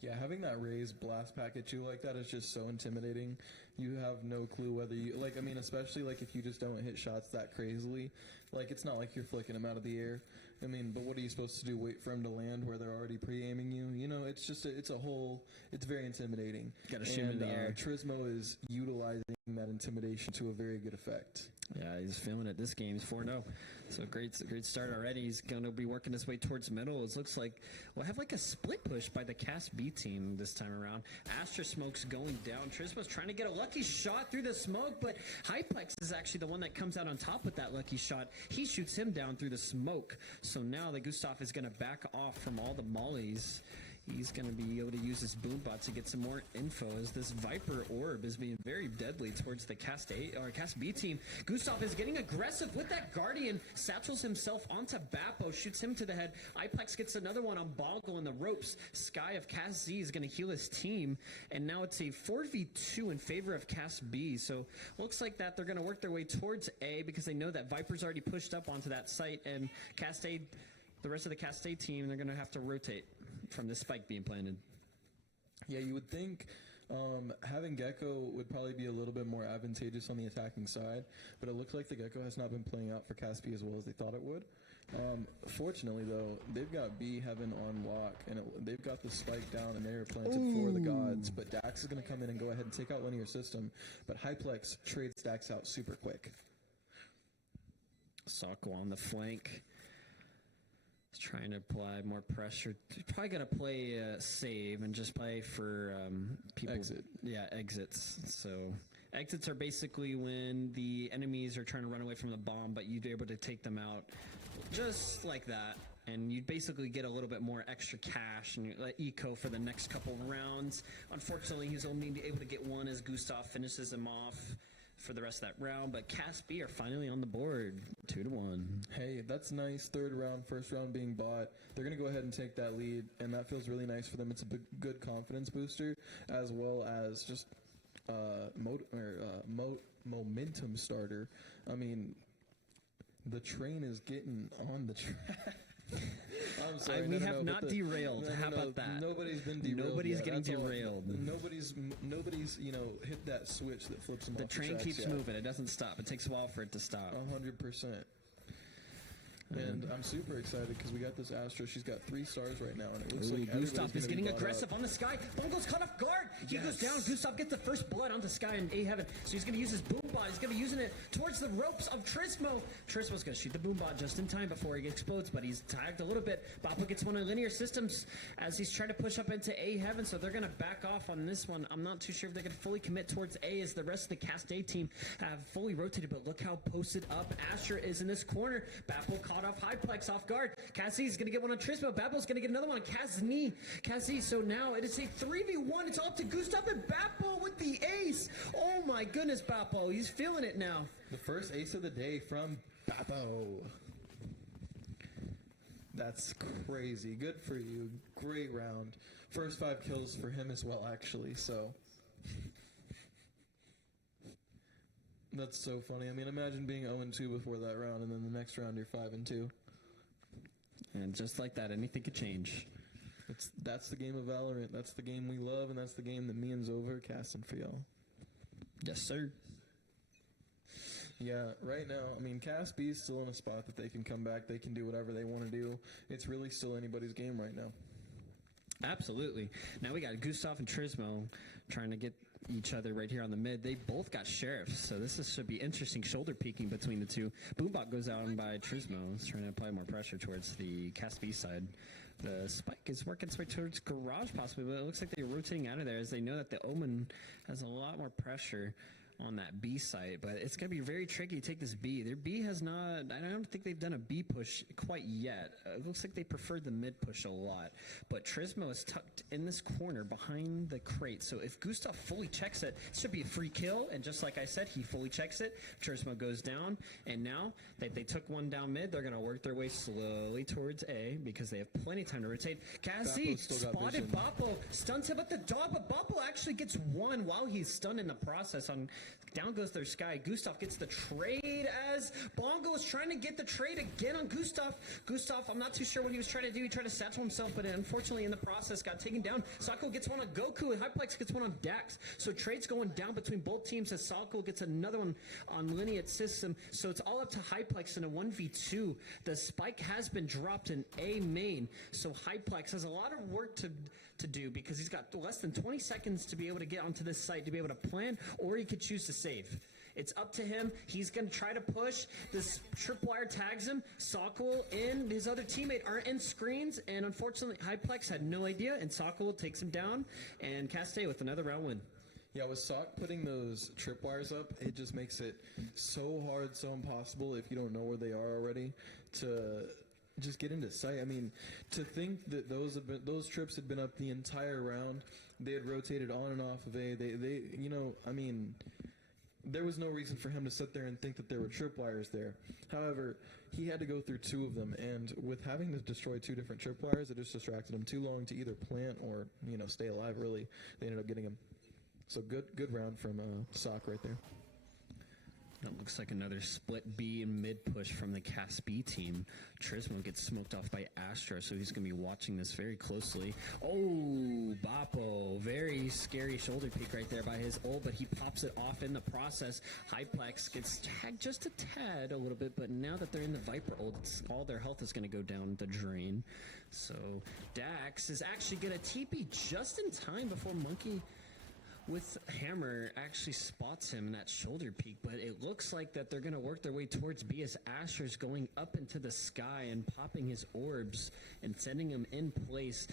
Yeah, having that raised blast pack at you like that is just so intimidating. You have no clue whether you, especially if you just don't hit shots that crazily. It's not like you're flicking them out of the air. But what are you supposed to do? Wait for them to land where they're already pre-aiming you? It's just, it's very intimidating. Gotta shoot him in the air. Trismo is utilizing that intimidation to a very good effect. Yeah, he's feeling it this game. He's 4-0. So great start already. He's going to be working his way towards middle. It looks like we'll have a split push by the Cast B team this time around. Astra Smoke's going down. Trismo's trying to get a lucky shot through the smoke, but Hyplex is actually the one that comes out on top with that lucky shot. He shoots him down through the smoke. So now the Gustav is going to back off from all the mollies. He's going to be able to use his boombot to get some more info as this Viper Orb is being very deadly towards the Cast B team. Gustav is getting aggressive with that Guardian. Satchels himself onto Bappo, shoots him to the head. Iplex gets another one on Boggle in the ropes. Sky of Cast Z is going to heal his team. And now it's a 4v2 in favor of Cast B. So looks like that they're going to work their way towards A because they know that Viper's already pushed up onto that site. And Cast A, the rest of the Cast A team, they're going to have to rotate from this spike being planted. Yeah, you would think having Gecko would probably be a little bit more advantageous on the attacking side, but it looks like the Gecko has not been playing out for Caspi as well as they thought it would. Fortunately, though, they've got B Heaven on lock, and they've got the spike down, and they're planted for the gods, but Dax is going to come in and go ahead and take out Linear System, but Hyplex trades Dax out super quick. Socko on the flank. He's trying to apply more pressure. He's probably going to play save and just play for people. Exit. Yeah, exits. So exits are basically when the enemies are trying to run away from the bomb, but you'd be able to take them out just like that. And you'd basically get a little bit more extra cash and eco for the next couple rounds. Unfortunately, he's only able to get one as Gustav finishes him off for the rest of that round, but Cast B are finally on the board, 2-1. Hey, that's nice. Third round, first round being bought. They're going to go ahead and take that lead, and that feels really nice for them. It's a good confidence booster, as well as just momentum starter. I mean, the train is getting on the track. I'm sorry. We have not derailed. How about that? Nobody's been derailed. Nobody's yet. getting That's derailed. Nobody's hit that switch that flips them the off. The train keeps moving. It doesn't stop. It takes a while for it to stop. 100%. And I'm super excited because we got this Astra. She's got 3 stars right now, and it looks like Gustav is getting aggressive on the Sky. Bungo's caught off guard. He goes down. Gustav gets the first blood onto Sky in A Heaven. So he's going to use his boombot. He's going to be using it towards the ropes of Trismo. Trismo's going to shoot the boombot just in time before he explodes, but he's tagged a little bit. Bappo gets one of Linear Systems as he's trying to push up into A Heaven, so they're going to back off on this one. I'm not too sure if they're going to fully commit towards A as the rest of the Cast A team have fully rotated, but look how posted up Astra is in this corner. Bappo caught off Hyplex off guard. Cassie's going to get one on Trismo. Bappo's going to get another one on Cassie. So now it is a 3v1. It's all up to Gustav and Bappo with the ace. Oh my goodness, Bappo. He's feeling it now. The first ace of the day from Bappo. That's crazy. Good for you. Great round. First 5 kills for him as well, actually. So that's so funny. I mean, imagine being 0-2 before that round, and then the next round you're 5-2. And just like that, anything could change. That's the game of Valorant. That's the game we love, and that's the game that me and Zova are casting for y'all. Yes, sir. Yeah, right now, I mean, Cass B is still in a spot that they can come back. They can do whatever they want to do. It's really still anybody's game right now. Absolutely. Now we got Gustav and Trismo trying to get each other right here on the mid. They both got sheriffs, so should be interesting shoulder peeking between the two. Boombot goes out by Trismo. He's trying to apply more pressure towards the Cass B side. The Spike is working its way towards Garage possibly, but it looks like they're rotating out of there as they know that the Omen has a lot more pressure on that B site, but it's going to be very tricky to take this B. Their B has not, I don't think they've done a B push quite yet. It looks like they preferred the mid push a lot, but Trismo is tucked in this corner behind the crate, so if Gustav fully checks it, it should be a free kill, and just like I said, he fully checks it. Trismo goes down, and now that they took one down mid, they're going to work their way slowly towards A because they have plenty of time to rotate. Kazi spotted Boppo, stuns him, but the dog, but Boppo actually gets one while he's stunned in the process. On down goes their Sky. Gustav gets the trade as Bongo is trying to get the trade again on Gustav. Gustav, I'm not too sure what he was trying to do. He tried to satchel himself, but unfortunately in the process got taken down. Sako gets one on Goku, and Hyplex gets one on Dax. So trade's going down between both teams as Sako gets another one on Lineage System. So it's all up to Hyplex in a 1v2. The Spike has been dropped in A main. So Hyplex has a lot of work to do because he's got less than 20 seconds to be able to get onto this site to be able to plan, or he could choose to save. It's up to him. He's going to try to push. This tripwire tags him. Sokol and his other teammate aren't in screens, and unfortunately Hyplex had no idea, and Sokol takes him down, and Castay with another round win. Yeah, with Sock putting those tripwires up, it just makes it so hard, so impossible if you don't know where they are already to just get into sight. I mean, to think that those trips had been up the entire round, they had rotated on and off of A. They you know, I mean, there was no reason for him to sit there and think that there were tripwires there. However, he had to go through two of them, and with having to destroy two different tripwires, it just distracted him too long to either plant or, you know, stay alive. Really, they ended up getting him. So good round from Sock right there. That looks like another split B and mid push from the Cass B team. Trismo gets smoked off by Astra, so he's going to be watching this very closely. Oh, Boppo. Very scary shoulder peek right there by his ult, but he pops it off in the process. Hyplex gets tagged just a tad a little bit, but now that they're in the Viper ult, all their health is going to go down the drain. So Dax is actually going to TP just in time before Monkey with Hammer actually spots him in that shoulder peek, but it looks like that they're going to work their way towards B as Asher's going up into the sky and popping his orbs and sending him in place.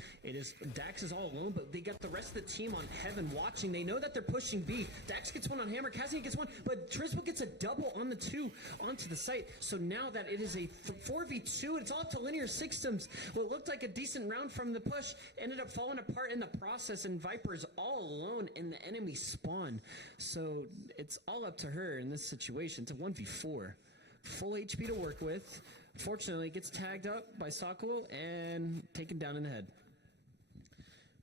Dax is all alone, but they got the rest of the team on Heaven watching. They know that they're pushing B. Dax gets one on Hammer, Cassian gets one, but Trismo gets a double on the two onto the site. So now that it is a 4v2, it's all up to Linear Systems. What looked like a decent round from the push ended up falling apart in the process, and Viper's all alone in the enemy spawn. So it's all up to her in this situation. It's a 1v4. Full HP to work with. Fortunately, gets tagged up by Sokol and taken down in the head.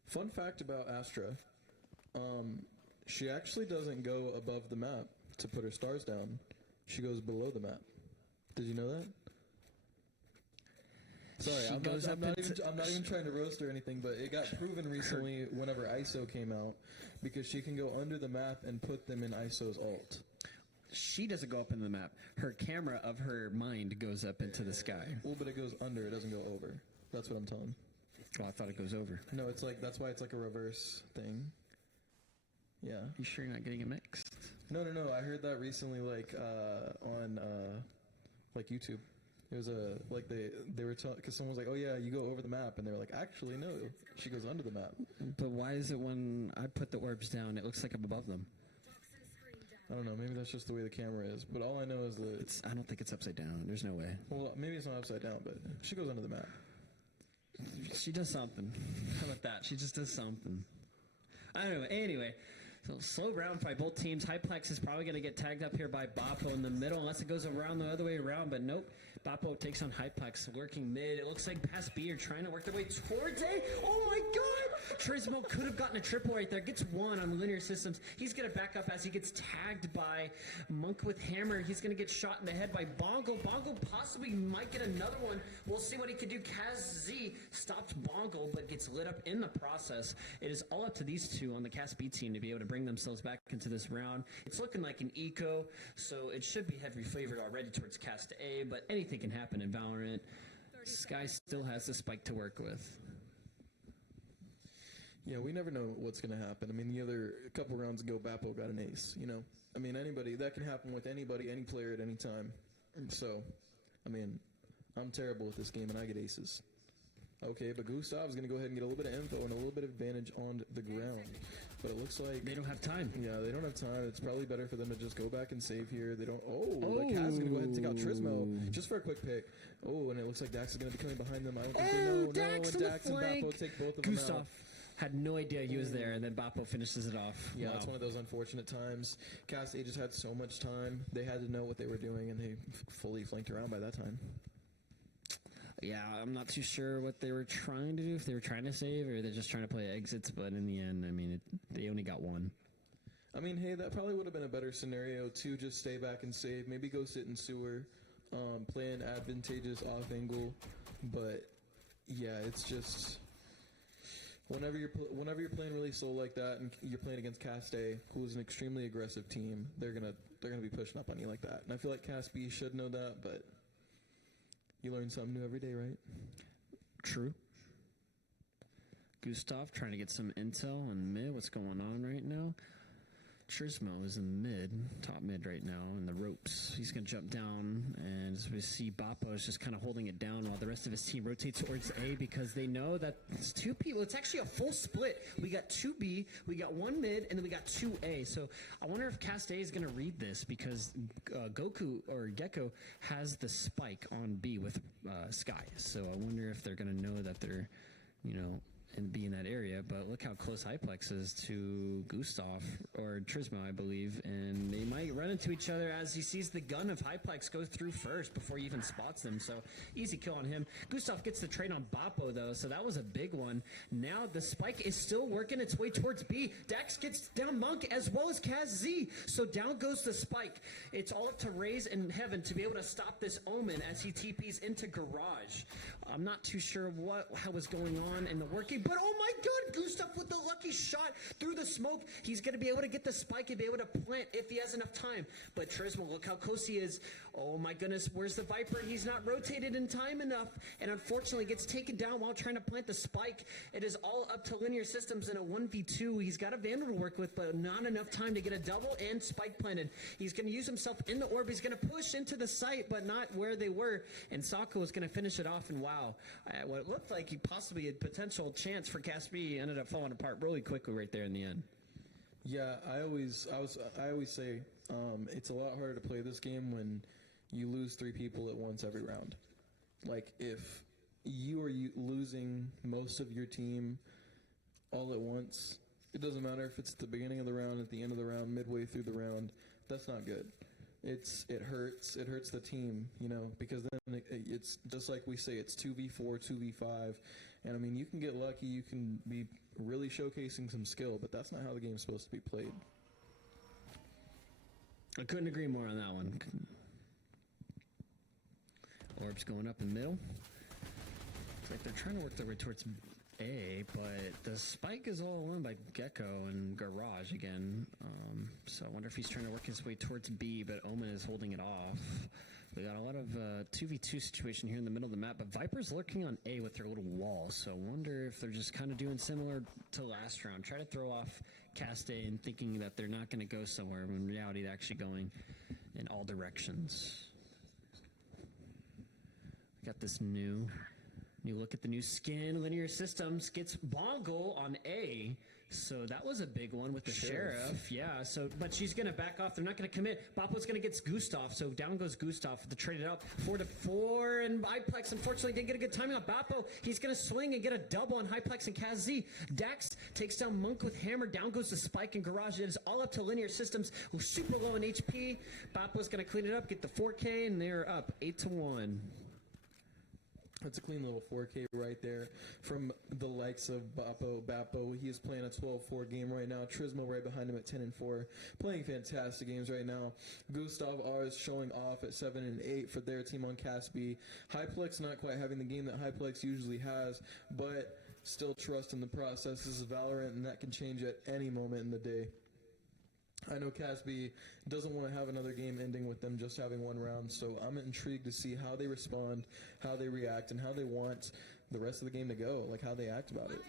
Fun fact about Astra, she actually doesn't go above the map to put her stars down. She goes below the map. Did you know that? Sorry, I'm not even trying to roast or anything, but it got proven recently whenever ISO came out, because she can go under the map and put them in ISO's ult. She doesn't go up into the map. Her camera of her mind goes up into the sky. Well, but it goes under, it doesn't go over. That's what I'm telling. Oh, I thought it goes over. No, it's like, that's why it's like a reverse thing. Yeah. You sure you're not getting it mixed? No, I heard that recently, like, on, like, YouTube. It was they were talking, because someone was like, oh yeah, you go over the map, and they were like, actually no, she goes under the map. But why is it when I put the orbs down, it looks like I'm above them? I don't know, maybe that's just the way the camera is, but all I know is that I don't think it's upside down. There's no way. Well, maybe it's not upside down, but she goes under the map. She does something. How about that? She just does something. I don't know. Anyway, so slow round by both teams. Hyplex is probably going to get tagged up here by Boppo in the middle, unless it goes around the other way around, but nope. Boppo takes on Hyplex, working mid. It looks like past B are trying to work their way towards A. Oh my god! Trismo could have gotten a triple right there. Gets one on Linear Systems. He's going to back up as he gets tagged by Monk with Hammer. He's going to get shot in the head by Bongo. Bongo possibly might get another one. We'll see what he can do. Kaz Z stopped Bongo, but gets lit up in the process. It is all up to these two on the Cas B team to be able to bring themselves back into this round. It's looking like an eco, so it should be heavy favored already towards Cast A, but anything can happen in Valorant. Sky still has the spike to work with. Yeah, we never know what's going to happen. I mean, a couple rounds ago, Bappo got an ace, you know? I mean, that can happen with anybody, any player at any time. So, I mean, I'm terrible with this game, and I get aces. Okay, but Gustav's going to go ahead and get a little bit of info and a little bit of advantage on the ground. But it looks like... They don't have time. Yeah, they don't have time. It's probably better for them to just go back and save here. They don't... But Kaz is going to go ahead and take out Trismo just for a quick pick. And it looks like Dax is going to be coming behind them. I don't think they know. Dax And Dax and Bappo take both of them out. Gustav had no idea he was there, and then Bappo finishes it off. Yeah, Wow. it's one of those unfortunate times. Cast A just had so much time. They had to know what they were doing, and they fully flanked around by that time. Yeah, I'm not too sure what they were trying to do, if they were trying to save or they're just trying to play exits, but in the end, I mean, they only got one. I mean, hey, that probably would have been a better scenario to just stay back and save. Maybe go sit in sewer, play an advantageous off angle. But yeah, it's just whenever you're playing really slow like that and you're playing against Cast A, who's an extremely aggressive team, they're gonna be pushing up on you like that. And I feel like Cast B should know that, but you learn something new every day, right? True. Gustav trying to get some intel on mid. What's going on right now? Trismo is in mid, top mid right now, in the ropes. He's going to jump down, and as we see, Bappo is just kind of holding it down while the rest of his team rotates towards A because they know that it's two people. It's actually a full split. We got 2B, we got 1 mid, and then we got 2A. So I wonder if Cast A is going to read this because Goku or Gecko has the spike on B with Sky. So I wonder if they're going to know that they're, and be in that area, but look how close Hyplex is to Gustav, or Trismo, I believe, and they might run into each other as he sees the gun of Hyplex go through first before he even spots them, so easy kill on him. Gustav gets the trade on Bappo, though, so that was a big one. Now the spike is still working its way towards B. Dax gets down Monk as well as Kaz Z, so down goes the spike. It's all up to Raze and Heaven to be able to stop this Omen as he TPs into Garage. I'm not too sure what was going on in the working, but oh my god, Gustav with the lucky shot through the smoke. He's going to be able to get the spike and be able to plant if he has enough time. But Trismo, look how close he is. Oh my goodness, where's the Viper? He's not rotated in time enough, and unfortunately gets taken down while trying to plant the spike. It is all up to Linear Systems in a 1v2. He's got a Vandal to work with, but not enough time to get a double and spike planted. He's going to use himself in the orb. He's going to push into the site, but not where they were, and Sako is going to finish it off, and wow. What it looked like possibly a potential chance for Cast B ended up falling apart really quickly right there in the end. Yeah, I always say it's a lot harder to play this game when you lose 3 people at once every round. Like if you are losing most of your team all at once, it doesn't matter if it's at the beginning of the round, at the end of the round, midway through the round. That's not good. It hurts the team, because then it's just like we say, it's 2v4, 2v5, and I mean, you can get lucky, you can be really showcasing some skill, but that's not how the game's supposed to be played. I couldn't agree more on that one. Orbs going up in middle. Looks like they're trying to work their way towards A, but the spike is all won by Gecko and Garage again. So I wonder if he's trying to work his way towards B, but Omen is holding it off. We got a lot of 2v2 situation here in the middle of the map, but Viper's lurking on A with their little wall, so I wonder if they're just kind of doing similar to last round. Try to throw off Cast A and thinking that they're not going to go somewhere, when in reality they're actually going in all directions. We got this new look at the new skin. Linear Systems gets Bongo on A. So that was a big one with the Sheriff. Yeah, but she's going to back off. They're not going to commit. Bappo's going to get Gustav. So down goes Gustav to trade it up. 4-4. And Hyplex, unfortunately, didn't get a good timing on Bappo. He's going to swing and get a double on Hyplex and Kaz Z. Dax takes down Monk with Hammer. Down goes the Spike and Garage. It is all up to Linear Systems, who's super low in HP. Bappo's going to clean it up, get the 4K, and they're up 8-1. That's a clean little 4K right there from the likes of Bappo. He is playing a 12-4 game right now. Trismo right behind him at 10-4. Playing fantastic games right now. Gustav R is showing off at 7-8 for their team on Cast B. Hyplex not quite having the game that Hyplex usually has, but still trust in the process. This is Valorant, and that can change at any moment in the day. I know Casby doesn't want to have another game ending with them just having one round, so I'm intrigued to see how they respond, how they react, and how they want the rest of the game to go, like how they act about it.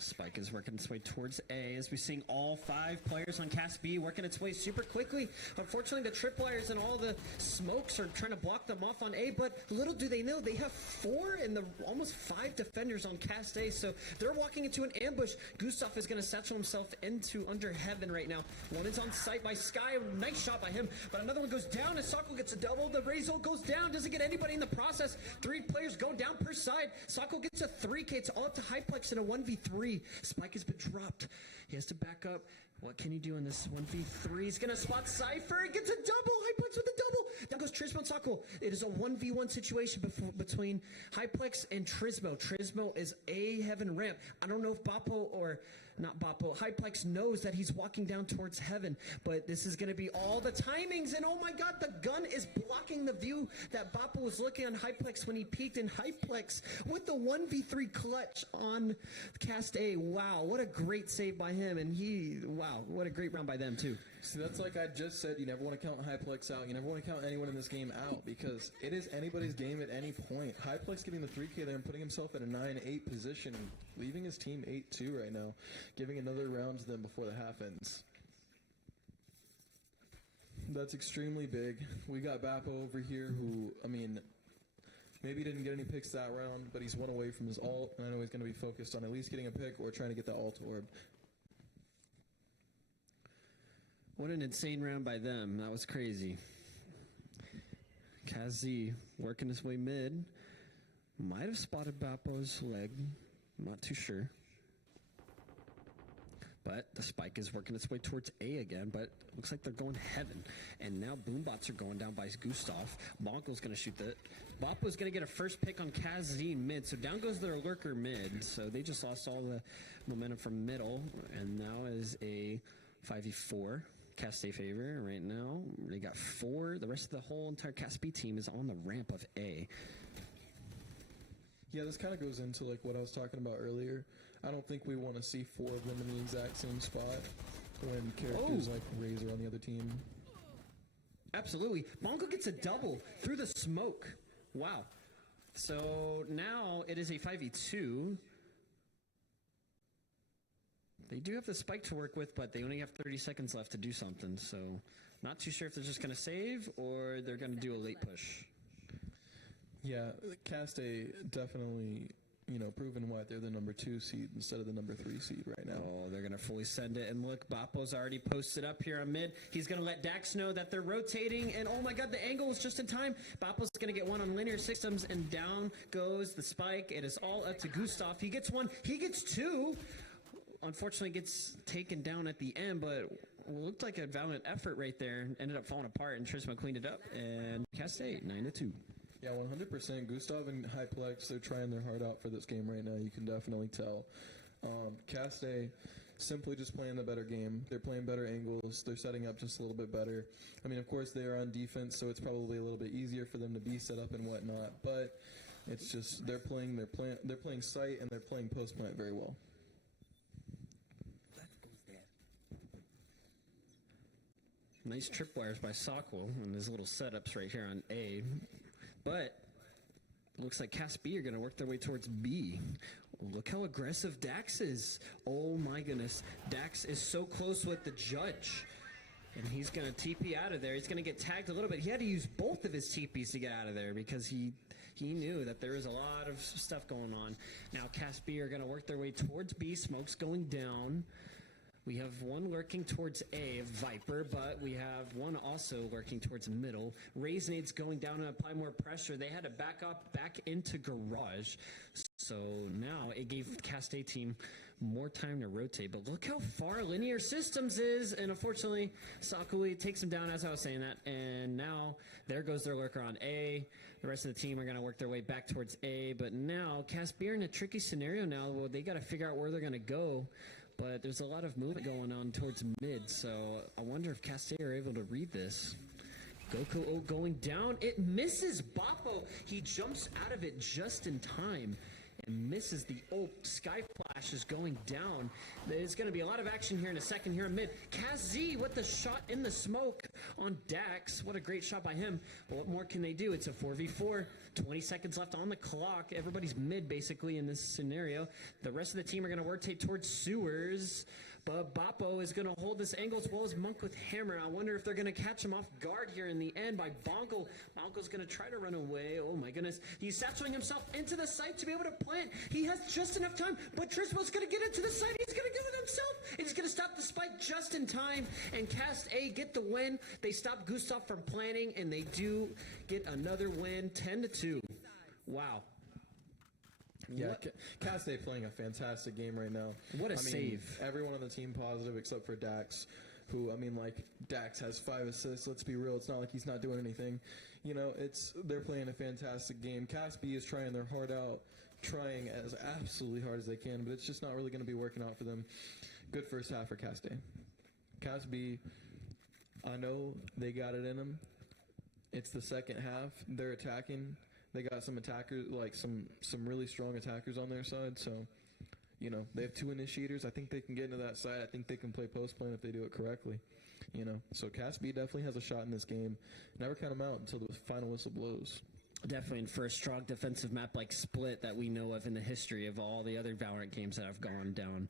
Spike is working its way towards A as we're seeing all 5 players on Cast B working its way super quickly. Unfortunately, the tripwires and all the smokes are trying to block them off on A, but little do they know they have 4 and almost 5 defenders on Cast A, so they're walking into an ambush. Gustav is going to satchel himself into under heaven right now. One is on sight by Sky. Nice shot by him, but another one goes down and Sako gets a double. The Razor goes down, doesn't get anybody in the process. 3 players go down per side. Sako gets a 3K. It's all up to Hyplex in a 1v3. Spike has been dropped. He has to back up. What can he do in this 1v3? He's going to spot Cypher. He gets a double. Hyplex with a double. Down goes Trismo and Sako. It is a 1v1 situation between Hyplex and Trismo. Trismo is A heaven ramp. I don't know if Boppo or not Boppo. Hyplex knows that he's walking down towards heaven, but this is going to be all the timings. And oh my God, the gun is blocking the view that Boppo was looking on Hyplex when he peeked. And Hyplex with the 1v3 clutch on Cast A. Wow, what a great save by him. And wow, what a great round by them too. See, that's like I just said, you never want to count Hyplex out. You never want to count anyone in this game out because it is anybody's game at any point. Hyplex getting the 3K there and putting himself at a 9-8 position and leaving his team 8-2 right now, giving another round to them before the half ends. That's extremely big. We got Bappo over here who, I mean, maybe didn't get any picks that round, but he's one away from his ult, and I know he's going to be focused on at least getting a pick or trying to get the ult orb. What an insane round by them. That was crazy. Kazi working his way mid. Might have spotted Bappo's leg. I'm not too sure. But the Spike is working its way towards A again, but looks like they're going heaven. And now Boombots are going down by Gustav. Bonko's going to shoot that. Boppo's going to get a first pick on Kazi mid, so down goes their lurker mid. So they just lost all the momentum from middle, and now is a 5v4. Cast A favor right now. They got 4. The rest of the whole entire Cast B team is on the ramp of A. Yeah, this kind of goes into like what I was talking about earlier. I don't think we want to see 4 of them in the exact same spot when characters like Razor on the other team. Absolutely. Bonko gets a double through the smoke. Wow. So now it is a 5v2. They do have the Spike to work with, but they only have 30 seconds left to do something. So not too sure if they're just going to save or they're going to do a late push. Yeah, Cast A definitely, proven why they're the number 2 seed instead of the number 3 seed right now. Oh, they're going to fully send it. And look, Boppo's already posted up here on mid. He's going to let Dax know that they're rotating. And oh my God, the angle was just in time. Boppo's going to get one on linear systems. And down goes the Spike. It is all up to Gustav. He gets 1. He gets 2. Unfortunately gets taken down at the end, but looked like a valiant effort right there. Ended up falling apart, and Trismo cleaned it up. And Cast 8, 9-2. Yeah, 100%. Gustav and Hyplex, they're trying their heart out for this game right now. You can definitely tell. Cast A simply just playing the better game. They're playing better angles. They're setting up just a little bit better. I mean, of course, they are on defense, so it's probably a little bit easier for them to be set up and whatnot. But it's just they're playing sight and they're playing post plant very well. Nice tripwires by Sockwell and his little setups right here on A. But looks like Cast B are going to work their way towards B. Look how aggressive Dax is. Oh my goodness. Dax is so close with the judge. And he's going to TP out of there. He's going to get tagged a little bit. He had to use both of his TPs to get out of there because he knew that there was a lot of stuff going on. Now Cast B are going to work their way towards B. Smoke's going down. We have one lurking towards A, Viper, but we have one also lurking towards middle. Raisinade's going down and apply more pressure. They had to back up back into garage. So now it gave Cast A team more time to rotate. But look how far Linear Systems is. And unfortunately, Sakuli takes him down as I was saying that. And now there goes their lurker on A. The rest of the team are going to work their way back towards A. But now Cast B are in a tricky scenario now. Well, they got to figure out where they're going to go. But there's a lot of movement going on towards mid, so I wonder if Cast A are able to read this. Goku going down. It misses Boppo. He jumps out of it just in time. and misses the ult. Sky Flash is going down. There's going to be a lot of action here in a second here in mid. KazZ with the shot in the smoke on Dax. What a great shot by him. But what more can they do? It's a 4v4. 20 seconds left on the clock. Everybody's mid, basically, in this scenario. The rest of the team are going to rotate towards sewers. But Boppo is going to hold this angle as well as Monk with Hammer. I wonder if they're going to catch him off guard here in the end by Bonko. Bonko's going to try to run away. Oh my goodness. He's satchling himself into the site to be able to plant. He has just enough time, but Trismo's going to get into the site. He's going to go with himself. And he's going to stop the spike just in time. And Cast A get the win. They stop Gustav from planting, and they do get another win, 10-2. Wow. Yeah, Cast A playing a fantastic game right now. What a save. Everyone on the team positive except for Dax, who, Dax has 5 assists. Let's be real. It's not like he's not doing anything. They're playing a fantastic game. Cast B is trying their heart out, trying as absolutely hard as they can, but it's just not really going to be working out for them. Good first half for Cast A. Cast B, I know they got it in them. It's the second half. They're attacking. They got some attackers, some really strong attackers on their side. So, they have 2 initiators. I think they can get into that side. I think they can play post play if they do it correctly. So Cast B definitely has a shot in this game. Never count them out until the final whistle blows. Definitely, and for a strong defensive map like Split that we know of in the history of all the other Valorant games that have gone down,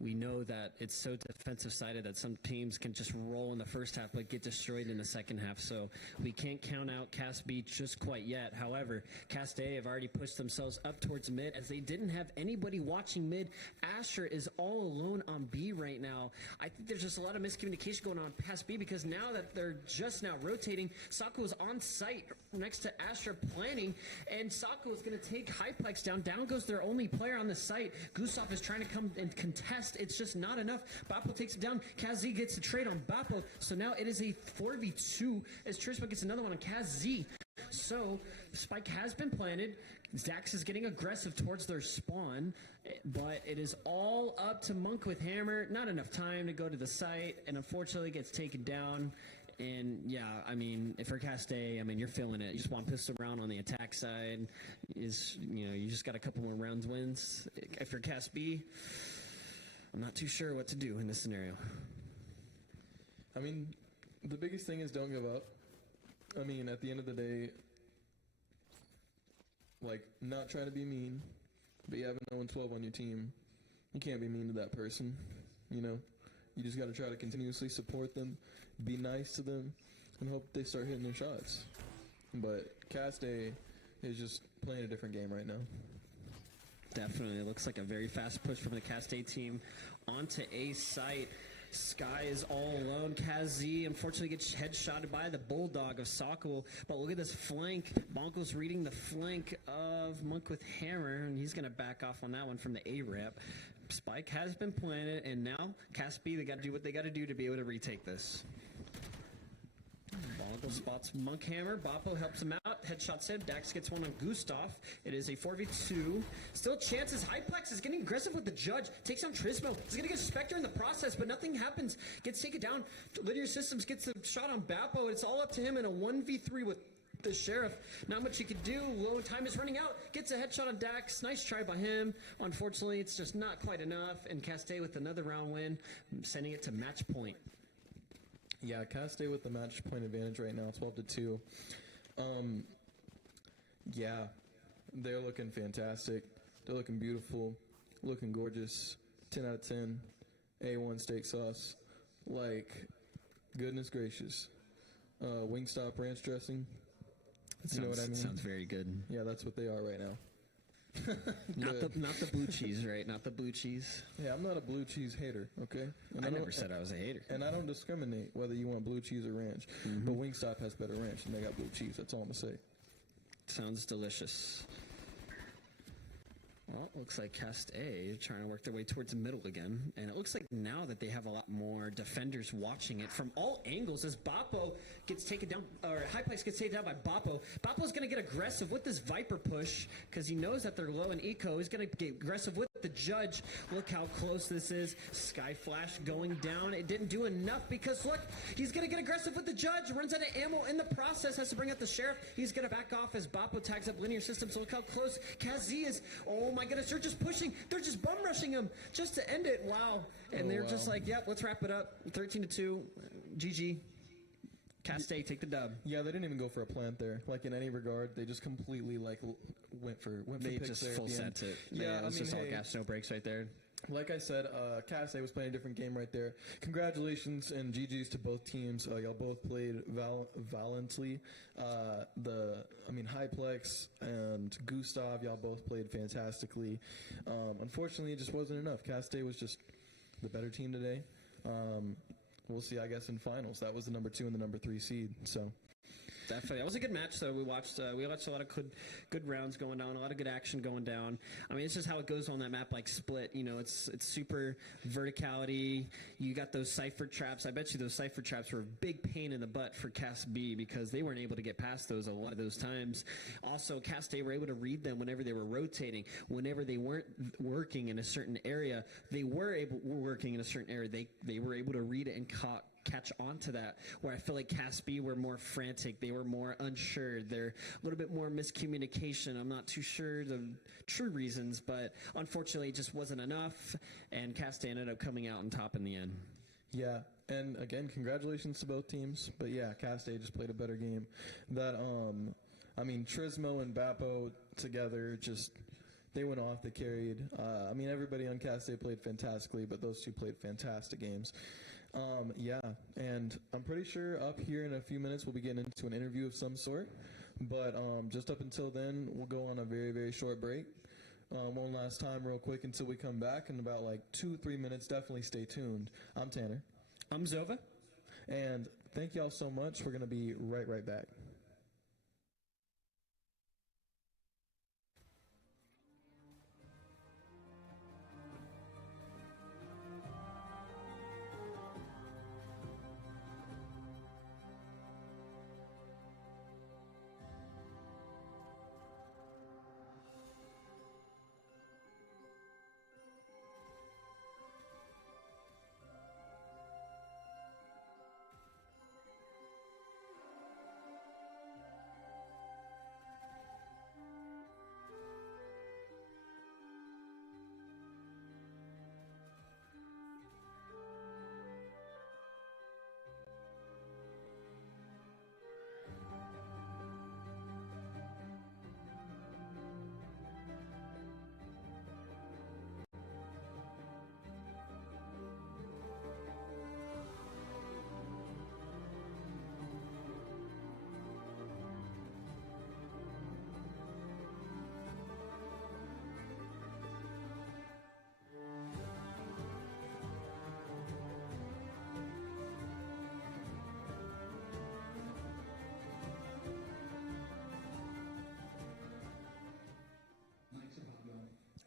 we know that it's so defensive-sided that some teams can just roll in the first half but get destroyed in the second half. So we can't count out Cast B just quite yet. However, Cast A have already pushed themselves up towards mid as they didn't have anybody watching mid. Asher is all alone on B right now. I think there's just a lot of miscommunication going on past B because now that they're just now rotating, Sako is on site next to Asher planning, and Sako is going to take Hyplex down. Down goes their only player on the site. Gustav is trying to come and contest. It's just not enough. Boppo takes it down. KazZ gets the trade on Boppo. So now it is a 4v2 as Trismo gets another one on KazZ. So spike has been planted. Dax is getting aggressive towards their spawn, but it is all up to Monk with Hammer. Not enough time to go to the site, and unfortunately gets taken down. And yeah, if you're Cast A, you're feeling it. You just want pistol round on the attack side. You just got a couple more rounds wins. If you're Cast B, I'm not too sure what to do in this scenario. The biggest thing is don't give up. At the end of the day, not trying to be mean, but you have an 0-12 on your team. You can't be mean to that person, You just got to try to continuously support them, be nice to them, and hope they start hitting their shots. But Cast A is just playing a different game right now. Definitely. It looks like a very fast push from the Cast A team onto A site. Sky is all alone. KazZ unfortunately gets headshotted by the Bulldog of Sako. But look at this flank. Bonko's reading the flank of Monk with Hammer, and he's going to back off on that one from the A-Rep. Spike has been planted, and now Cast B, they got to do what they got to do to be able to retake this. Bonko spots Monk Hammer. Boppo helps him out. Headshots him. Dax gets one on Gustav. It is a 4v2. Still chances. Hyplex is getting aggressive with the judge. Takes on Trismo. He's going to get Spectre in the process, but nothing happens. Gets taken down. Linear Systems gets a shot on Boppo. It's all up to him in a 1v3 with the Sheriff. Not much he could do. Low time is running out. Gets a headshot on Dax. Nice try by him. Unfortunately, it's just not quite enough. And Cast A with another round win, sending it to match point. Yeah, Cast A with the match point advantage right now, 12-2. Yeah, they're looking fantastic. They're looking beautiful, looking gorgeous. 10 out of 10. A1 steak sauce. Goodness gracious. Wingstop ranch dressing. You know what I mean? Sounds very good. Yeah, that's what they are right now. Not the blue cheese, right? Not the blue cheese. Yeah, I'm not a blue cheese hater, okay? And I never said I was a hater. And I don't discriminate whether you want blue cheese or ranch. Mm-hmm. But Wingstop has better ranch, and they got blue cheese. That's all I'm going to say. Sounds delicious. Well, it looks like Cast A trying to work their way towards the middle again. And it looks like now that they have a lot more defenders watching it from all angles as Boppo gets taken down, or Hyplex gets taken down by Boppo. Boppo's going to get aggressive with this Viper push because he knows that they're low in eco. He's going to get aggressive with The judge, look how close this is. Sky Flash going down. It didn't do enough because look, he's going to get aggressive with the judge. Runs out of ammo in the process. Has to bring out the sheriff. He's going to back off as Bappo tags up linear systems. So look how close Kazi is. Oh my goodness, they're just pushing. They're just bum rushing him just to end it. Wow. And they're just like, yep, let's wrap it up. 13-2. GG. Cass State take the dub. Yeah, they didn't even go for a plant there, like in any regard. They just completely went for They picks just there full at the sent end. it. Yeah, it was just all gas, no breaks right there. Like I said, Cass State was playing a different game right there. Congratulations and GGs to both teams. Y'all both played valiantly. Hyplex and Gustav, y'all both played fantastically. Unfortunately, it just wasn't enough. Cass State was just the better team today. We'll see, I guess, in finals. That was the number 2 and the number 3 seed. So Definitely. That was a good match, though. We watched a lot of good rounds going down, a lot of good action going down. I mean, it's just how it goes on that map like Split. You know, it's super verticality. You got those Cypher traps. I bet you those Cypher traps were a big pain in the butt for Cass B because they weren't able to get past those a lot of those times. Also, Cass A were able to read them whenever they were rotating. Whenever they weren't working in a certain area, they were working in a certain area. They were able to read it and catch on to that, where I feel like Cass B were more frantic. They were more unsure. They're a little bit more miscommunication. I'm not too sure the true reasons, but unfortunately it just wasn't enough, and Cass ended up coming out on top in the end. Yeah, and again, congratulations to both teams. But yeah, Cass just played a better game. Trismo and Bappo together they went off, they carried. Everybody on Cass played fantastically, but those two played fantastic games. And I'm pretty sure up here in a few minutes we'll be getting into an interview of some sort. But just up until then, we'll go on a very, very short break. One last time real quick until we come back in about 2-3 minutes. Definitely stay tuned. I'm Tanner. I'm Zova. And thank y'all so much. We're going to be right back.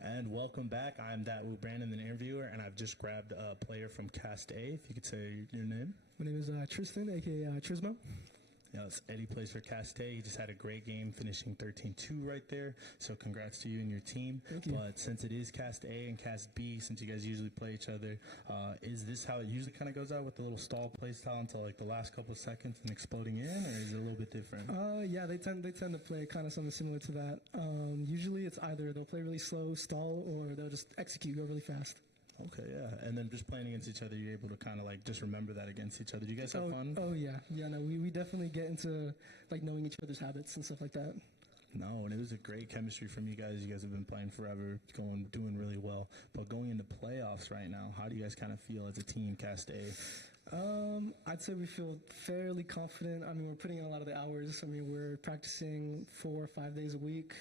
And welcome back. I'm that Brandon, the interviewer, and I've just grabbed a player from Cast A. If you could say your name. My name is Tristan, aka Trismo. Yes, Eddie plays for Cast A. He just had a great game, finishing 13-2 right there. So congrats to you and your team. Thank you. But since it is Cast A and Cast B, since you guys usually play each other, is this how it usually kind of goes out with the little stall play style until the last couple of seconds and exploding in, or is it a little bit different? Yeah, they tend to play kind of something similar to that. Usually it's either they'll play really slow, stall, or they'll just execute, go really fast. Okay, yeah. And then just playing against each other, you're able to kind of just remember that against each other. Do you guys have fun? Oh, yeah. Yeah, no, we definitely get into knowing each other's habits and stuff like that. No, and it was a great chemistry from you guys. You guys have been playing forever, doing really well. But going into playoffs right now, how do you guys kind of feel as a team, Cast A? I'd say we feel fairly confident. We're putting in a lot of the hours. We're practicing 4 or 5 days a week.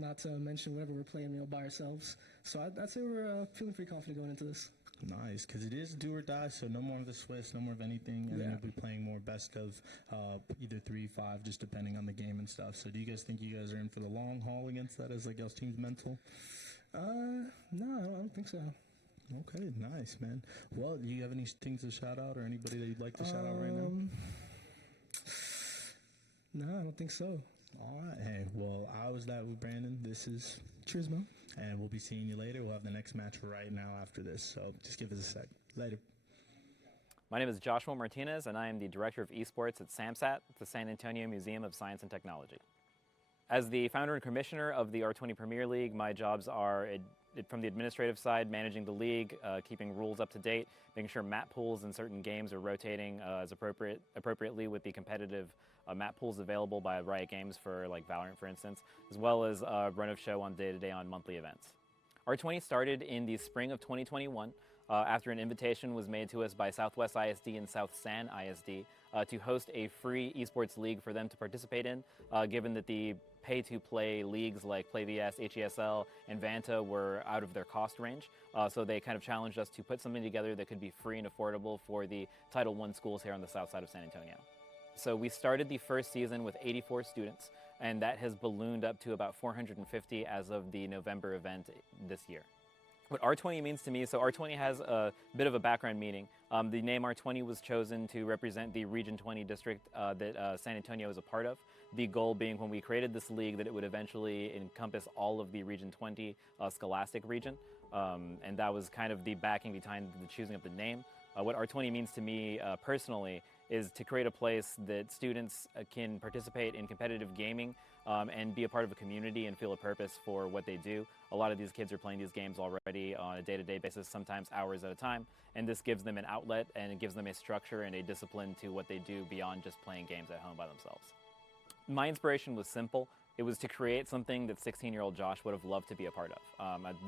Not to mention whenever we're playing, by ourselves. So I'd say we're feeling pretty confident going into this. Nice, because it is do or die, so no more of the Swiss, no more of anything, and then you'll be playing more best of either 3, 5, just depending on the game and stuff. So do you guys think you guys are in for the long haul against that as y'all's team's mental? No, I don't think so. Okay, nice, man. Well, do you have any things to shout out or anybody that you'd like to shout out right now? No, I don't think so. All right. Hey, well, I was that with Brandon. This is Trismo. and we'll be seeing you later. We'll have the next match right now after this, so just give us a sec. Later. My name is Joshua Martinez, and I am the Director of Esports at SAMSAT, the San Antonio Museum of Science and Technology. As the founder and commissioner of the R20 Premier League, my jobs are from the administrative side, managing the league, keeping rules up to date, making sure map pools in certain games are rotating as appropriately with the competitive map pools available by Riot Games for like Valorant, for instance, as well as run of show on day-to-day on monthly events. R20 started in the spring of 2021 after an invitation was made to us by Southwest ISD and South San ISD to host a free esports league for them to participate in, given that the pay-to-play leagues like PlayVS, HESL, and Vanta were out of their cost range. So they kind of challenged us to put something together that could be free and affordable for the Title I schools here on the south side of San Antonio. So we started the first season with 84 students, and that has ballooned up to about 450 as of the November event this year. What R20 means to me, so R20 has a bit of a background meaning. The name R20 was chosen to represent the Region 20 district that San Antonio is a part of. The goal being when we created this league that it would eventually encompass all of the Region 20 scholastic region. And that was kind of the backing behind the choosing of the name. What R20 means to me personally is to create a place that students can participate in competitive gaming and be a part of a community and feel a purpose for what they do. A lot of these kids are playing these games already on a day-to-day basis, sometimes hours at a time, and this gives them an outlet and it gives them a structure and a discipline to what they do beyond just playing games at home by themselves. My inspiration was simple. It was to create something that 16-year-old Josh would have loved to be a part of.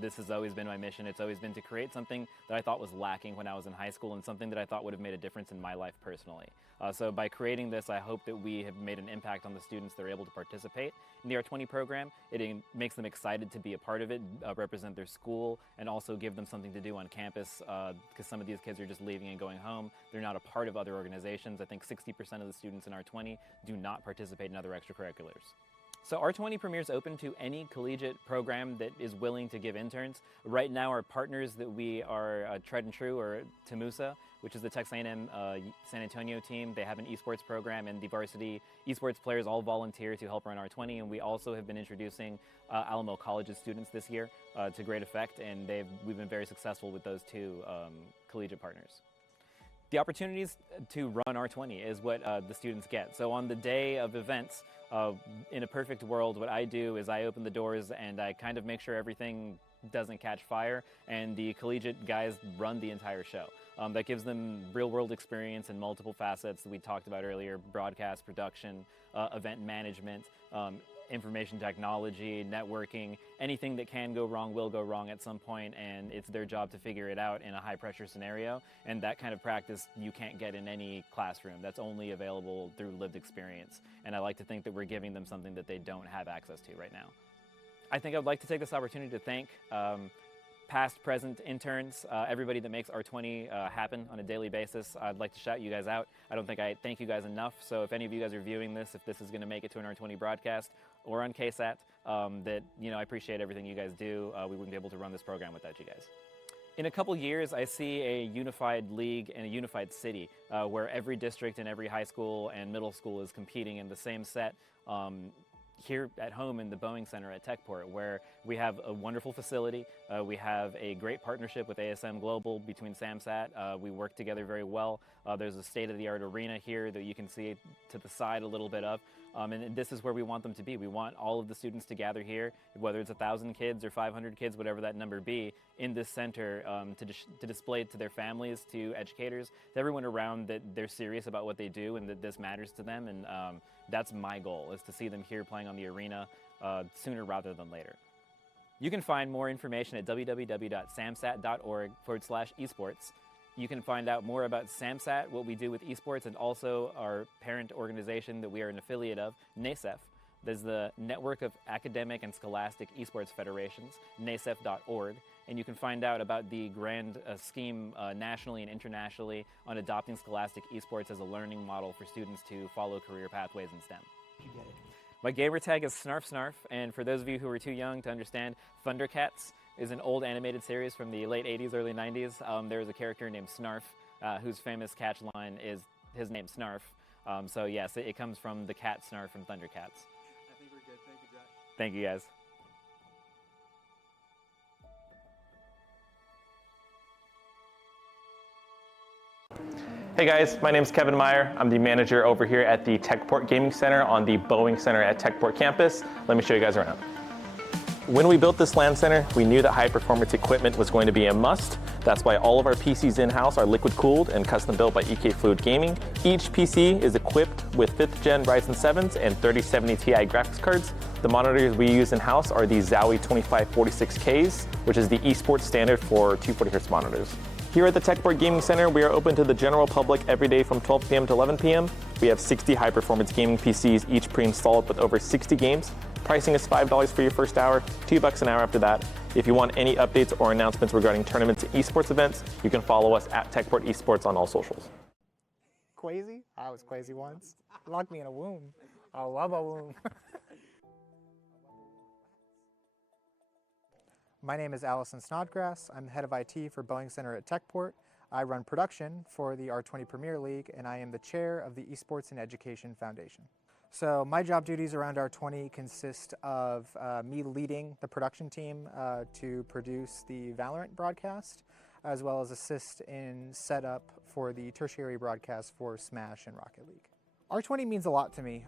This has always been my mission. It's always been to create something that I thought was lacking when I was in high school and something that I thought would have made a difference in my life personally. So by creating this, I hope that we have made an impact on the students that are able to participate in the R20 program. It makes them excited to be a part of it, represent their school, and also give them something to do on campus because some of these kids are just leaving and going home. They're not a part of other organizations. I think 60% of the students in R20 do not participate in other extracurriculars. So R20 Premier is open to any collegiate program that is willing to give interns. Right now our partners that we are tried and true are Temusa, which is the Texas A&M San Antonio team. They have an esports program and the varsity esports players all volunteer to help run R20, and we also have been introducing Alamo College's students this year to great effect, and we've been very successful with those two collegiate partners. The opportunities to run R20 is what the students get. So on the day of events, in a perfect world, what I do is I open the doors and I kind of make sure everything doesn't catch fire, and the collegiate guys run the entire show. That gives them real-world experience in multiple facets that we talked about earlier: broadcast, production, event management, information technology, networking. Anything that can go wrong will go wrong at some point, and it's their job to figure it out in a high-pressure scenario. And that kind of practice you can't get in any classroom. That's only available through lived experience. And I like to think that we're giving them something that they don't have access to right now. I think I'd like to take this opportunity to thank past, present interns, everybody that makes R20 happen on a daily basis. I'd like to shout you guys out. I don't think I thank you guys enough, so if any of you guys are viewing this, if this is going to make it to an R20 broadcast or on KSAT, that, you know, I appreciate everything you guys do. We wouldn't be able to run this program without you guys. In a couple years, I see a unified league and a unified city where every district and every high school and middle school is competing in the same set. Here at home in the Boeing Center at Techport, where we have a wonderful facility. We have a great partnership with ASM Global between SAMSAT. We work together very well. There's a state-of-the-art arena here that you can see to the side a little bit of. And this is where we want them to be. We want all of the students to gather here, whether it's 1,000 kids or 500 kids, whatever that number be, in this center to display it to their families, to educators, to everyone around that they're serious about what they do and that this matters to them. And that's my goal, is to see them here playing on the arena sooner rather than later. You can find more information at www.samsat.org/esports. You can find out more about SAMSAT, what we do with esports, and also our parent organization that we are an affiliate of, NASEF. There's the Network of Academic and Scholastic Esports Federations, nasef.org, and you can find out about the grand scheme nationally and internationally on adopting scholastic esports as a learning model for students to follow career pathways in STEM. You get it. My gamer tag is Snarf, and for those of you who are too young to understand, Thundercats is an old animated series from the late 80s, early 90s. There was a character named Snarf, whose famous catch line is his name Snarf. So yes, it comes from the cat Snarf from Thundercats. I think we're good. Thank you, Josh. Thank you, guys. Hey guys, my name is Kevin Meyer. I'm the manager over here at the Techport Gaming Center on the Boeing Center at Techport campus. Let me show you guys around. When we built this LAN center, we knew that high performance equipment was going to be a must. That's why all of our PCs in-house are liquid cooled and custom built by EK Fluid Gaming. Each PC is equipped with 5th gen Ryzen 7s and 3070 Ti graphics cards. The monitors we use in-house are the Zowie 2546Ks, which is the esports standard for 240Hz monitors. Here at the Techport Gaming Center, we are open to the general public every day from 12 p.m. to 11 p.m. We have 60 high-performance gaming PCs, each pre-installed with over 60 games. Pricing is $5 for your first hour, $2 an hour after that. If you want any updates or announcements regarding tournaments and esports events, you can follow us at Techport Esports on all socials. Crazy? I was crazy once. Locked me in a womb. I love a womb. My name is Allison Snodgrass. I'm head of IT for Boeing Center at Techport. I run production for the R20 Premiere League, and I am the chair of the Esports and Education Foundation. So my job duties around R20 consist of me leading the production team to produce the Valorant broadcast, as well as assist in setup for the tertiary broadcast for Smash and Rocket League. R20 means a lot to me.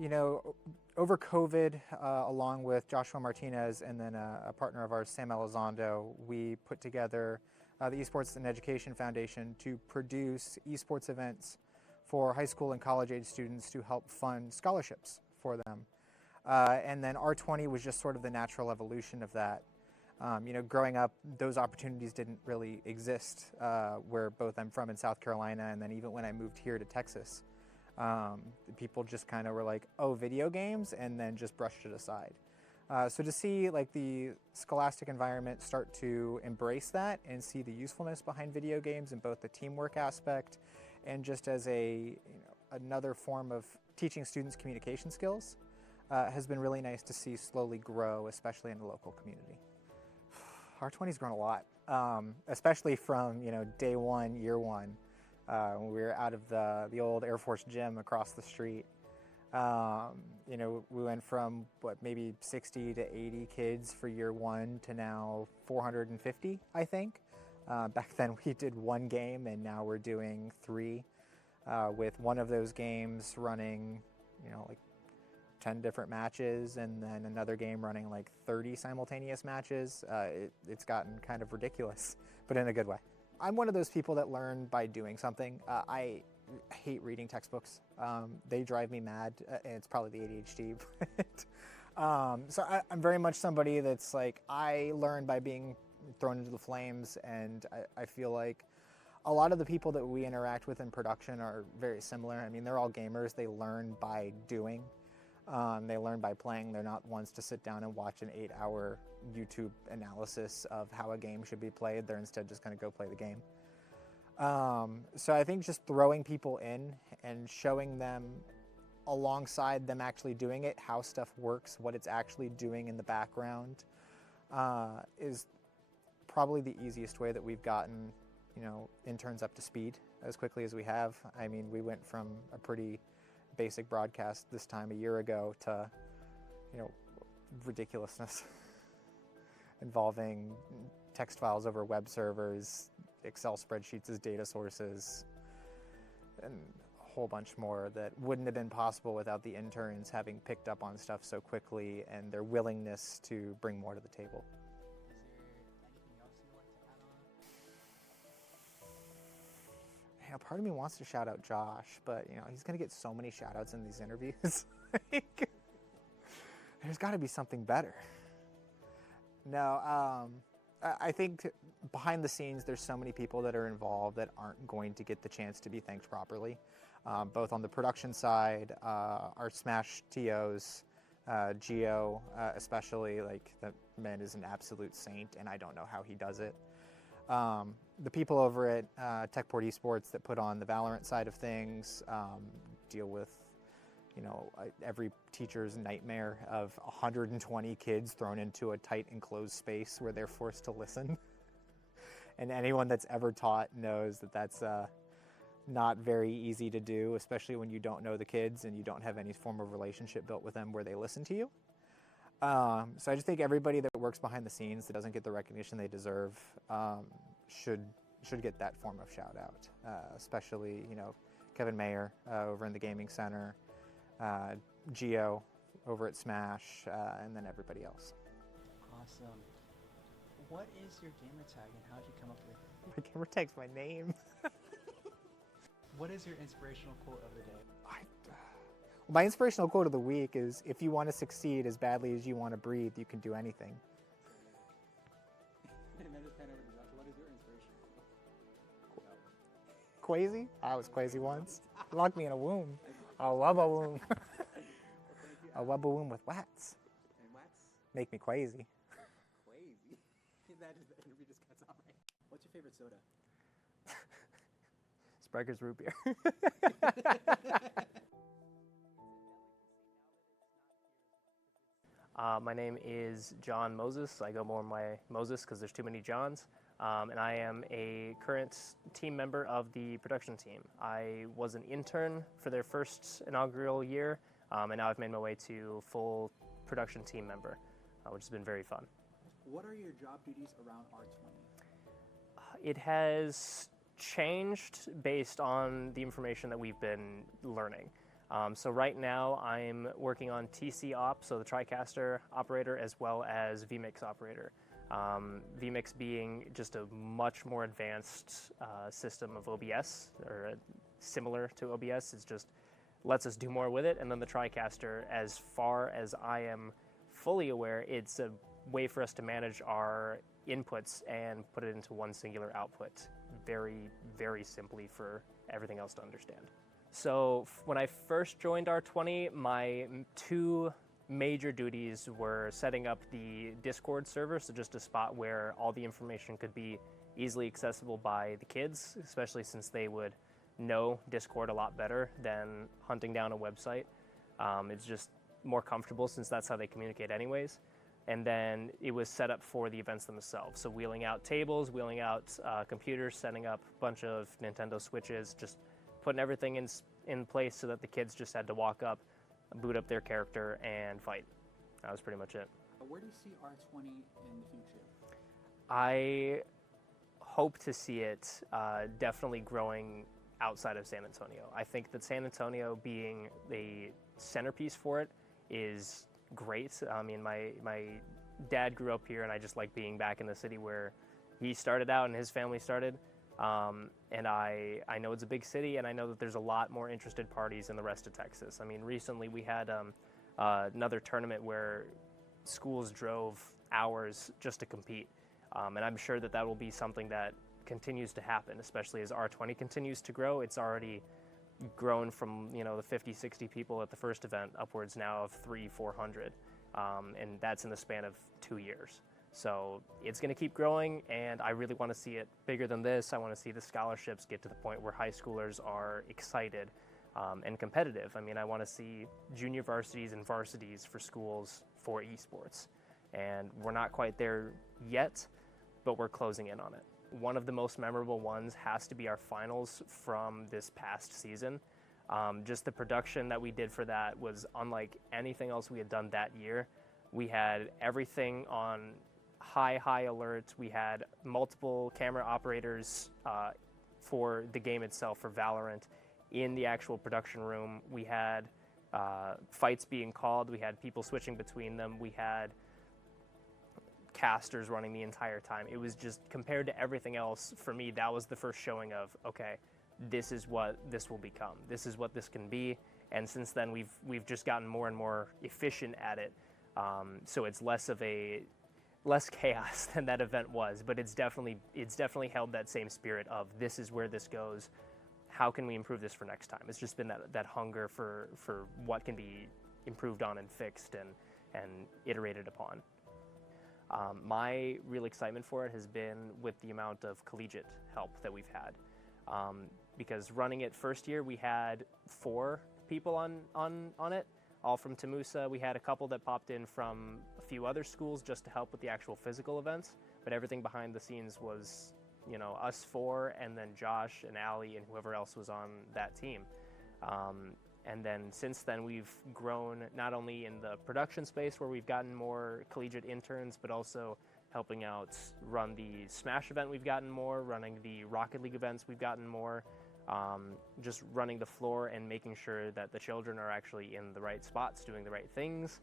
You know, over COVID, along with Joshua Martinez and then a partner of ours, Sam Elizondo, we put together the Esports and Education Foundation to produce esports events for high school and college age students to help fund scholarships for them. And then R20 was just sort of the natural evolution of that. You know, growing up, those opportunities didn't really exist where both I'm from in South Carolina, and then even when I moved here to Texas, people just kind of were like, oh, video games, and then just brushed it aside. So to see like the scholastic environment start to embrace that and see the usefulness behind video games in both the teamwork aspect and just as another form of teaching students communication skills has been really nice to see slowly grow, especially in the local community. R20's grown a lot, especially from day one, year one, when we were out of the old Air Force gym across the street. We went from maybe 60 to 80 kids for year one to now 450, I think. Back then we did one game, and now we're doing 3, with one of those games running, like 10 different matches, and then another game running like 30 simultaneous matches. It's gotten kind of ridiculous, but in a good way. I'm one of those people that learn by doing something. I hate reading textbooks. They drive me mad, and it's probably the ADHD. So I'm very much somebody that's like, I learn by being thrown into the flames, and I feel like a lot of the people that we interact with in production are very similar. I mean, they're all gamers. They learn by doing. They learn by playing. They're not ones to sit down and watch an 8-hour YouTube analysis of how a game should be played. They're instead just going to go play the game. So I think just throwing people in and showing them alongside them actually doing it, how stuff works, what it's actually doing in the background, is probably the easiest way that we've gotten, interns up to speed as quickly as we have. I mean, we went from a pretty basic broadcast this time a year ago to, ridiculousness involving text files over web servers, Excel spreadsheets as data sources, and a whole bunch more that wouldn't have been possible without the interns having picked up on stuff so quickly and their willingness to bring more to the table. Part of me wants to shout out Josh, but he's going to get so many shout outs in these interviews. There's got to be something better. No, I think behind the scenes, there's so many people that are involved that aren't going to get the chance to be thanked properly. Both on the production side, our Smash TOs, Gio especially, like, that man is an absolute saint, and I don't know how he does it. The people over at Techport Esports that put on the Valorant side of things deal with, every teacher's nightmare of 120 kids thrown into a tight enclosed space where they're forced to listen. And anyone that's ever taught knows that that's not very easy to do, especially when you don't know the kids and you don't have any form of relationship built with them where they listen to you. So I just think everybody that works behind the scenes that doesn't get the recognition they deserve should should get that form of shout out, especially, you know, Kevin Mayer over in the gaming center, Gio over at Smash, and then everybody else. Awesome. What is your gamer tag and how did you come up with it? My gamer tag's my name. What is your inspirational quote of the day? My inspirational quote of the week is, if you want to succeed as badly as you want to breathe, you can do anything. And then just hand over to Josh. What is your inspirational quote? Quasi? I was Quasi once. Locked me in a womb. I love a womb. I love a womb with wax. And wax? Make me Quasi. Crazy. That is, the interview just cuts out right. What's your favorite soda? Sprecher's root beer. My name is John Moses. I go more by Moses because there's too many Johns. And I am a current team member of the production team. I was an intern for their first inaugural year, and now I've made my way to full production team member, which has been very fun. What are your job duties around R20? It has changed based on the information that we've been learning. So right now I'm working on TC Op, so the TriCaster operator, as well as vMix operator. vMix being just a much more advanced system of OBS, or similar to OBS. It just lets us do more with it. And then the TriCaster, as far as I am fully aware, it's a way for us to manage our inputs and put it into one singular output very, very simply for everything else to understand. So when I first joined R20, my two major duties were setting up the Discord server, so just a spot where all the information could be easily accessible by the kids, especially since they would know Discord a lot better than hunting down a website. It's just more comfortable since that's how they communicate anyways. And then it was set up for the events themselves. So wheeling out tables, wheeling out computers, setting up a bunch of Nintendo Switches, just putting everything in place so that the kids just had to walk up, boot up their character, and fight. That was pretty much it. Where do you see R20 in the future? I hope to see it definitely growing outside of San Antonio. I think that San Antonio being the centerpiece for it is great. I mean, my dad grew up here, and I just like being back in the city where he started out and his family started. And I know it's a big city, and I know that there's a lot more interested parties in the rest of Texas. I mean, recently we had another tournament where schools drove hours just to compete. And I'm sure that that will be something that continues to happen, especially as R20 continues to grow. It's already grown from, you know, the 50, 60 people at the first event upwards now of 300-400. And that's in the span of 2 years. So it's going to keep growing, and I really want to see it bigger than this. I want to see the scholarships get to the point where high schoolers are excited and competitive. I mean, I want to see junior varsities and varsities for schools for esports. And we're not quite there yet, but we're closing in on it. One of the most memorable ones has to be our finals from this past season. Just the production that we did for that was unlike anything else we had done that year. We had everything on high alert. We had multiple camera operators for the game itself, for Valorant, in the actual production room. We had fights being called. We had people switching between them. We had casters running the entire time. It was just, compared to everything else, for me, that was the first showing of, okay, this is what this will become. This is what this can be. And since then, we've just gotten more and more efficient at it. So it's less chaos than that event was, but it's definitely held that same spirit of, this is where this goes. How can we improve this for next time? It's just been that hunger for what can be improved on and fixed and iterated upon. My real excitement for it has been with the amount of collegiate help that we've had. Because running it first year, we had 4 people on it, all from Tamusa. We had a couple that popped in from a few other schools just to help with the actual physical events, but everything behind the scenes was, you know, us 4, and then Josh and Allie and whoever else was on that team. And then since then, we've grown not only in the production space where we've gotten more collegiate interns, but also helping out run the Smash event, we've gotten more. Running the Rocket League events, we've gotten more. Just running the floor and making sure that the children are actually in the right spots, doing the right things.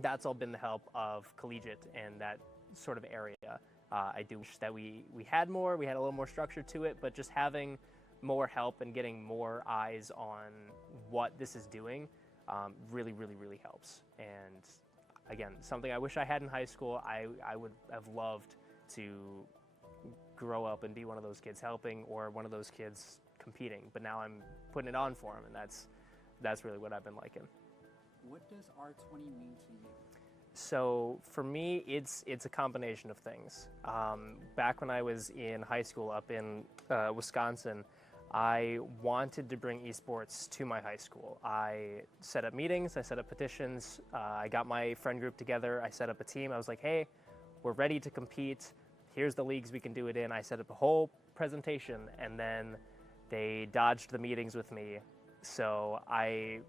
That's all been the help of collegiate and that sort of area. I do wish that we had more, we had a little more structure to it, but just having more help and getting more eyes on what this is doing really, really, really helps. And again, something I wish I had in high school. I would have loved to grow up and be one of those kids helping or one of those kids competing, but now I'm putting it on for them, and that's really what I've been liking. What does R20 mean to you? So for me, it's a combination of things. Back when I was in high school up in Wisconsin, I wanted to bring esports to my high school. I set up meetings, I set up petitions, I got my friend group together, I set up a team. I was like, hey, we're ready to compete. Here's the leagues we can do it in. I set up a whole presentation, and then they dodged the meetings with me. So I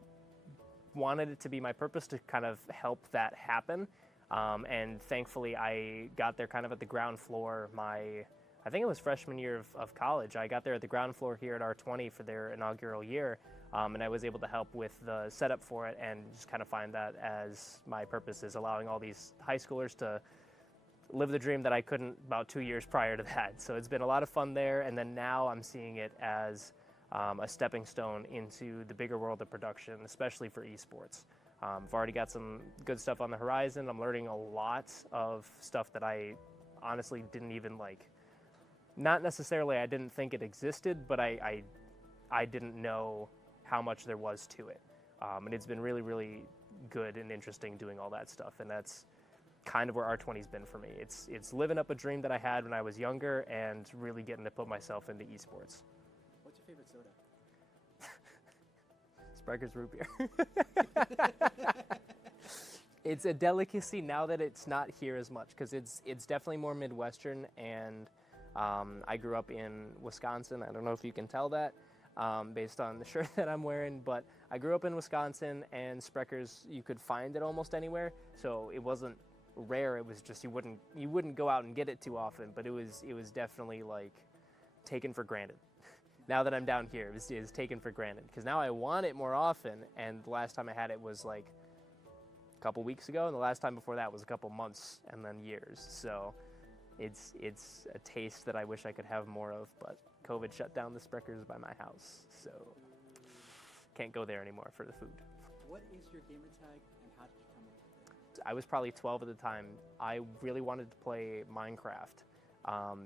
wanted it to be my purpose to kind of help that happen. And thankfully, I got there kind of at the ground floor. I think it was freshman year of college. I got there at the ground floor here at R20 for their inaugural year, and I was able to help with the setup for it and just kind of find that as my purpose is allowing all these high schoolers to live the dream that I couldn't about 2 years prior to that. So it's been a lot of fun there, and then now I'm seeing it as a stepping stone into the bigger world of production, especially for esports. I've already got some good stuff on the horizon. I'm learning a lot of stuff that I honestly didn't even not necessarily I didn't think it existed, but I didn't know how much there was to it. And it's been really, really good and interesting doing all that stuff, and that's kind of where R20's been for me. It's living up a dream that I had when I was younger and really getting to put myself into esports. What's your favorite soda? Sprecher's root beer. It's a delicacy now that it's not here as much, because it's definitely more Midwestern, and I grew up in Wisconsin. I don't know if you can tell that based on the shirt that I'm wearing, but I grew up in Wisconsin, and Sprecher's, you could find it almost anywhere, so it wasn't rare. It was just you wouldn't go out and get it too often, but it was definitely taken for granted. Now that I'm down here, it was taken for granted, because now I want it more often, and the last time I had it was a couple weeks ago, and the last time before that was a couple months and then years. So it's a taste that I wish I could have more of, but COVID shut down the Sprecher's by my house, so can't go there anymore for the food. What is your gamer tag, and how did you come up with it? I was probably 12 at the time. I really wanted to play Minecraft,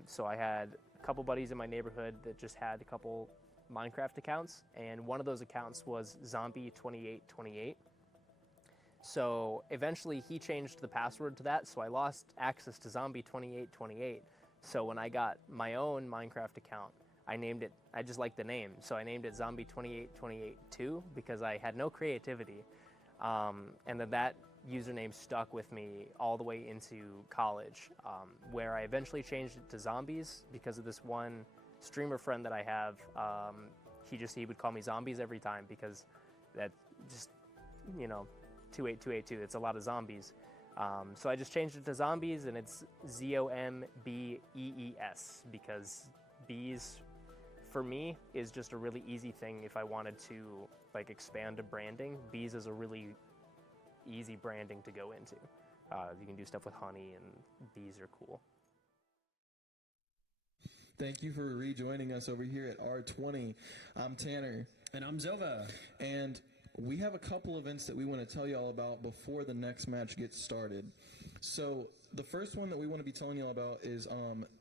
so I had a couple buddies in my neighborhood that just had a couple Minecraft accounts, and one of those accounts was Zombie2828. So eventually he changed the password to that, so I lost access to Zombie2828. So when I got my own Minecraft account, I named it, I just liked the name, so I named it Zombie28282 because I had no creativity. And then that username stuck with me all the way into college, where I eventually changed it to Zombies because of this one streamer friend that I have. He would call me Zombies every time because that just, 28282, it's a lot of zombies. So I just changed it to Zombies, and it's ZOMBEES because bees, for me, is just a really easy thing if I wanted to expand a branding. Bees is a really easy branding to go into. You can do stuff with honey, and bees are cool. Thank you for rejoining us over here at R20. I'm Tanner. And I'm Zova. And we have a couple events that we want to tell you all about before the next match gets started. So the first one that we want to be telling you all about is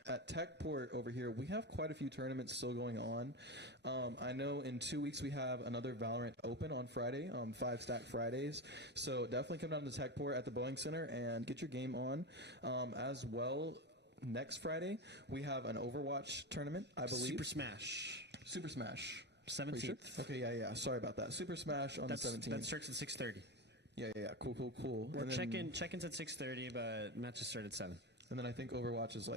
at Techport over here, we have quite a few tournaments still going on. I know in 2 weeks we have another Valorant Open on Friday, 5 Stack Fridays. So definitely come down to Techport at the Boeing Center and get your game on. As well, next Friday we have an Overwatch tournament, I believe. Super Smash. 17th. Sure? Okay, yeah. Sorry about that. Super Smash on the 17th. That starts at 6:30. Yeah. Cool. We're check-ins at 6:30, but matches start at 7. And then I think Overwatch is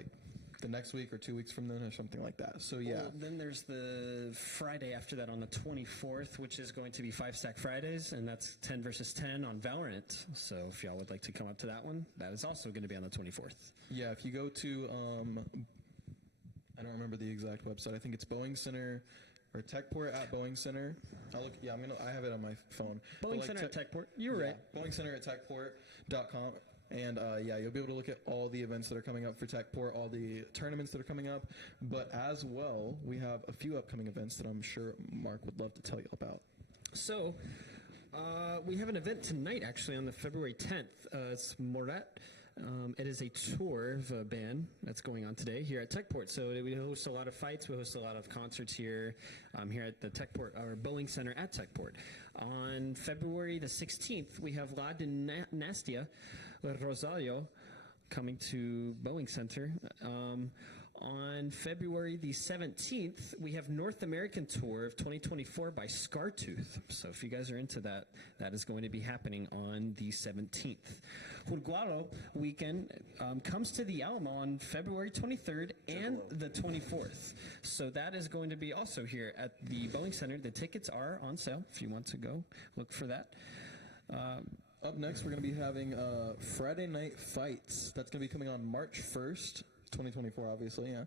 the next week or 2 weeks from then or something like that. So yeah. Well, then there's the Friday after that on the 24th, which is going to be 5-Stack Fridays, and that's 10 versus 10 on Valorant. So if y'all would like to come up to that one, that is also going to be on the 24th. Yeah, if you go to, I don't remember the exact website. I think it's Boeing Center or Techport at Boeing Center. I'll look. Yeah, I have it on my phone. Boeing Center at Techport. You were right. Boeing Center at Techport.com. And yeah, you'll be able to look at all the events that are coming up for Techport, all the tournaments that are coming up. But as well, we have a few upcoming events that I'm sure Mark would love to tell you about. So, we have an event tonight, actually, on the February 10th. It's Morat. It is a tour of a band that's going on today here at Techport. So we host a lot of fights. We host a lot of concerts here here at the Techport, or Boeing Center at Techport. On February the 16th, we have La Dinastia Rosario coming to Boeing Center. On February the 17th, we have North American Tour of 2024 by Scartooth. So if you guys are into that, that is going to be happening on the 17th. Jurguaro weekend comes to the Alamo on February 23rd and the 24th. So that is going to be also here at the Boeing Center. The tickets are on sale if you want to go look for that. Up next, we're going to be having Friday Night Fights. That's going to be coming on March 1st. 2024, obviously, yeah.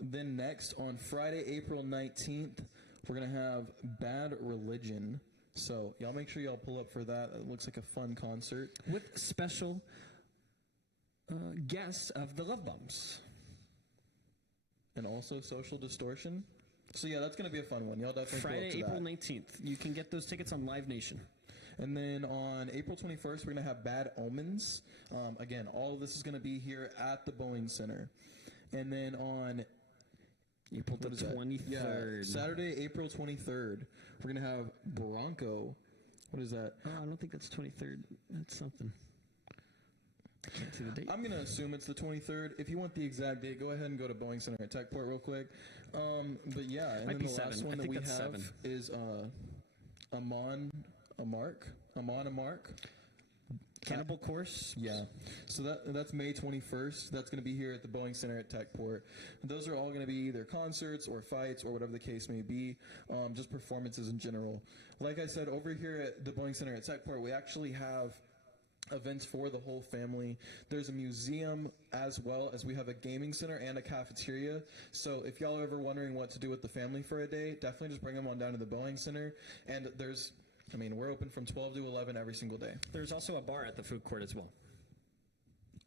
Then next, on Friday, April 19th, we're going to have Bad Religion. So y'all make sure y'all pull up for that. It looks like a fun concert. With special guests of the Love Bumps. And also Social Distortion. So yeah, that's going to be a fun one. Y'all definitely Friday, pull up to April that. 19th. You can get those tickets on Live Nation. And then on April 21st, we're going to have Bad Omens. Again, all of this is going to be here at the Boeing Center. And then on April the 23rd. Saturday, April 23rd, we're going to have Bronco. What is that? I don't think that's 23rd. That's something. I can't see the date. I'm going to assume it's the 23rd. If you want the exact date, go ahead and go to Boeing Center at Techport real quick. But yeah, and Might then be the last 7. one I that think we that's have 7. is Amon Amark. Cannibal Course. Yeah. So that's May 21st. That's going to be here at the Boeing Center at Techport. Those are all going to be either concerts or fights or whatever the case may be, just performances in general. Like I said, over here at the Boeing Center at Techport, we actually have events for the whole family. There's a museum as well as we have a gaming center and a cafeteria. So if y'all are ever wondering what to do with the family for a day, definitely just bring them on down to the Boeing Center. And we're open from 12 to 11 every single day. There's also a bar at the food court as well.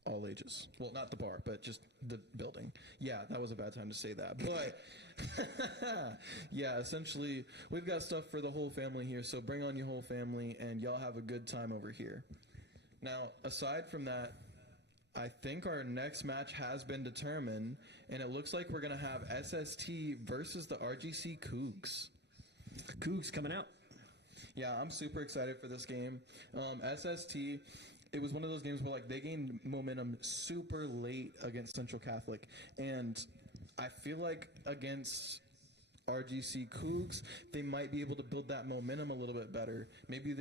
All ages. Well, not the bar, but just the building. Yeah, that was a bad time to say that. But, yeah, essentially, we've got stuff for the whole family here. So bring on your whole family, and y'all have a good time over here. Now, aside from that, I think our next match has been determined, and it looks like we're going to have SST versus the RGC Cougs. Cougs coming out. Yeah, I'm super excited for this game. SST, it was one of those games where they gained momentum super late against Central Catholic, and I feel like against RGC Cougs, they might be able to build that momentum a little bit better. Maybe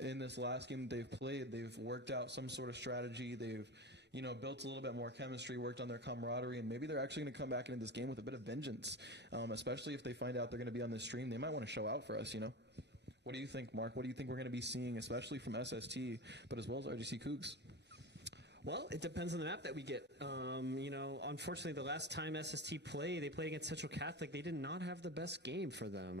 in this last game they've played, they've worked out some sort of strategy. They've built a little bit more chemistry, worked on their camaraderie, and maybe they're actually going to come back into this game with a bit of vengeance, especially if they find out they're going to be on this stream. They might want to show out for us, What do you think, Mark? What do you think we're going to be seeing, especially from SST, but as well as RGC Cougs? Well, it depends on the map that we get. Unfortunately, the last time SST played, they played against Central Catholic. They did not have the best game for them.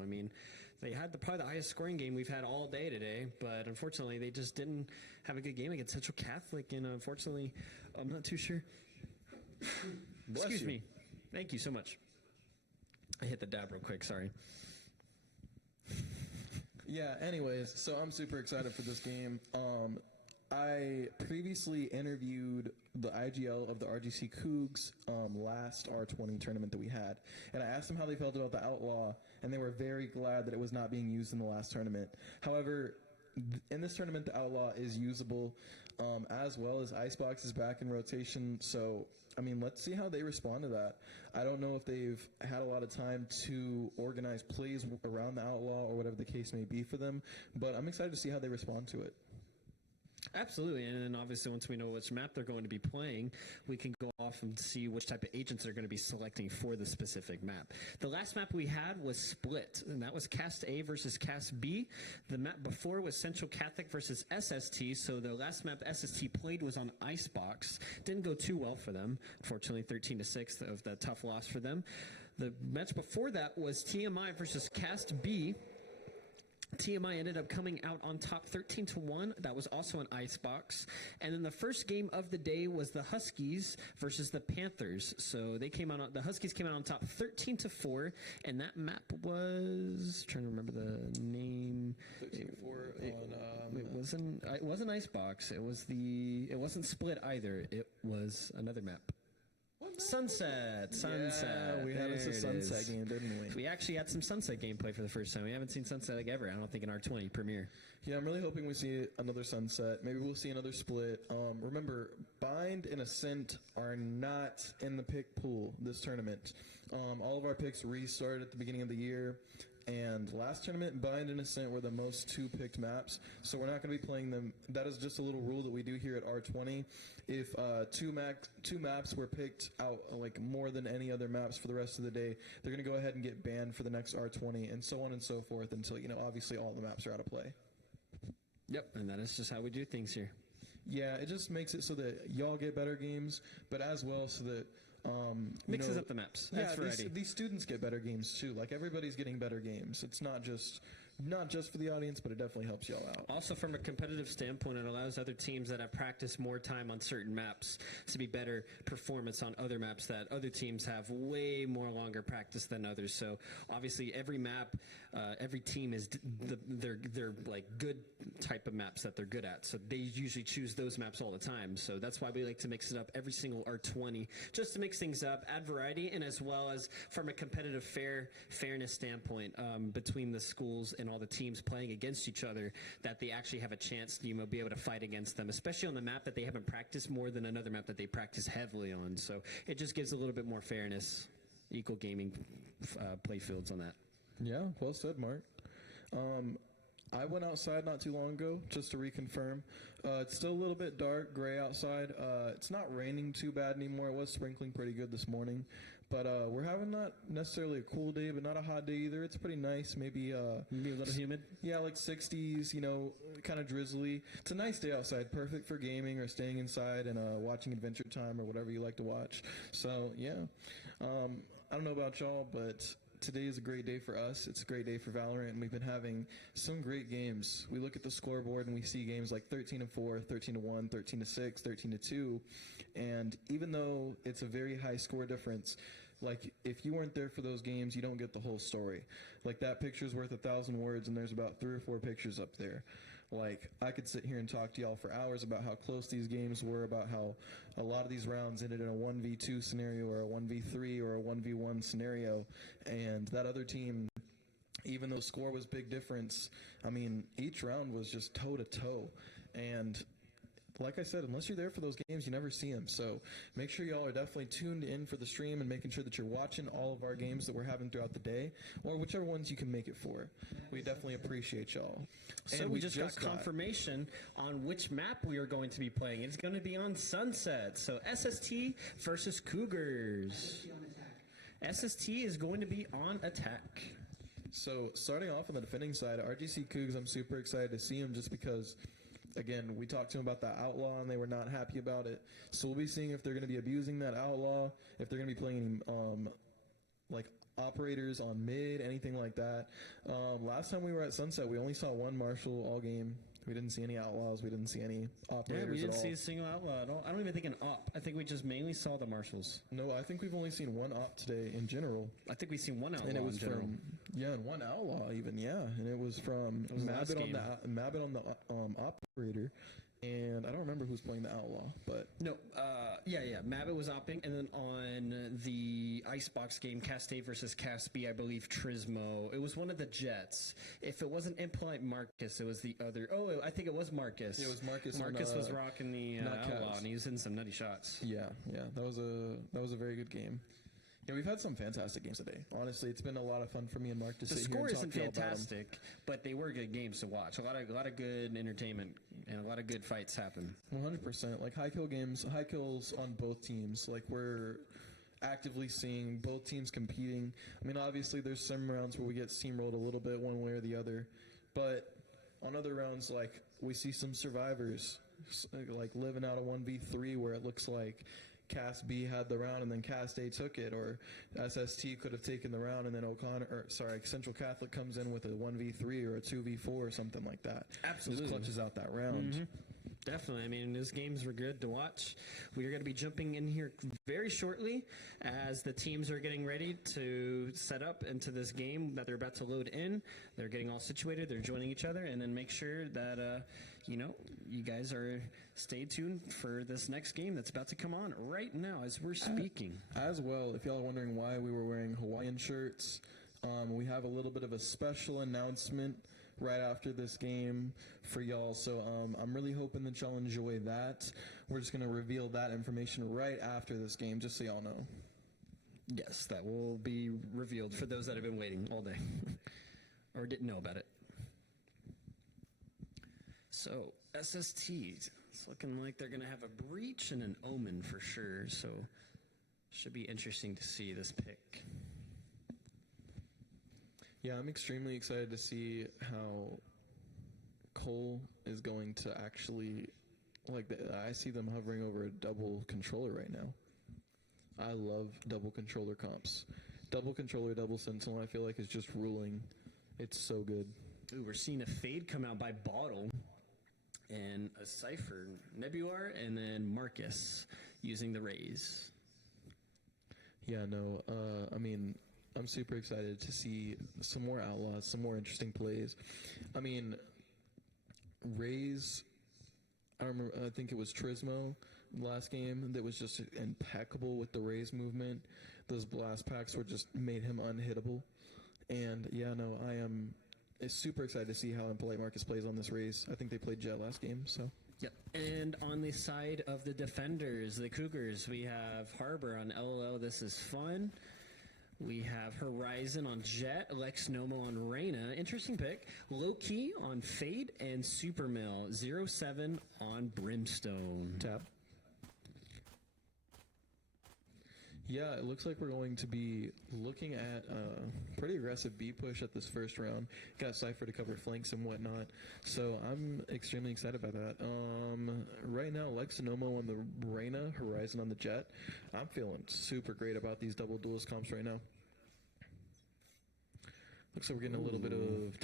They had probably the highest scoring game we've had all day today, but unfortunately, they just didn't have a good game against Central Catholic, and unfortunately, I'm not too sure. Excuse me. Thank you so much. I hit the dab real quick, sorry. Yeah, anyways, so I'm super excited for this game. I previously interviewed the IGL of the RGC Cougs last R20 tournament that we had, and I asked them how they felt about the Outlaw, and they were very glad that it was not being used in the last tournament. However, in this tournament, the Outlaw is usable, as well as Icebox is back in rotation, so let's see how they respond to that. I don't know if they've had a lot of time to organize plays around the Outlaw or whatever the case may be for them, but I'm excited to see how they respond to it. Absolutely, and then obviously once we know which map they're going to be playing, we can go off and see which type of agents they're going to be selecting for the specific map. The last map we had was Split, and that was Cast A versus Cast B. The map before was Central Catholic versus SST, so the last map SST played was on Icebox. Didn't go too well for them, unfortunately 13-6 of the tough loss for them. The match before that was TMI versus Cast B. TMI ended up coming out on top 13-1. That was also an Icebox. And then the first game of the day was the Huskies versus the Panthers. So they came out. The Huskies came out on top 13-4, and that map was trying to remember the name. 13-4 on. It wasn't Icebox. It wasn't Split either. It was another map. Sunset. Yeah, we had us a Sunset game, didn't we? We actually had some Sunset gameplay for the first time. We haven't seen Sunset like ever, I don't think, in R20 Premiere. Yeah, I'm really hoping we see another Sunset. Maybe we'll see another Split. Remember, Bind and Ascent are not in the pick pool this tournament. All of our picks restarted at the beginning of the year. And last tournament, Bind and Ascent were the most two-picked maps, so we're not going to be playing them. That is just a little rule that we do here at R20. If two maps were picked out like more than any other maps for the rest of the day, they're going to go ahead and get banned for the next R20, and so on and so forth until, obviously all the maps are out of play. Yep, and that is just how we do things here. Yeah, it just makes it so that y'all get better games, but as well so that mixes up the maps. Yeah, these students get better games too. Like everybody's getting better games. It's not just for the audience, but it definitely helps y'all out. Also, from a competitive standpoint, it allows other teams that have practiced more time on certain maps to be better performance on other maps that other teams have way more longer practice than others. So obviously, every map, every team is they're like good type of maps that they're good at. So they usually choose those maps all the time. So that's why we like to mix it up every single R20, just to mix things up, add variety, and as well as from a competitive fairness standpoint between the schools and all the teams playing against each other, that they actually have a chance to be able to fight against them, especially on the map that they haven't practiced more than another map that they practice heavily on. So it just gives a little bit more fairness, equal gaming play fields on that. Yeah, well said, Mark. I went outside not too long ago just to reconfirm. It's still a little bit dark, gray outside. It's not raining too bad anymore. It was sprinkling pretty good this morning. But we're having not necessarily a cool day, but not a hot day either. It's pretty nice. Maybe a little humid? Yeah, like 60s, kind of drizzly. It's a nice day outside, perfect for gaming or staying inside and watching Adventure Time or whatever you like to watch. So, yeah. I don't know about y'all, but today is a great day for us. It's a great day for Valorant, and we've been having some great games. We look at the scoreboard and we see games like 13-4, 13-1, 13-6, 13-2, and even though it's a very high score difference, like if you weren't there for those games, you don't get the whole story. Like that picture's worth 1,000 words, and there's about 3 or 4 pictures up there. Like, I could sit here and talk to y'all for hours about how close these games were, about how a lot of these rounds ended in a 1v2 scenario or a 1v3 or a 1v1 scenario, and that other team, even though score was big difference, I mean, each round was just toe-to-toe, and like I said, unless you're there for those games, you never see them. So make sure y'all are definitely tuned in for the stream and making sure that you're watching all of our games that we're having throughout the day, or whichever ones you can make it for. We definitely appreciate y'all. So And we just got confirmation on which map we are going to be playing. It's going to be on Sunset. So SST versus Cougars. SST is going to be on attack. So starting off on the defending side, RGC Cougs, I'm super excited to see them just because, again, we talked to them about the outlaw and they were not happy about it. So we'll be seeing if they're going to be abusing that outlaw, if they're going to be playing like operators on mid, anything like that. Last time we were at Sunset, we only saw one Marshall all game. We didn't see any outlaws. We didn't see any operators Yeah, we didn't at all. see a single outlaw at all. I don't even think an op. I think we just mainly saw the marshals. No, I think we've only seen one op today in general. I think we've seen one outlaw and it was in general. and one outlaw even, yeah. And it was from last Mabbit game. on the operator. And I don't remember who's playing the outlaw, but No, yeah. Mabbit was opping, and then on the Icebox game, Cast A versus Cast B, I believe Trismo. It was one of the Jets. If it wasn't Impolite Marcus, it was the other. Oh, I think it was Marcus. Yeah, it was Marcus. Marcus on, was rocking the not outlaw, Cavs. and he was hitting some nutty shots. Yeah. That was a very good game. Yeah, we've had some fantastic games today. Honestly, it's been a lot of fun for me and Mark to The sit score here and isn't talk to you all about 'em. fantastic, but they were good games to watch. A lot of good entertainment and a lot of good fights happen. 100%. Like high kills on both teams. Like we're actively seeing both teams competing. I mean, obviously there's some rounds where we get steamrolled a little bit one way or the other, but on other rounds, like we see some survivors like living out a 1v3 where it looks like Cast B had the round and then Cast A took it, or SST could have taken the round and then Central Catholic comes in with a 1v3 or a 2v4 or something like that. Absolutely. Just clutches out that round. Mhm. Definitely. I mean, those games were good to watch. We are going to be jumping in here very shortly as the teams are getting ready to set up into this game that they're about to load in. They're getting all situated. They're joining each other, and then make sure that, you guys are stay tuned for this next game that's about to come on right now as we're speaking. As well, if y'all are wondering why we were wearing Hawaiian shirts, we have a little bit of a special announcement right after this game for y'all. So I'm really hoping that y'all enjoy that. We're just going to reveal that information right after this game, just so y'all know. Yes, that will be revealed for those that have been waiting all day or didn't know about it. So, SST, it's looking like they're going to have a breach and an omen for sure. So, should be interesting to see this pick. Yeah, I'm extremely excited to see how Cole is going to actually, I see them hovering over a double controller right now. I love double controller comps. Double controller, double sentinel, I feel like is just ruling. It's so good. Ooh, we're seeing a fade come out by Bottle and a Cypher, Nebular, and then Marcus using the Rays. Yeah, no, I'm super excited to see some more Outlaws, some more interesting plays. I mean, Rays, I think it was Trismo last game that was just impeccable with the Rays movement. Those blast packs just made him unhittable. And yeah, no, I am super excited to see how Impolite Marcus plays on this Rays. I think they played Jet last game, so. Yep. And on the side of the defenders, the Cougars, we have Harbor on LOL. This is fun. We have Horizon on Jet, Lex Nomo on Reyna. Interesting pick. Low Key on Fade, and Supermill 07 on Brimstone. Tap. Yeah, it looks like we're going to be looking at a pretty aggressive B push at this first round. Got Cypher to cover flanks and whatnot. So I'm extremely excited about that. Right now, Lex Nomo on the Reyna, Horizon on the Jet. I'm feeling super great about these double duelist comps right now. Looks like we're getting a little bit of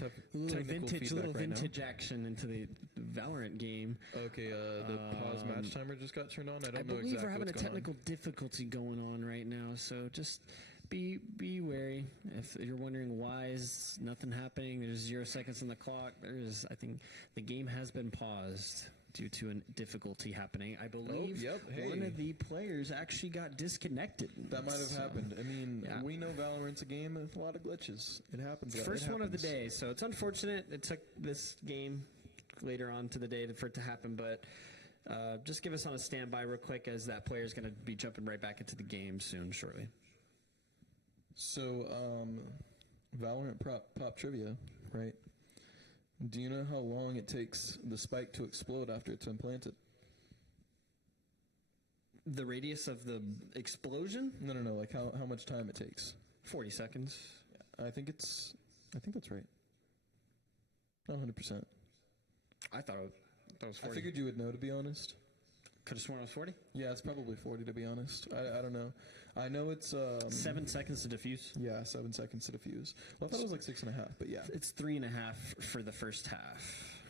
technical feedback right vintage now. Action into the Valorant game. Okay, the pause match timer just got turned on. I don't know believe exactly we're having a what's going on. technical difficulty going on right now, so just be wary. If you're wondering why is nothing happening, there's 0 seconds on the clock. I think the game has been paused due to a difficulty happening. I believe one of the players actually got disconnected. That might have happened. I mean, we know Valorant's a game with a lot of glitches. It happens. First one of the day, so it's unfortunate it took this game later on to the day for it to happen, but just give us on a standby real quick as that player is going to be jumping right back into the game shortly. So, Valorant pop trivia, right? Do you know how long it takes the spike to explode after it's implanted? The radius of the explosion? No, like how much time it takes. 40 seconds. Yeah, I think that's right. Not 100%. I thought it was 40. I figured you would know, to be honest. Could have sworn it was 40? Yeah, it's probably 40, to be honest. I don't know. I know it's 7 seconds to defuse. Yeah, 7 seconds to defuse. Well, I thought it was like 6.5, but yeah. It's 3.5 for the first half.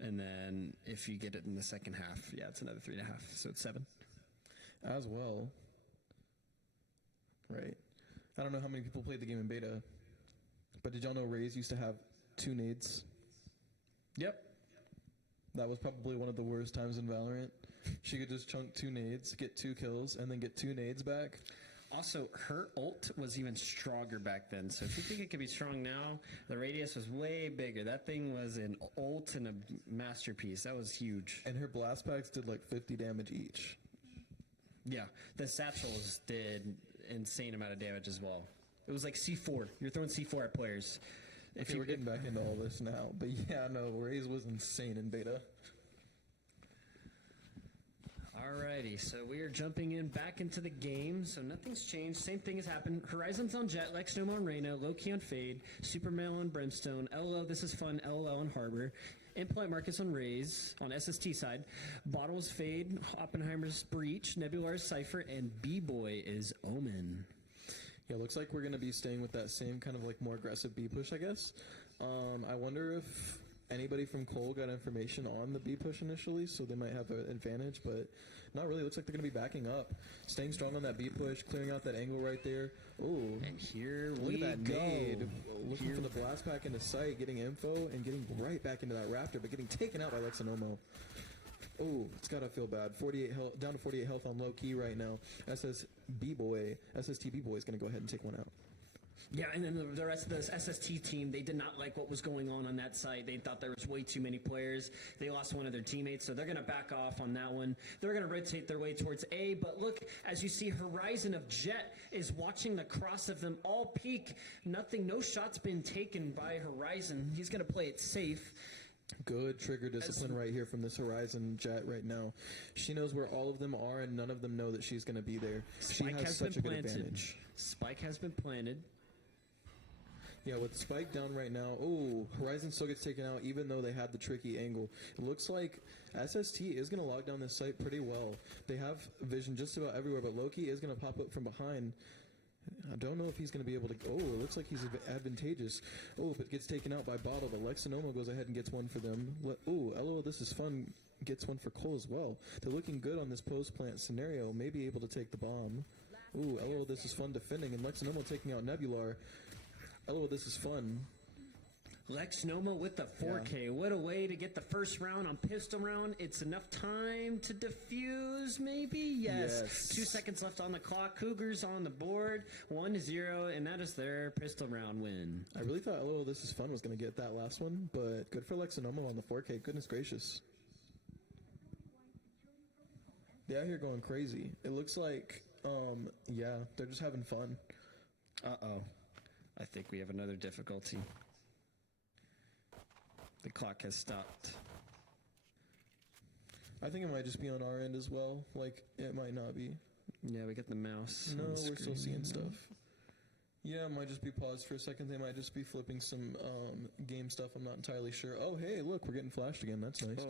And then if you get it in the second half, it's another 3.5. So it's 7. As well. Right. I don't know how many people played the game in beta, but did y'all know Raze used to have 2 nades? Yep. That was probably one of the worst times in Valorant. She could just chunk 2 nades, get 2 kills, and then get 2 nades back. Also, her ult was even stronger back then. So if you think it could be strong now, the radius was way bigger. That thing was an ult and a masterpiece. That was huge. And her blast packs did like 50 damage each. Yeah, the satchels did insane amount of damage as well. It was like C4. You're throwing C4 at players. If we're getting back into all this now, but yeah, no, Raze was insane in beta. Alrighty, so we are jumping in back into the game. So nothing's changed. Same thing has happened. Horizon's on Jet, Lex Gnome on Reyna, Loki on Fade, Supermail on Brimstone, LOL, This Is Fun, LOL on Harbor, Impolite Marcus on Raze, on SST side, Bottles Fade, Oppenheimer's Breach, Nebular's Cypher, and B-Boy is Omen. Yeah, looks like we're going to be staying with that same kind of like more aggressive B push, I guess. I wonder if anybody from Cole got information on the B push initially, so they might have an advantage, but not really. Looks like they're going to be backing up, staying strong on that B push, clearing out that angle right there. Oh, and here look we at that go. nade. Looking for the blast pack into sight, getting info, and getting right back into that Raptor, but getting taken out by Lexinomo. Oh, it's gotta feel bad. 48 health, down to 48 health on low key right now. SST B-Boy is gonna go ahead and take one out. Yeah, and then the rest of the SST team, they did not like what was going on that side. They thought there was way too many players. They lost one of their teammates, so they're going to back off on that one. They're going to rotate their way towards A, but look, as you see, Horizon of Jet is watching the cross of them all peek. No shots been taken by Horizon. He's going to play it safe. Good trigger discipline right here from this Horizon Jet right now. She knows where all of them are, and none of them know that she's going to be there. She has such a good advantage. Spike has been planted. Yeah, with Spike down right now, oh, Horizon still gets taken out even though they had the tricky angle. It looks like SST is going to lock down this site pretty well. They have vision just about everywhere, but Loki is going to pop up from behind. I don't know if he's going to be able to... Oh, it looks like he's advantageous. Oh, but gets taken out by Bottle, but Lexinomo goes ahead and gets one for them. Oh, LOL, This Is Fun gets one for Cole as well. They're looking good on this post-plant scenario, maybe able to take the bomb. Ooh, LOL, This Is Fun defending, and Lexinomo taking out Nebular. LOL, This Is Fun. Lexinomo with the 4K. Yeah. What a way to get the first round on pistol round. It's enough time to defuse, maybe? Yes. 2 seconds left on the clock. Cougars on the board. 1-0, and that is their pistol round win. I really thought LOL, This Is Fun was going to get that last one, but good for Lexinomo on the 4K. Goodness gracious. They're out here going crazy. It looks like, yeah, they're just having fun. Uh-oh. I think we have another difficulty. The clock has stopped. I think it might just be on our end as well. Like, it might not be. Yeah, we get the mouse. No, we're still seeing stuff. Yeah, it might just be paused for a second. They might just be flipping some game stuff. I'm not entirely sure. Oh, hey, look, we're getting flashed again. That's nice.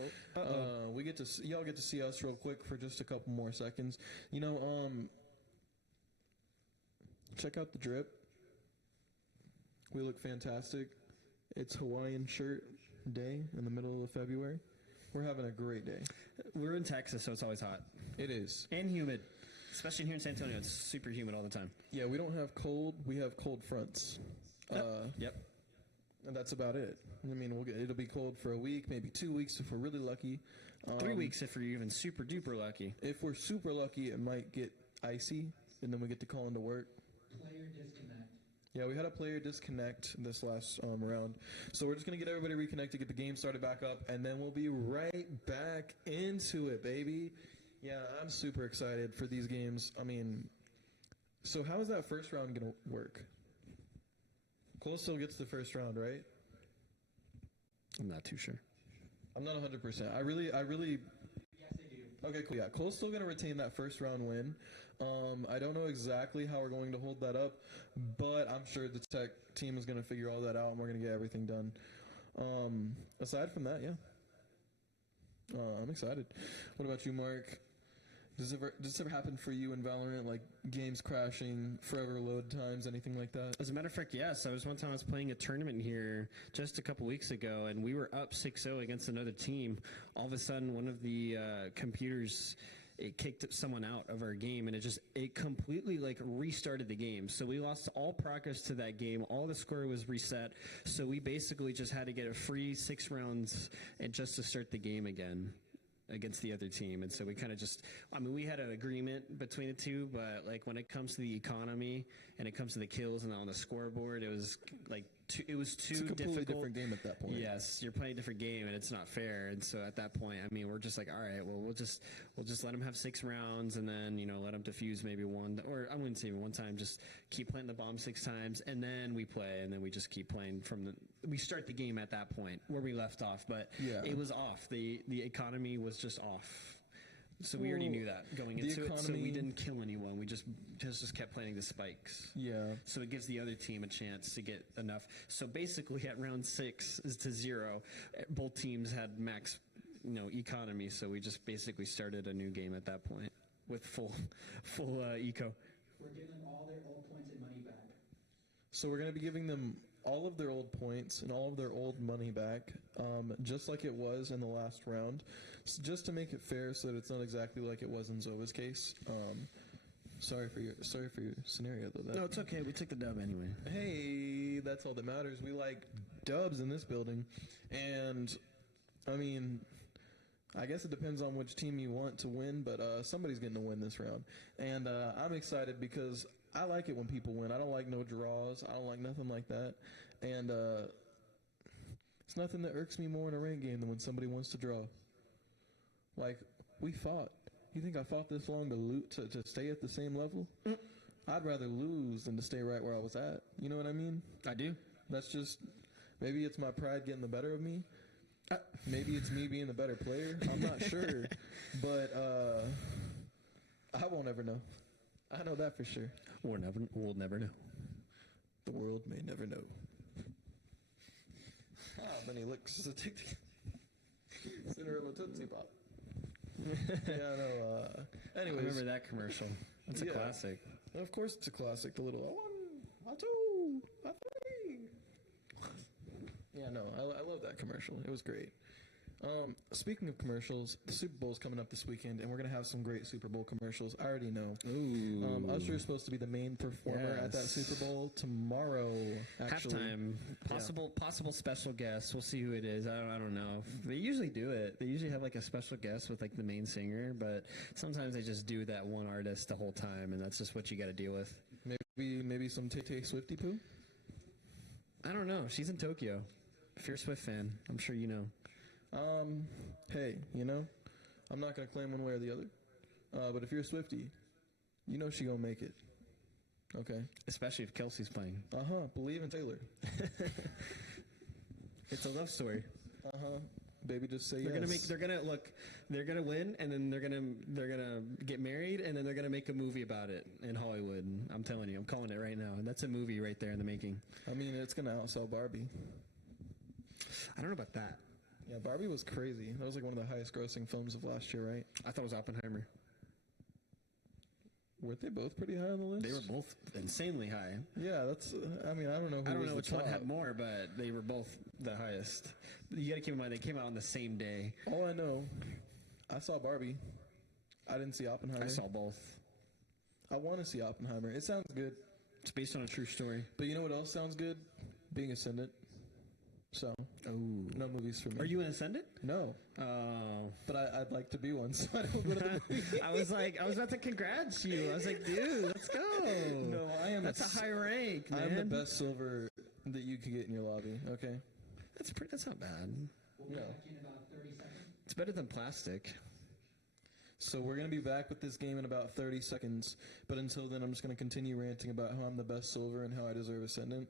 We get to y'all get to see us real quick for just a couple more seconds. You know, check out the drip. We look fantastic. It's Hawaiian shirt day in the middle of February. We're having a great day. We're in Texas, so it's always hot. It is. And humid. Especially here in San Antonio, it's super humid all the time. Yeah, we don't have cold. We have cold fronts. Yep. And that's about it. I mean, it'll be cold for a week, maybe 2 weeks if we're really lucky. 3 weeks if we're even super duper lucky. If we're super lucky, it might get icy, and then we get to call into work. Player disconnect. Yeah, we had a player disconnect this last round. So we're just going to get everybody reconnected, get the game started back up, and then we'll be right back into it, baby. Yeah, I'm super excited for these games. I mean, so how is that first round going to work? Cole still gets the first round, right? I'm not too sure. I'm not 100%. I really... Yes, they do. Okay, cool. Yeah, Cole's still going to retain that first round win. I don't know exactly how we're going to hold that up, but I'm sure the tech team is going to figure all that out, and we're going to get everything done. Aside from that, yeah. I'm excited. What about you, Mark? Does this ever happen for you in Valorant, like games crashing, forever load times, anything like that? As a matter of fact, yes. One time I was playing a tournament here just a couple weeks ago, and we were up 6-0 against another team. All of a sudden, one of the computers... it kicked someone out of our game, and it completely restarted the game. So we lost all progress to that game. All the score was reset. So we basically just had to get a free 6 rounds and just to start the game again against the other team. And so we kind of we had an agreement between the two, but when it comes to the economy and it comes to the kills and on the scoreboard, it was it was too It's a completely difficult. different game at that point. Yes, you're playing a different game, and it's not fair. And so at that point, I mean, we're just like, all right, well, we'll just let them have 6 rounds, and then let them defuse maybe one, or I wouldn't say one time. Just keep planting the bomb 6 times, and then we play, and then we just keep playing we start the game at that point where we left off, but it was off. The economy was just off. So we already knew that going into it, so we didn't kill anyone. We just kept planting the spikes. Yeah. So it gives the other team a chance to get enough. So basically, at round 6 is to 0. Both teams had max, economy. So we just basically started a new game at that point with full eco. We're giving all their old points and money back. So we're going to be giving them all of their old points and all of their old money back, just like it was in the last round, just to make it fair, so that it's not exactly like it was in Zova's case. Sorry for your scenario though. No, it's okay. We took the dub anyway. Hey, that's all that matters. We like dubs in this building, and I mean, I guess it depends on which team you want to win, but somebody's getting to win this round, and I'm excited because I like it when people win. I don't like no draws. I don't like nothing like that. And it's nothing that irks me more in a ranked game than when somebody wants to draw. Like, we fought. You think I fought this long to stay at the same level? I'd rather lose than to stay right where I was at. You know what I mean? I do. That's just, maybe it's my pride getting the better of me. Maybe it's me being the better player. I'm not sure. But I won't ever know. I know that for sure. We'll never know. The world may never know. Then he looks Cinderella Tootsie Pop. Yeah, I know. Anyways. I remember that commercial. That's a classic. Of course it's a classic. The little one, a two, a three. Yeah, no, I love that commercial. It was great. Speaking of commercials, the Super Bowl's coming up this weekend, and we're going to have some great Super Bowl commercials. I already know. Ooh. Usher's supposed to be the main performer at that Super Bowl tomorrow, actually. Halftime. Possible special guest. We'll see who it is. I don't know. They usually do it. They usually have like a special guest with like the main singer, but sometimes they just do that one artist the whole time, and that's just what you got to deal with. Maybe some Tay Swifty Poo? I don't know. She's in Tokyo. If you're a Swift fan, I'm sure you know. Hey, I'm not going to claim one way or the other. But if you're a Swiftie, she going to make it. Okay? Especially if Kelsey's playing. Believe in Taylor. It's a love story. Baby, just say yes. They're gonna win, and then they're gonna get married, and then they're gonna make a movie about it in Hollywood. I'm telling you, I'm calling it right now. And that's a movie right there in the making. I mean, it's going to outsell Barbie. I don't know about that. Yeah, Barbie was crazy. That was like one of the highest grossing films of last year, right? I thought it was Oppenheimer. Weren't they both pretty high on the list? They were both insanely high. Yeah, that's, I mean, I don't know who I don't was know the which top. one had more, but they were both the highest. You got to keep in mind, they came out on the same day. All I know, I saw Barbie. I didn't see Oppenheimer. I saw both. I want to see Oppenheimer. It sounds good. It's based on a true story. But you know what else sounds good? Being Ascendant. So, no movies for me. Are you an Ascendant? No. Oh. But I'd like to be one, so I don't go to the movie. I was about to congrats you. I was like, dude, let's go. No, I am. That's a high rank, man. I'm the best silver that you could get in your lobby, okay? That's not bad. We'll be back in about 30 seconds. It's better than plastic. So we're going to be back with this game in about 30 seconds. But until then, I'm just going to continue ranting about how I'm the best silver and how I deserve Ascendant.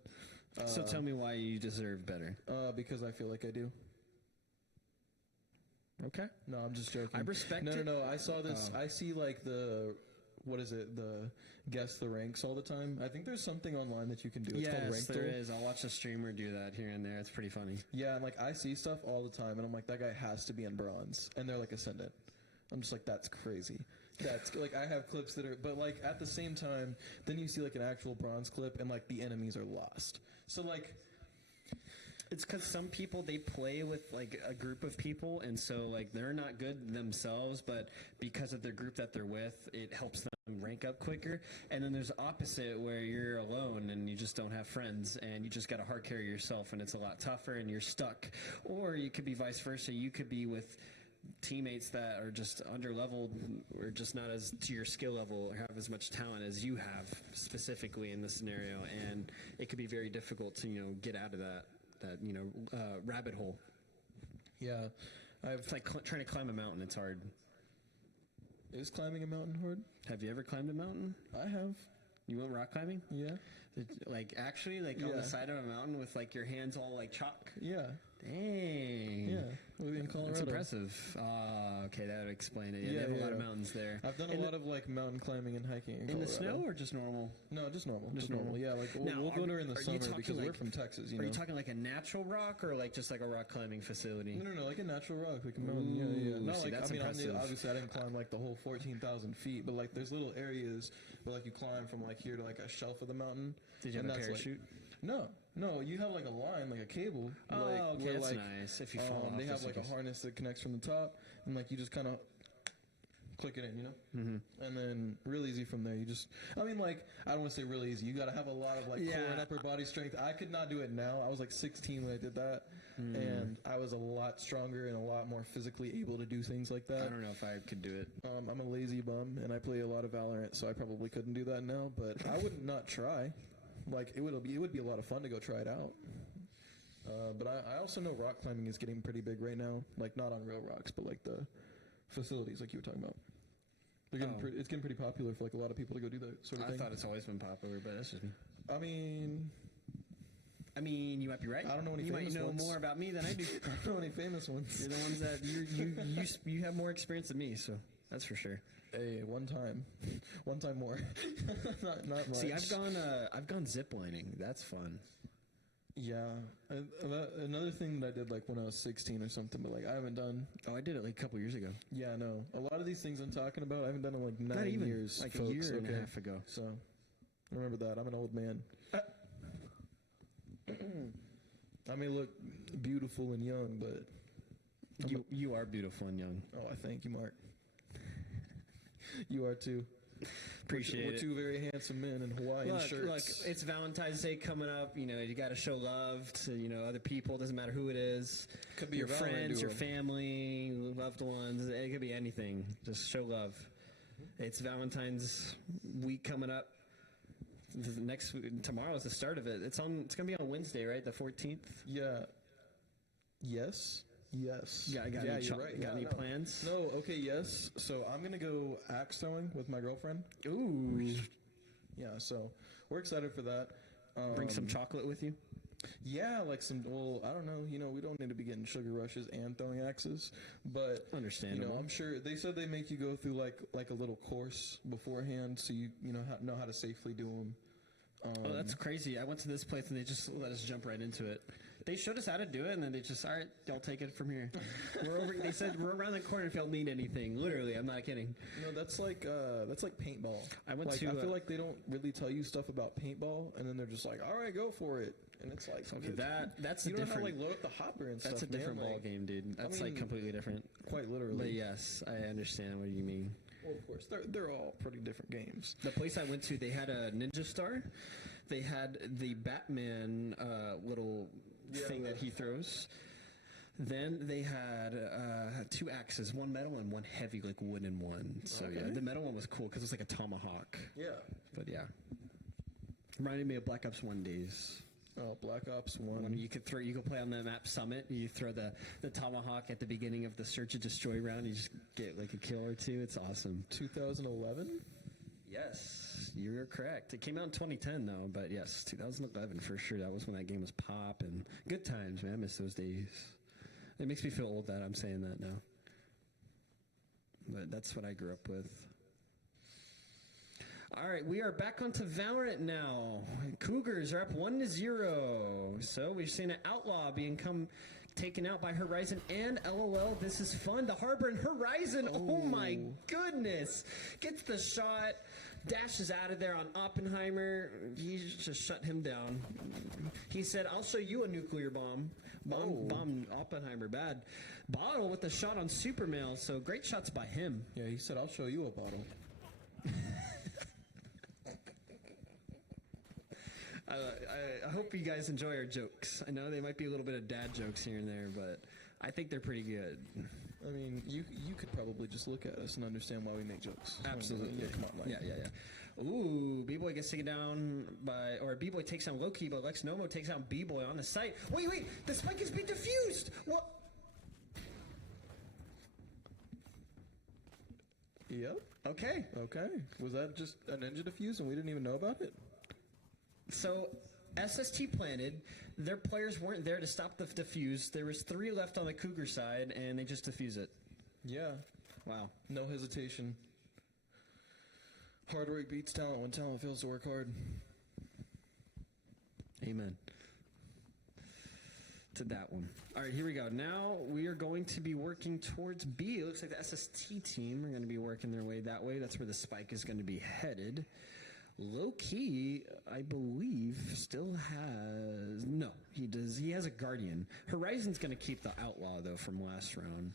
So tell me why you deserve better. Because I feel like I do. Okay. No, I'm just joking. I respect it. No. I saw this. I see like the guess the ranks all the time. I think there's something online that you can do. It's called Yes, there is. I'll watch a streamer do that here and there. It's pretty funny. Yeah, and like I see stuff all the time, and I'm like, that guy has to be in bronze, and they're like Ascendant. I'm just like, that's crazy. That's like, I have clips that are, but like at the same time, then you see like an actual bronze clip, and like the enemies are lost. So like, it's because some people, they play with like a group of people, and so like they're not good themselves, but because of their group that they're with, it helps them rank up quicker. And then there's the opposite where you're alone and you just don't have friends, and you just got to hard carry yourself, and it's a lot tougher, and you're stuck. Or you could be vice versa. You could be with teammates that are just under-leveled or just not as to your skill level or have as much talent as you have specifically in this scenario, and it could be very difficult to get out of that rabbit hole. Yeah, it's like trying to climb a mountain. It's hard. Is climbing a mountain hard? Have you ever climbed a mountain? I have. You went rock climbing? Yeah. Like actually, like on the side of a mountain with like your hands all like chalk? Yeah. Dang. Yeah. We in Colorado. That's impressive. Okay, that would explain it. Yeah, they have a lot of mountains there. I've done a lot of like mountain climbing and hiking in the snow or just normal? No, just normal. Just normal. Yeah, like we'll go during the summer because we're from Texas. Are you talking like a natural rock or like just like a rock climbing facility? No, like a natural rock, like a mountain. Yeah. No, like that's impressive. Obviously I didn't climb like the whole 14,000 feet, but like there's little areas where like you climb from like here to like a shelf of the mountain. Did you have a parachute? No, you have like a line, like a cable. Oh, like, okay, where, that's like, nice. If you fall off, they have like a harness that connects from the top, and like you just kind of click it in, Mm-hmm. and then real easy from there. You just, I don't want to say real easy. You got to have a lot of like core and upper body strength. I could not do it now. I was like 16 when I did that, and I was a lot stronger and a lot more physically able to do things like that. I don't know if I could do it. I'm a lazy bum, and I play a lot of Valorant, so I probably couldn't do that now. But I would not try. Like it would be a lot of fun to go try it out. But I also know rock climbing is getting pretty big right now. Like not on real rocks, but like the facilities like you were talking about. They're getting it's getting pretty popular for like a lot of people to go do that sort of thing. I thought it's always been popular, but that's just me. I mean, you might be right. I don't know any famous ones. You might know more about me than I do. I don't know any famous ones. You're the ones that you have more experience than me, so that's for sure. Hey, one time more. not much. See, I've gone ziplining. That's fun. Yeah, another thing that I did like when I was 16 or something, but like I haven't done. Oh, I did it like a couple years ago. Yeah, I know. A lot of these things I'm talking about, I haven't done in like 9 Not even, years. like folks, a year and a half ago. So, remember that. I'm an old man. I may look beautiful and young, but you are beautiful and young. Oh, I thank you, Mark. You are too. Appreciate it. We're two very handsome men in Hawaiian shirts. Look, it's Valentine's Day coming up. You got to show love to other people. Doesn't matter who it is. Could be your your friends, your family, loved ones. It could be anything. Just show love. It's Valentine's week coming up. Tomorrow is the start of it. It's gonna be on Wednesday, right? The 14th. Yeah. Yes. Got any plans? No. Okay. Yes. So I'm gonna go axe throwing with my girlfriend. Ooh. Yeah. So we're excited for that. Bring some chocolate with you. Yeah, like some. Well, I don't know. We don't need to be getting sugar rushes and throwing axes, but understandable. I'm sure they said they make you go through like a little course beforehand, so you know how to safely do them. Oh, that's crazy. I went to this place and they just let us jump right into it. They showed us how to do it and then they just, all right, y'all take it from here. They said we're around the corner if y'all need anything. Literally, I'm not kidding. No, that's like paintball. I feel like they don't really tell you stuff about paintball and then they're just like, all right, go for it. And it's like, okay, that's you a don't different. Know how to, like, load up the hopper and that's stuff. That's a different man. ball game, dude. That's like completely different. Quite literally. But yes, I understand what you mean. Well, of course, they're all pretty different games. The place I went to, they had a ninja star. They had the Batman little thing that he throws. Then they had 2 axes, one metal and one heavy, like wooden one. So yeah, the metal one was cool because it's like a tomahawk. Yeah. But yeah, reminded me of Black Ops 1 days. Oh, Black Ops 1. When you could play on the map Summit. You throw the tomahawk at the beginning of the search and destroy round. You just get like a kill or 2. It's awesome. 2011. Yes, you're correct. It came out in 2010 though, but yes, 2011 for sure. That was when that game was popping. Good times, man. I miss those days. It makes me feel old that I'm saying that now. But that's what I grew up with. All right, we are back onto Valorant now. Cougars are up 1-0. So we've seen an Outlaw being taken out by Horizon and LOL. This is fun. The Harbor and Horizon. Oh my goodness. Gets the shot. Dashes out of there on Oppenheimer. He just shut him down. He said, I'll show you a nuclear bomb. Bomb Oppenheimer, bad. Bottle with the shot on Supermail. So great shots by him. Yeah, he said, I'll show you a bottle. I hope you guys enjoy our jokes. I know they might be a little bit of dad jokes here and there, but I think they're pretty good. I mean, you could probably just look at us and understand why we make jokes. Absolutely. Yeah, come on, Mike. Yeah. Ooh, B-Boy gets taken down by, or B-Boy takes down Loki, but Lex Nomo takes down B-Boy on the site. Wait, the spike has been defused! What? Yep. Okay. Was that just a ninja defuse and we didn't even know about it? So, SST planted. Their players weren't there to stop the defuse. There was 3 left on the Cougar side, and they just defuse it. Yeah. Wow. No hesitation. Hard work beats talent when talent fails to work hard. Amen. To that one. All right, here we go. Now we are going to be working towards B. It looks like the SST team are going to be working their way that way. That's where the spike is going to be headed. Low key, I believe, still has... No, he does. He has a Guardian. Horizon's going to keep the Outlaw, though, from last round.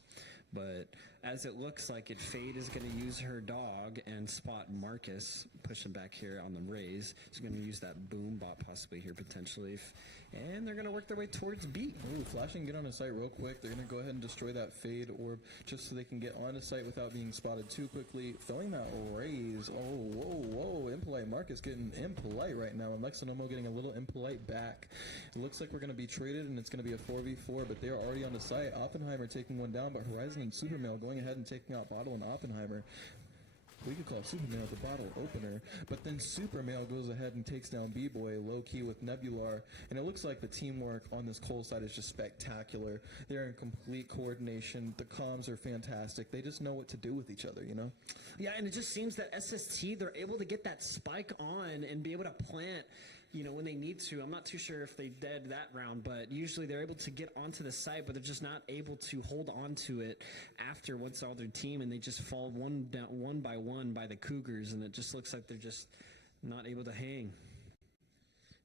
But as it looks like it, Fade is going to use her dog and spot Marcus, push him back here on the raise. She's going to use that boom bot possibly here potentially. And they're going to work their way towards B. Ooh, flashing get on a site real quick. They're going to go ahead and destroy that Fade orb just so they can get on a site without being spotted too quickly. Throwing that raise. Oh, whoa. Impolite Marcus getting impolite right now. And Lexinomo getting a little impolite back. It looks like we're going to be traded and it's going to be a 4v4, but they're already on the site. Oppenheimer taking one down, but Horizon and Supermail going ahead and taking out Bottle and Oppenheimer. We could call Supermail the bottle opener, but then Supermail goes ahead and takes down B-Boy low-key with Nebular, and it looks like the teamwork on this Cole side is just spectacular. They're in complete coordination. The comms are fantastic. They just know what to do with each other, you know? Yeah, and it just seems that SST, they're able to get that spike on and be able to plant, you know, when they need to. I'm not too sure if they did that round, but usually they're able to get onto the site, but they're just not able to hold on to it after once all their team, and they just fall one by one by the Cougars, and it just looks like they're just not able to hang.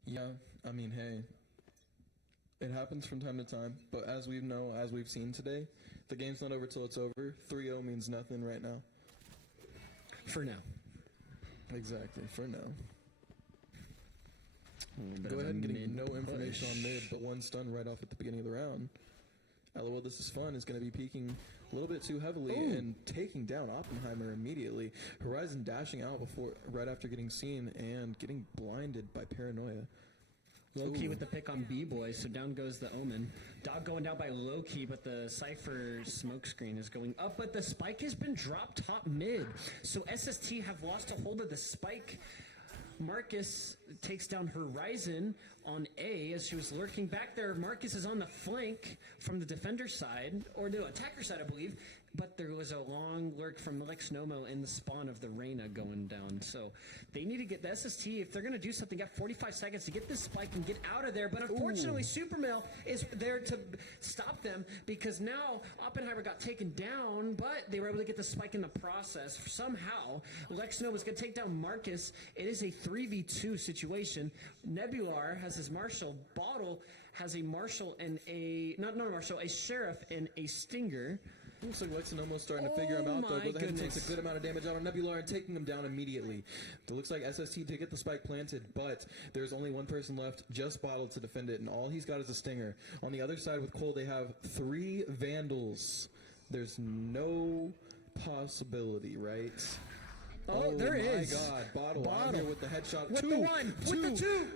Yeah, I mean, hey, it happens from time to time, but as we've seen today, the game's not over till it's over. 3-0 means nothing right now. For now. Exactly, for now. Go ahead and getting no information on mid, but one stun right off at the beginning of the round. LOL, this is fun. Is going to be peeking a little bit too heavily and taking down Oppenheimer immediately. Horizon dashing out right after getting seen and getting blinded by Paranoia. Low-key with the pick on B-Boy, so down goes the Omen. Dog going down by Low-key, but the Cypher smoke screen is going up, but the spike has been dropped top mid. So SST have lost a hold of the spike. Marcus takes down Horizon on A as she was lurking back there. Marcus is on the flank from the defender side, or the attacker side, I believe. But there was a long lurk from Lex Nomo in the spawn of the Reyna going down. So they need to get the SST, if they're going to do something, got 45 seconds to get this spike and get out of there. But unfortunately, Supermail is there to stop them because now Oppenheimer got taken down, but they were able to get the spike in the process. Somehow, Lex Nomo is going to take down Marcus. It is a 3v2 situation. Nebular has his Marshall. Bottle has a Marshall and a Sheriff and a Stinger. Looks like Lexinomo's starting to figure him out, though. Goes ahead and takes a good amount of damage out on Nebular and taking him down immediately. It looks like SST did get the spike planted, but there's only one person left, just Bottle, to defend it, and all he's got is a Stinger. On the other side with Cole, they have 3 Vandals. There's no possibility, right? Oh, there is. Oh, my God. Bottle out here with the headshot. With the one. With the 2.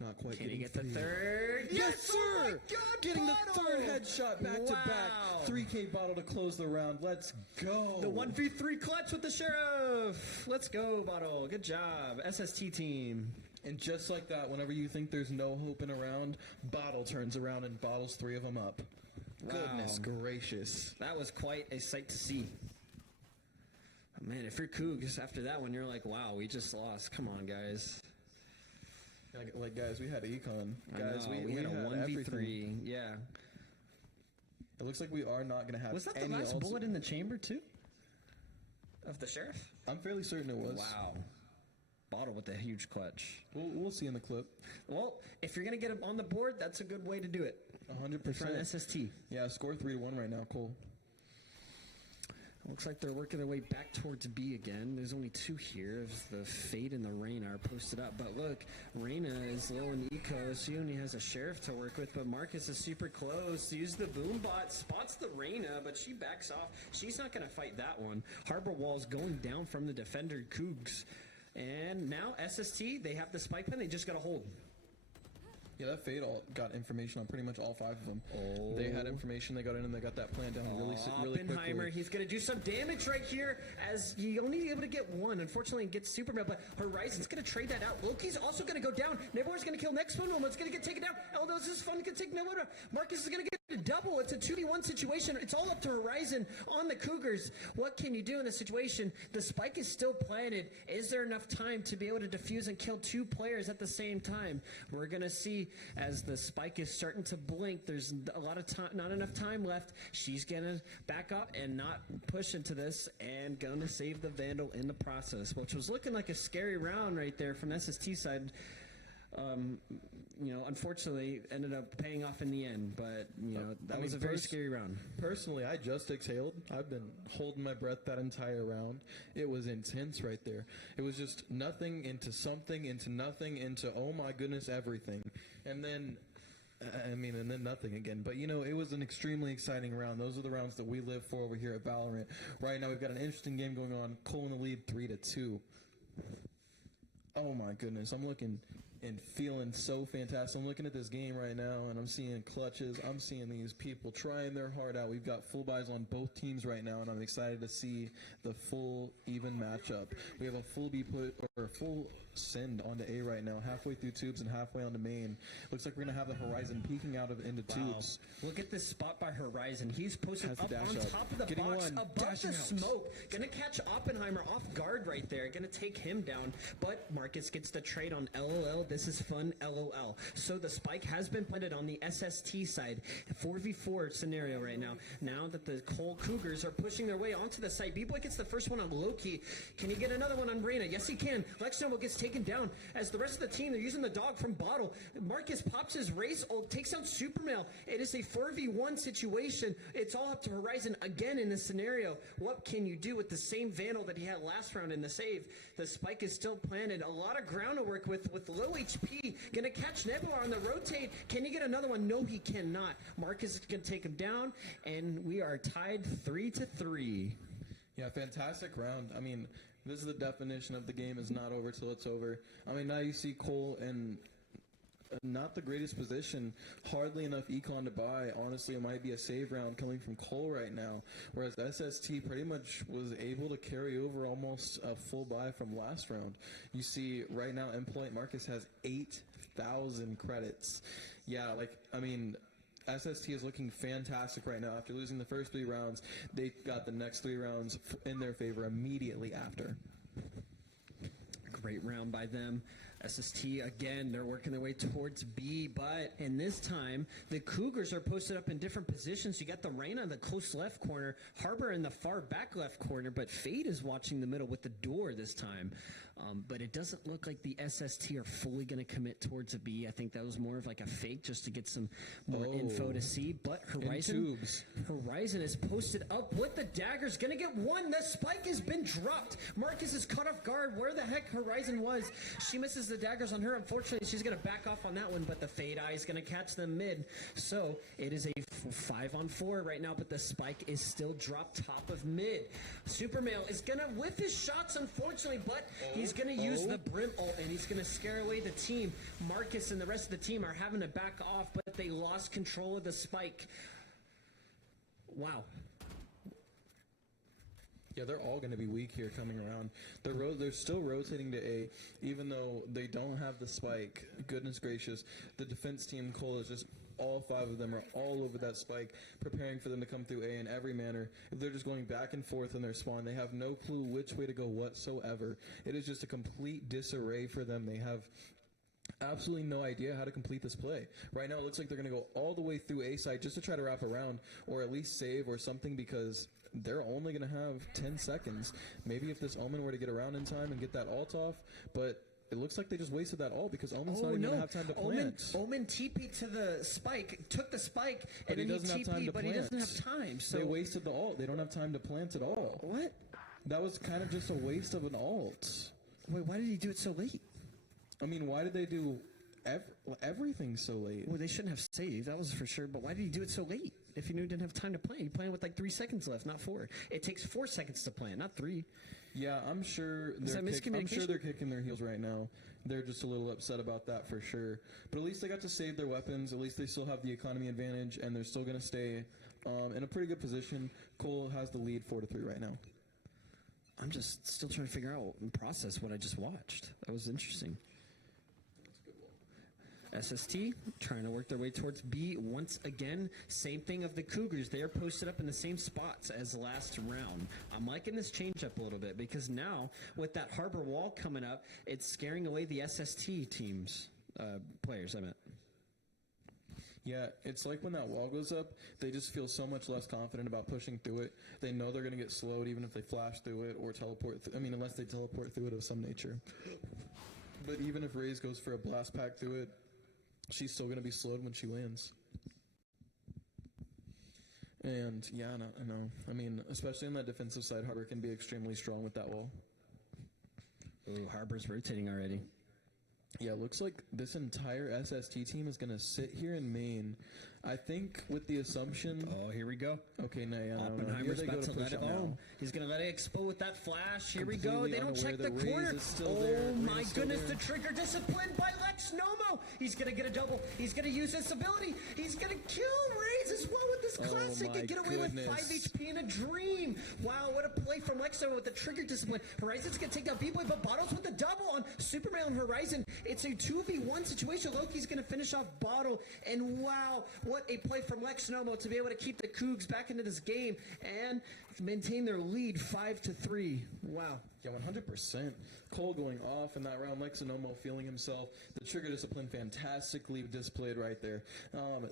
Not quite. Can he get the 3rd? Yes, sir! Oh my God, getting Bottle! the 3rd headshot back to back. 3K Bottle to close the round. Let's go. The 1v3 clutch with the Sheriff. Let's go, Bottle. Good job. SST team. And just like that, whenever you think there's no hope in a round, Bottle turns around and bottles 3 of them up. Wow. Goodness gracious. That was quite a sight to see. Oh, man, if you're Cougs after that one, you're like, wow, we just lost. Come on, guys. Like guys, we had Econ. Guys, we had a 1v3. Everything. Yeah. It looks like we are not going to have. Was that the last bullet in the chamber too? Of the Sheriff? I'm fairly certain it was. Wow. Bottle with a huge clutch. We'll see in the clip. Well, if you're going to get him on the board, that's a good way to do it. 100%. For an SST. Yeah, score 3-1 right now, Cole. Looks like they're working their way back towards B again. There's only 2 here as the Fade and the Reyna are posted up. But look, Reyna is low in eco. She only has a Sheriff to work with, but Marcus is super close. Use the boom bot, spots the Reyna, but she backs off. She's not going to fight that one. Harbor Wall's going down from the defender Cougs. And now SST, they have the spike pen. They just got to hold. Yeah, that Fade all got information on pretty much all 5 of them. They had information, they got in, and they got that plan down really Oppenheimer, quickly. he's going to do some damage right here as he only able to get 1. Unfortunately, he gets Superman, but Horizon's going to trade that out. Loki's also going to go down. Nebor's going to kill next one. It's going to get taken down. Although this is fun to take Nebor. Marcus is going to get a double. It's a 2v1 situation. It's all up to Horizon on the Cougars. What can you do in this situation? The spike is still planted. Is there enough time to be able to defuse and kill 2 players at the same time? We're going to see as the spike is starting to blink. There's a lot of time, not enough time left. She's going to back up and not push into this and going to save the Vandal in the process, which was looking like a scary round right there from SST side. Unfortunately, ended up paying off in the end, but, that was a very scary round. Personally, I just exhaled. I've been holding my breath that entire round. It was intense right there. It was just nothing into something, into nothing, into, oh my goodness, everything. And then, and then nothing again. But, it was an extremely exciting round. Those are the rounds that we live for over here at Valorant. Right now, we've got an interesting game going on. Cole in the lead, 3-2. Oh my goodness, I'm looking and feeling so fantastic. I'm looking at this game right now, and I'm seeing clutches. I'm seeing these people trying their heart out. We've got full buys on both teams right now, and I'm excited to see the full even matchup. We have a full B put or full send onto A right now, halfway through tubes and halfway onto main. Looks like we're gonna have the Horizon peeking out of into tubes. Look at this spot by Horizon. He's posted up on top of the Getting box, one. above Dashing the out. smoke. Gonna catch Oppenheimer off guard right there. Gonna take him down. But Marcus gets the trade on LOL. This is fun, LOL. So the spike has been planted on the SST side. 4v4 scenario right now. Now that the Cole Cougars are pushing their way onto the site. B-Boy gets the first one on Loki. Can he get another one on Reyna? Yes, he can. Lex Noble gets taken down as the rest of the team, they're using the dog from Bottle. Marcus pops his race, takes out Supermail. It is a 4v1 situation. It's all up to Horizon again in this scenario. What can you do with the same Vandal that he had last round in the save? The spike is still planted. A lot of ground to work with low HP. Gonna catch Nebula on the rotate. Can he get another one? No, he cannot. Marcus is gonna take him down, and we are tied 3-3. Yeah, fantastic round. This is the definition of the game is not over till it's over. Now you see Cole in not the greatest position, hardly enough econ to buy. Honestly, it might be a save round coming from Cole right now, whereas SST pretty much was able to carry over almost a full buy from last round. You see right now, Impolite Marcus has 8,000 credits. Yeah, SST is looking fantastic right now. After losing the first 3 rounds, they got the next 3 rounds in their favor immediately after. Great round by them. SST, again, they're working their way towards B, but in this time, the Cougars are posted up in different positions. You got the Reyna in the close left corner, Harbor in the far back left corner, but Fade is watching the middle with the door this time. But it doesn't look like the SST are fully going to commit towards a B. I think that was more of like a fake just to get some more info to see. But Horizon is posted up with the daggers. Going to get one. The spike has been dropped. Marcus is caught off guard. Where the heck Horizon was. She misses the daggers on her. Unfortunately, she's going to back off on that one. But the Fade Eye is going to catch them mid. So it is a 5-on-4 right now. But the spike is still dropped top of mid. Supermail is going to whiff his shots, unfortunately. But he's going to use the Brim ult, and he's going to scare away the team. Marcus and the rest of the team are having to back off, but they lost control of the spike. Wow. Yeah, they're all going to be weak here coming around. They're still rotating to A, even though they don't have the spike. Goodness gracious. The defense team, Cole, is just all 5 of them are all over that spike, preparing for them to come through A in every manner. If they're just going back and forth in their spawn, they have no clue which way to go whatsoever. It is just a complete disarray for them. They have absolutely no idea how to complete this play. Right now, it looks like they're going to go all the way through A side just to try to wrap around or at least save or something, because they're only going to have 10 seconds. Maybe if this Omen were to get around in time and get that ult off, but it looks like they just wasted that all because Omen's not even going to have time to plant. Omen TP to the spike, took the spike, But and he then doesn't have time to but plant. he doesn't have time. So They wasted the ult. They don't have time to plant at all. What? That was kind of just a waste of an ult. Wait, why did he do it so late? I mean, why did they do everything so late? Well, they shouldn't have saved, that was for sure, but why did he do it so late? If he knew he didn't have time to plant, he planned with like 3 seconds left, not 4. It takes 4 seconds to plant, not 3. Yeah, I'm sure Is that miscommunication? I'm sure they're kicking their heels right now. They're just a little upset about that for sure. But at least they got to save their weapons. At least they still have the economy advantage, and they're still going to stay in a pretty good position. Cole has the lead 4-3 right now. I'm just still trying to figure out and process what I just watched. That was interesting. SST trying to work their way towards B once again. Same thing of the Cougars. They are posted up in the same spots as last round. I'm liking this change up a little bit because now with that harbor wall coming up, it's scaring away the SST teams, players, I meant. Yeah, it's like when that wall goes up, they just feel so much less confident about pushing through it. They know they're going to get slowed even if they flash through it or teleport. Unless they teleport through it of some nature. But even if Raze goes for a blast pack through it, she's still going to be slowed when she lands. And yeah, no. I mean, especially on that defensive side, Harbor can be extremely strong with that wall. Ooh, Harbor's rotating already. Yeah, looks like this entire SST team is going to sit here in main. I think with the assumption... Oh, here we go. Okay, no. Oppenheimer's about to let it go. He's going to let it explode with that flash. Here we go. They don't check the corner. Oh, my goodness. The trigger discipline by Lex Nomo. He's going to get a double. He's going to use this ability. He's going to kill Raze as well with this classic and get away with 5 HP in a dream. Wow, what a play from Lex Nomo with the trigger discipline. Horizon's going to take down B-Boy, but Bottles with the double on Superman and Horizon. It's a 2v1 situation. Loki's going to finish off Bottle. And wow, what a play from Lex Nomo to be able to keep the Cougs back into this game and maintain their lead 5-3. Wow. Yeah, 100%. Cole going off in that round. Lex Nomo feeling himself. The trigger discipline fantastically displayed right there.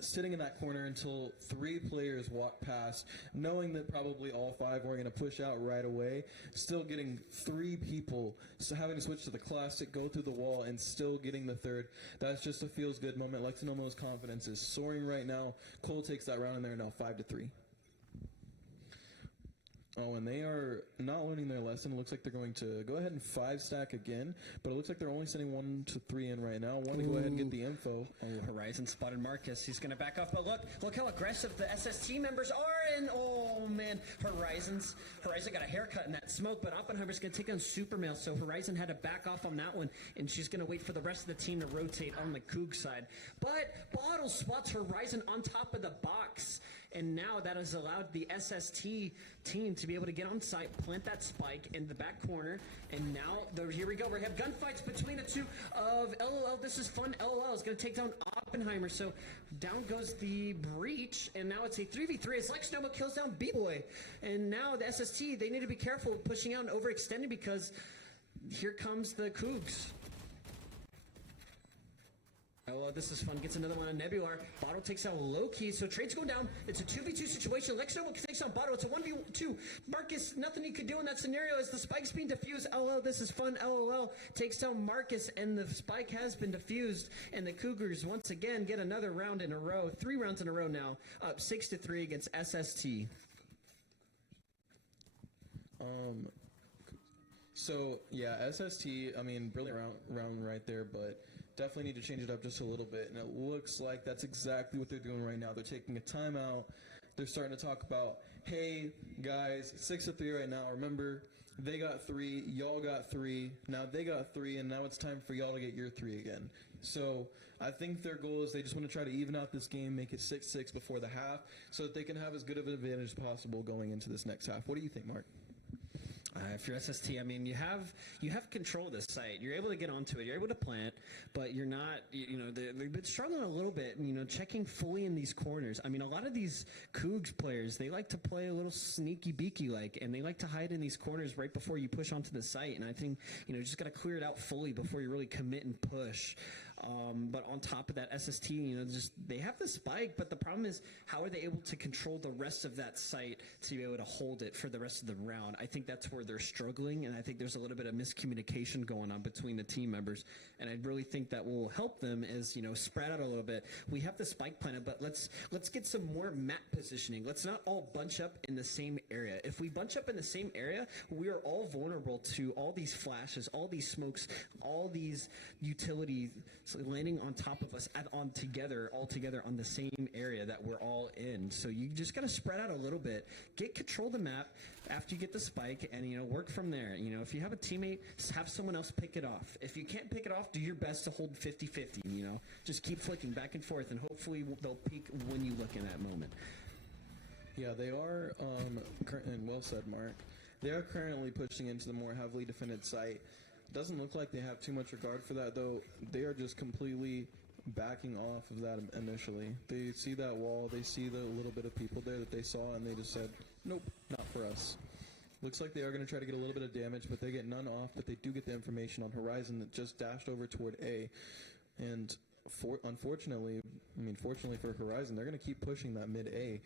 Sitting in that corner until 3 players walk past, knowing that probably all 5 were going to push out right away. Still getting 3 people, so having to switch to the classic, go through the wall, and still getting the 3rd. That's just a feels good moment. Lex Nomo's confidence is soaring right now. Cole takes that round in there now 5-3. Oh, and they are not learning their lesson. It looks like they're going to go ahead and 5-stack again, but it looks like they're only sending 1 to 3 in right now. Want to go ahead and get the info. Oh, Horizon spotted Marcus. He's going to back off, but look how aggressive the SST members are, and oh man, Horizon got a haircut in that smoke, but Oppenheimer's going to take on Supermail, so Horizon had to back off on that one, and she's going to wait for the rest of the team to rotate on the Coug side. But Bottle spots Horizon on top of the box, and now that has allowed the SST team to be able to get on site, plant that spike in the back corner, and now here we go. We have gunfights between the two of LOL. This is fun. LOL is going to take down Oppenheimer, so down goes the breach, and now it's a 3v3 as Lex Nomo kills down B-Boy. And now the SST, they need to be careful pushing out and overextending because here comes the Cougs. Oh, this is fun. Gets another one on Nebular. Bottle takes out Loki. So trade's going down. It's a 2v2 situation. Lex Nomo takes on Bottle. It's a 1v2. Marcus, nothing he could do in that scenario as the spike's being diffused. LOL, this is fun. LOL takes down Marcus, and the spike has been diffused. And the Cougars once again get another round in a row. 3 rounds in a row now. Up 6-3 against SST. So yeah, SST, brilliant round right there, but definitely need to change it up just a little bit. And it looks like that's exactly what they're doing right now. They're taking a timeout. They're starting to talk about, hey guys, 6-3 right now. Remember, they got 3, y'all got 3, now they got 3, and now it's time for y'all to get your 3 again. So I think their goal is they just want to try to even out this game, make it 6-6 before the half, so that they can have as good of an advantage as possible going into this next half. What do you think, Mark? If you're SST, you have control of this site. You're able to get onto it. You're able to plant, but you're not. They've been struggling a little bit. Checking fully in these corners. A lot of these Cougs players, they like to play a little sneaky beaky like, and they like to hide in these corners right before you push onto the site. And I think you just got to clear it out fully before you really commit and push. But on top of that, SST, just they have the spike, but the problem is how are they able to control the rest of that site to be able to hold it for the rest of the round? I think that's where they're struggling, and I think there's a little bit of miscommunication going on between the team members, and I really think that will help them is, spread out a little bit. We have the spike planet, but let's get some more map positioning. Let's not all bunch up in the same area. If we bunch up in the same area, we are all vulnerable to all these flashes, all these smokes, all these utilities landing on top of us all together on the same area that we're all in. So you just got to spread out a little bit, get control of the map after you get the spike, and work from there. If you have a teammate, have someone else pick it off. If you can't pick it off, do your best to hold 50-50. Just keep flicking back and forth, and hopefully they'll peak when you look in that moment. Yeah, they are, and well said, Mark. They are currently pushing into the more heavily defended site. Doesn't look like they have too much regard for that, though. They are just completely backing off of that initially. They see that wall, they see the little bit of people there that they saw, and they just said, nope, not for us. Looks like they are going to try to get a little bit of damage, but they get none off, but they do get the information on Horizon that just dashed over toward A. And fortunately for Horizon, they're going to keep pushing that mid A,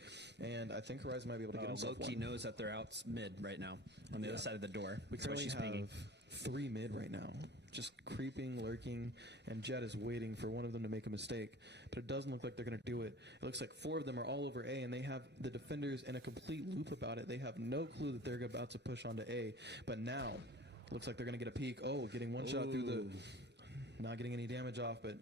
and I think Horizon might be able to get himself Loki one. knows that they're out mid right now on the other side of the door. We That's why currently she's have pinging. 3 mid right now, just creeping, lurking, and Jet is waiting for one of them to make a mistake, but it doesn't look like they're going to do it. It looks like 4 of them are all over A, and they have the defenders in a complete loop about it. They have no clue that they're about to push onto A, but now looks like they're going to get a peek. Oh, getting one shot through the, not getting any damage off, but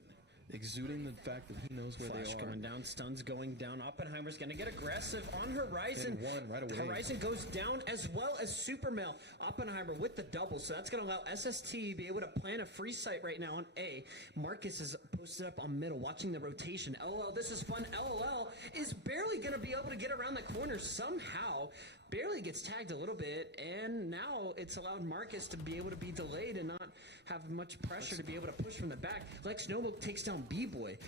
exuding the fact that he knows where Flash they are. going down, stuns going down. Oppenheimer's going to get aggressive on Horizon. Getting one right away. Horizon goes down as well as Supermail. Oppenheimer with the double, so that's going to allow SST to be able to plan a free site right now on A. Marcus is posted up on middle, watching the rotation. LOL, this is fun. LOL is barely going to be able to get around the corner somehow. Barely gets tagged a little bit, and now it's allowed Marcus to be able to be delayed and not have much pressure to be able to push from the back. Lex Noble takes down B-Boy.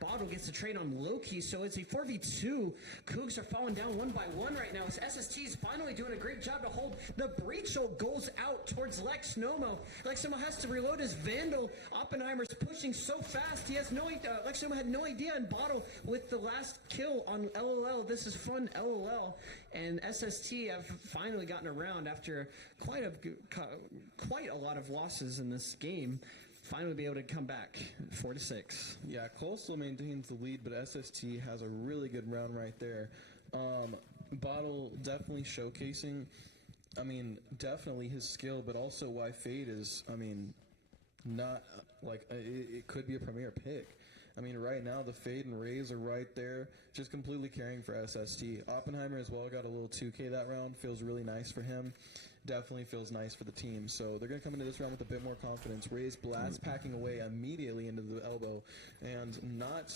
Bottle gets the trade on Loki, so it's a 4v2. Cougs are falling down one by one right now as SST is finally doing a great job to hold. The breach goes out towards Lex Nomo. Lex Nomo has to reload his Vandal. Oppenheimer's pushing so fast. He has no idea. Lex Nomo had no idea, and Bottle with the last kill on LOL. This is fun, LOL. And SST have finally gotten around after quite a lot of losses in this game. Finally be able to come back 4-6. Yeah, Coleslaw maintains the lead, but SST has a really good round right there. Bottle definitely showcasing, definitely his skill, but also why Fade is, not, it could be a premier pick. Right now, the Fade and Raze are right there, just completely carrying for SST. Oppenheimer as well got a little 2K that round, feels really nice for him. Definitely feels nice for the team. So they're going to come into this round with a bit more confidence. Raze blast packing away immediately into the elbow and not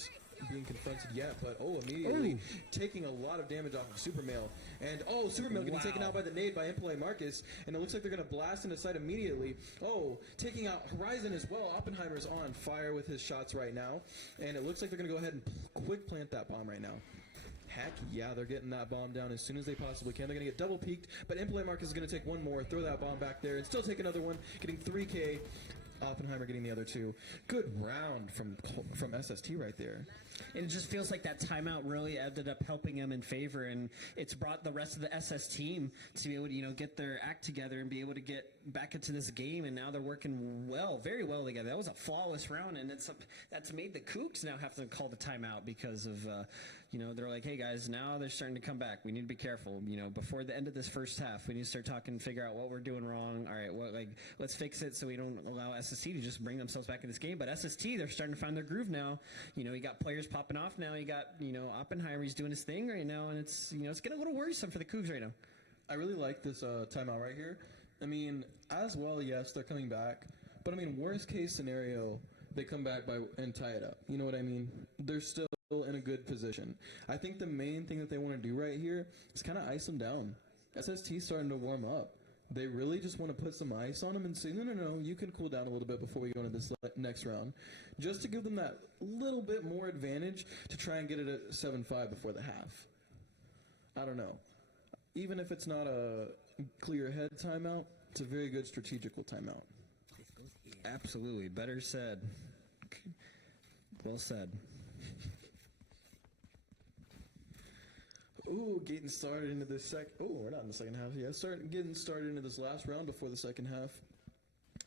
being confronted yet, but immediately taking a lot of damage off of Supermail. And Supermail getting taken out by the nade by Impolite Marcus, and it looks like they're going to blast into sight immediately. Taking out Horizon as well. Oppenheimer's on fire with his shots right now, and it looks like they're going to go ahead and quick plant that bomb right now. Heck yeah, they're getting that bomb down as soon as they possibly can. They're going to get double peaked, but Impolite Marcus is going to take one more, throw that bomb back there, and still take another one, getting 3K. Oppenheimer getting the other 2. Good round from SST right there. And it just feels like that timeout really ended up helping them in favor, and it's brought the rest of the SS team to be able to, get their act together and be able to get back into this game, and now they're working very well together. That was a flawless round, and that's made the Cougs now have to call the timeout because of, they're like, hey guys, now they're starting to come back. We need to be careful. Before the end of this first half, we need to start talking, figure out what we're doing wrong. All right, let's fix it so we don't allow SST to just bring themselves back in this game. But SST, they're starting to find their groove now. You got players popping off now. You got, Oppenheimer, he's doing his thing right now, and it's, it's getting a little worrisome for the Cougs right now. I really like this timeout right here. As well, yes, they're coming back. But, worst case scenario, they come back and tie it up. You know what I mean? They're still in a good position. I think the main thing that they want to do right here is kind of ice them down. SST's starting to warm up. They really just want to put some ice on them and say, no, you can cool down a little bit before we go into this next round. Just to give them that little bit more advantage to try and get it at 7-5 before the half. I don't know. Even if it's not a clear head timeout, it's a very good strategical timeout. Absolutely. Better said. Well said. Ooh, getting started into the we're not in the second half. Yeah, getting started into this last round before the second half.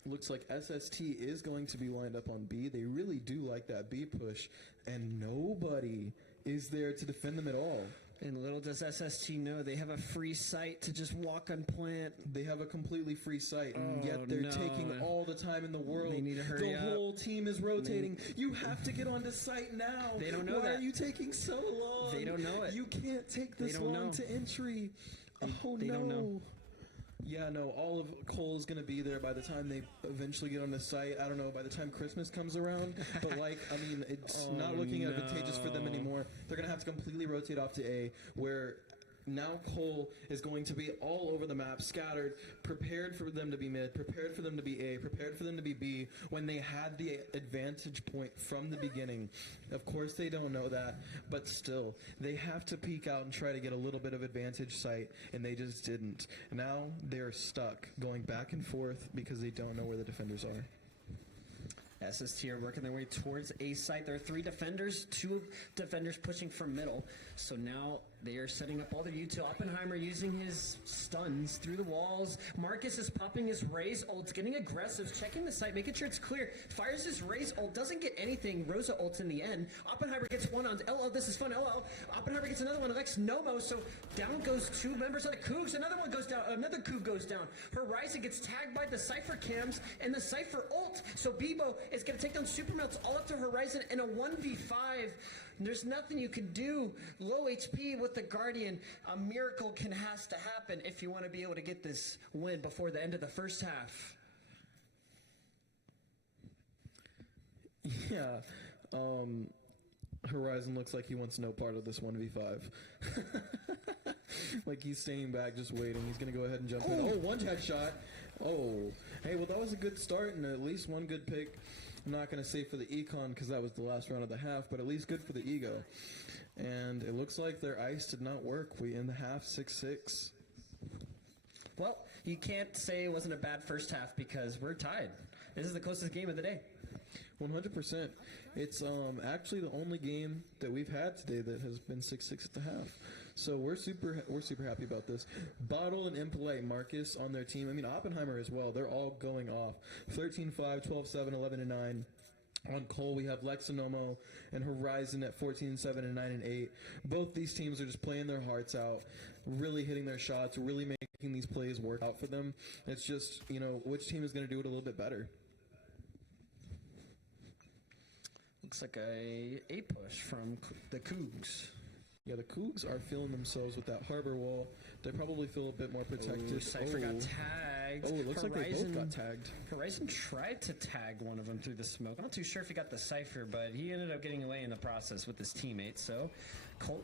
Looks like SST is going to be lined up on B. They really do like that B push, and nobody is there to defend them at all. And little does SST know, they have a free site to just walk on plant. They have a completely free site, and yet they're taking all the time in the world. They need to hurry the up. whole team is rotating. You have to get onto site now. They don't know Why that. are you taking so long? They don't know it. You can't take this They don't long know. to entry. They don't know. Yeah, no, all of Cole is going to be there by the time they eventually get on the site. I don't know, by the time Christmas comes around. But, it's not looking advantageous for them anymore. They're going to have to completely rotate off to A, where now Cole is going to be all over the map, scattered, prepared for them to be mid, prepared for them to be A, prepared for them to be B, when they had the advantage point from the beginning. Of course they don't know that, but still, they have to peek out and try to get a little bit of advantage sight, and they just didn't. Now they're stuck, going back and forth because they don't know where the defenders are. SST are working their way towards A site. There are 3 defenders, 2 defenders pushing from middle. So now they are setting up all their U2. Oppenheimer using his stuns through the walls. Marcus is popping his Raze ult, getting aggressive, checking the site, making sure it's clear. Fires his Raze ult, doesn't get anything. Rosa ults in the end. Oppenheimer gets one on LL. This is fun. LL. Oppenheimer gets another one. Alex Nomo. So down goes 2 members of the Cougs. Another one goes down. Another Coug goes down. Horizon gets tagged by the Cypher cams and the Cypher ult. So Bebo is going to take down Supermelts all up to Horizon in a 1v5. There's nothing you can do. Low HP with the Guardian. A miracle has to happen if you want to be able to get this win before the end of the first half. Yeah. Horizon looks like he wants no part of this 1v5. Like he's staying back, just waiting. He's going to go ahead and jump in. Oh, one headshot. Oh. Hey, well, that was a good start and at least one good pick. I'm not going to say for the econ because that was the last round of the half, but at least good for the ego. And it looks like their ice did not work. We end the half 6-6. Well, you can't say it wasn't a bad first half because we're tied. This is the closest game of the day. 100%. It's actually the only game that we've had today that has been 6-6 at the half. So we're super happy about this. Bottle and Impolite Marcus on their team. I mean, Oppenheimer as well. They're all going off. 13-5, 12-7, 11-9. On Cole, we have Lexinomo and Horizon at 14-7 and 9-8. Both these teams are just playing their hearts out, really hitting their shots, really making these plays work out for them. It's just, which team is going to do it a little bit better. Looks like a push from the Cougs. Yeah, the Cougs are feeling themselves with that harbor wall. They probably feel a bit more protected. Cypher got tagged. Oh, it looks like they both got tagged. Horizon tried to tag one of them through the smoke. I'm not too sure if he got the Cypher, but he ended up getting away in the process with his teammates. So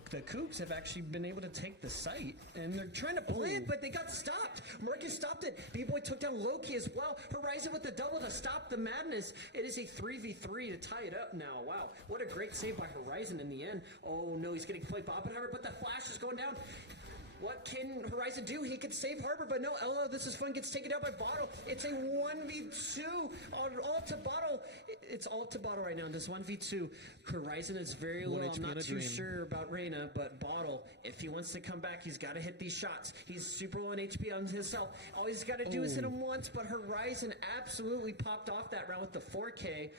the Cougs have actually been able to take the site, and they're trying to plant, but they got stopped. Marcus stopped it. B-Boy took down Loki as well. Horizon with the double to stop the madness. It is a 3v3 to tie it up now. Wow, what a great save by Horizon in the end. Oh no, he's getting played by Oppenheimer, but the flash is going down. What can Horizon do? He could save Harbor, but no, LO, this is fun, gets taken out by Bottle. It's a 1v2, all to Bottle. It's all to Bottle right now, this 1v2. Horizon is very low. I'm not too sure about Reyna, but Bottle, if he wants to come back, he's got to hit these shots. He's super low in HP on himself. All he's got to do is hit him once, but Horizon absolutely popped off that round with the 4K.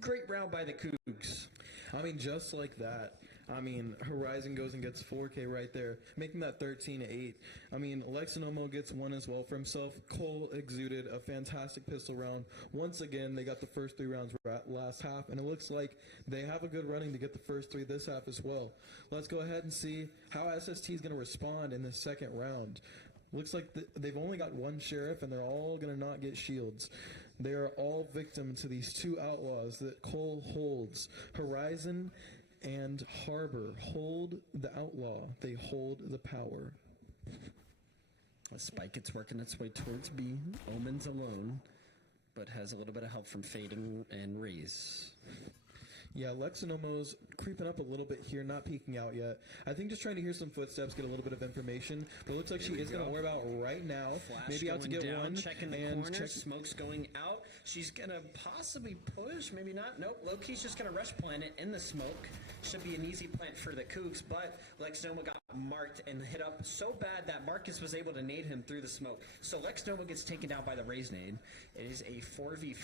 Great round by the Cougs. I mean, just like that. I mean, Horizon goes and gets 4K right there, making that 13-8. I mean, Lexinomo gets one as well for himself. Cole exuded a fantastic pistol round. Once again, they got the first 3 rounds last half, and it looks like they have a good running to get the first 3 this half as well. Let's go ahead and see how SST is going to respond in the second round. Looks like they've only got 1 sheriff, and they're all going to not get shields. They are all victim to these 2 outlaws that Cole holds. Horizon and Harbor hold the outlaw. They hold the power. A spike, it's working its way towards B. Omen's alone, but has a little bit of help from Fade and Raze. Yeah, Lexinomo's creeping up a little bit here, not peeking out yet. I think just trying to hear some footsteps, get a little bit of information. But it looks like she is going to orb out right now. Flash maybe out to going get down, one. checking the corner. Smoke's going out. She's going to possibly push, maybe not. Nope, Loki's just going to rush plant it in the smoke. Should be an easy plant for the Cougs, but Lexnoma got marked and hit up so bad that Marcus was able to nade him through the smoke. So Lexnoma gets taken down by the Raise nade. It is a 4v5.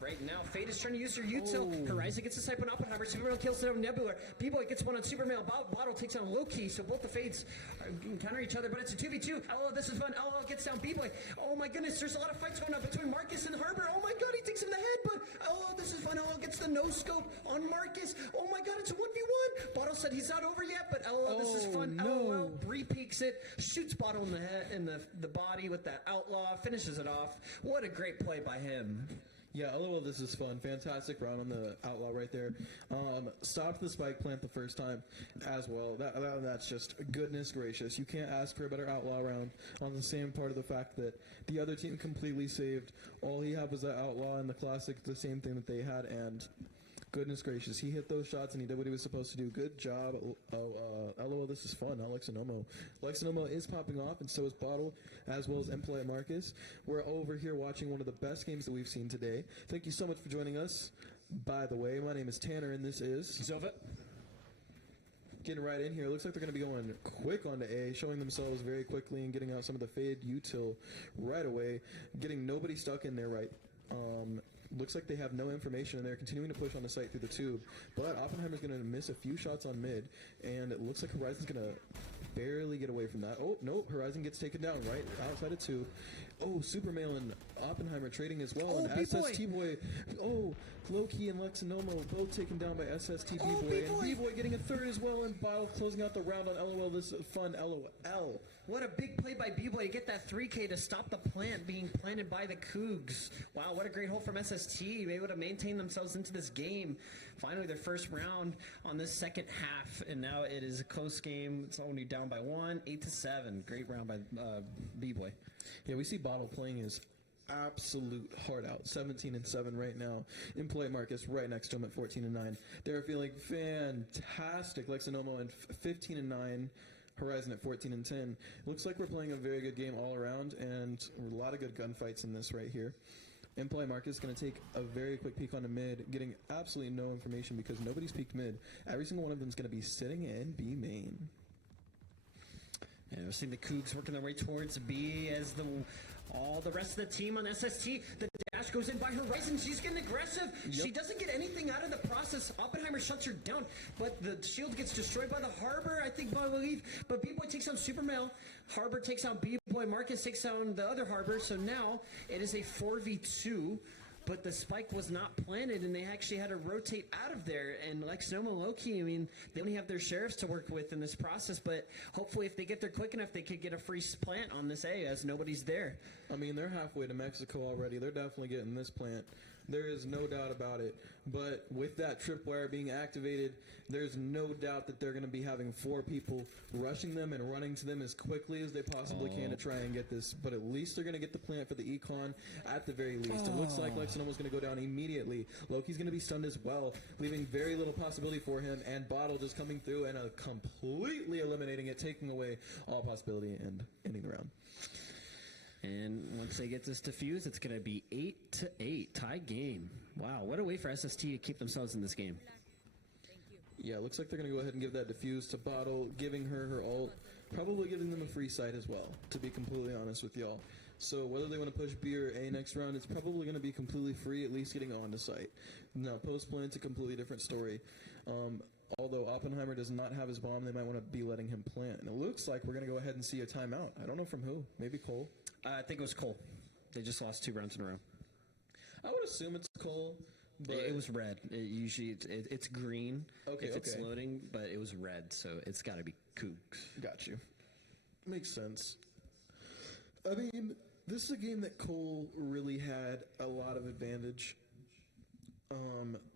Right now, Fate is trying to use her util. Horizon gets a sight on Oppenheimer. Supermail kills down Nebula. B-Boy gets one on Supermail. Bottle takes down Loki. So both the Fates encounter each other, but it's a 2v2. LOL, this is fun. LOL gets down B-Boy. Oh my goodness, there's a lot of fights going on between Marcus and Harbor. Oh my god, he takes him in the head, but LOL, this is fun. LOL gets the no-scope on Marcus. Oh my god, it's a 1v1. Bottle said he's not over yet, but LOL, this is fun. No. LOL, re-peeks it, shoots Bottle in the head, in the body with that outlaw, finishes it off. What a great play by him. Yeah, LOL, this is fun. Fantastic round on the outlaw right there. Stopped the spike plant the first time as well. That's just goodness gracious. You can't ask for a better outlaw round on the same part of the fact that the other team completely saved. All he had was that outlaw and the classic, the same thing that they had, and goodness gracious, he hit those shots and he did what he was supposed to do. Good job. LOL, this is fun. Lexinomo. Lexinomo is popping off, and so is Bottle, as well as Impolite Marcus. We're over here watching one of the best games that we've seen today. Thank you so much for joining us. By the way, my name is Tanner, and this is Zova. Getting right in here. Looks like they're going to be going quick onto A, showing themselves very quickly and getting out some of the fade util right away, getting nobody stuck in there right. Looks like they have no information, and they're continuing to push on the site through the tube. But Oppenheimer's going to miss a few shots on mid, and it looks like Horizon's going to barely get away from that. Oh, no, Horizon gets taken down right outside of tube. Oh, Supermail and Oppenheimer trading as well. And SST Boy. Oh, Loki and Lexinomo both taken down by SST B-Boy. And B-Boy getting a third as well, and Bottle closing out the round on LOL. This is fun, LOL. What a big play by B-Boy to get that 3K to stop the plant being planted by the Cougs. Wow, what a great hole from SST. Able to maintain themselves into this game. Finally, their first round on this second half, and now it is a close game. It's only down by 1, 8-7. Great round by B-Boy. Yeah, we see Bottle playing his absolute heart out. 17-7 right now. Impolite Marcus right next to him at 14-9. They're feeling fantastic. Lexinomo and 15-9. Horizon at 14-10. Looks like we're playing a very good game all around, and a lot of good gunfights in this right here. Impolite Marcus is going to take a very quick peek on the mid, getting absolutely no information because nobody's peeked mid. Every single one of them is going to be sitting in B main. And we're seeing the Cougs working their way towards B as all the rest of the team on SST. The dash goes in by Horizon. She's getting aggressive. Yep. She doesn't get anything out of the process. Oppenheimer shuts her down, but the shield gets destroyed by the Harbor, I think, by believe. But B-Boy takes out Supermail. Harbor takes out B-Boy. Marcus takes out the other Harbor. So now it is a 4v2. But the spike was not planted, and they actually had to rotate out of there. And Lexnoma and Loki, I mean, they only have their sheriffs to work with in this process. But hopefully, if they get there quick enough, they could get a free plant on this A as nobody's there. I mean, they're halfway to Mexico already. They're definitely getting this plant. There is no doubt about it. But with that tripwire being activated, there's no doubt that they're going to be having 4 people rushing them and running to them as quickly as they possibly can to try and get this. But at least they're going to get the plant for the econ at the very least. It looks like Lexinomo's going to go down immediately. Loki's going to be stunned as well, leaving very little possibility for him. And Bottle just coming through and completely eliminating it, taking away all possibility and ending the round. And once they get this defused, it's going to be 8-8, tie game. Wow, what a way for SST to keep themselves in this game. Yeah, looks like they're going to go ahead and give that defuse to Bottle, giving her ult, probably giving them a free site as well, to be completely honest with y'all. So whether they want to push B or A next round, it's probably going to be completely free, at least getting on to site. Now, post-play, it's a completely different story. Although Oppenheimer does not have his bomb, they might want to be letting him plant. And it looks like we're going to go ahead and see a timeout. I don't know from who. Maybe Cole? I think it was Cole. They just lost 2 rounds in a row. I would assume it's Cole. But it was red. It's green if it's loading, but it was red, so it's got to be Cougs. Got you. Makes sense. I mean, this is a game that Cole really had a lot of advantage.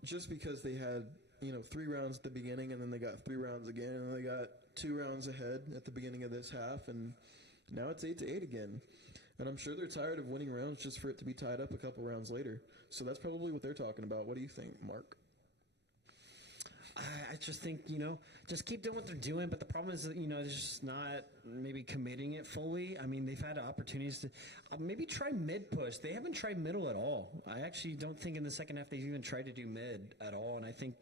Just because they had 3 rounds at the beginning, and then they got 3 rounds again, and then they got 2 rounds ahead at the beginning of this half, and now it's 8-8 again. And I'm sure they're tired of winning rounds just for it to be tied up a couple rounds later. So that's probably what they're talking about. What do you think, Mark? I just think, just keep doing what they're doing. But the problem is that, they're just not maybe committing it fully. I mean, they've had opportunities to maybe try mid push. They haven't tried middle at all. I actually don't think in the second half they've even tried to do mid at all. And I think,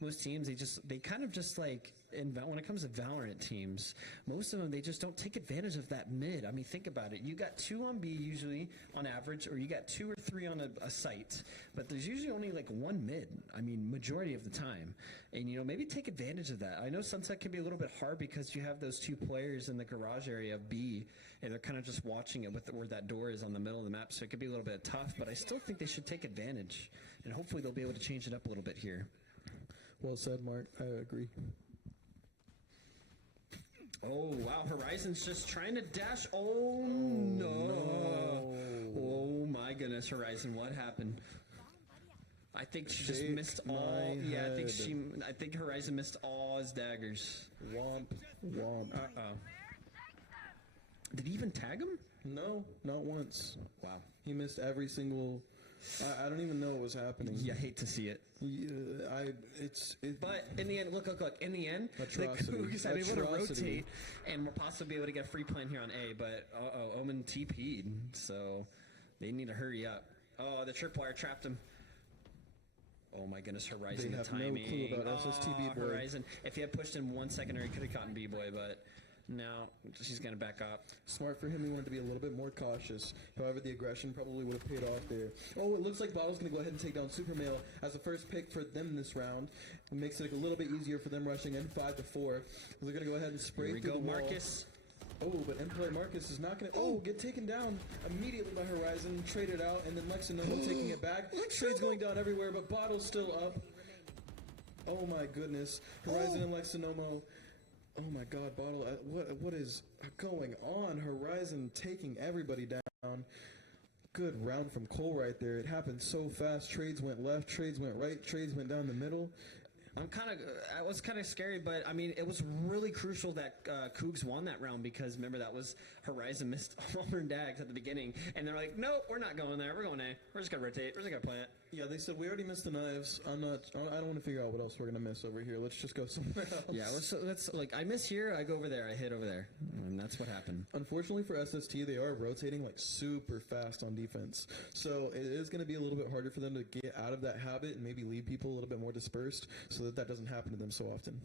most teams, they kind of just like, when it comes to Valorant teams, most of them, they just don't take advantage of that mid. I mean, think about it. You got 2 on B usually on average, or you got 2 or 3 on a site, but there's usually only like 1 mid. I mean, majority of the time. And, maybe take advantage of that. I know Sunset can be a little bit hard because you have those 2 players in the garage area of B, and they're kind of just watching it where that door is on the middle of the map, so it could be a little bit tough, but I still think they should take advantage, and hopefully they'll be able to change it up a little bit here. Well said, Mark. I agree. Oh, wow. Horizon's just trying to dash. Oh, no. Oh, my goodness, Horizon. What happened? I think she just missed all. Yeah, I think Horizon missed all his daggers. Womp. Womp. Uh-oh. Did he even tag him? No, not once. Wow. He missed every single... I don't even know what was happening. Yeah, I hate to see it. But in the end, look. In the end, atrocity. the Cougs have been able to rotate and we'll possibly be able to get free plan here on A. But Omen TP'd, so they need to hurry up. Oh, the tripwire trapped him. Oh my goodness, Horizon! They have timing. no clue about SST B-Boy. Horizon. If he had pushed in 1 second, he could have gotten B-Boy, but. No, she's going to back up. Smart for him. He wanted to be a little bit more cautious. However, the aggression probably would have paid off there. Oh, it looks like Bottle's going to go ahead and take down Super Male as the first pick for them this round. It makes it a little bit easier for them rushing in 5-4. They're going to go ahead and spray through the wall. Marcus. Oh, but Employee Marcus is not going to... get taken down immediately by Horizon. Traded out, and then Lexinomo taking it back. Trade's going down everywhere, but Bottle's still up. Oh, my goodness. Horizon and Lexinomo... Oh my God, Bottle! What is going on? Horizon taking everybody down. Good round from Cole right there. It happened so fast. Trades went left, trades went right, trades went down the middle. I was kind of scary, but I mean, it was really crucial that Cougs won that round because remember that was Horizon missed all their dags at the beginning, and they're like, nope, we're not going there. We're going A. We're just gonna rotate. We're just gonna plant. Yeah, they said we already missed the knives. I don't want to figure out what else we're gonna miss over here. Let's just go somewhere else. Yeah, let's like I miss here, I go over there, I hit over there, and that's what happened. Unfortunately for SST, they are rotating like super fast on defense, so it is going to be a little bit harder for them to get out of that habit and maybe leave people a little bit more dispersed, so that doesn't happen to them so often.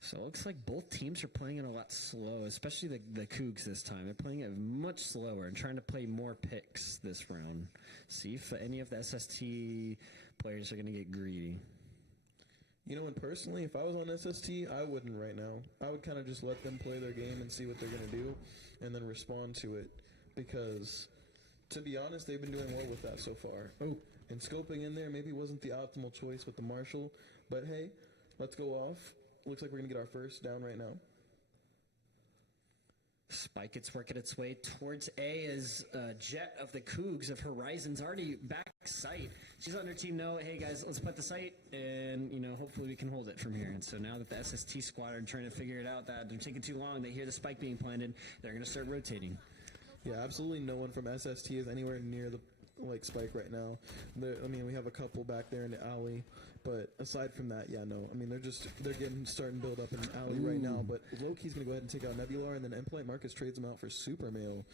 So it looks like both teams are playing it a lot slow, especially the Cougs this time. They're playing it much slower and trying to play more picks this round. See if any of the SST players are going to get greedy. You know, and personally, if I was on SST, I wouldn't right now. I would kind of just let them play their game and see what they're going to do and then respond to it. Because, to be honest, they've been doing well with that so far. Oh. And scoping in there maybe wasn't the optimal choice with the Marshall. But hey, let's go off. Looks like we're going to get our first down right now. Spike, it's working its way towards A as Jet of the Cougs of Horizon's already back sight. She's on her team know, hey guys, let's put the sight and, hopefully we can hold it from here. And so now that the SST squad are trying to figure it out, that they're taking too long, they hear the spike being planted, they're going to start rotating. Yeah, absolutely no one from SST is anywhere near the spike right now. We have a couple back there in the alley, but aside from that, yeah, no. I mean, they're starting to build up in the alley right now, but Loki's going to go ahead and take out Nebular, and then Impolite Marcus trades him out for Super Male.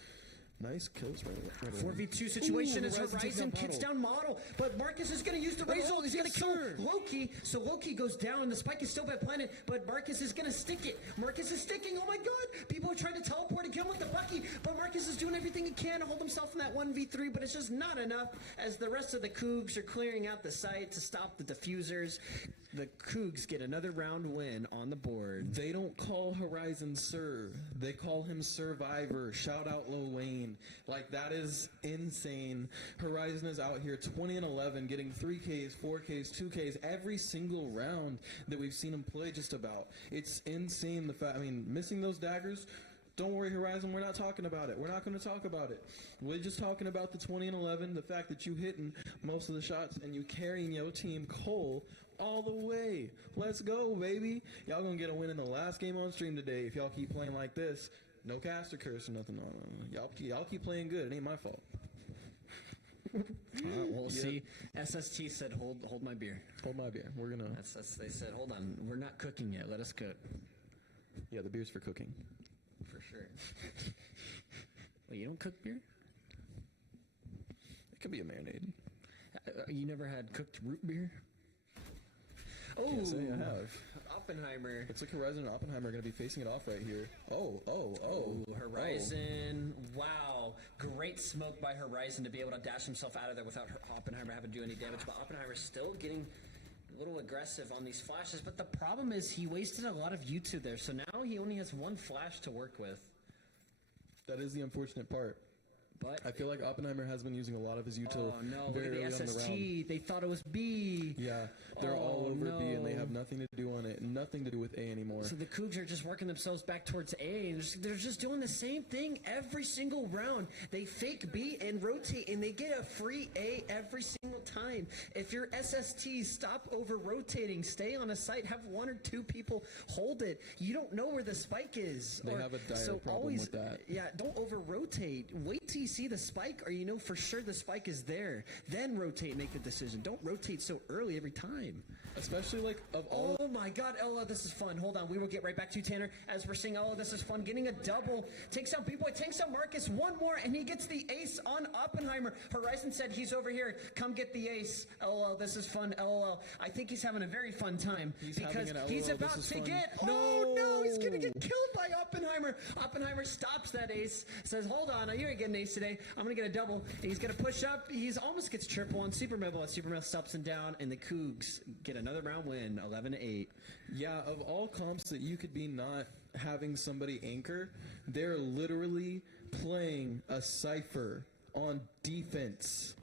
Nice kills right away. 4v2 situation as Horizon kicks down Model, but Marcus is going to use the Razor. He's going to kill Loki, so Loki goes down. The spike is still by planet, but Marcus is going to stick it. Marcus is sticking. Oh my God! People are trying to teleport and kill him with the Bucky, but Marcus is doing everything he can to hold himself in that 1v3, but it's just not enough as the rest of the Cougs are clearing out the site to stop the diffusers. The Cougs get another round win on the board. They don't call Horizon Sir. They call him Survivor. Shout out Lil Wayne. Like, that is insane. Horizon is out here 20-11, getting 3Ks, 4Ks, 2Ks every single round that we've seen him play just about. It's insane. Missing those daggers. Don't worry, Horizon, we're not talking about it. We're not going to talk about it. We're just talking about the 20-11, the fact that you hitting most of the shots and you carrying your team Cole all the way. Let's go, baby. Y'all going to get a win in the last game on stream today if y'all keep playing like this. No caster curse or nothing. No. Y'all keep playing good. It ain't my fault. We'll see. SST said, "Hold my beer." Hold my beer. We're gonna. They said, "Hold on, we're not cooking yet. Let us cook." Yeah, the beer's for cooking. For sure. Wait, you don't cook beer? It could be a marinade. You never had cooked root beer? Oh, Can't say I have. Oppenheimer. Looks like Horizon and Oppenheimer are going to be facing it off right here. Oh. Horizon. Wow. Great smoke by Horizon to be able to dash himself out of there without Oppenheimer having to do any damage. But Oppenheimer's still getting a little aggressive on these flashes. But the problem is he wasted a lot of U2 there. So now he only has one flash to work with. That is the unfortunate part. But I feel like Oppenheimer has been using a lot of his util very look early at the on the SST. round. They thought it was B. Yeah, they're all over B, and they have nothing to do on it. Nothing to do with A anymore. So the Cougs are just working themselves back towards A, and they're just doing the same thing every single round. They fake B and rotate, and they get a free A every single time. If you're SST, stop over-rotating. Stay on a site. Have one or two people hold it. You don't know where the spike is. They have a dire problem with that. Yeah, don't over-rotate. Wait till you see the spike, or you know for sure the spike is there. Then rotate, make the decision. Don't rotate so early every time. Especially like of all. Oh my God, Ella, this is fun. Hold on, we will get right back to you, Tanner. As we're seeing Ella, this is fun. Getting a double. Takes out B-Boy, takes out Marcus. One more, and he gets the ace on Oppenheimer. Horizon said he's over here. Come get the ace. LOL, this is fun. LOL. I think he's having a very fun time because he's about to get. Oh no, he's gonna get killed by Oppenheimer. Oppenheimer stops that ace. Says, hold on, you ain't getting an ace today. I'm gonna get a double. He's gonna push up. He's almost gets triple on Super Metal. Super Metal stops him down, and the Cougs get another round win, 11-8. Yeah, of all comps that you could be not having somebody anchor, they're literally playing a Cypher on defense.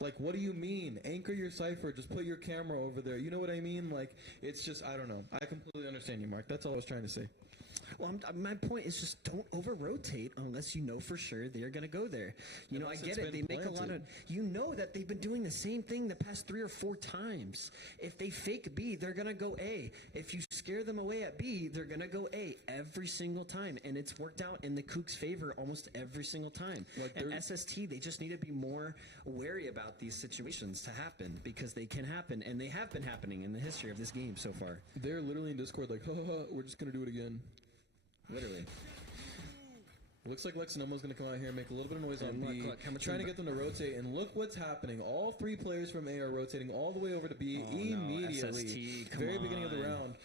Like, what do you mean? Anchor your Cypher. Just put your camera over there. You know what I mean? Like, it's just, I don't know. I completely understand you, Mark. That's all I was trying to say. Well, my point is just don't over-rotate unless you know for sure they're going to go there. You know, I get it. They make a lot of... You know that they've been doing the same thing the past 3 or 4 times. If they fake B, they're going to go A. If you scare them away at B, they're going to go A every single time. And it's worked out in the Cougs' favor almost every single time. Like and SST, they just need to be more wary about these situations to happen because they can happen. And they have been happening in the history of this game so far. They're literally in Discord like, we're just going to do it again. Literally. Looks like Lexinomo's going to come out here and make a little bit of noise on B. Trying to get them to rotate, and look what's happening. All 3 players from A are rotating all the way over to B immediately. SST, very beginning of the round.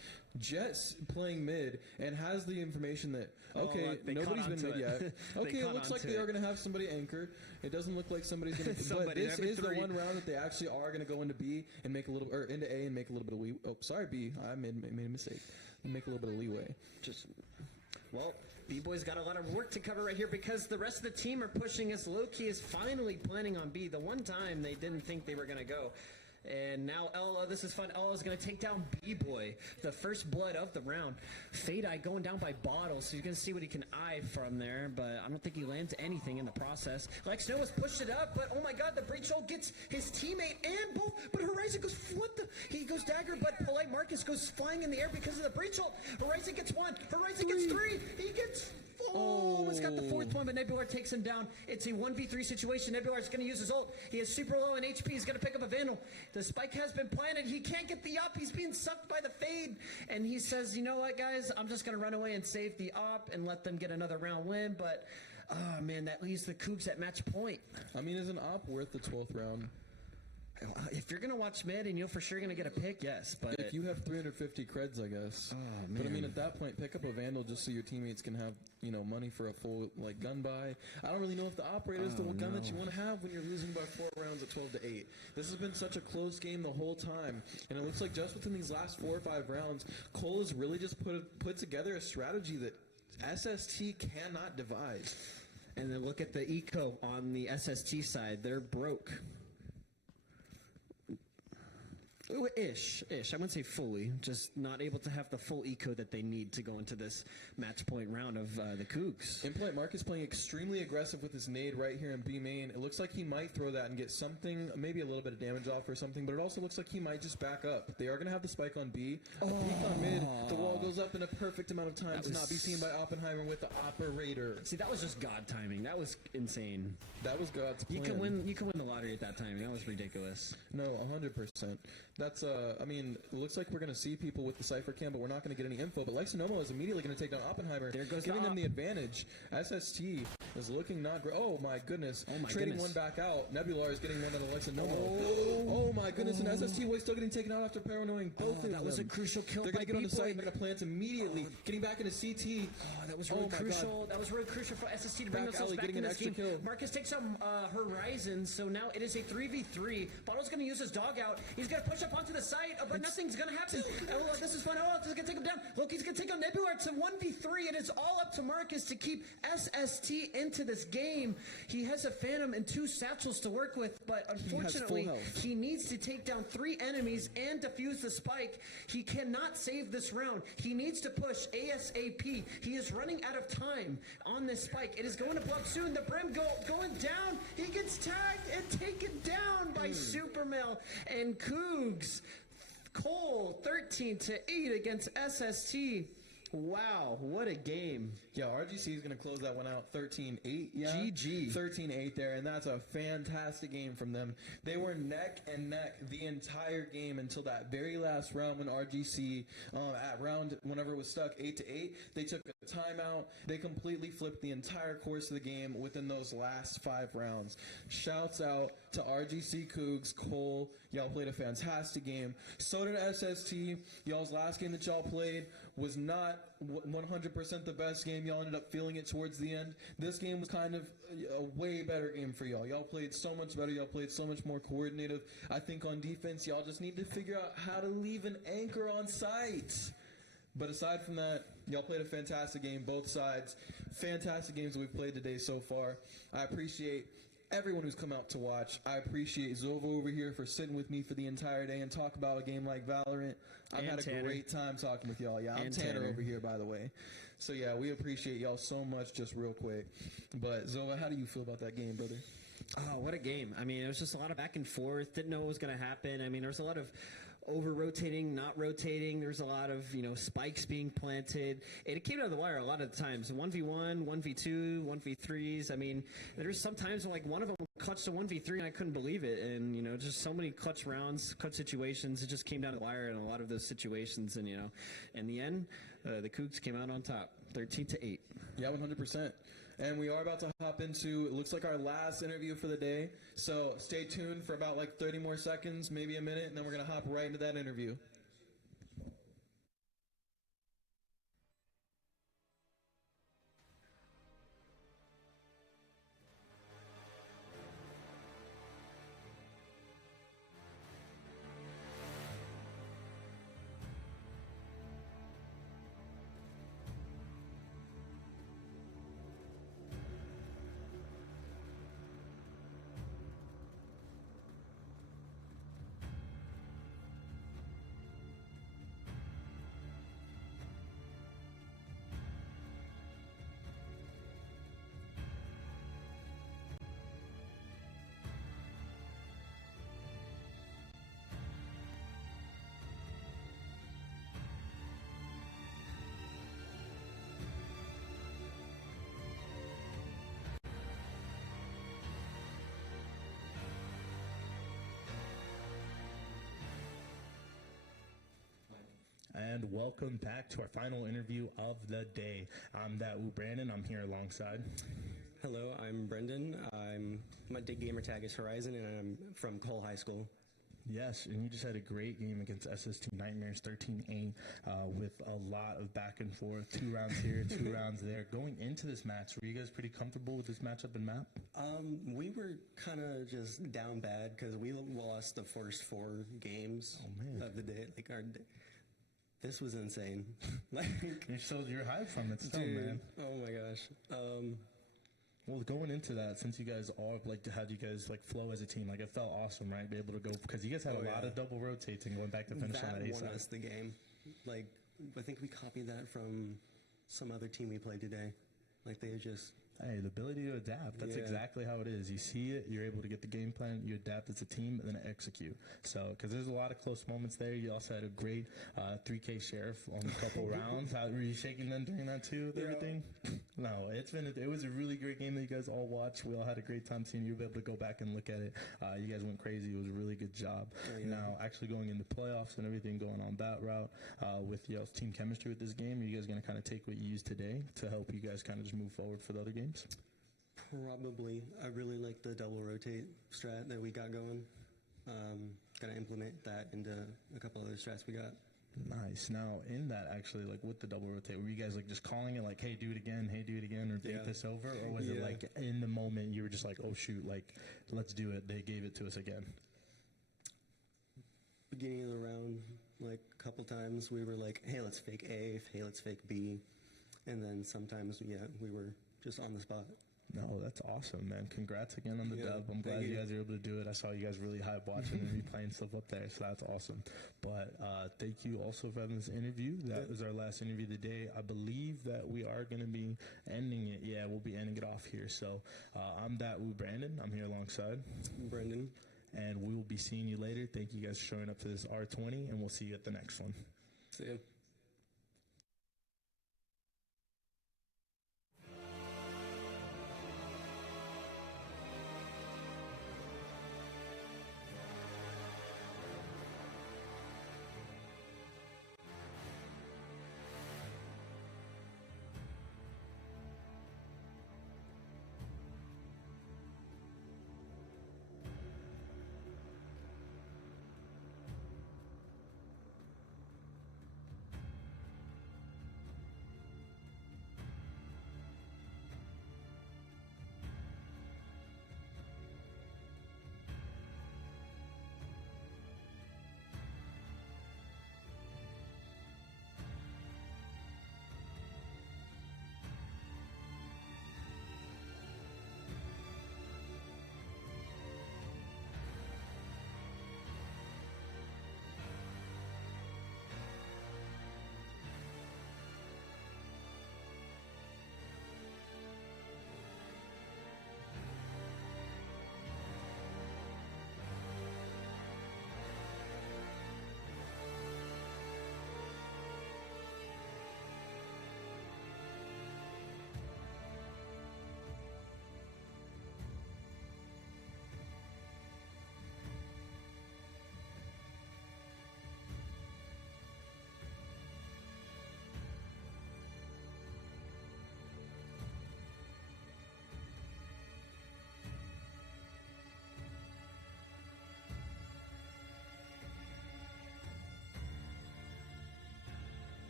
Jet's playing mid and has the information that, okay, nobody's been mid yet. Okay, it looks like they are going to have somebody anchor. It doesn't look like somebody's going to, but this is the one round that they actually are going to go into B and make a little, or into A and make a little bit of leeway. Oh, sorry, B. I made a mistake. Make a little bit of leeway. Well, B-Boy's got a lot of work to cover right here because the rest of the team are pushing us. Low-key is finally planning on B. The one time they didn't think they were going to go. And now Ella, this is fun. Ella's going to take down B-Boy, the first blood of the round. Fade-Eye going down by Bottle, so you're going to see what he can eye from there, but I don't think he lands anything in the process. Lex Noah's pushed it up, but oh my God, the breach hole gets his teammate and both, but Horizon goes, he goes dagger, but Polite Marcus goes flying in the air because of the breach hole. Horizon gets 1, Horizon gets 3, he gets... almost got the 4th one, but Nebular takes him down. It's a 1v3 situation. Nebular's going to use his ult. He is super low in HP. He's going to pick up a Vandal. The spike has been planted. He can't get the up. He's being sucked by the fade. And he says, you know what, guys? I'm just going to run away and save the op and let them get another round win. But, oh, man, that leaves the Cougs at match point. I mean, is an op worth the 12th round? If you're going to watch mid and you're for sure going to get a pick, yes. But if you have 350 creds, I guess. Oh, man. But I mean, at that point, pick up a Vandal just so your teammates can have, you know, money for a full, like, gun buy. I don't really know if the operator is the gun that you want to have when you're losing by 4 rounds at 12-8. This has been such a close game the whole time. And it looks like just within these last 4 or 5 rounds, Cole has really just put together a strategy that SST cannot devise. And then look at the eco on the SST side. They're broke. Ish. I wouldn't say fully, just not able to have the full eco that they need to go into this match point round of the Cougs. Impolite Mark is playing extremely aggressive with his nade right here in B main. It looks like he might throw that and get something, maybe a little bit of damage off or something, but it also looks like he might just back up. They are going to have the spike on B, a peek on mid. The wall goes up in a perfect amount of time to not be seen by Oppenheimer with the operator. See, that was just God timing. That was insane. That was God's plan. You can win the lottery at that timing. That was ridiculous. No, 100%. That's, I mean, it looks like we're going to see people with the Cypher cam, but we're not going to get any info. But Lexinomo is immediately going to take down Oppenheimer, giving them the advantage. SST is looking not great. Oh, my goodness. Trading one back out. Nebular is getting one out of Lexinomo. Oh, my goodness. And SST was still getting taken out after paranoing both of them. That was a crucial kill. They're going to get on the site and they're going to plant immediately. Getting back into CT. Oh, that was really crucial. That was really crucial for SST to bring themselves back in this game. Kill. Marcus takes on Horizon, so now it is a 3v3. Bottle's going to use his dog out. He's going to push up onto the site, but nothing's going to happen. Oh, this is fun. Oh, this is going to take him down. Loki's going to take on Nebula. It's a 1v3. It is all up to Marcus to keep SST into this game. He has a Phantom and 2 satchels to work with, but unfortunately, he needs to take down 3 enemies and defuse the spike. He cannot save this round. He needs to push ASAP. He is running out of time on this spike. It is going to blow up soon. The Brim going down. He gets tagged and taken down by Supermail and Cougs. Cole 13-8 against SST. Wow, what a game. Yeah, RGC is going to close that one out 13-8. Yeah, GG. 13-8 there, and that's a fantastic game from them. They were neck and neck the entire game until that very last round when RGC, at round, whenever it was stuck 8-8, they took a timeout. They completely flipped the entire course of the game within those last 5 rounds. Shouts out to RGC Cougs, Cole. Y'all played a fantastic game. So did SST. Y'all's last game that y'all played was not 100% the best game. Y'all ended up feeling it towards the end. This game was kind of a way better game for y'all. Y'all played so much better. Y'all played so much more coordinative. I think on defense, y'all just need to figure out how to leave an anchor on site. But aside from that, y'all played a fantastic game, both sides. Fantastic games that we've played today so far. I appreciate everyone who's come out to watch. I appreciate Zova over here for sitting with me for the entire day and talk about a game like Valorant. I've had a great time talking with y'all. Yeah, I'm Tanner over here, by the way. So yeah, we appreciate y'all so much, just real quick. But Zova, how do you feel about that game, brother? Oh, what a game. I mean, it was just a lot of back and forth. Didn't know what was going to happen. I mean, there was a lot of over-rotating, not rotating. There's a lot of, spikes being planted. And it came out of the wire a lot of the times. 1v1, 1v2, 1v3s. I mean, there's some times when, one of them clutched a 1v3 and I couldn't believe it. And, just so many clutch rounds, clutch situations. It just came down to the wire in a lot of those situations. And, in the end, the Cougs came out on top, 13-8. Yeah, 100%. And we are about to hop into, it looks like our last interview for the day. So stay tuned for about 30 more seconds, maybe a minute, and then we're going to hop right into that interview. And welcome back to our final interview of the day. I'm Brandon. I'm here alongside. Hello, I'm Brendan. My gamer tag is Horizon, and I'm from Cole High School. Yes, and you just had a great game against SST Nightmares, 13-8, with a lot of back and forth, 2 rounds here, 2 rounds there. Going into this match, were you guys pretty comfortable with this matchup and map? We were kind of just down bad because we lost the first 4 games of the day. This was insane. You're hyped from it still, dude, man. Oh my gosh. Well, going into that, since you guys all like had you guys like flow as a team, like it felt awesome, right? Be able to go because you guys had a lot of double rotating going back to finish on that A side. That won us the game. Like I think we copied that from some other team we played today. Like they just. Hey, the ability to adapt. That's exactly how it is. You see it, you're able to get the game plan, you adapt as a team, and then execute. So, because there's a lot of close moments there. You also had a great 3K sheriff on a couple rounds. How were you shaking them during that too with everything? No, it was a really great game that you guys all watched. We all had a great time seeing you. Be able to go back and look at it. You guys went crazy. It was a really good job. Now, actually going into playoffs and everything going on that route with y'all's team chemistry with this game, are you guys going to kind of take what you used today to help you guys kind of just move forward for the other games? Probably. I really like the double rotate strat that we got going. Gonna implement that into a couple other strats we got. Nice. Now, in that, actually, like with the double rotate, were you guys like just calling it like, hey, do it again, or take this over? Or was it like in the moment you were just like, oh, shoot, like, let's do it. They gave it to us again. Beginning of the round, like a couple times, we were like, hey, let's fake A, hey, let's fake B. And then sometimes, we were just on the spot. No, that's awesome, man. Congrats again on the dub. I'm glad you guys were able to do it. I saw you guys really hype watching and replaying stuff up there, so that's awesome. But thank you also for having this interview. That was our last interview of the day. I believe that we are going to be ending it. Yeah, we'll be ending it off here. So I'm Brandon. I'm here alongside Brendan. And we will be seeing you later. Thank you guys for showing up to this R20, and we'll see you at the next one. See you.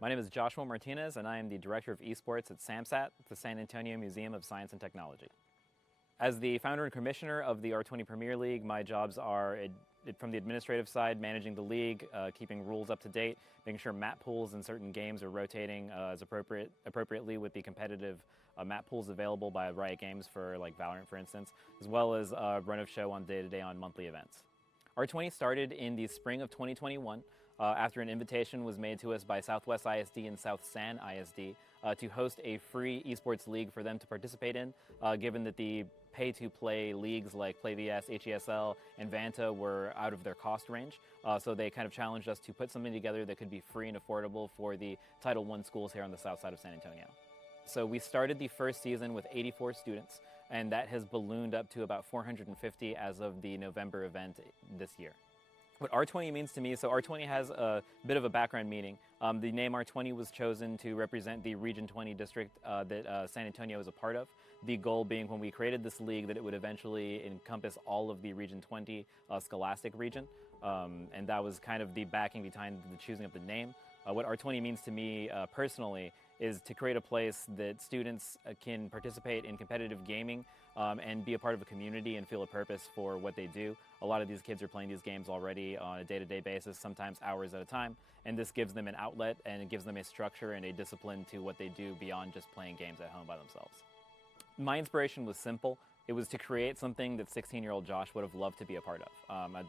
My name is Joshua Martinez, and I am the Director of Esports at SAMSAT, the San Antonio Museum of Science and Technology. As the founder and commissioner of the R20 Premier League, my jobs are from the administrative side, managing the league, keeping rules up to date, making sure map pools in certain games are rotating as appropriately with the competitive map pools available by Riot Games for like Valorant, for instance, as well as run of show on day-to-day on monthly events. R20 started in the spring of 2021 after an invitation was made to us by Southwest ISD and South San ISD to host a free esports league for them to participate in, given that the pay-to-play leagues like PlayVS, HESL, and Vanta were out of their cost range. So they kind of challenged us to put something together that could be free and affordable for the Title I schools here on the south side of San Antonio. So we started the first season with 84 students, and that has ballooned up to about 450 as of the November event this year. What R20 means to me, so R20 has a bit of a background meaning. The name R20 was chosen to represent the Region 20 district that San Antonio is a part of. The goal being when we created this league that it would eventually encompass all of the Region 20 scholastic region. And that was kind of the backing behind the choosing of the name. What R20 means to me personally is to create a place that students can participate in competitive gaming and be a part of a community and feel a purpose for what they do. A lot of these kids are playing these games already on a day-to-day basis, sometimes hours at a time, and this gives them an outlet and it gives them a structure and a discipline to what they do beyond just playing games at home by themselves. My inspiration was simple. It was to create something that 16-year-old Josh would have loved to be a part of.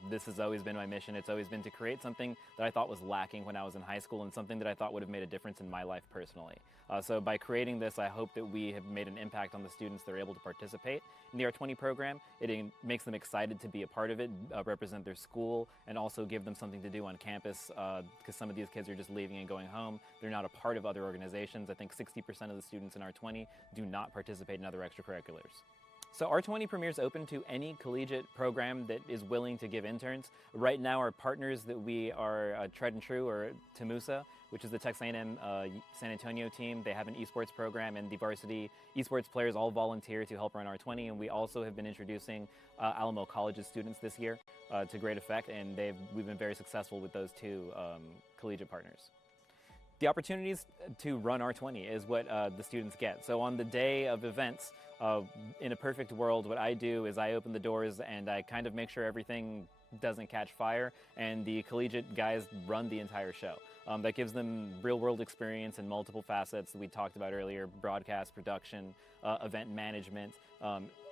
This has always been my mission. It's always been to create something that I thought was lacking when I was in high school and something that I thought would have made a difference in my life personally. So by creating this, I hope that we have made an impact on the students that are able to participate in the R20 program. It makes them excited to be a part of it, represent their school, and also give them something to do on campus because some of these kids are just leaving and going home. They're not a part of other organizations. I think 60% of the students in R20 do not participate in other extracurriculars. So R20 Premier is open to any collegiate program that is willing to give interns. Right now our partners that we are tried and true are Temusa, which is the Texas A&M San Antonio team. They have an esports program and the varsity esports players all volunteer to help run R20, and we also have been introducing Alamo College's students this year to great effect, and we've been very successful with those two collegiate partners. The opportunities to run R20 is what the students get. So on the day of events, in a perfect world, what I do is I open the doors and I kind of make sure everything doesn't catch fire, and the collegiate guys run the entire show. That gives them real-world experience in multiple facets that we talked about earlier: broadcast, production, event management,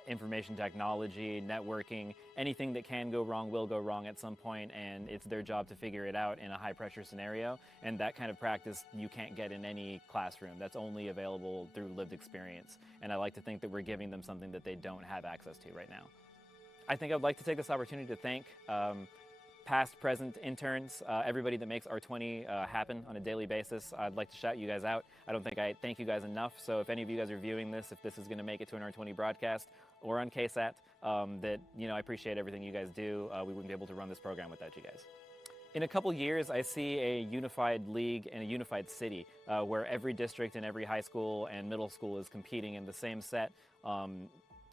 information technology, networking. Anything that can go wrong will go wrong at some point, and it's their job to figure it out in a high-pressure scenario. And that kind of practice you can't get in any classroom. That's only available through lived experience. And I like to think that we're giving them something that they don't have access to right now. I think I'd like to take this opportunity to thank past, present interns, everybody that makes R20 happen on a daily basis. I'd like to shout you guys out. I don't think I thank you guys enough. So if any of you guys are viewing this, if this is going to make it to an R20 broadcast or on KSAT, that, I appreciate everything you guys do. We wouldn't be able to run this program without you guys. In a couple years, I see a unified league and a unified city where every district and every high school and middle school is competing in the same set.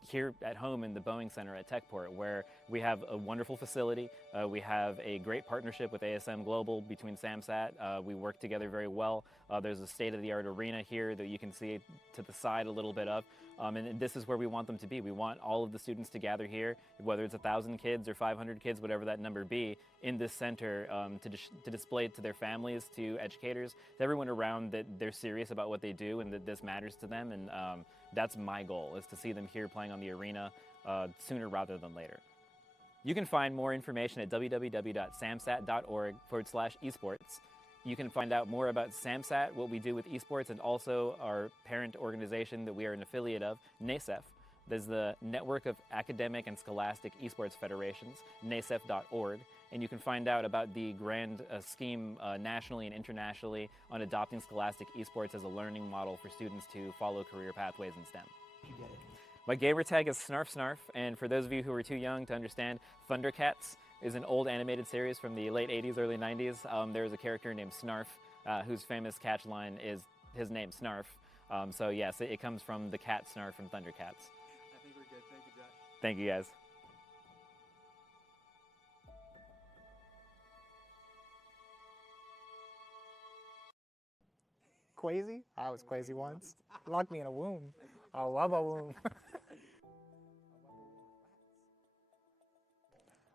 Here at home in the Boeing Center at Techport, where we have a wonderful facility. We have a great partnership with ASM Global between SAMSAT. We work together very well. There's a state-of-the-art arena here that you can see to the side a little bit of. And this is where we want them to be. We want all of the students to gather here, whether it's 1,000 kids or 500 kids, whatever that number be, in this center to display it to their families, to educators, to everyone around that they're serious about what they do and that this matters to them. And that's my goal, is to see them here playing on the arena sooner rather than later. You can find more information at www.samsat.org/esports. You can find out more about SAMSAT, what we do with esports, and also our parent organization that we are an affiliate of, NASEF. There's the Network of Academic and Scholastic Esports Federations, nasef.org, and you can find out about the grand scheme nationally and internationally on adopting scholastic esports as a learning model for students to follow career pathways in STEM. You get it. My gamer tag is Snarf Snarf, and for those of you who are too young to understand, Thundercats is an old animated series from the late 80s, early 90s. There's a character named Snarf, whose famous catch line is his name, Snarf. So yes, it comes from the cat Snarf from Thundercats. I think we're good. Thank you, Josh. Thank you, guys. crazy? I was crazy once. Locked me in a womb. I love a womb.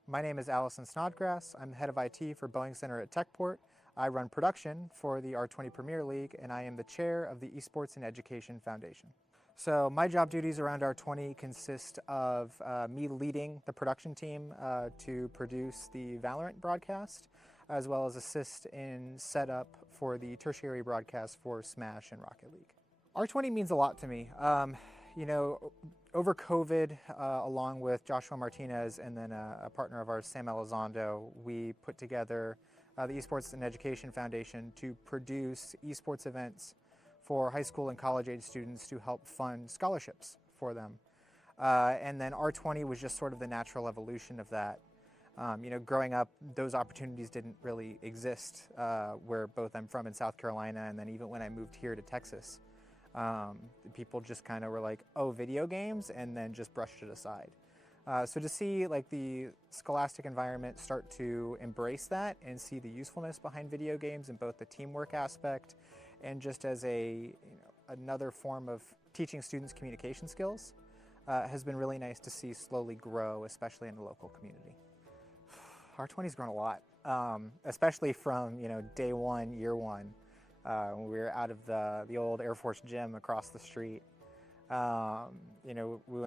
My name is Allison Snodgrass. I'm the head of IT for Boeing Center at Techport. I run production for the R20 Premiere League, and I am the chair of the Esports and Education Foundation. So my job duties around R20 consist of me leading the production team to produce the Valorant broadcast, as well as assist in setup for the tertiary broadcast for Smash and Rocket League. R20 means a lot to me. You know, over COVID, along with Joshua Martinez and then a partner of ours, Sam Elizondo, we put together the Esports and Education Foundation to produce esports events for high school and college age students to help fund scholarships for them. And then R20 was just sort of the natural evolution of that. You know, growing up, those opportunities didn't really exist where both I'm from in South Carolina, and then even when I moved here to Texas, people just kind of were like, oh, video games, and then just brushed it aside. So to see like the scholastic environment start to embrace that and see the usefulness behind video games in both the teamwork aspect and just as another form of teaching students communication skills has been really nice to see slowly grow, especially in the local community. R20's grown a lot, especially from day one, year one, when we were out of the old Air Force gym across the street. We